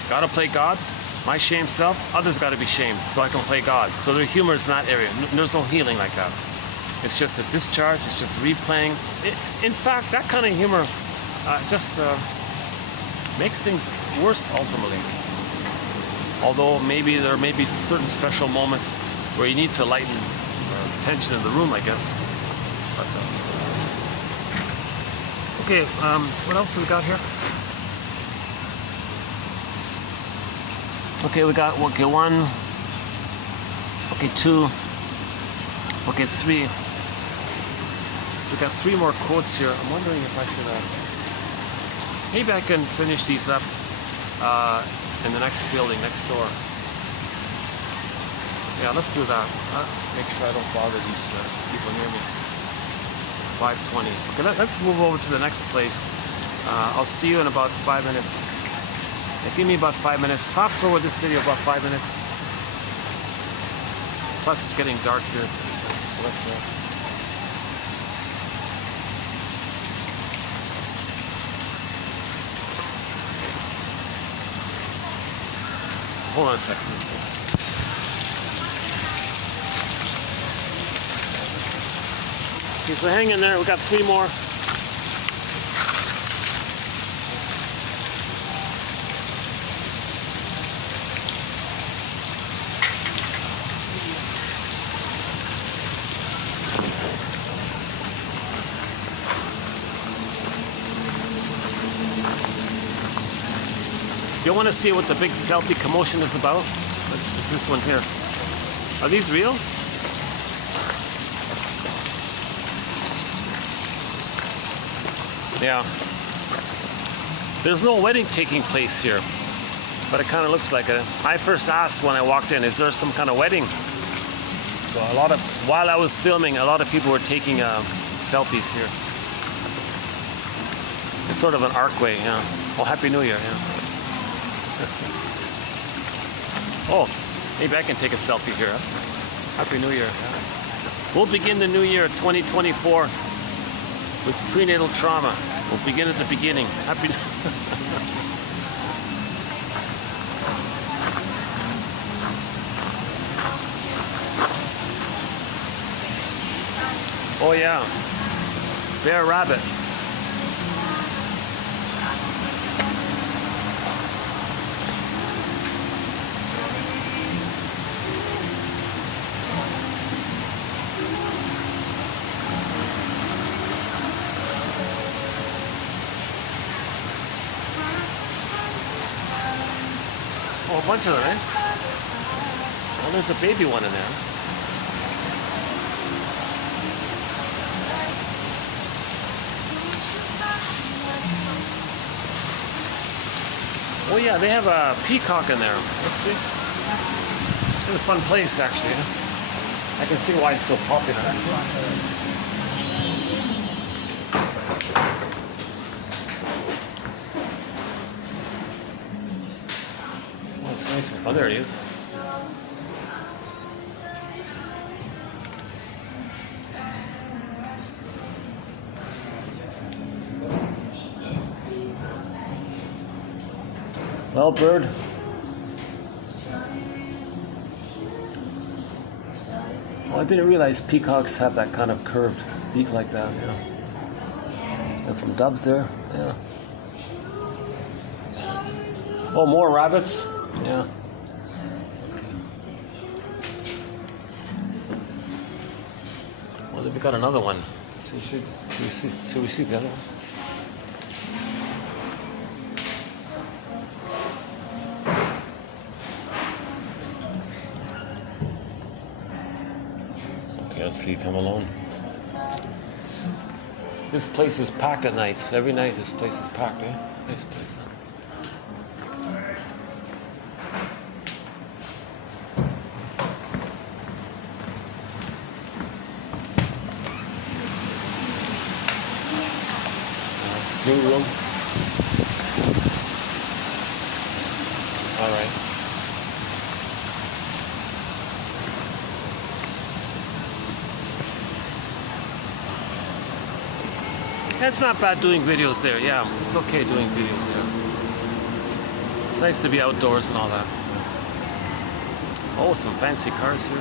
gotta play God, my shame self, others gotta be shamed, so I can play God. So their humor is in that area. There's no healing like that. It's just a discharge, it's just replaying. In fact, that kind of humor just makes things worse ultimately. Although maybe there may be certain special moments where you need to lighten tension in the room, I guess. But, okay, what else do we got here? Okay, we got, okay, 1, okay, 2, okay, 3. We got 3 more quotes here. I'm wondering if I should, maybe I can finish these up in the next building, next door. Yeah, let's do that. Make sure I don't bother these people near me. 5:20. Okay, let's move over to the next place. I'll see you in about 5 minutes. Give me about 5 minutes. Fast forward this video about 5 minutes. Plus it's getting dark here. So let's hold on a second. Okay, so hang in there. We got 3 more. you want to see what the big selfie commotion is about? It's this one here. Are these real? Yeah. There's no wedding taking place here, but it kind of looks like it. I first asked when I walked in, is there some kind of wedding? So while I was filming, a lot of people were taking selfies here. It's sort of an archway, yeah. Oh, Happy New Year, yeah. Oh, maybe I can take a selfie here. Huh? Happy New Year. Yeah. We'll begin the new year 2024 with prenatal trauma. We'll begin at the beginning. Happy. Oh yeah, bear rabbit. Oh, a bunch of them, eh? Oh, there's a baby one in there. Oh yeah, they have a peacock in there. Let's see. It's a fun place, actually. I can see why it's so popular. Let's see. Oh, it's nice. Oh, there he is. Well, bird. Oh, I didn't realize peacocks have that kind of curved beak like that. Yeah. Got some doves there. Yeah. Oh, more rabbits. Yeah. Well, then we got another one. Should we see the other one? Let's leave him alone. This place is packed at nights. Every night this place is packed, eh? Nice place. Dream room. All right. It's not bad doing videos there, yeah. It's okay doing videos there. It's nice to be outdoors and all that. Oh, some fancy cars here.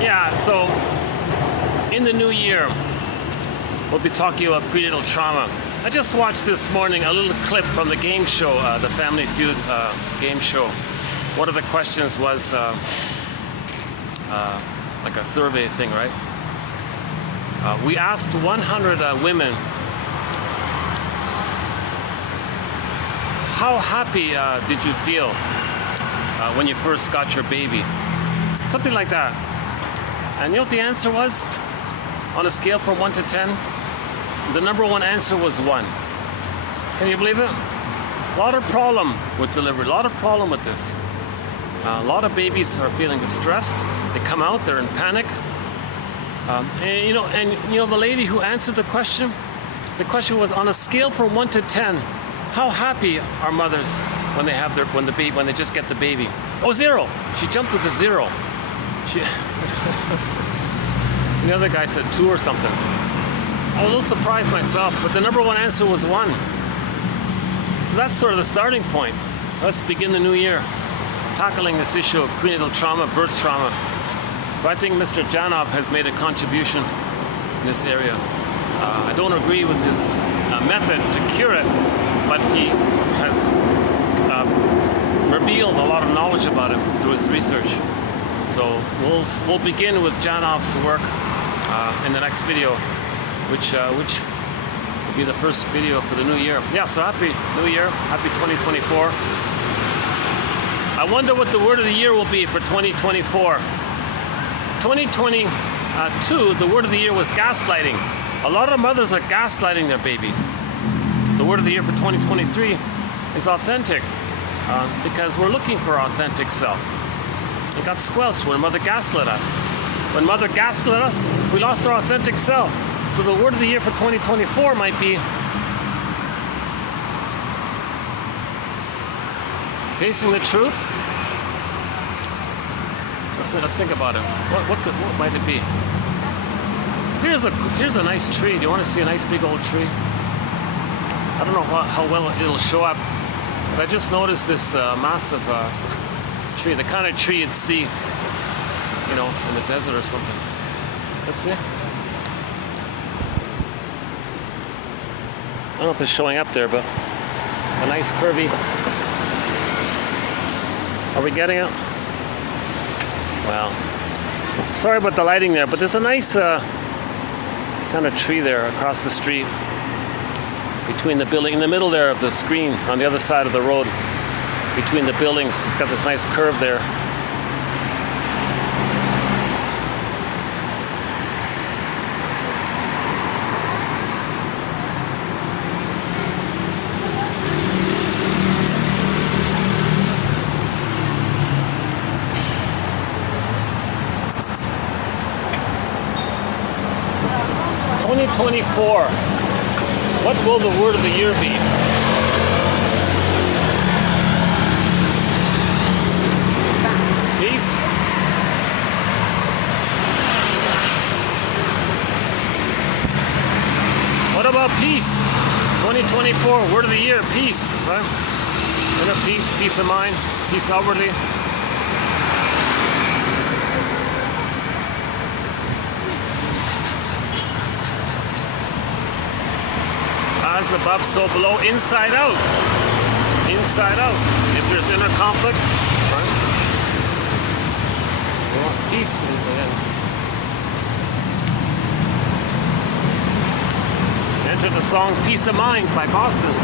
Yeah, so in the new year, we'll be talking about prenatal trauma. I just watched this morning a little clip from the game show, the Family Feud game show. One of the questions was like a survey thing, right? We asked 100 women, how happy did you feel when you first got your baby? Something like that. And you know what the answer was? On a scale from 1 to 10? The number one answer was 1. Can you believe it? A lot of problem with delivery, a lot of problem with this. A lot of babies are feeling distressed. They come out, they're in panic. And the lady who answered the question was on a scale from 1 to 10, how happy are mothers when they have when they just get the baby? Oh, 0. She jumped with a 0. The other guy said 2 or something. I was a little surprised myself, but the number one answer was 1. So that's sort of the starting point. Let's begin the new year tackling this issue of prenatal trauma, birth trauma. So I think Mr. Janov has made a contribution in this area. I don't agree with his method to cure it, but he has revealed a lot of knowledge about it through his research. So we'll begin with Janoff's work in the next video, which will be the first video for the new year. Yeah, so happy New Year, happy 2024. I wonder what the word of the year will be for 2024. 2022, the word of the year was gaslighting. A lot of mothers are gaslighting their babies. The word of the year for 2023 is authentic, because we're looking for our authentic self. It got squelched when mother gaslit us. When mother gaslit us, we lost our authentic self. So the word of the year for 2024 might be facing the truth. Let's think about it. What might it be? Here's a nice tree. Do you want to see a nice big old tree? I don't know how well it'll show up, but I just noticed this massive tree, the kind of tree you'd see, you know, in the desert or something. Let's see. I don't know if it's showing up there, but a nice curvy. Are we getting it? Well, sorry about the lighting there, but there's a nice kind of tree there across the street between the building, in the middle there of the screen on the other side of the road, between the buildings. It's got this nice curve there. What will the word of the year be? Peace? What about peace? 2024, word of the year, peace, right? Inner peace, peace of mind, peace outwardly. As above, so below, inside out. Inside out. If there's inner conflict, right? We want peace in the end. Enter the song Peace of Mind by Boston.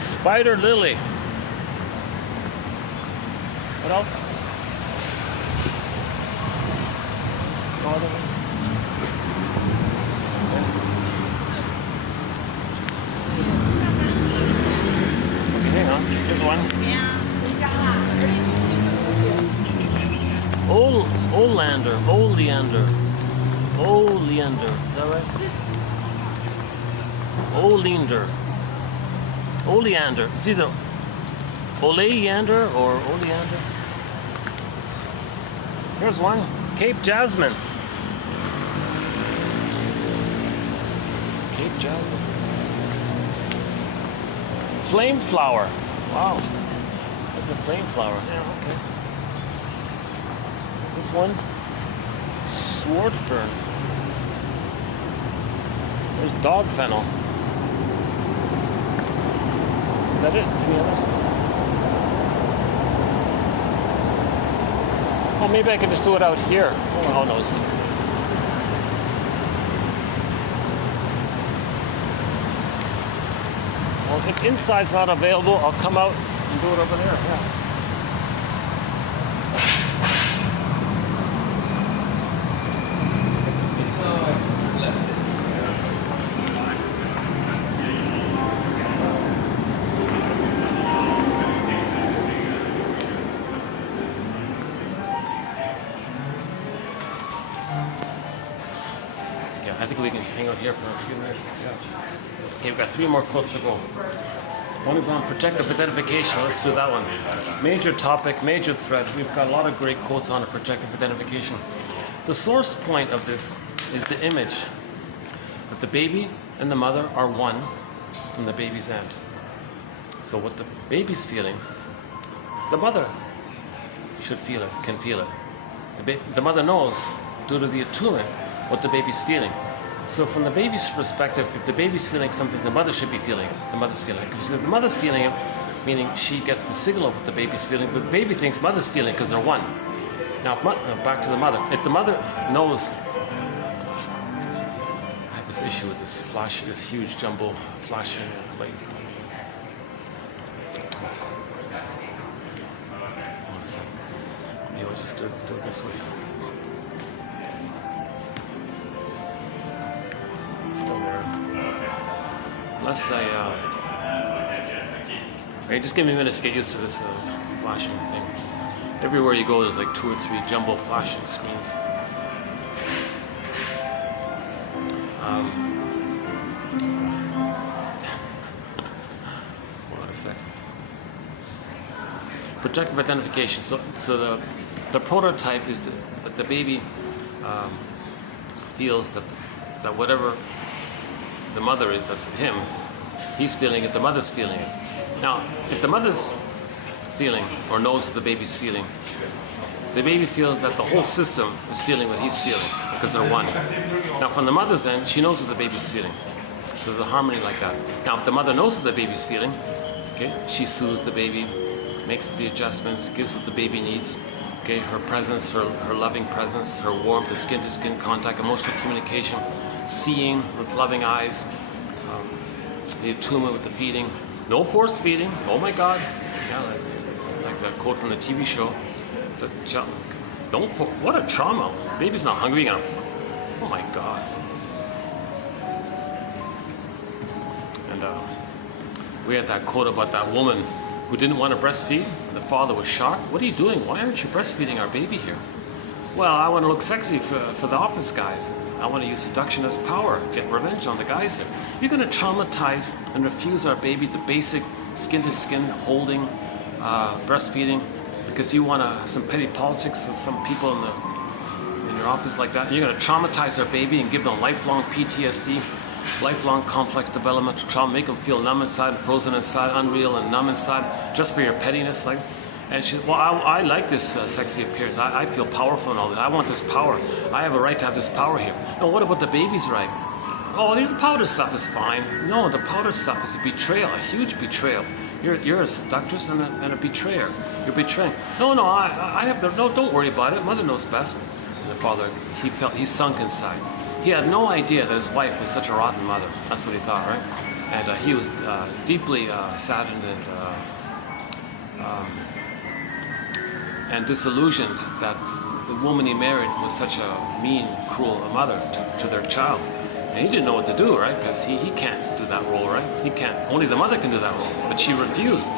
'Spider lily'. What else? No other ones? Okay, hang on. Here's one. Oleander. Oleander. Is that right? Oleander. It's either oleander or oleander. Here's one. Cape jasmine. Cape jasmine. Flame flower. Wow. That's a flame flower. Yeah, okay. This one. Sword fern. There's dog fennel. Is that it? Any others? Oh, maybe I could just do it out here. Oh, no. Well, if inside's not available, I'll come out and do it over there. Yeah. It's a piece. think we can hang out here for a few minutes. Yeah. Okay, we've got 3 more quotes to go. One is on projective identification. Let's do that one. Major topic, major thread. We've got a lot of great quotes on projective identification. The source point of this is the image that the baby and the mother are one from the baby's end. So what the baby's feeling, the mother should feel it, can feel it. The mother knows, due to the attunement, what the baby's feeling. So from the baby's perspective, if the baby's feeling something, the mother should be feeling it. The mother's feeling it. Because if the mother's feeling it, meaning she gets the signal of what the baby's feeling, but the baby thinks mother's feeling because they're one. Now, back to the mother. If the mother knows, I have this issue with this flash, this huge jumbo flashing light. One second. Maybe I'll just do it this way. Still there. Let's say, okay, just give me a minute to get used to this flashing thing. Everywhere you go, there's like 2 or 3 jumbo flashing screens. Hold on a second. Projective identification. So the prototype is that the baby feels that whatever the mother is, that's him, he's feeling it, the mother's feeling it. Now, if the mother's feeling or knows what the baby's feeling, the baby feels that the whole system is feeling what he's feeling because they're one. Now, from the mother's end, she knows what the baby's feeling. So there's a harmony like that. Now, if the mother knows what the baby's feeling, okay, she soothes the baby, makes the adjustments, gives what the baby needs. Okay, her presence, her loving presence, her warmth, the skin-to-skin contact, emotional communication, seeing with loving eyes, the attunement with the feeding. No force feeding. Oh my God. Yeah, like that quote from the TV show. What a trauma. Baby's not hungry. Oh my God. And we had that quote about that woman who didn't want to breastfeed. The father was shocked. What are you doing? Why aren't you breastfeeding our baby here? Well, I want to look sexy for the office guys. I want to use seduction as power, get revenge on the guys here. You're going to traumatize and refuse our baby the basic skin-to-skin holding, breastfeeding, because you want some petty politics with some people in your office like that. You're going to traumatize our baby and give them lifelong PTSD, lifelong complex developmental trauma, make them feel numb inside, frozen inside, unreal and numb inside, just for your pettiness. And she said, well, I like this sexy appearance. I feel powerful and all that. I want this power. I have a right to have this power here. No, what about the baby's right? Oh, the powder stuff is fine. No, the powder stuff is a betrayal, a huge betrayal. You're a seductress and a betrayer. You're betraying. No, I have the, no, don't worry about it. Mother knows best. And the father, he sunk inside. He had no idea that his wife was such a rotten mother. That's what he thought, right? And he was deeply saddened and disillusioned that the woman he married was such a mean, cruel mother to their child. And he didn't know what to do, right? Because he can't do that role, right? He can't. Only the mother can do that role. But she refused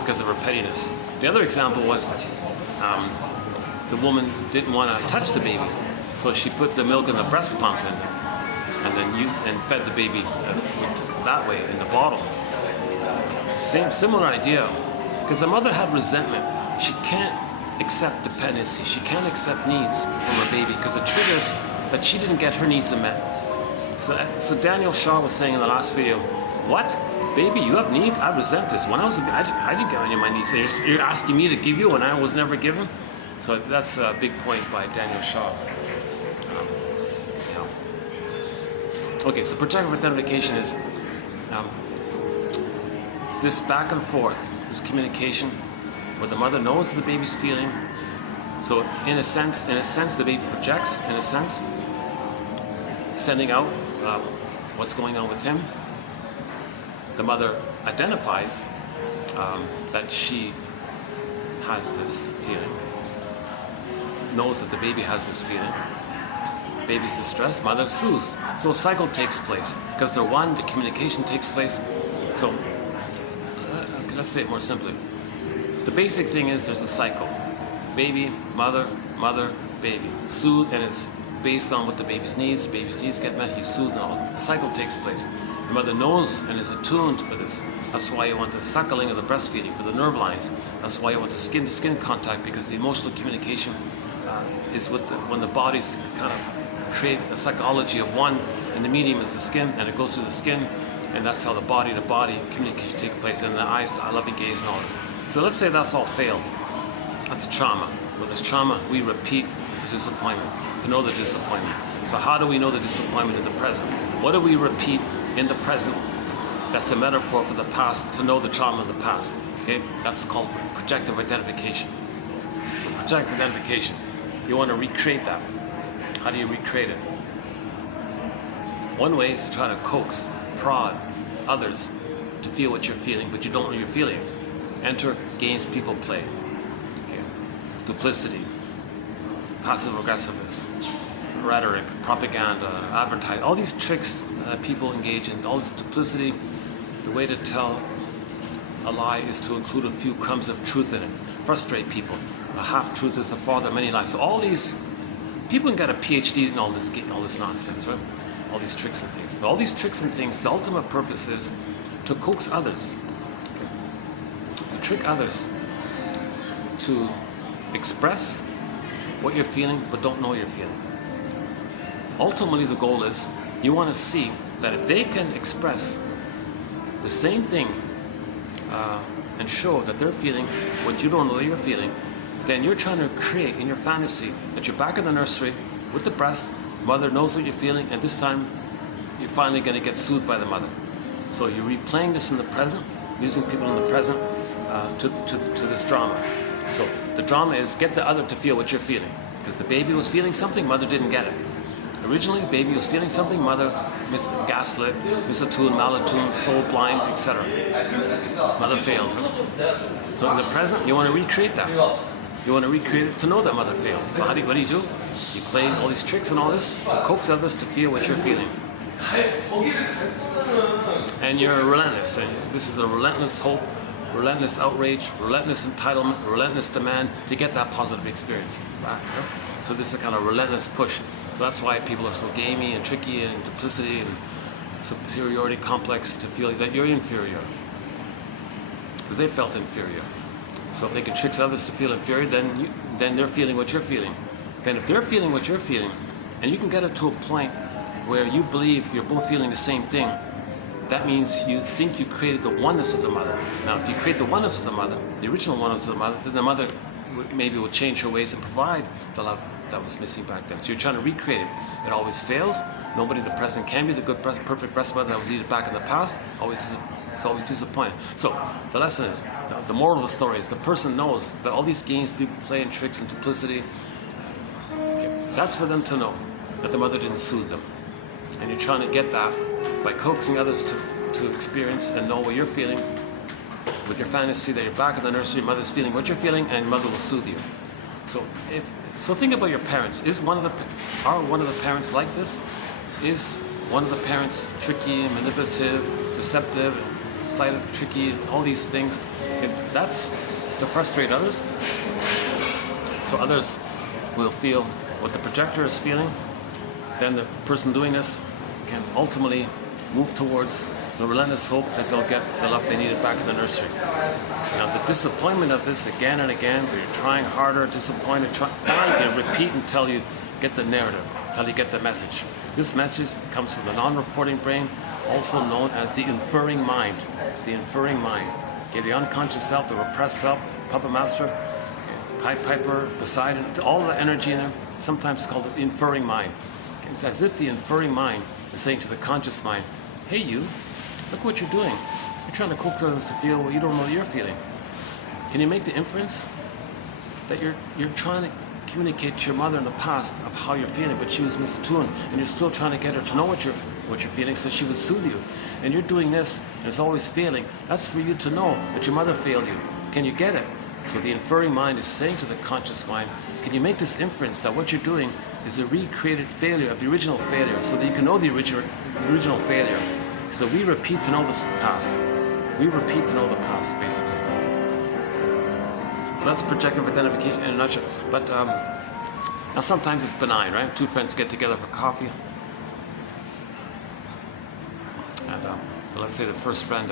because of her pettiness. The other example was that the woman didn't want to touch the baby. So she put the milk in the breast pump and then fed the baby that way in the bottle. Similar idea. Because the mother had resentment. She can't accept dependency. She can't accept needs from her baby because it triggers that she didn't get her needs met. So Daniel Shaw was saying in the last video, what? Baby, you have needs? I resent this. When I was a baby, I didn't get any of my needs. So you're asking me to give you when I was never given? So that's a big point by Daniel Shaw. Okay, so projective identification is this back and forth, this communication, where the mother knows the baby's feeling. So in a sense, the baby projects, in a sense, sending out what's going on with him. The mother identifies that she has this feeling, knows that the baby has this feeling. Baby's distressed, mother soothes. So a cycle takes place. Because they're one, the communication takes place. So let's say it more simply. The basic thing is there's a cycle. Baby, mother, baby. Soothe, and it's based on what the baby's needs. Baby's needs get met, he's soothed, and all. The cycle takes place. The mother knows and is attuned for this. That's why you want the suckling or the breastfeeding for the nerve lines. That's why you want the skin-to-skin contact, because the emotional communication is with when the bodies kind of create a psychology of one, and the medium is the skin, and it goes through the skin, and that's how the body-to-body communication takes place, and the eyes, I love you gaze and all this. So let's say that's all failed. That's a trauma. When there's trauma, we repeat the disappointment to know the disappointment. So how do we know the disappointment in the present? What do we repeat in the present? That's a metaphor for the past, to know the trauma in the past. Okay, that's called projective identification. So projective identification, you want to recreate that. How do you recreate it? One way is to try to coax, prod others to feel what you're feeling, but you don't know you're feeling it. Enter games people play. Okay. Duplicity, passive aggressiveness, rhetoric, propaganda, advertising, all these tricks that people engage in, all this duplicity. The way to tell a lie is to include a few crumbs of truth in it. Frustrate people. A half-truth is the father of many lies. So all these people can get a PhD in all this nonsense, right? All these tricks and things. But all these tricks and things, the ultimate purpose is to coax others, okay? To trick others to express what you're feeling, but don't know you're feeling. Ultimately, the goal is you want to see that if they can express the same thing and show that they're feeling what you don't know you're feeling, then you're trying to create in your fantasy that you're back in the nursery with the breast, mother knows what you're feeling, and this time you're finally going to get soothed by the mother. So you're replaying this in the present, using people in the present to this drama. So the drama is get the other to feel what you're feeling, because the baby was feeling something, mother didn't get it. Originally, baby was feeling something, mother gaslit, misattuned, malattuned, soul blind, etc. Mother failed. So in the present, you want to recreate that. You want to recreate it to know that mother failed. So what do you do? You play all these tricks and all this to coax others to feel what you're feeling. And you're relentless. And this is a relentless hope, relentless outrage, relentless entitlement, relentless demand to get that positive experience back. So this is a kind of relentless push. So that's why people are so gamey and tricky and duplicity and superiority complex to feel that you're inferior. Because they felt inferior. So if they can trick others to feel inferior, then they're feeling what you're feeling. Then if they're feeling what you're feeling, and you can get it to a point where you believe you're both feeling the same thing, that means you think you created the oneness of the mother. Now, if you create the oneness of the mother, the original oneness of the mother, then the mother maybe will change her ways and provide the love that was missing back then. So you're trying to recreate it. It always fails. Nobody in the present can be the good, perfect breast mother that was needed back in the past. It's always disappointed. So the lesson is, the moral of the story is, the person knows that all these games people play and tricks and duplicity, okay, that's for them to know that the mother didn't soothe them. And you're trying to get that by coaxing others to experience and know what you're feeling with your fantasy that you're back in the nursery, mother's feeling what you're feeling, and mother will soothe you. So think about your parents. Are one of the parents like this? Is one of the parents tricky, manipulative, deceptive, cited, tricky, all these things? Okay, that's to frustrate others. So others will feel what the projector is feeling. Then the person doing this can ultimately move towards the relentless hope that they'll get the love they needed back in the nursery. Now, the disappointment of this again and again, where you're trying harder, disappointed, finally repeat until you get the narrative, until you get the message. This message comes from the non-reporting brain, also known as the inferring mind. The inferring mind. Okay, the unconscious self, the repressed self, the puppet master, Pied Piper, Poseidon, all the energy in there, sometimes called the inferring mind. Okay, it's as if the inferring mind is saying to the conscious mind, hey you, look what you're doing. You're trying to coax others to feel what you don't know you're feeling. Can you make the inference that you're trying to communicate to your mother in the past of how you're feeling, but she was misattuned, and you're still trying to get her to know what you're feeling, so she would soothe you. And you're doing this, and it's always failing. That's for you to know that your mother failed you. Can you get it? So the inferring mind is saying to the conscious mind, can you make this inference that what you're doing is a recreated failure of the original failure, so that you can know the original failure. So we repeat to know the past. We repeat to know the past, basically. So that's projective identification in a nutshell. But Now sometimes it's benign, right? Two friends get together for coffee. And so let's say the first friend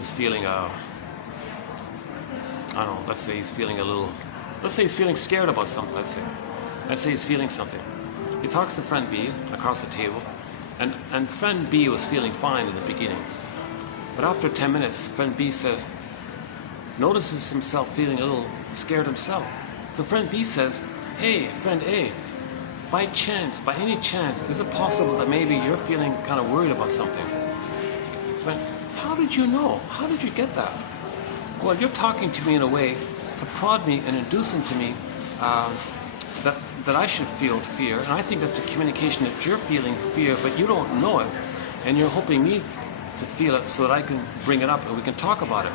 is feeling, I don't know, let's say he's feeling scared about something, let's say he's feeling something. He talks to friend B across the table, and friend B was feeling fine in the beginning. But after 10 minutes, friend B notices himself feeling a little scared himself. So friend B says, hey, friend A, by any chance, is it possible that maybe you're feeling kind of worried about something? Friend, how did you know? How did you get that? Well, you're talking to me in a way to prod me and induce into me that I should feel fear. And I think that's a communication that you're feeling fear, but you don't know it. And you're hoping me to feel it so that I can bring it up and we can talk about it.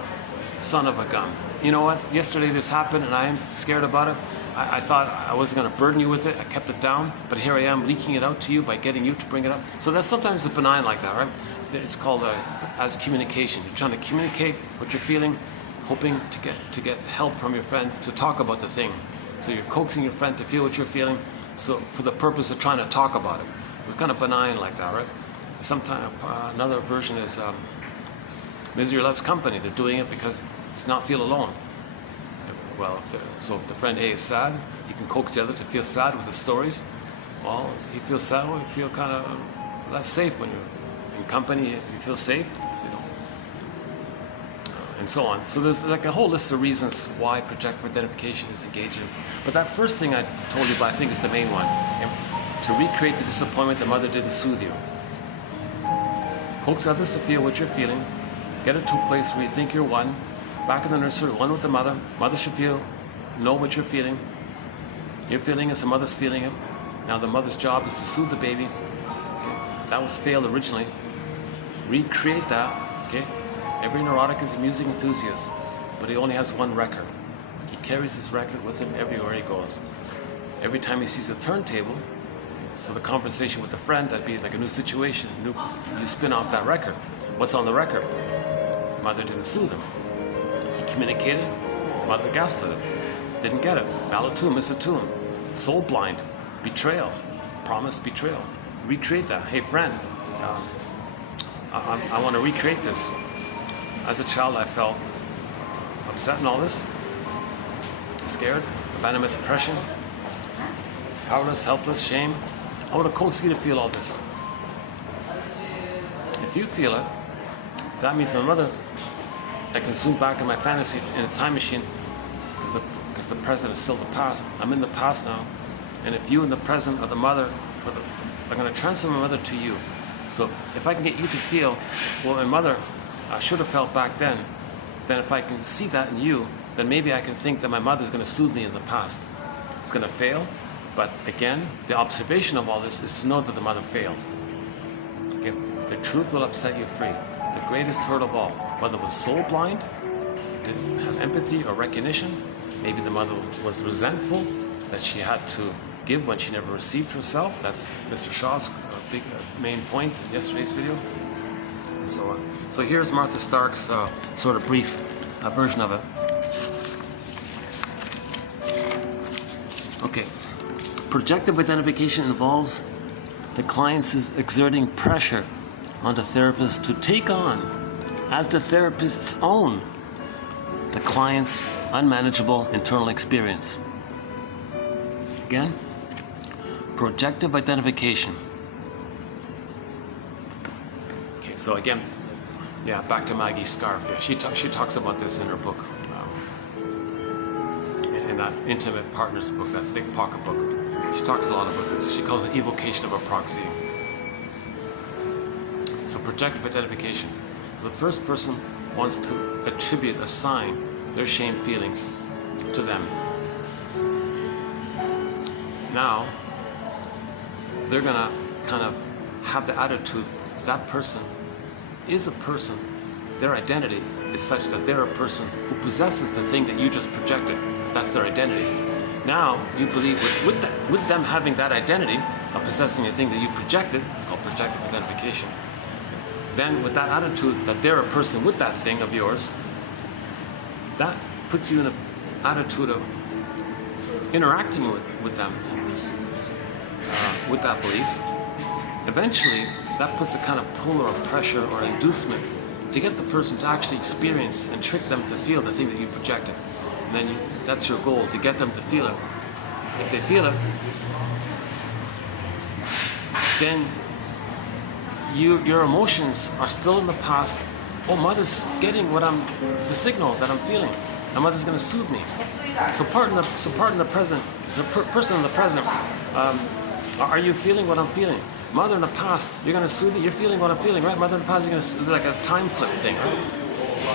Son of a gun. You know what? Yesterday this happened and I am scared about it. I thought I wasn't going to burden you with it. I kept it down, but here I am leaking it out to you by getting you to bring it up. So that's sometimes it's benign like that, right? It's called as communication. You're trying to communicate what you're feeling, hoping to get help from your friend to talk about the thing. So you're coaxing your friend to feel what you're feeling, so for the purpose of trying to talk about it. So it's kind of benign like that, right? Sometimes another version is misery loves company. They're doing it because to not feel alone. Well, if the friend A is sad, he can coax the other to feel sad with the stories. Well, he feels sad, well, you feel kind of less safe when you're in company. You feel safe, so, and so on. So there's like a whole list of reasons why projective identification is engaging. But that first thing I told you about, I think, is the main one. To recreate the disappointment the mother didn't soothe you. Coax others to feel what you're feeling. Get it to a place where you think you're one. Back in the nursery, one with the mother. Mother should know what you're feeling. You're feeling it, so mother's feeling it. Now the mother's job is to soothe the baby. Okay. That was failed originally. Recreate that. Okay. Every neurotic is a music enthusiast, but he only has one record. He carries his record with him everywhere he goes. Every time he sees a turntable, so the conversation with a friend, that'd be like a new situation. You spin off that record. What's on the record? Mother didn't soothe him. He communicated. Mother gaslit it. Didn't get it. Ballad tune, miss a tune. Soul blind. Betrayal. Promise, betrayal. Recreate that. Hey friend, I want to recreate this. As a child, I felt upset and all this. Scared. Abandonment, depression. Powerless, helpless, shame. I want to coax you to feel all this. If you feel it, that means my mother, I can zoom back in my fantasy in a time machine, because the present is still the past. I'm in the past now, and if you in the present are the mother, I'm going to transfer my mother to you. So if I can get you to feel what my mother should have felt back then if I can see that in you, then maybe I can think that my mother's going to soothe me in the past. It's going to fail, but again, the observation of all this is to know that the mother failed. Okay? The truth will set you free. The greatest hurt of all, whether it was soul blind, didn't have empathy or recognition, maybe the mother was resentful that she had to give when she never received herself. That's Mr. Shaw's big main point in yesterday's video, and so on. So here's Martha Stark's sort of brief version of it. Okay, projective identification involves the client's exerting pressure on the therapist to take on, as the therapist's own, the client's unmanageable internal experience. Again, projective identification. Okay, so again, yeah, back to Maggie's scarf. Yeah, she talks about this in her book, in that Intimate Partners book, that thick pocket book. She talks a lot about this. She calls it evocation of a proxy. So projective identification. So the first person wants to assign their shame feelings to them. Now, they're gonna kind of have the attitude that person is a person, their identity is such that they're a person who possesses the thing that you just projected. That's their identity. Now, you believe with them having that identity of possessing the thing that you projected, it's called projective identification, then with that attitude that they're a person with that thing of yours, that puts you in an attitude of interacting with them, with that belief, eventually that puts a kind of pull or pressure or inducement to get the person to actually experience and trick them to feel the thing that you projected. And then that's your goal, to get them to feel it. If they feel it, then your emotions are still in the past. Oh, mother's getting the signal that I'm feeling. And mother's going to soothe me. So part in the present, the person in the present, are you feeling what I'm feeling? Mother in the past, you're going to soothe me. You're feeling what I'm feeling, right? Mother in the past, you're going to like a time clip thing, right?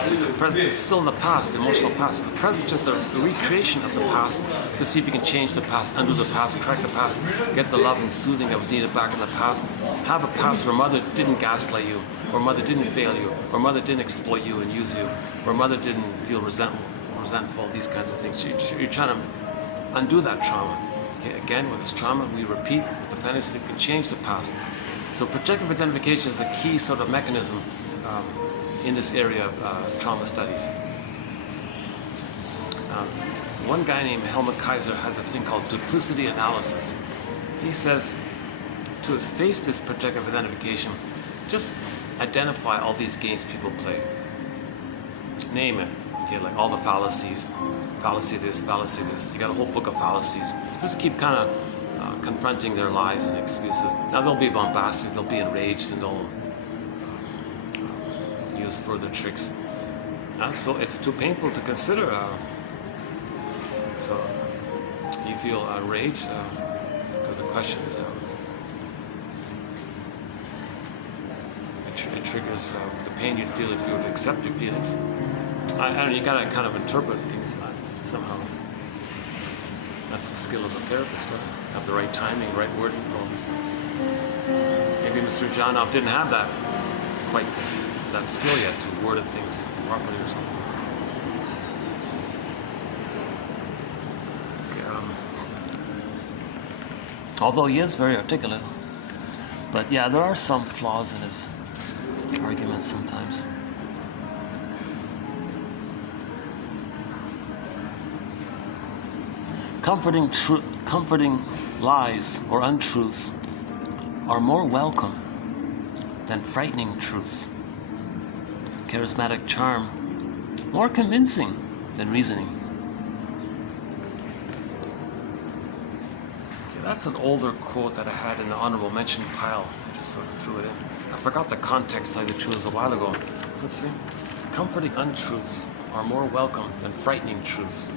The present is still in the past, the emotional past. The present is just a recreation of the past to see if you can change the past, undo the past, correct the past, get the love and soothing that was needed back in the past. Have a past where mother didn't gaslight you, or mother didn't fail you, or mother didn't exploit you and use you, or mother didn't feel resentful, these kinds of things. You're trying to undo that trauma. Okay, again, with this trauma, we repeat with the fantasy that can change the past. So projective identification is a key sort of mechanism in this area of trauma studies. One guy named Helmut Kaiser has a thing called duplicity analysis. He says to face this projective identification, just identify all these games people play. Name it. Okay, like all the fallacies, fallacy this, fallacy this. You got a whole book of fallacies. Just keep kind of confronting their lies and excuses. Now they'll be bombastic, they'll be enraged, and they'll use further tricks. So it's too painful to consider. So you feel rage because the question is it triggers the pain you'd feel if you were to accept your feelings. I don't know, you gotta kind of interpret things somehow. That's the skill of a therapist, right? Have the right timing, right wording for all these things. Maybe Mr. Janov didn't have that skill yet to word things properly or something. Okay, although he is very articulate, but yeah, there are some flaws in his arguments sometimes. Comforting lies or untruths are more welcome than frightening truths. Charismatic charm more convincing than reasoning. Okay, that's an older quote that I had in the honorable mention pile. I just sort of threw it in. I forgot the context, to tell you the truth, it was a while ago. Let's see. Comforting untruths are more welcome than frightening truths.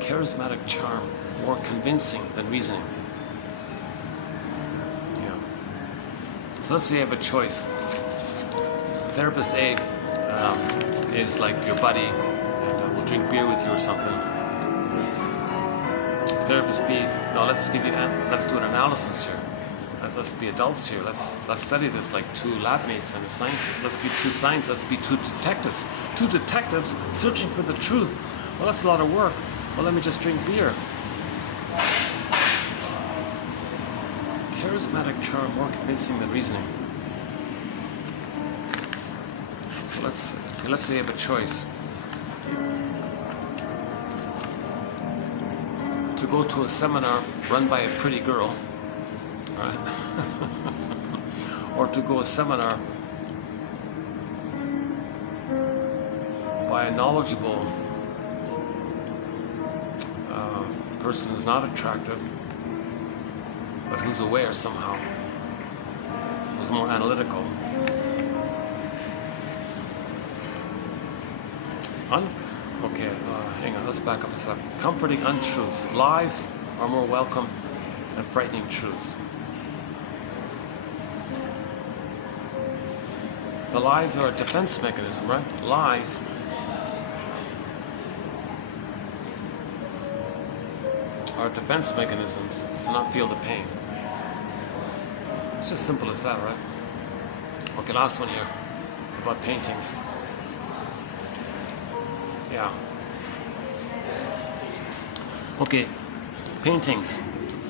Charismatic charm more convincing than reasoning. Yeah. So let's say you have a choice. Therapist A is like your buddy and will drink beer with you or something. Therapist B, no, let's do an analysis here. Let's be adults here. Let's study this like two lab mates and a scientist. Let's be two scientists. Let's be two detectives. Two detectives searching for the truth. Well, that's a lot of work. Well, let me just drink beer. Charismatic charm more convincing than reasoning. So let's say you have a choice to go to a seminar run by a pretty girl, right? Or to go to a seminar by a knowledgeable person who's not attractive, but who's aware somehow, who's more analytical. Okay, hang on, let's back up a second. Comforting untruths. Lies are more welcome than frightening truths. The lies are a defense mechanism, right? Lies are defense mechanisms to not feel the pain. It's just simple as that, right? Okay, last one here about paintings. Yeah. Okay, paintings.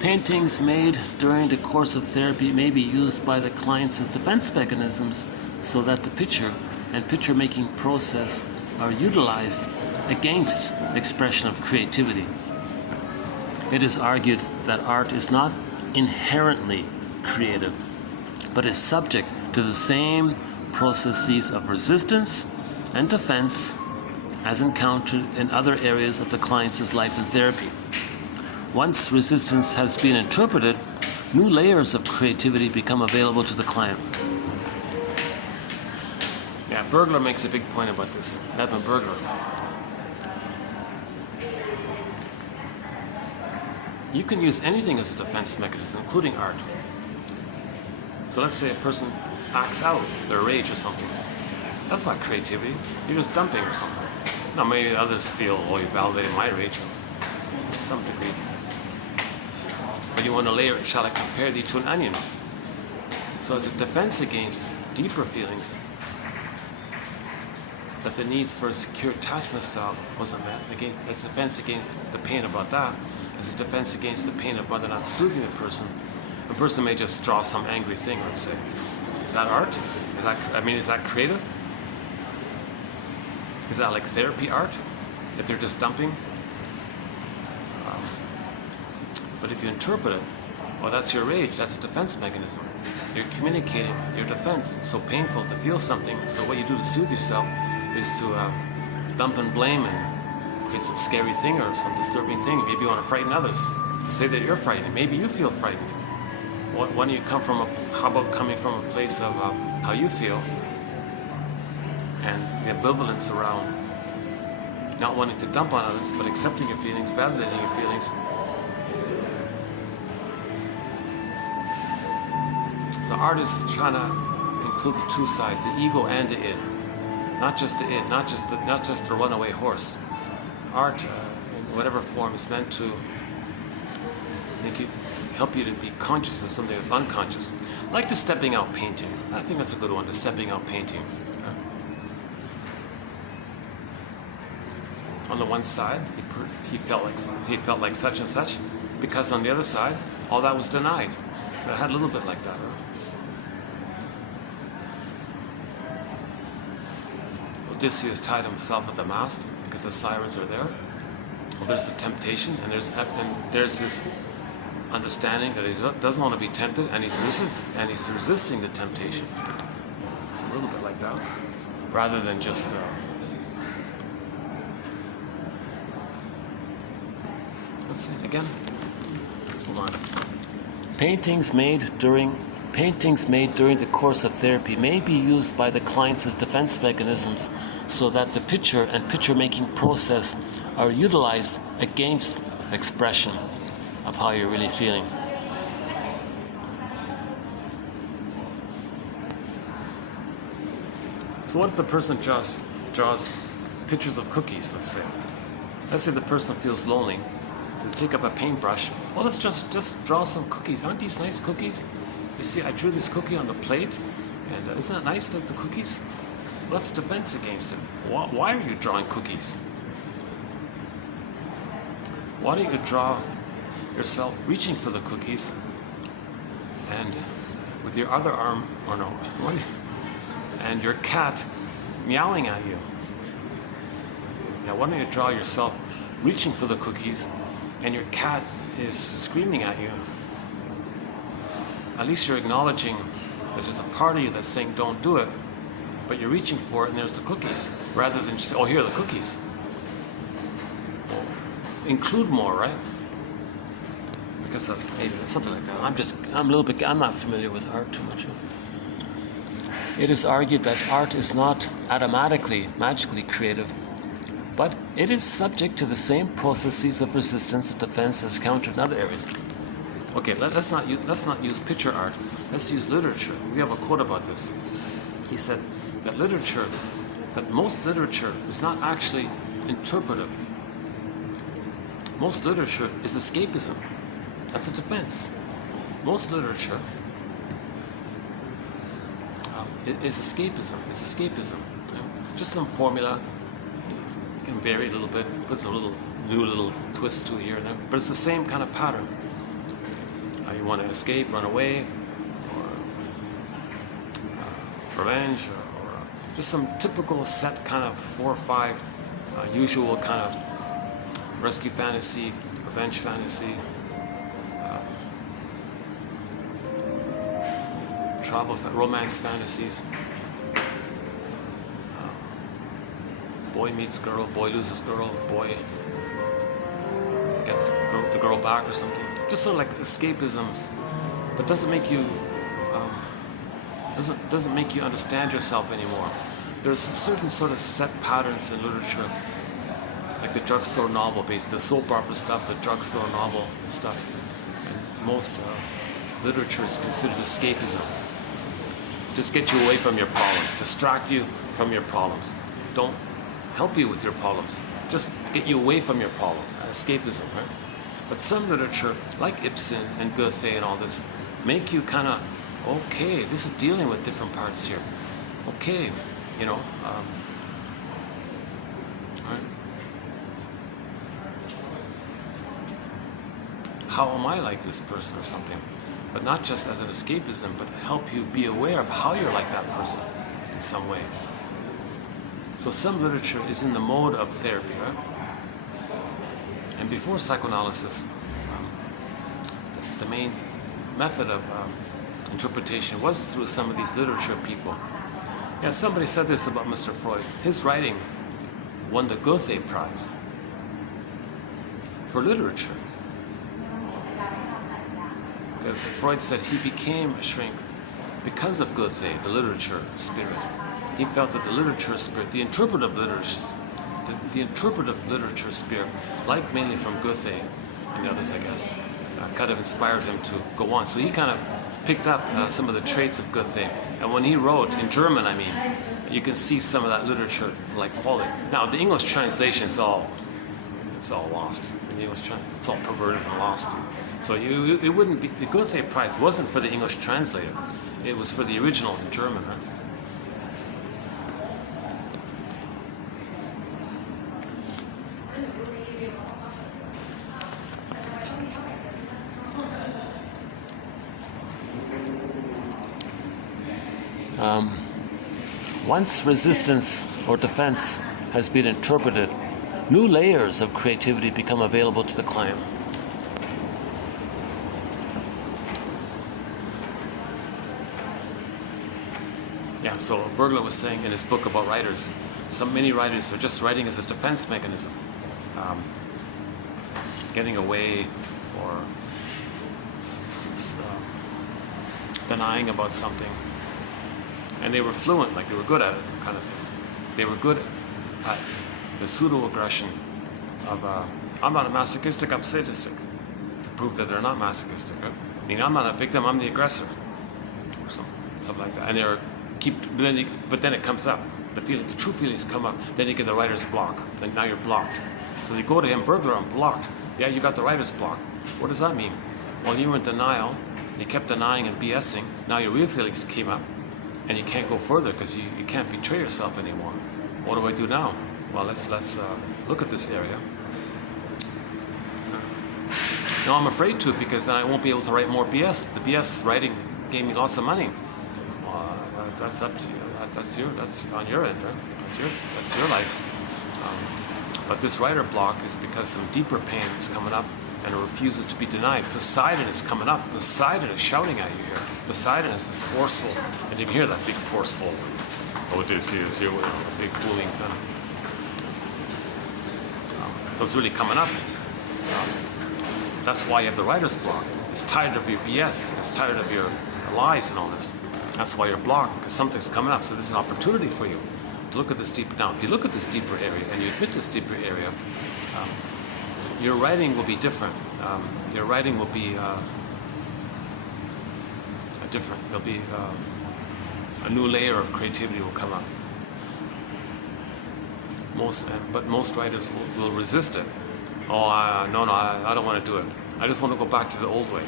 Paintings made during the course of therapy may be used by the clients as defense mechanisms so that the picture and picture-making process are utilized against expression of creativity. It is argued that art is not inherently creative, but is subject to the same processes of resistance and defense as encountered in other areas of the client's life in therapy. Once resistance has been interpreted, new layers of creativity become available to the client. Yeah, Burglar makes a big point about this. Edmund Burglar. You can use anything as a defense mechanism, including art. So let's say a person acts out their rage or something. That's not creativity. You're just dumping or something. Now maybe others feel, oh, you validated my rage to some degree. But you want to layer it, shall I compare thee to an onion? So as a defense against deeper feelings, that the needs for a secure attachment style wasn't met, as a defense against the pain about that, as a defense against the pain of whether not soothing the person may just draw some angry thing, let's say. Is that art? Is that creative? Is that like therapy art? If they're just dumping? But if you interpret it, oh, that's your rage, that's a defense mechanism. You're communicating your defense. It's so painful to feel something, so what you do to soothe yourself is to dump and blame and create some scary thing or some disturbing thing. Maybe you want to frighten others, to say that you're frightened. Maybe you feel frightened. Why don't you come from how about coming from a place of how you feel and the ambivalence around not wanting to dump on others, but accepting your feelings, validating your feelings. So art is trying to include the two sides, the ego and the id. Not just the id, not just the runaway horse. Art, in whatever form, is meant to help you to be conscious of something that's unconscious. Like the stepping out painting. I think that's a good one, the stepping out painting. On the one side, he felt like such and such, because on the other side, all that was denied. So it had a little bit like that. Odysseus tied himself at the mast because the sirens are there. Well, there's the temptation, and there's this understanding that he doesn't want to be tempted, and he's resisting the temptation. It's a little bit like that, rather than just. Let's see again. Hold on. Paintings made during the course of therapy may be used by the clients as defense mechanisms, so that the picture and picture-making process are utilized against expression of how you're really feeling. So what if the person draws pictures of cookies, let's say. Let's say the person feels lonely. So take up a paintbrush. Well, let's just draw some cookies. Aren't these nice cookies? You see, I drew this cookie on the plate, and isn't that nice, the cookies? Well, that's defense against it. Why are you drawing cookies? Why don't you draw yourself reaching for the cookies, and with your other arm, or no, and your cat meowing at you? Now, why don't you draw yourself reaching for the cookies, and your cat is screaming at you? At least you're acknowledging that there's a part of you that's saying don't do it, but you're reaching for it and there's the cookies, rather than just say, oh, here are the cookies. Well, include more, right? Because that's maybe something like that. I'm not familiar with art too much. It is argued that art is not automatically, magically creative, but it is subject to the same processes of resistance and defense as countered in other areas. Okay, let's not use picture art. Let's use literature. We have a quote about this. He said that most literature is not actually interpretive. Most literature is escapism. That's a defense. Most literature is escapism. It's escapism. Just some formula. You can vary it a little bit, put some new little twists to it here and there, but it's the same kind of pattern. You want to escape, run away, or revenge, or just some typical set kind of 4 or 5 usual kind of rescue fantasy, revenge fantasy, romance fantasies, boy meets girl, boy loses girl, boy gets the girl back or something. Just sort of like escapisms, but doesn't make you doesn't make you understand yourself anymore. There's certain sort of set patterns in literature, like the drugstore novel based, the soap opera stuff, the drugstore novel stuff, and most literature is considered escapism. Just get you away from your problems, distract you from your problems. Don't help you with your problems. Just get you away from your problem. Escapism, right? But some literature, like Ibsen and Goethe and all this, make you kind of, okay, this is dealing with different parts here. Okay, you know, right? How am I like this person or something? But not just as an escapism, but help you be aware of how you're like that person in some way. So some literature is in the mode of therapy, right? And before psychoanalysis, the main method of interpretation was through some of these literature people. Yeah, somebody said this about Mr. Freud. His writing won the Goethe Prize for literature. Because Freud said he became a shrink because of Goethe, the literature spirit. He felt that the literature spirit, the interpretive literature spirit, like mainly from Goethe and the others, I guess, kind of inspired him to go on. So he kind of picked up some of the traits of Goethe. And when he wrote, in German, I mean, you can see some of that literature like quality. Now, the English translation is all lost. The English it's all perverted and lost. So it wouldn't be, the Goethe Prize wasn't for the English translator. It was for the original in German, right? Once resistance or defense has been interpreted, new layers of creativity become available to the client. Yeah, so Bergler was saying in his book about writers, many writers are just writing as a defense mechanism, getting away or denying about something. And they were fluent, like they were good at it, kind of thing. They were good at the pseudo-aggression of, I'm not a masochistic, I'm sadistic, to prove that they're not masochistic. Right? I mean, I'm not a victim, I'm the aggressor, or something like that. And they're but then it comes up. The true feelings come up. Then you get the writer's block. Then now you're blocked. So they go to him, Bergler, I'm blocked. Yeah, you got the writer's block. What does that mean? Well, you were in denial. You kept denying and BSing. Now your real feelings came up. And you can't go further because you can't betray yourself anymore. What do I do now? Well, let's look at this area. No, I'm afraid to, because then I won't be able to write more BS. The BS writing gave me lots of money. That's up to you. That's on your end, right? That's your life. But this writer block is because some deeper pain is coming up and it refuses to be denied. Poseidon is coming up. Poseidon is shouting at you here. Poseidon is this forceful, and you can hear that big forceful. Oh, this is here with a big cooling kind of. So it's really coming up. That's why you have the writer's block. It's tired of your BS. It's tired of your lies and all this. That's why you're blocked, because something's coming up. So this is an opportunity for you to look at this deeper. Now, if you look at this deeper area and you admit this deeper area, your writing will be different. Your writing will be different. There'll be a new layer of creativity will come up. But most writers will resist it. Oh, no, I don't want to do it. I just want to go back to the old way.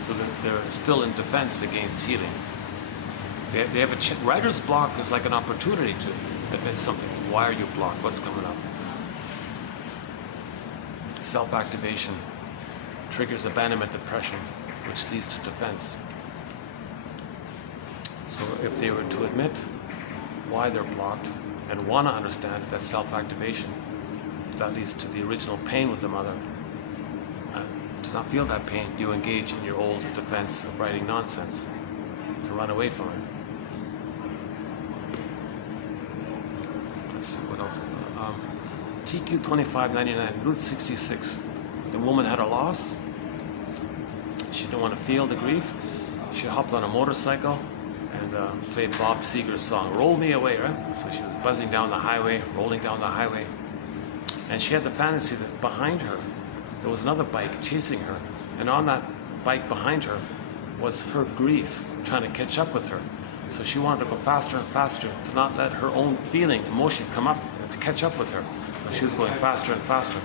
So they're still in defense against healing. They have a writer's block is like an opportunity to admit something. Why are you blocked? What's coming up? Self-activation triggers abandonment depression, which leads to defense. So if they were to admit why they're blocked and want to understand it, that's self-activation. that leads to the original pain with the mother. To not feel that pain, you engage in your old defense of writing nonsense, to run away from it. Let's see, what else? TQ 2599, Route 66. The woman had a loss. She didn't want to feel the grief. She hopped on a motorcycle and played Bob Seger's song, Roll Me Away, right? So she was buzzing down the highway, rolling down the highway. And she had the fantasy that behind her, there was another bike chasing her. And on that bike behind her was her grief trying to catch up with her. So she wanted to go faster and faster to not let her own feeling, emotion come up, to catch up with her. So she was going faster and faster.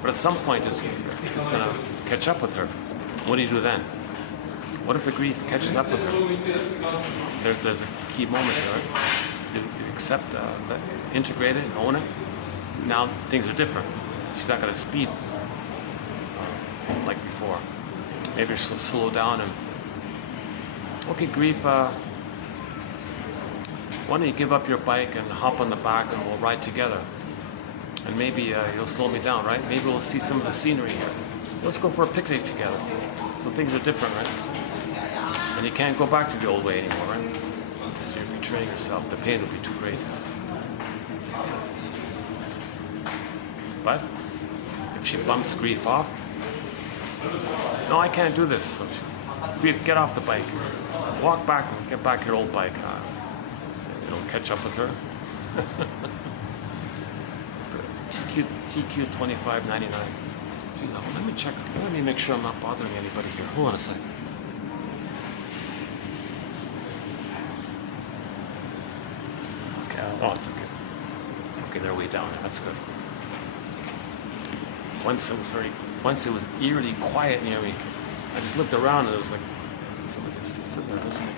But at some point, it's going to catch up with her. What do you do then? What if the grief catches up with her? There's a key moment here, right? To accept that, integrate it, and own it. Now things are different. She's not going to speed like before. Maybe she'll slow down and, okay, grief, why don't you give up your bike and hop on the back and we'll ride together. And maybe you'll slow me down, right? Maybe we'll see some of the scenery here. Let's go for a picnic together. So things are different, right? And you can't go back to the old way anymore, right? Because you're betraying yourself. The pain will be too great. But if she bumps grief off, no, I can't do this. So grief, get off the bike. Walk back and get back your old bike. It'll catch up with her. TQ 2599. Geez, let me check. Let me make sure I'm not bothering anybody here. Hold on a second. Okay, oh, it's okay. Okay, they're way down. That's good. Once it was eerily quiet near me. I just looked around and it was like somebody just sitting there listening.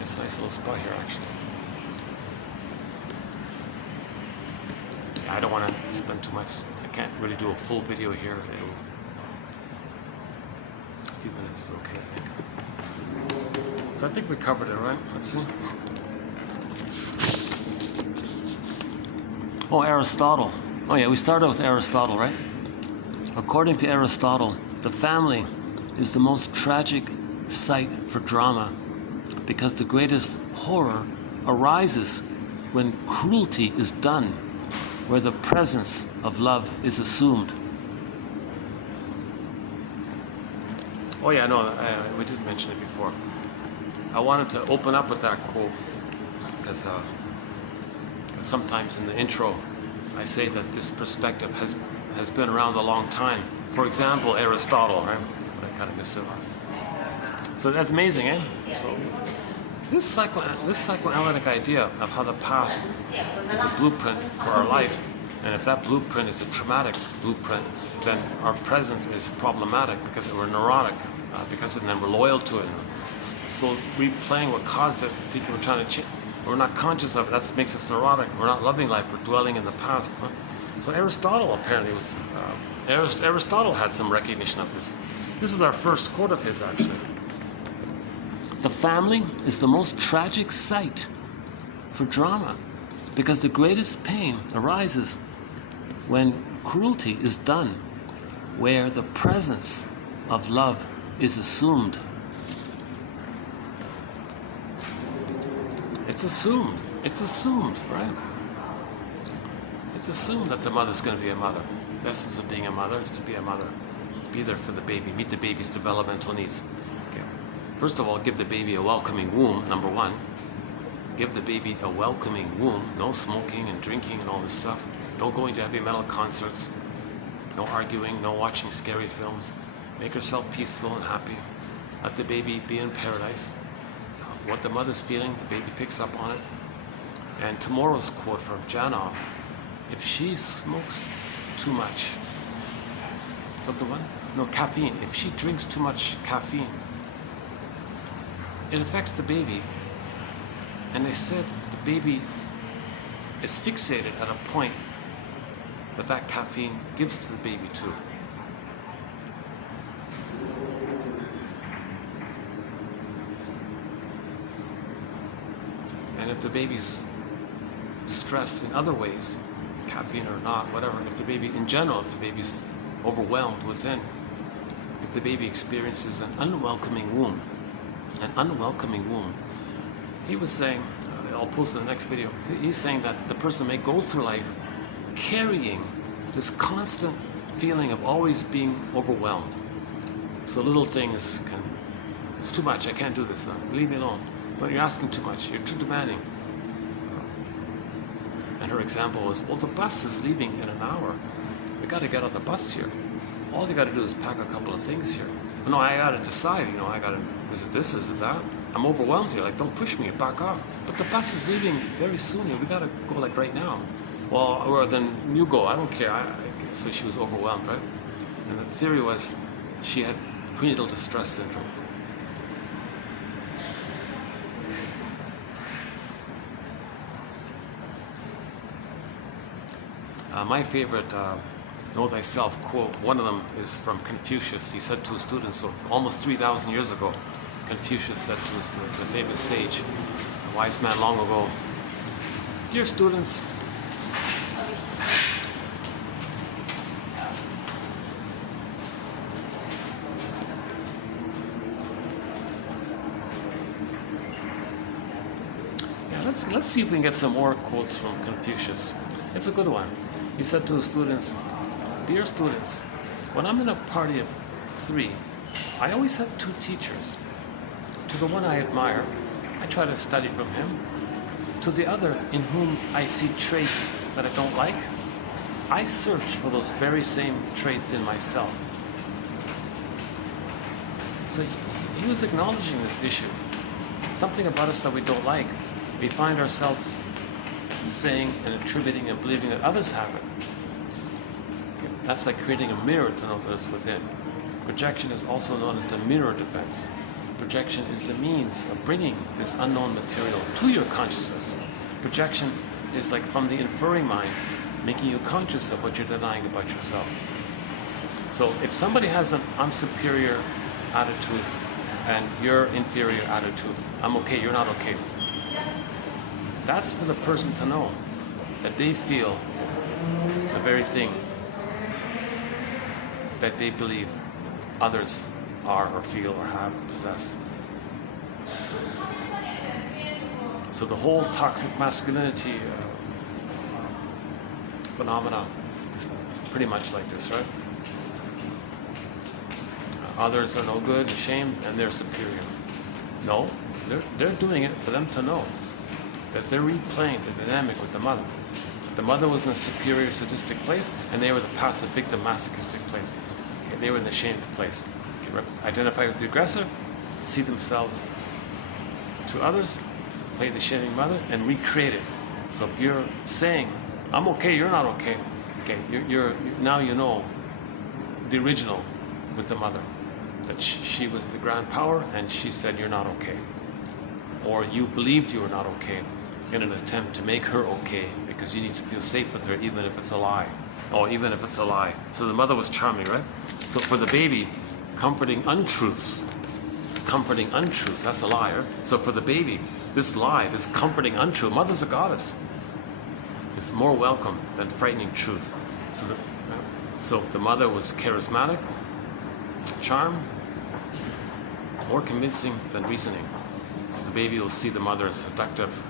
It's a nice little spot here, actually. I don't want to spend too much. I can't really do a full video here. A few minutes is okay, I think. So I think we covered it, right? Let's see. Oh, Aristotle. Oh yeah, we started with Aristotle, right? According to Aristotle, the family is the most tragic site for drama, because the greatest horror arises when cruelty is done, where the presence of love is assumed. Oh yeah, no, we did mention it before. I wanted to open up with that quote because sometimes in the intro I say that this perspective has been around a long time. For example, Aristotle, right? But I kind of missed it last. So that's amazing, eh? So this psychoanalytic idea of how the past is a blueprint for our life, and if that blueprint is a traumatic blueprint, then our present is problematic because we're neurotic, because then we're loyal to it. So replaying what caused it, thinking we're trying to change, we're not conscious of it. That makes us neurotic. We're not loving life. We're dwelling in the past. Huh? So Aristotle apparently was. Aristotle had some recognition of this. This is our first quote of his, actually. The family is the most tragic site for drama, because the greatest pain arises when cruelty is done, where the presence of love is assumed. It's assumed. It's assumed, right? It's assumed that the mother's going to be a mother. The essence of being a mother is to be a mother, to be there for the baby, meet the baby's developmental needs. Okay. First of all, give the baby a welcoming womb, number one. Give the baby a welcoming womb. No smoking and drinking and all this stuff. Don't go into heavy metal concerts. No arguing, no watching scary films. Make yourself peaceful and happy. Let the baby be in paradise. What the mother's feeling, the baby picks up on it. And tomorrow's quote from Janov: if she smokes too much, is that the one? No, caffeine. If she drinks too much caffeine, it affects the baby. And they said the baby is fixated at a point that caffeine gives to the baby too. if the baby's stressed in other ways, caffeine or not, whatever, if the baby, in general, if the baby's overwhelmed within, if the baby experiences an unwelcoming womb, he was saying, I'll post in the next video, he's saying that the person may go through life carrying this constant feeling of always being overwhelmed. So little things can, it's too much, I can't do this, leave me alone. So you're asking too much, you're too demanding. And her example was, well, the bus is leaving in an hour. We got to get on the bus here. All you got to do is pack a couple of things here. No, I got to decide, I got to, is it this, is it that? I'm overwhelmed here, like, don't push me, back off. But the bus is leaving very soon, we got to go like right now. Well, or then you go, I don't care. So she was overwhelmed, right? And the theory was she had prenatal distress syndrome. My favorite Know Thyself quote, one of them is from Confucius. He said to his students, so almost 3,000 years ago, Confucius said to his, the famous sage, a wise man long ago, "Dear students, let's see if we can get some more quotes from Confucius. It's a good one. He said to his students, "Dear students, when I'm in a party of 3, I always have 2 teachers. To the one I admire, I try to study from him. To the other, in whom I see traits that I don't like, I search for those very same traits in myself." So he was acknowledging this issue. Something about us that we don't like, we find ourselves saying and attributing and believing that others have it. Okay. That's like creating a mirror to notice within. Projection is also known as the mirror defense. Projection is the means of bringing this unknown material to your consciousness. Projection is like from the inferring mind, making you conscious of what you're denying about yourself. So if somebody has an "I'm superior" attitude and your inferior attitude, "I'm okay, you're not okay," that's for the person to know that they feel the very thing that they believe others are or feel or have or possess. So the whole toxic masculinity phenomena is pretty much like this, right? Others are no good, ashamed, and they're superior. No, they're doing it for them to know that they're replaying the dynamic with the mother. The mother was in a superior sadistic place, and they were the passive victim masochistic place. Okay, they were in the shamed place. Okay, identify with the aggressor, see themselves to others, play the shaming mother, and recreate it. So if you're saying, "I'm okay, you're not okay," okay, now you know the original with the mother, that she was the grand power, and she said you're not okay, or you believed you were not okay, in an attempt to make her okay because you need to feel safe with her, even if it's a lie. Oh, even if it's a lie. So the mother was charming, right? So for the baby, comforting untruths, that's a lie, right? So for the baby, this lie, this comforting untruth, mother's a goddess. It's more welcome than frightening truth. So the mother was charismatic, charm, more convincing than reasoning. So the baby will see the mother as seductive,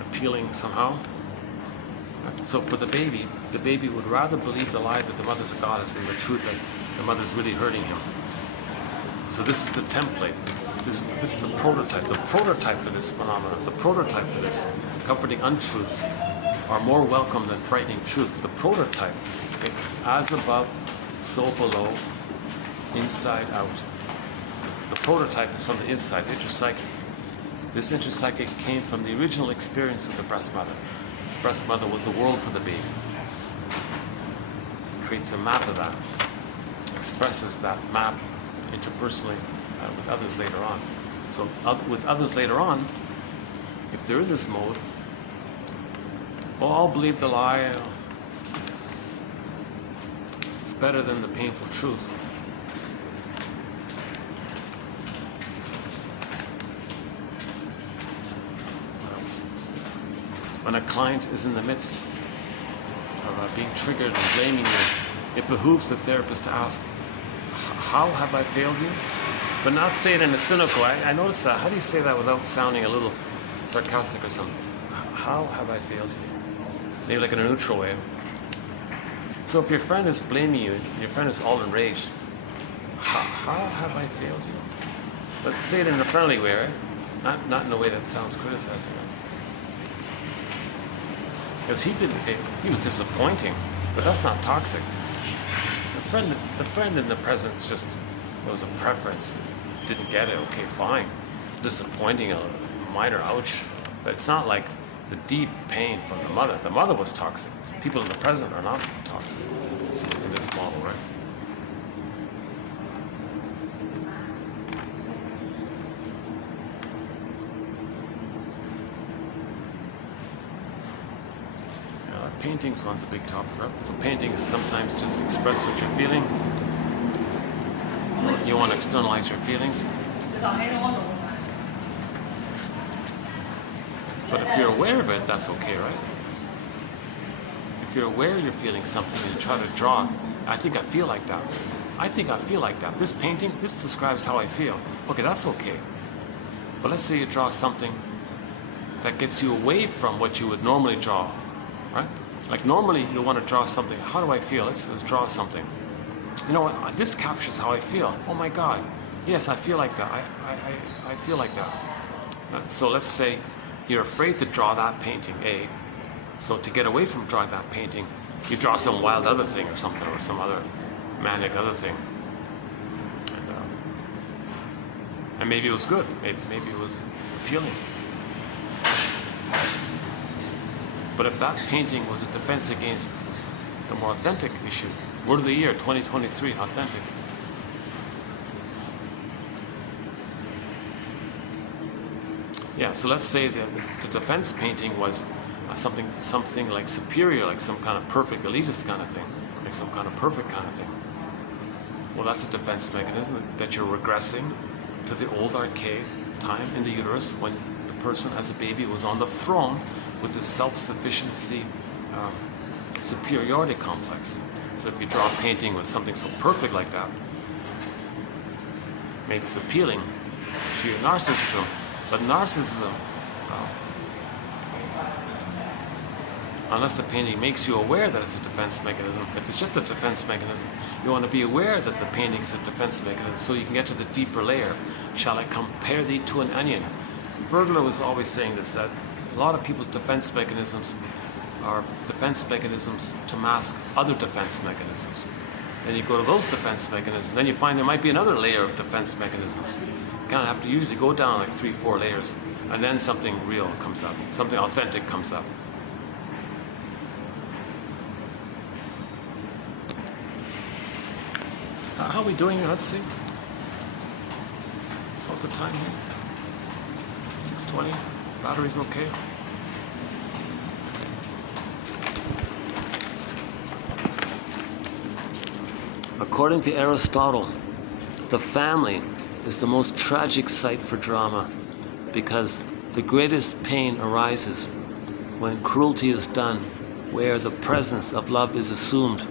appealing somehow. So for the baby would rather believe the lie that the mother's a goddess than the truth that the mother's really hurting him. So this is the template. This is the prototype. The prototype for this phenomenon. The prototype for this. Comforting untruths are more welcome than frightening truth. The prototype. Okay? As above, so below, inside out. The prototype is from the inside, intrapsychic. This intrapsychic came from the original experience of the breast mother. The breast mother was the world for the baby. Creates a map of that. Expresses that map interpersonally with others later on. So with others later on, if they're in this mode, well, I'll believe the lie. It's better than the painful truth. when a client is in the midst of being triggered and blaming you, it behooves the therapist to ask, how have I failed you? But not say it in a cynical. I noticed that. How do you say that without sounding a little sarcastic or something? How have I failed you? Maybe like in a neutral way. So if your friend is blaming you, your friend is all enraged, how have I failed you? But say it in a friendly way, right? Not in a way that sounds criticizing. Because he didn't fail. He was disappointing, but that's not toxic. The friend in the present just, there was a preference, didn't get it, okay, fine. Disappointing, a minor ouch, but it's not like the deep pain from the mother. The mother was toxic. People in the present are not toxic in this model, right? Paintings one's a big topic, right? So paintings sometimes just express what you're feeling. You want to externalize your feelings. But if you're aware of it, that's okay, right? If you're aware you're feeling something and you try to draw, I think I feel like that. I think I feel like that. This painting, this describes how I feel. Okay, that's okay. But let's say you draw something that gets you away from what you would normally draw, right? Like normally you want to draw something. How do I feel? Let's draw something. You know what? This captures how I feel. Oh my God. Yes, I feel like that. I feel like that. So let's say you're afraid to draw that painting, A. So to get away from drawing that painting, you draw some wild other thing or something, or some other manic other thing. And maybe it was good. Maybe it was appealing. But if that painting was a defense against the more authentic issue, word of the year, 2023, authentic. Yeah, so let's say that the defense painting was something like superior, like some kind of perfect elitist kind of thing, like some kind of perfect kind of thing. Well, that's a defense mechanism, that you're regressing to the old archaic time in the uterus when the person as a baby was on the throne with the self-sufficiency superiority complex. So if you draw a painting with something so perfect like that, maybe it's appealing to your narcissism. But narcissism, unless the painting makes you aware that it's a defense mechanism, if it's just a defense mechanism, you want to be aware that the painting is a defense mechanism so you can get to the deeper layer. Shall I compare thee to an onion? Bergler was always saying this, that a lot of people's defense mechanisms are defense mechanisms to mask other defense mechanisms. Then you go to those defense mechanisms, then you find there might be another layer of defense mechanisms. You kind of have to usually go down like 3-4 layers, and then something real comes up, something authentic comes up. How are we doing here? Let's see. What's the time here? 6:20. Battery's okay. According to Aristotle, the family is the most tragic site for drama because the greatest pain arises when cruelty is done where the presence of love is assumed.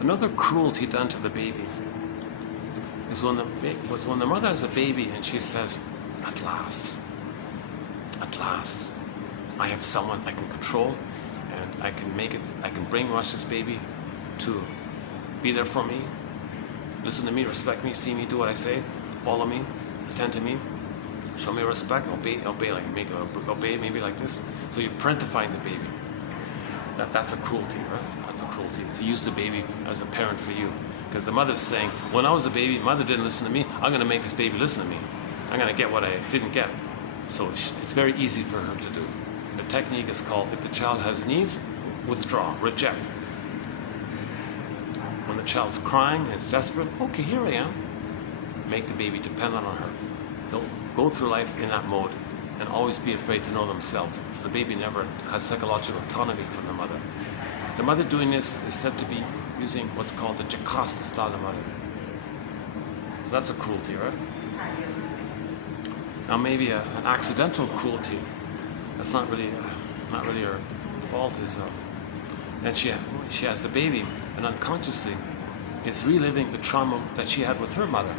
Another cruelty done to the baby is when the mother has a baby and she says, at last, I have someone I can control, and I can brainwash this baby to be there for me, listen to me, respect me, see me, do what I say, follow me, attend to me, show me respect, obey maybe like this. So you're parentifying the baby. That's a cruelty, right? That's a cruelty, to use the baby as a parent for you. Because the mother's saying, when I was a baby, mother didn't listen to me, I'm going to make this baby listen to me. I'm going to get what I didn't get. So it's very easy for her to do. The technique is called, if the child has needs, withdraw, reject. When the child's crying and is desperate, okay, here I am. Make the baby dependent on her. They'll go through life in that mode and always be afraid to know themselves. So the baby never has psychological autonomy from the mother. The mother doing this is said to be using what's called the Jocasta style of mother. So that's a cruelty, right? Now maybe an accidental cruelty, that's not really her fault, is and she has the baby, and unconsciously is reliving the trauma that she had with her mother.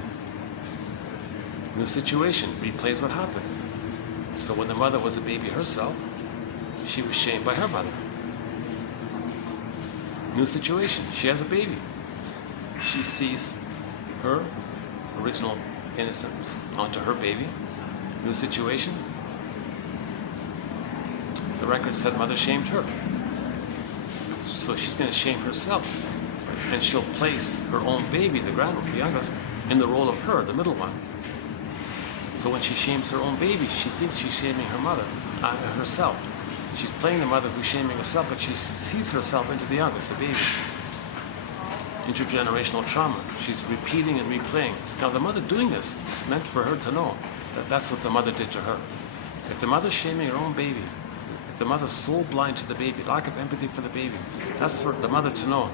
New situation, replays what happened. So when the mother was a baby herself, she was shamed by her mother. New situation, she has a baby. She sees her original innocence onto her baby. New situation. The record said mother shamed her. So she's going to shame herself. And she'll place her own baby, the youngest, in the role of her, the middle one. So when she shames her own baby, she thinks she's shaming her mother, herself. She's playing the mother who's shaming herself, but she sees herself into the youngest, the baby. Intergenerational trauma. She's repeating and replaying. Now the mother doing this is meant for her to know that that's what the mother did to her. If the mother's shaming her own baby, if the mother's so blind to the baby, lack of empathy for the baby, that's for the mother to know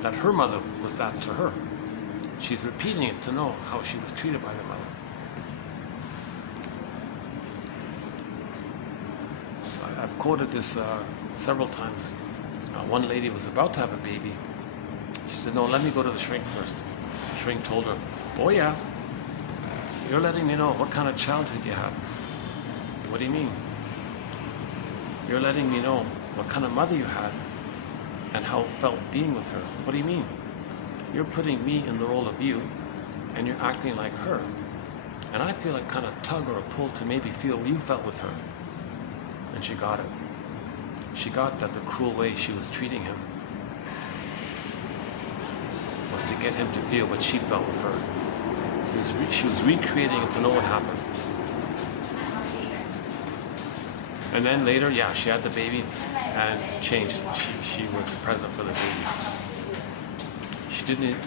that her mother was that to her. She's repeating it to know how she was treated by the mother. So I've quoted this several times. One lady was about to have a baby. She said, no, let me go to the shrink first. The shrink told her, oh yeah, you're letting me know what kind of childhood you had. What do you mean? You're letting me know what kind of mother you had and how it felt being with her. What do you mean? You're putting me in the role of you and you're acting like her. And I feel like kind of tug or a pull to maybe feel what you felt with her. And she got it. She got that the cruel way she was treating him was to get him to feel what she felt with her. She was recreating it to know what happened. And then later, yeah, she had the baby and changed. She was present for the baby.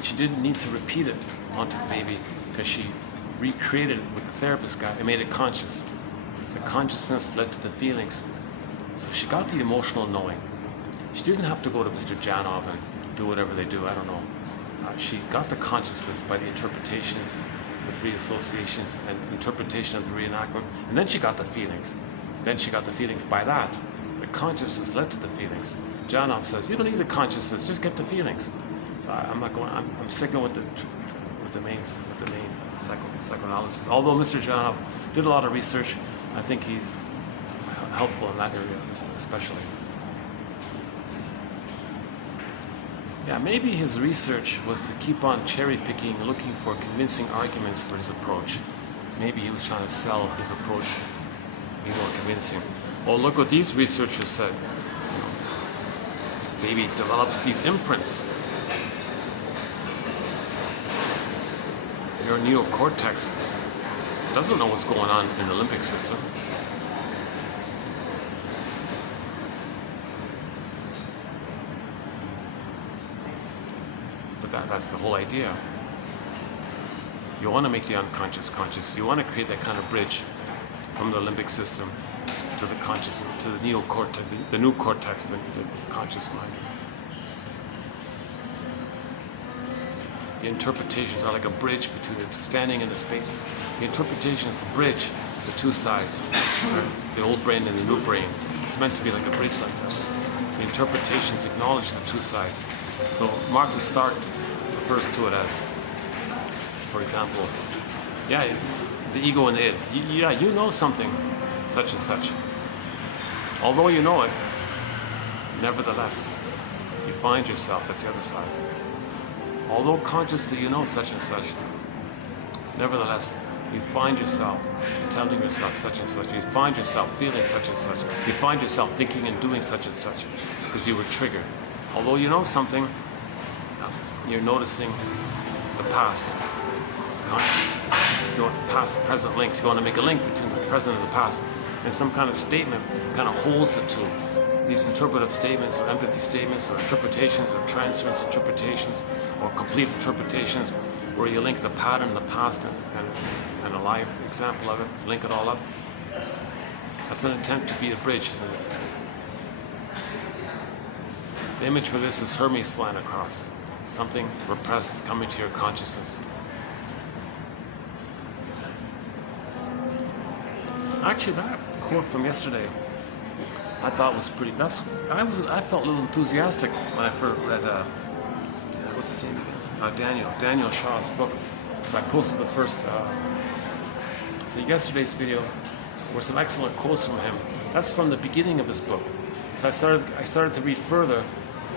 She didn't need to repeat it onto the baby because she recreated it with the therapist guy and made it conscious. The consciousness led to the feelings. So she got the emotional knowing. She didn't have to go to Mr. Janov and do whatever they do, I don't know. She got the consciousness by the interpretations, the free associations, and interpretation of the reenactment. And then she got the feelings. Then she got the feelings by that. The consciousness led to the feelings. Janov says, you don't need the consciousness, just get the feelings. So I'm sticking with the main psychoanalysis. Although Mr. Janov did a lot of research, I think he's helpful in that area especially. Yeah, maybe his research was to keep on cherry picking, looking for convincing arguments for his approach. Maybe he was trying to sell his approach, be more convincing. Well, look what these researchers said. Maybe it develops these imprints. Your neocortex doesn't know what's going on in the limbic system. But that's the whole idea. You want to make the unconscious conscious. You want to create that kind of bridge from the limbic system to the conscious, to the neocortex, the new cortex, the conscious mind. The interpretations are like a bridge between the standing in the space. The interpretation is the bridge, the two sides, the old brain and the new brain. It's meant to be like a bridge like that. The interpretations acknowledge the two sides. So Martha Stark refers to it as, for example, yeah, the ego and the id. Yeah, you know something, such and such. Although you know it, nevertheless, you find yourself, that's the other side. Although consciously you know such and such, nevertheless, you find yourself telling yourself such and such. You find yourself feeling such and such. You find yourself thinking and doing such and such because you were triggered. Although you know something, you're noticing the past. You know, past, present links. You want to make a link between the present and the past. And some kind of statement kind of holds the two. These interpretive statements or empathy statements or interpretations or transference interpretations or complete interpretations where you link the pattern, the past, and a live example of it, link it all up. That's an attempt to be a bridge. The image for this is Hermes flying across. Something repressed coming to your consciousness. Actually, that quote from yesterday, I thought was pretty. I felt a little enthusiastic when I first read. What's his name again? Daniel Shaw's book. So I posted the first. So yesterday's video were some excellent quotes from him. That's from the beginning of his book. So I started to read further.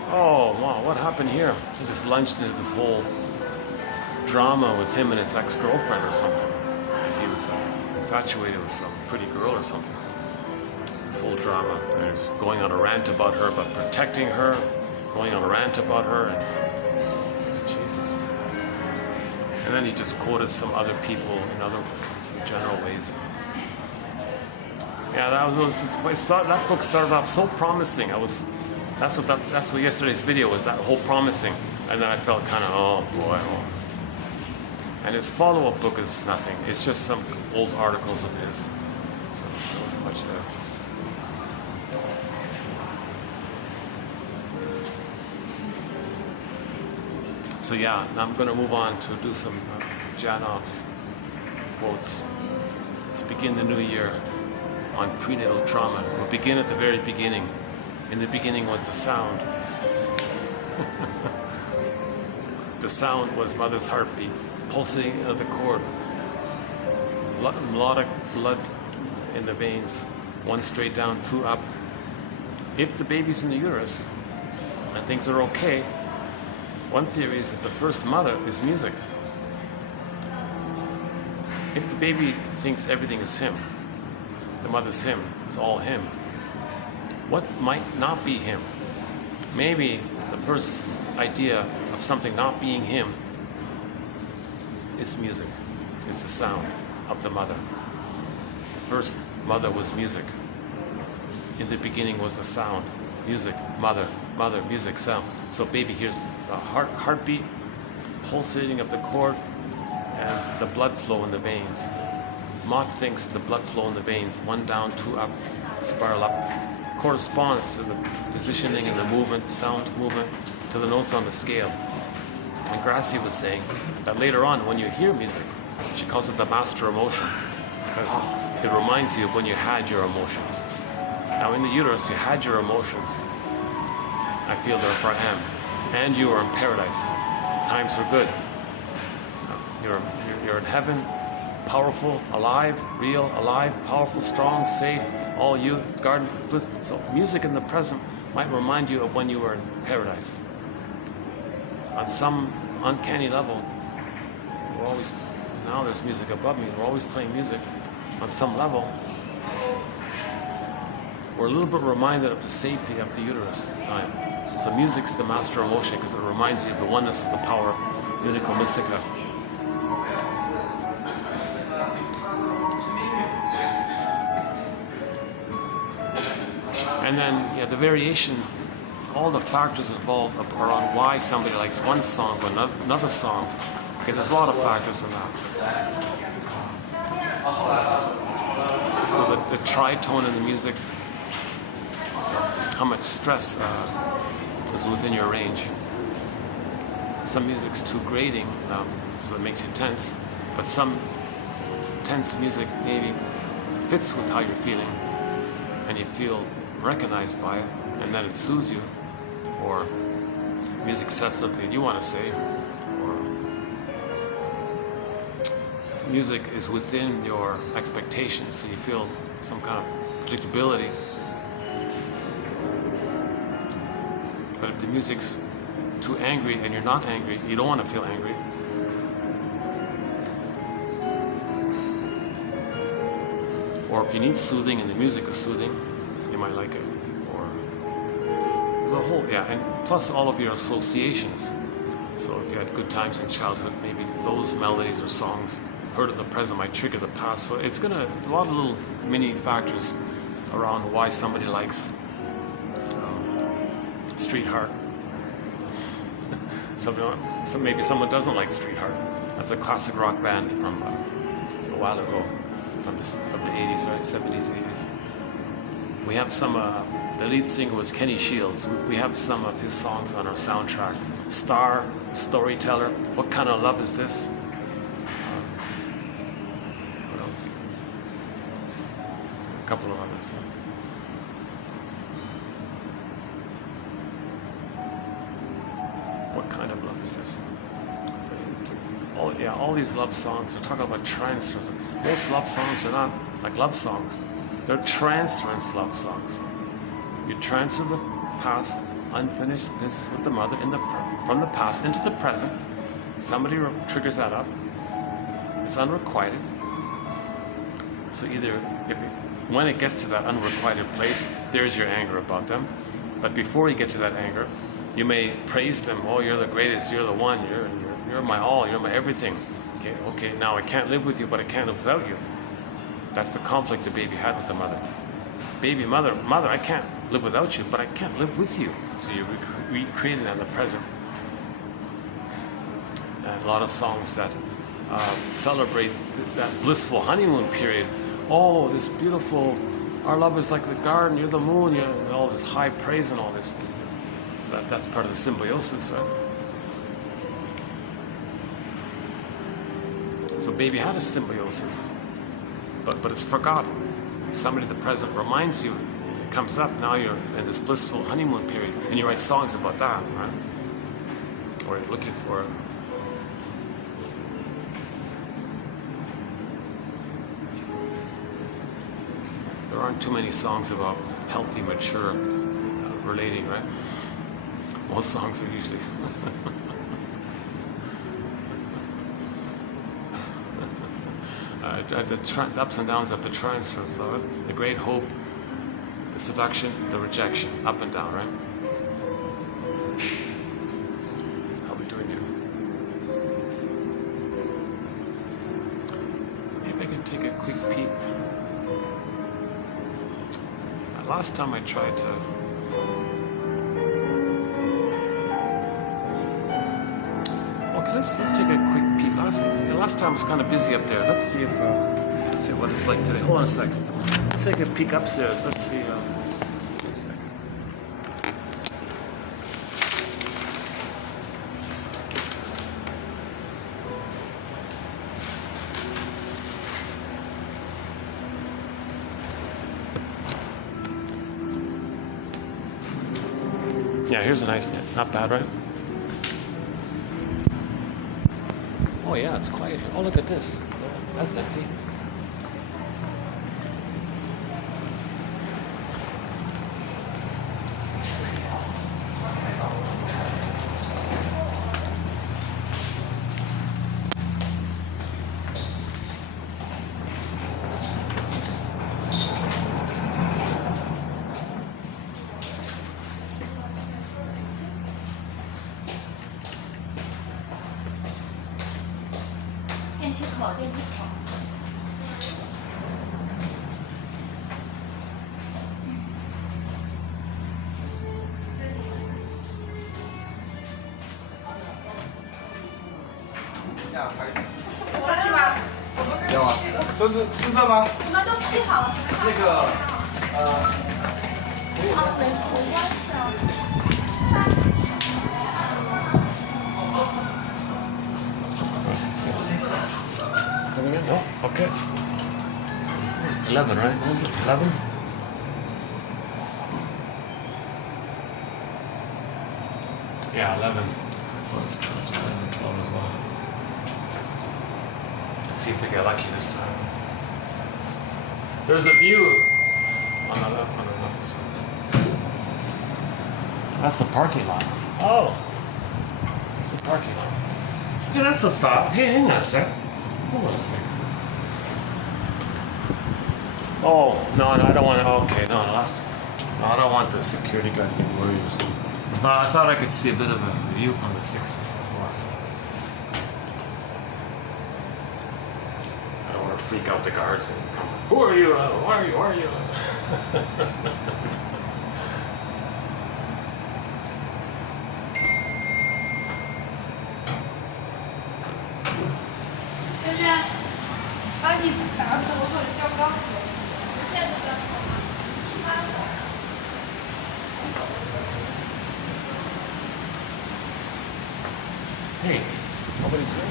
Oh wow, what happened here? He just lunged into this whole drama with him and his ex-girlfriend or something. He was infatuated with some pretty girl or something. This whole drama. And he was going on a rant about her, about protecting her, going on a rant about her, and Jesus. And then he just quoted some other people in some general ways. Yeah, that book started off so promising. That's what yesterday's video was, that whole promising. And then I felt kind of, oh boy. Oh. And his follow-up book is nothing. It's just some old articles of his. So there wasn't much there. So yeah, now I'm going to move on to do some Janoff's quotes to begin the new year on prenatal trauma. We'll begin at the very beginning. In the beginning was the sound. The sound was mother's heartbeat, pulsing of the cord, melodic blood in the veins, one straight down, two up. If the baby's in the uterus and things are okay, one theory is that the first mother is music. If the baby thinks everything is him, the mother's him, it's all him, what might not be him? Maybe the first idea of something not being him is music. It's the sound of the mother. The first mother was music. In the beginning was the sound. Music, mother, music, sound. So baby hears the heartbeat, pulsating of the cord, and the blood flow in the veins. Mott thinks the blood flow in the veins, one down, two up, spiral up, corresponds to the positioning and the movement, sound movement, to the notes on the scale. And Gracie was saying that later on, when you hear music, she calls it the master emotion, because it reminds you of when you had your emotions. Now in the uterus, you had your emotions. I feel therefore I am. And you are in paradise. Times were good. You're in heaven, powerful, alive, real, alive, powerful, strong, safe, all you, garden, bliss. So music in the present might remind you of when you were in paradise. On some uncanny level, now there's music above me, we're always playing music. On some level, we're a little bit reminded of the safety of the uterus time. So music's the master emotion because it reminds you of the oneness of the power, unico mystica. And then, the variation, all the factors involved are on why somebody likes one song but another song. Okay, there's a lot of factors in that. So the tritone in the music, how much stress is within your range. Some music's too grating, so it makes you tense, but some tense music maybe fits with how you're feeling, and you feel recognized by it, and then it soothes you, or music says something you want to say, or music is within your expectations, so you feel some kind of predictability. But if the music's too angry and you're not angry, you don't want to feel angry. Or if you need soothing and the music is soothing, you might like it. Or there's a whole, and plus all of your associations. So if you had good times in childhood, maybe those melodies or songs heard in the present might trigger the past. So it's a lot of little mini factors around why somebody likes Street Heart. Maybe someone doesn't like Street Heart. That's a classic rock band from a while ago, from the 80s, right? 70s, 80s. We have some, the lead singer was Kenny Shields. We have some of his songs on our soundtrack. Star, Storyteller, What Kind of Love Is This? What else? couple of others. What kind of love is this? All these love songs are talking about transfers. Most love songs are not like love songs. They're transference love songs. You transfer the past, unfinished business with the mother from the past into the present. Somebody triggers that up. It's unrequited. So either when it gets to that unrequited place, there's your anger about them. But before you get to that anger, you may praise them. Oh, you're the greatest. You're the one. You're my all. You're my everything. Okay. Now I can't live with you, but I can't live without you. That's the conflict the baby had with the mother. Baby, mother, I can't live without you, but I can't live with you. So you're recreating that in the present. And a lot of songs that celebrate that blissful honeymoon period. Oh, this beautiful, our love is like the garden, you're the moon, and all this high praise and all this. So that's part of the symbiosis, right? So baby had a symbiosis, but it's forgotten. Somebody in the present reminds you, it comes up, now you're in this blissful honeymoon period, and you write songs about that, right? Or you're looking for it. There aren't too many songs about healthy, mature relating, right? Most songs are usually the ups and downs of the transference, though, right? The great hope, the seduction, the rejection, up and down, right? How are we doing here? Maybe I can take a quick peek. Last time I tried to let's take a quick peek. Last time I was kind of busy up there. Let's see if let's see what it's like today. Hold on a second. Let's take a peek upstairs. Let's see. Wait a second. Yeah, here's a nice net. Not bad, right? Oh yeah, it's quiet here. Oh, look at this. That's empty.要啊，这是吃的吗？你们都批好了，那个没关系啊。No? Okay. 11, right? What was it? 11? Yeah, 11. Well, let's try number 12 as well. Let's see if we get lucky this time. There's a view on the left. Oh, no, not this one. That's the parking lot. Oh, that's the parking lot. Yeah, that's a thought. Hey, hang on a sec. Hold on a sec. Oh, no, I don't want to. Okay, no, I don't want the security guard to get worried or something. I thought I could see a bit of a view from the 6th floor. I don't want to freak out the guards and come. Who are you? Why are you? Why are you?轩轩，把你打的时候说你吊钢丝，我现在就在说嘛，去拉的。Hey, nobody's here.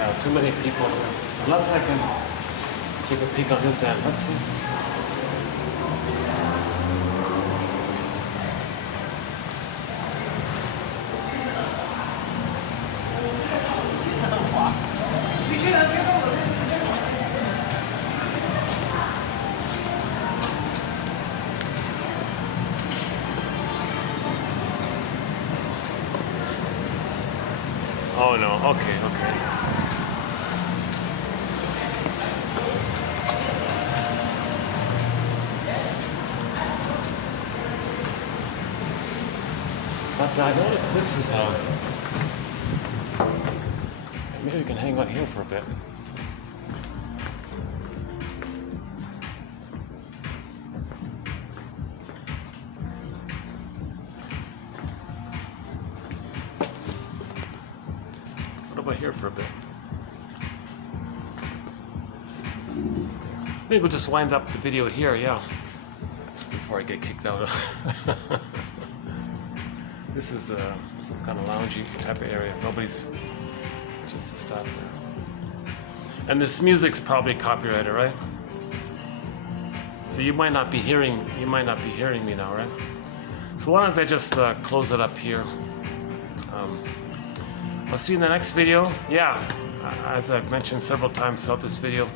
Yeah, too many people. Unless I can take a peek on this end. Let's see. Oh no, okay. But I noticed this is maybe we can hang on here for a bit. What about here for a bit? Maybe we'll just wind up the video here, yeah. Before I get kicked out. This is some kind of loungy type of area. Nobody's just to stop there. And this music's probably copyrighted, right? So you might not be hearing me now, right? So why don't I just close it up here? I'll see you in the next video. Yeah, as I've mentioned several times throughout this video,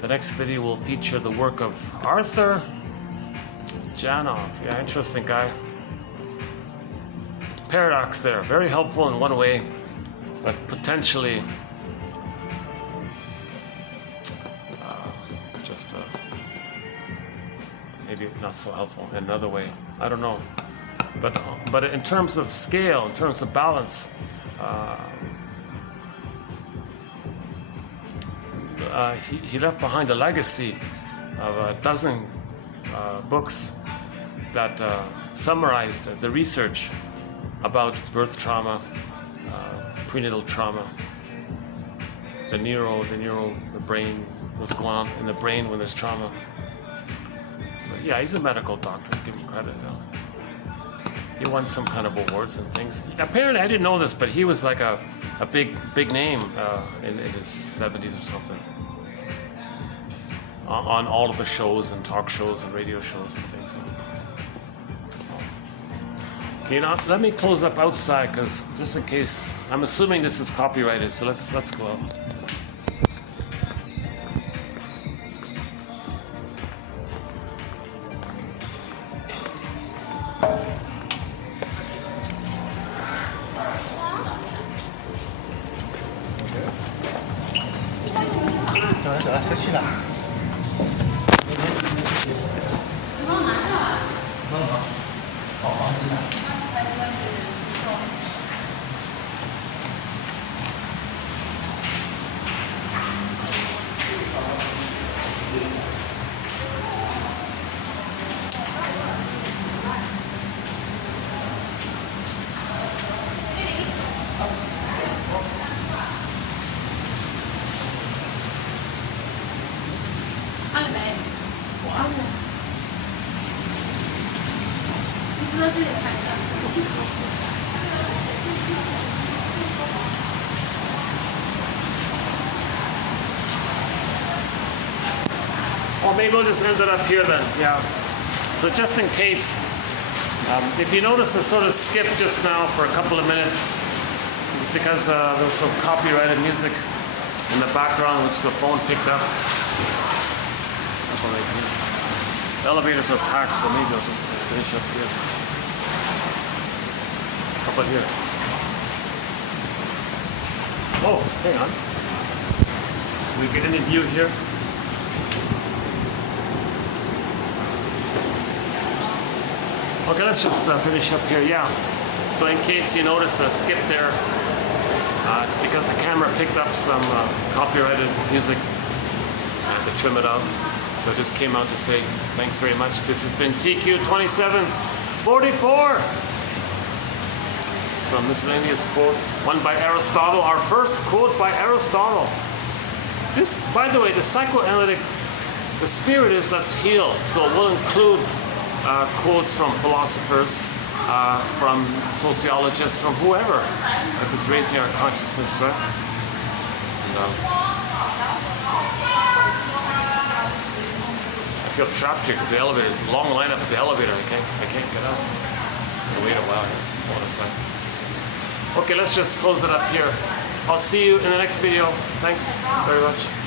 the next video will feature the work of Arthur Janov. Yeah, interesting guy. Paradox there, very helpful in one way, but potentially maybe not so helpful in another way. I don't know, but in terms of scale, in terms of balance, he left behind a legacy of a dozen books that summarized the research about birth trauma, prenatal trauma, the brain, what's going on in the brain when there's trauma. So yeah, he's a medical doctor, give him credit. He won some kind of awards and things. Apparently, I didn't know this, but he was like a big name in his 70s or something. On all of the shows and talk shows and radio shows and things. Okay, now let me close up outside, because just in case, I'm assuming this is copyrighted, so let's go out.走了，谁去了？你帮我拿下来。好房子呢。按了没？我按了。你不知道这里拍的。Or maybe we'll just end it up here then, yeah. So just in case, if you notice a sort of skip just now for a couple of minutes, it's because there was some copyrighted music in the background which the phone picked up. The elevators are packed, so maybe I'll just finish up here. How about here? Oh, hang on. Can we get any view here? Okay, let's just finish up here. Yeah. So in case you noticed a skip there, it's because the camera picked up some copyrighted music. I had to trim it out. So I just came out to say thanks very much. This has been TQ2744. Some miscellaneous quotes. One by Aristotle. Our first quote by Aristotle. This, by the way, the psychoanalytic, the spirit is let's heal. So we'll include quotes from philosophers, from sociologists, from whoever, if it's raising our consciousness, right? I feel trapped here because the elevator is a long lineup at the elevator. I can't get out. I'll wait a while here. Hold on a second. Okay, let's just close it up here. I'll see you in the next video. Thanks very much.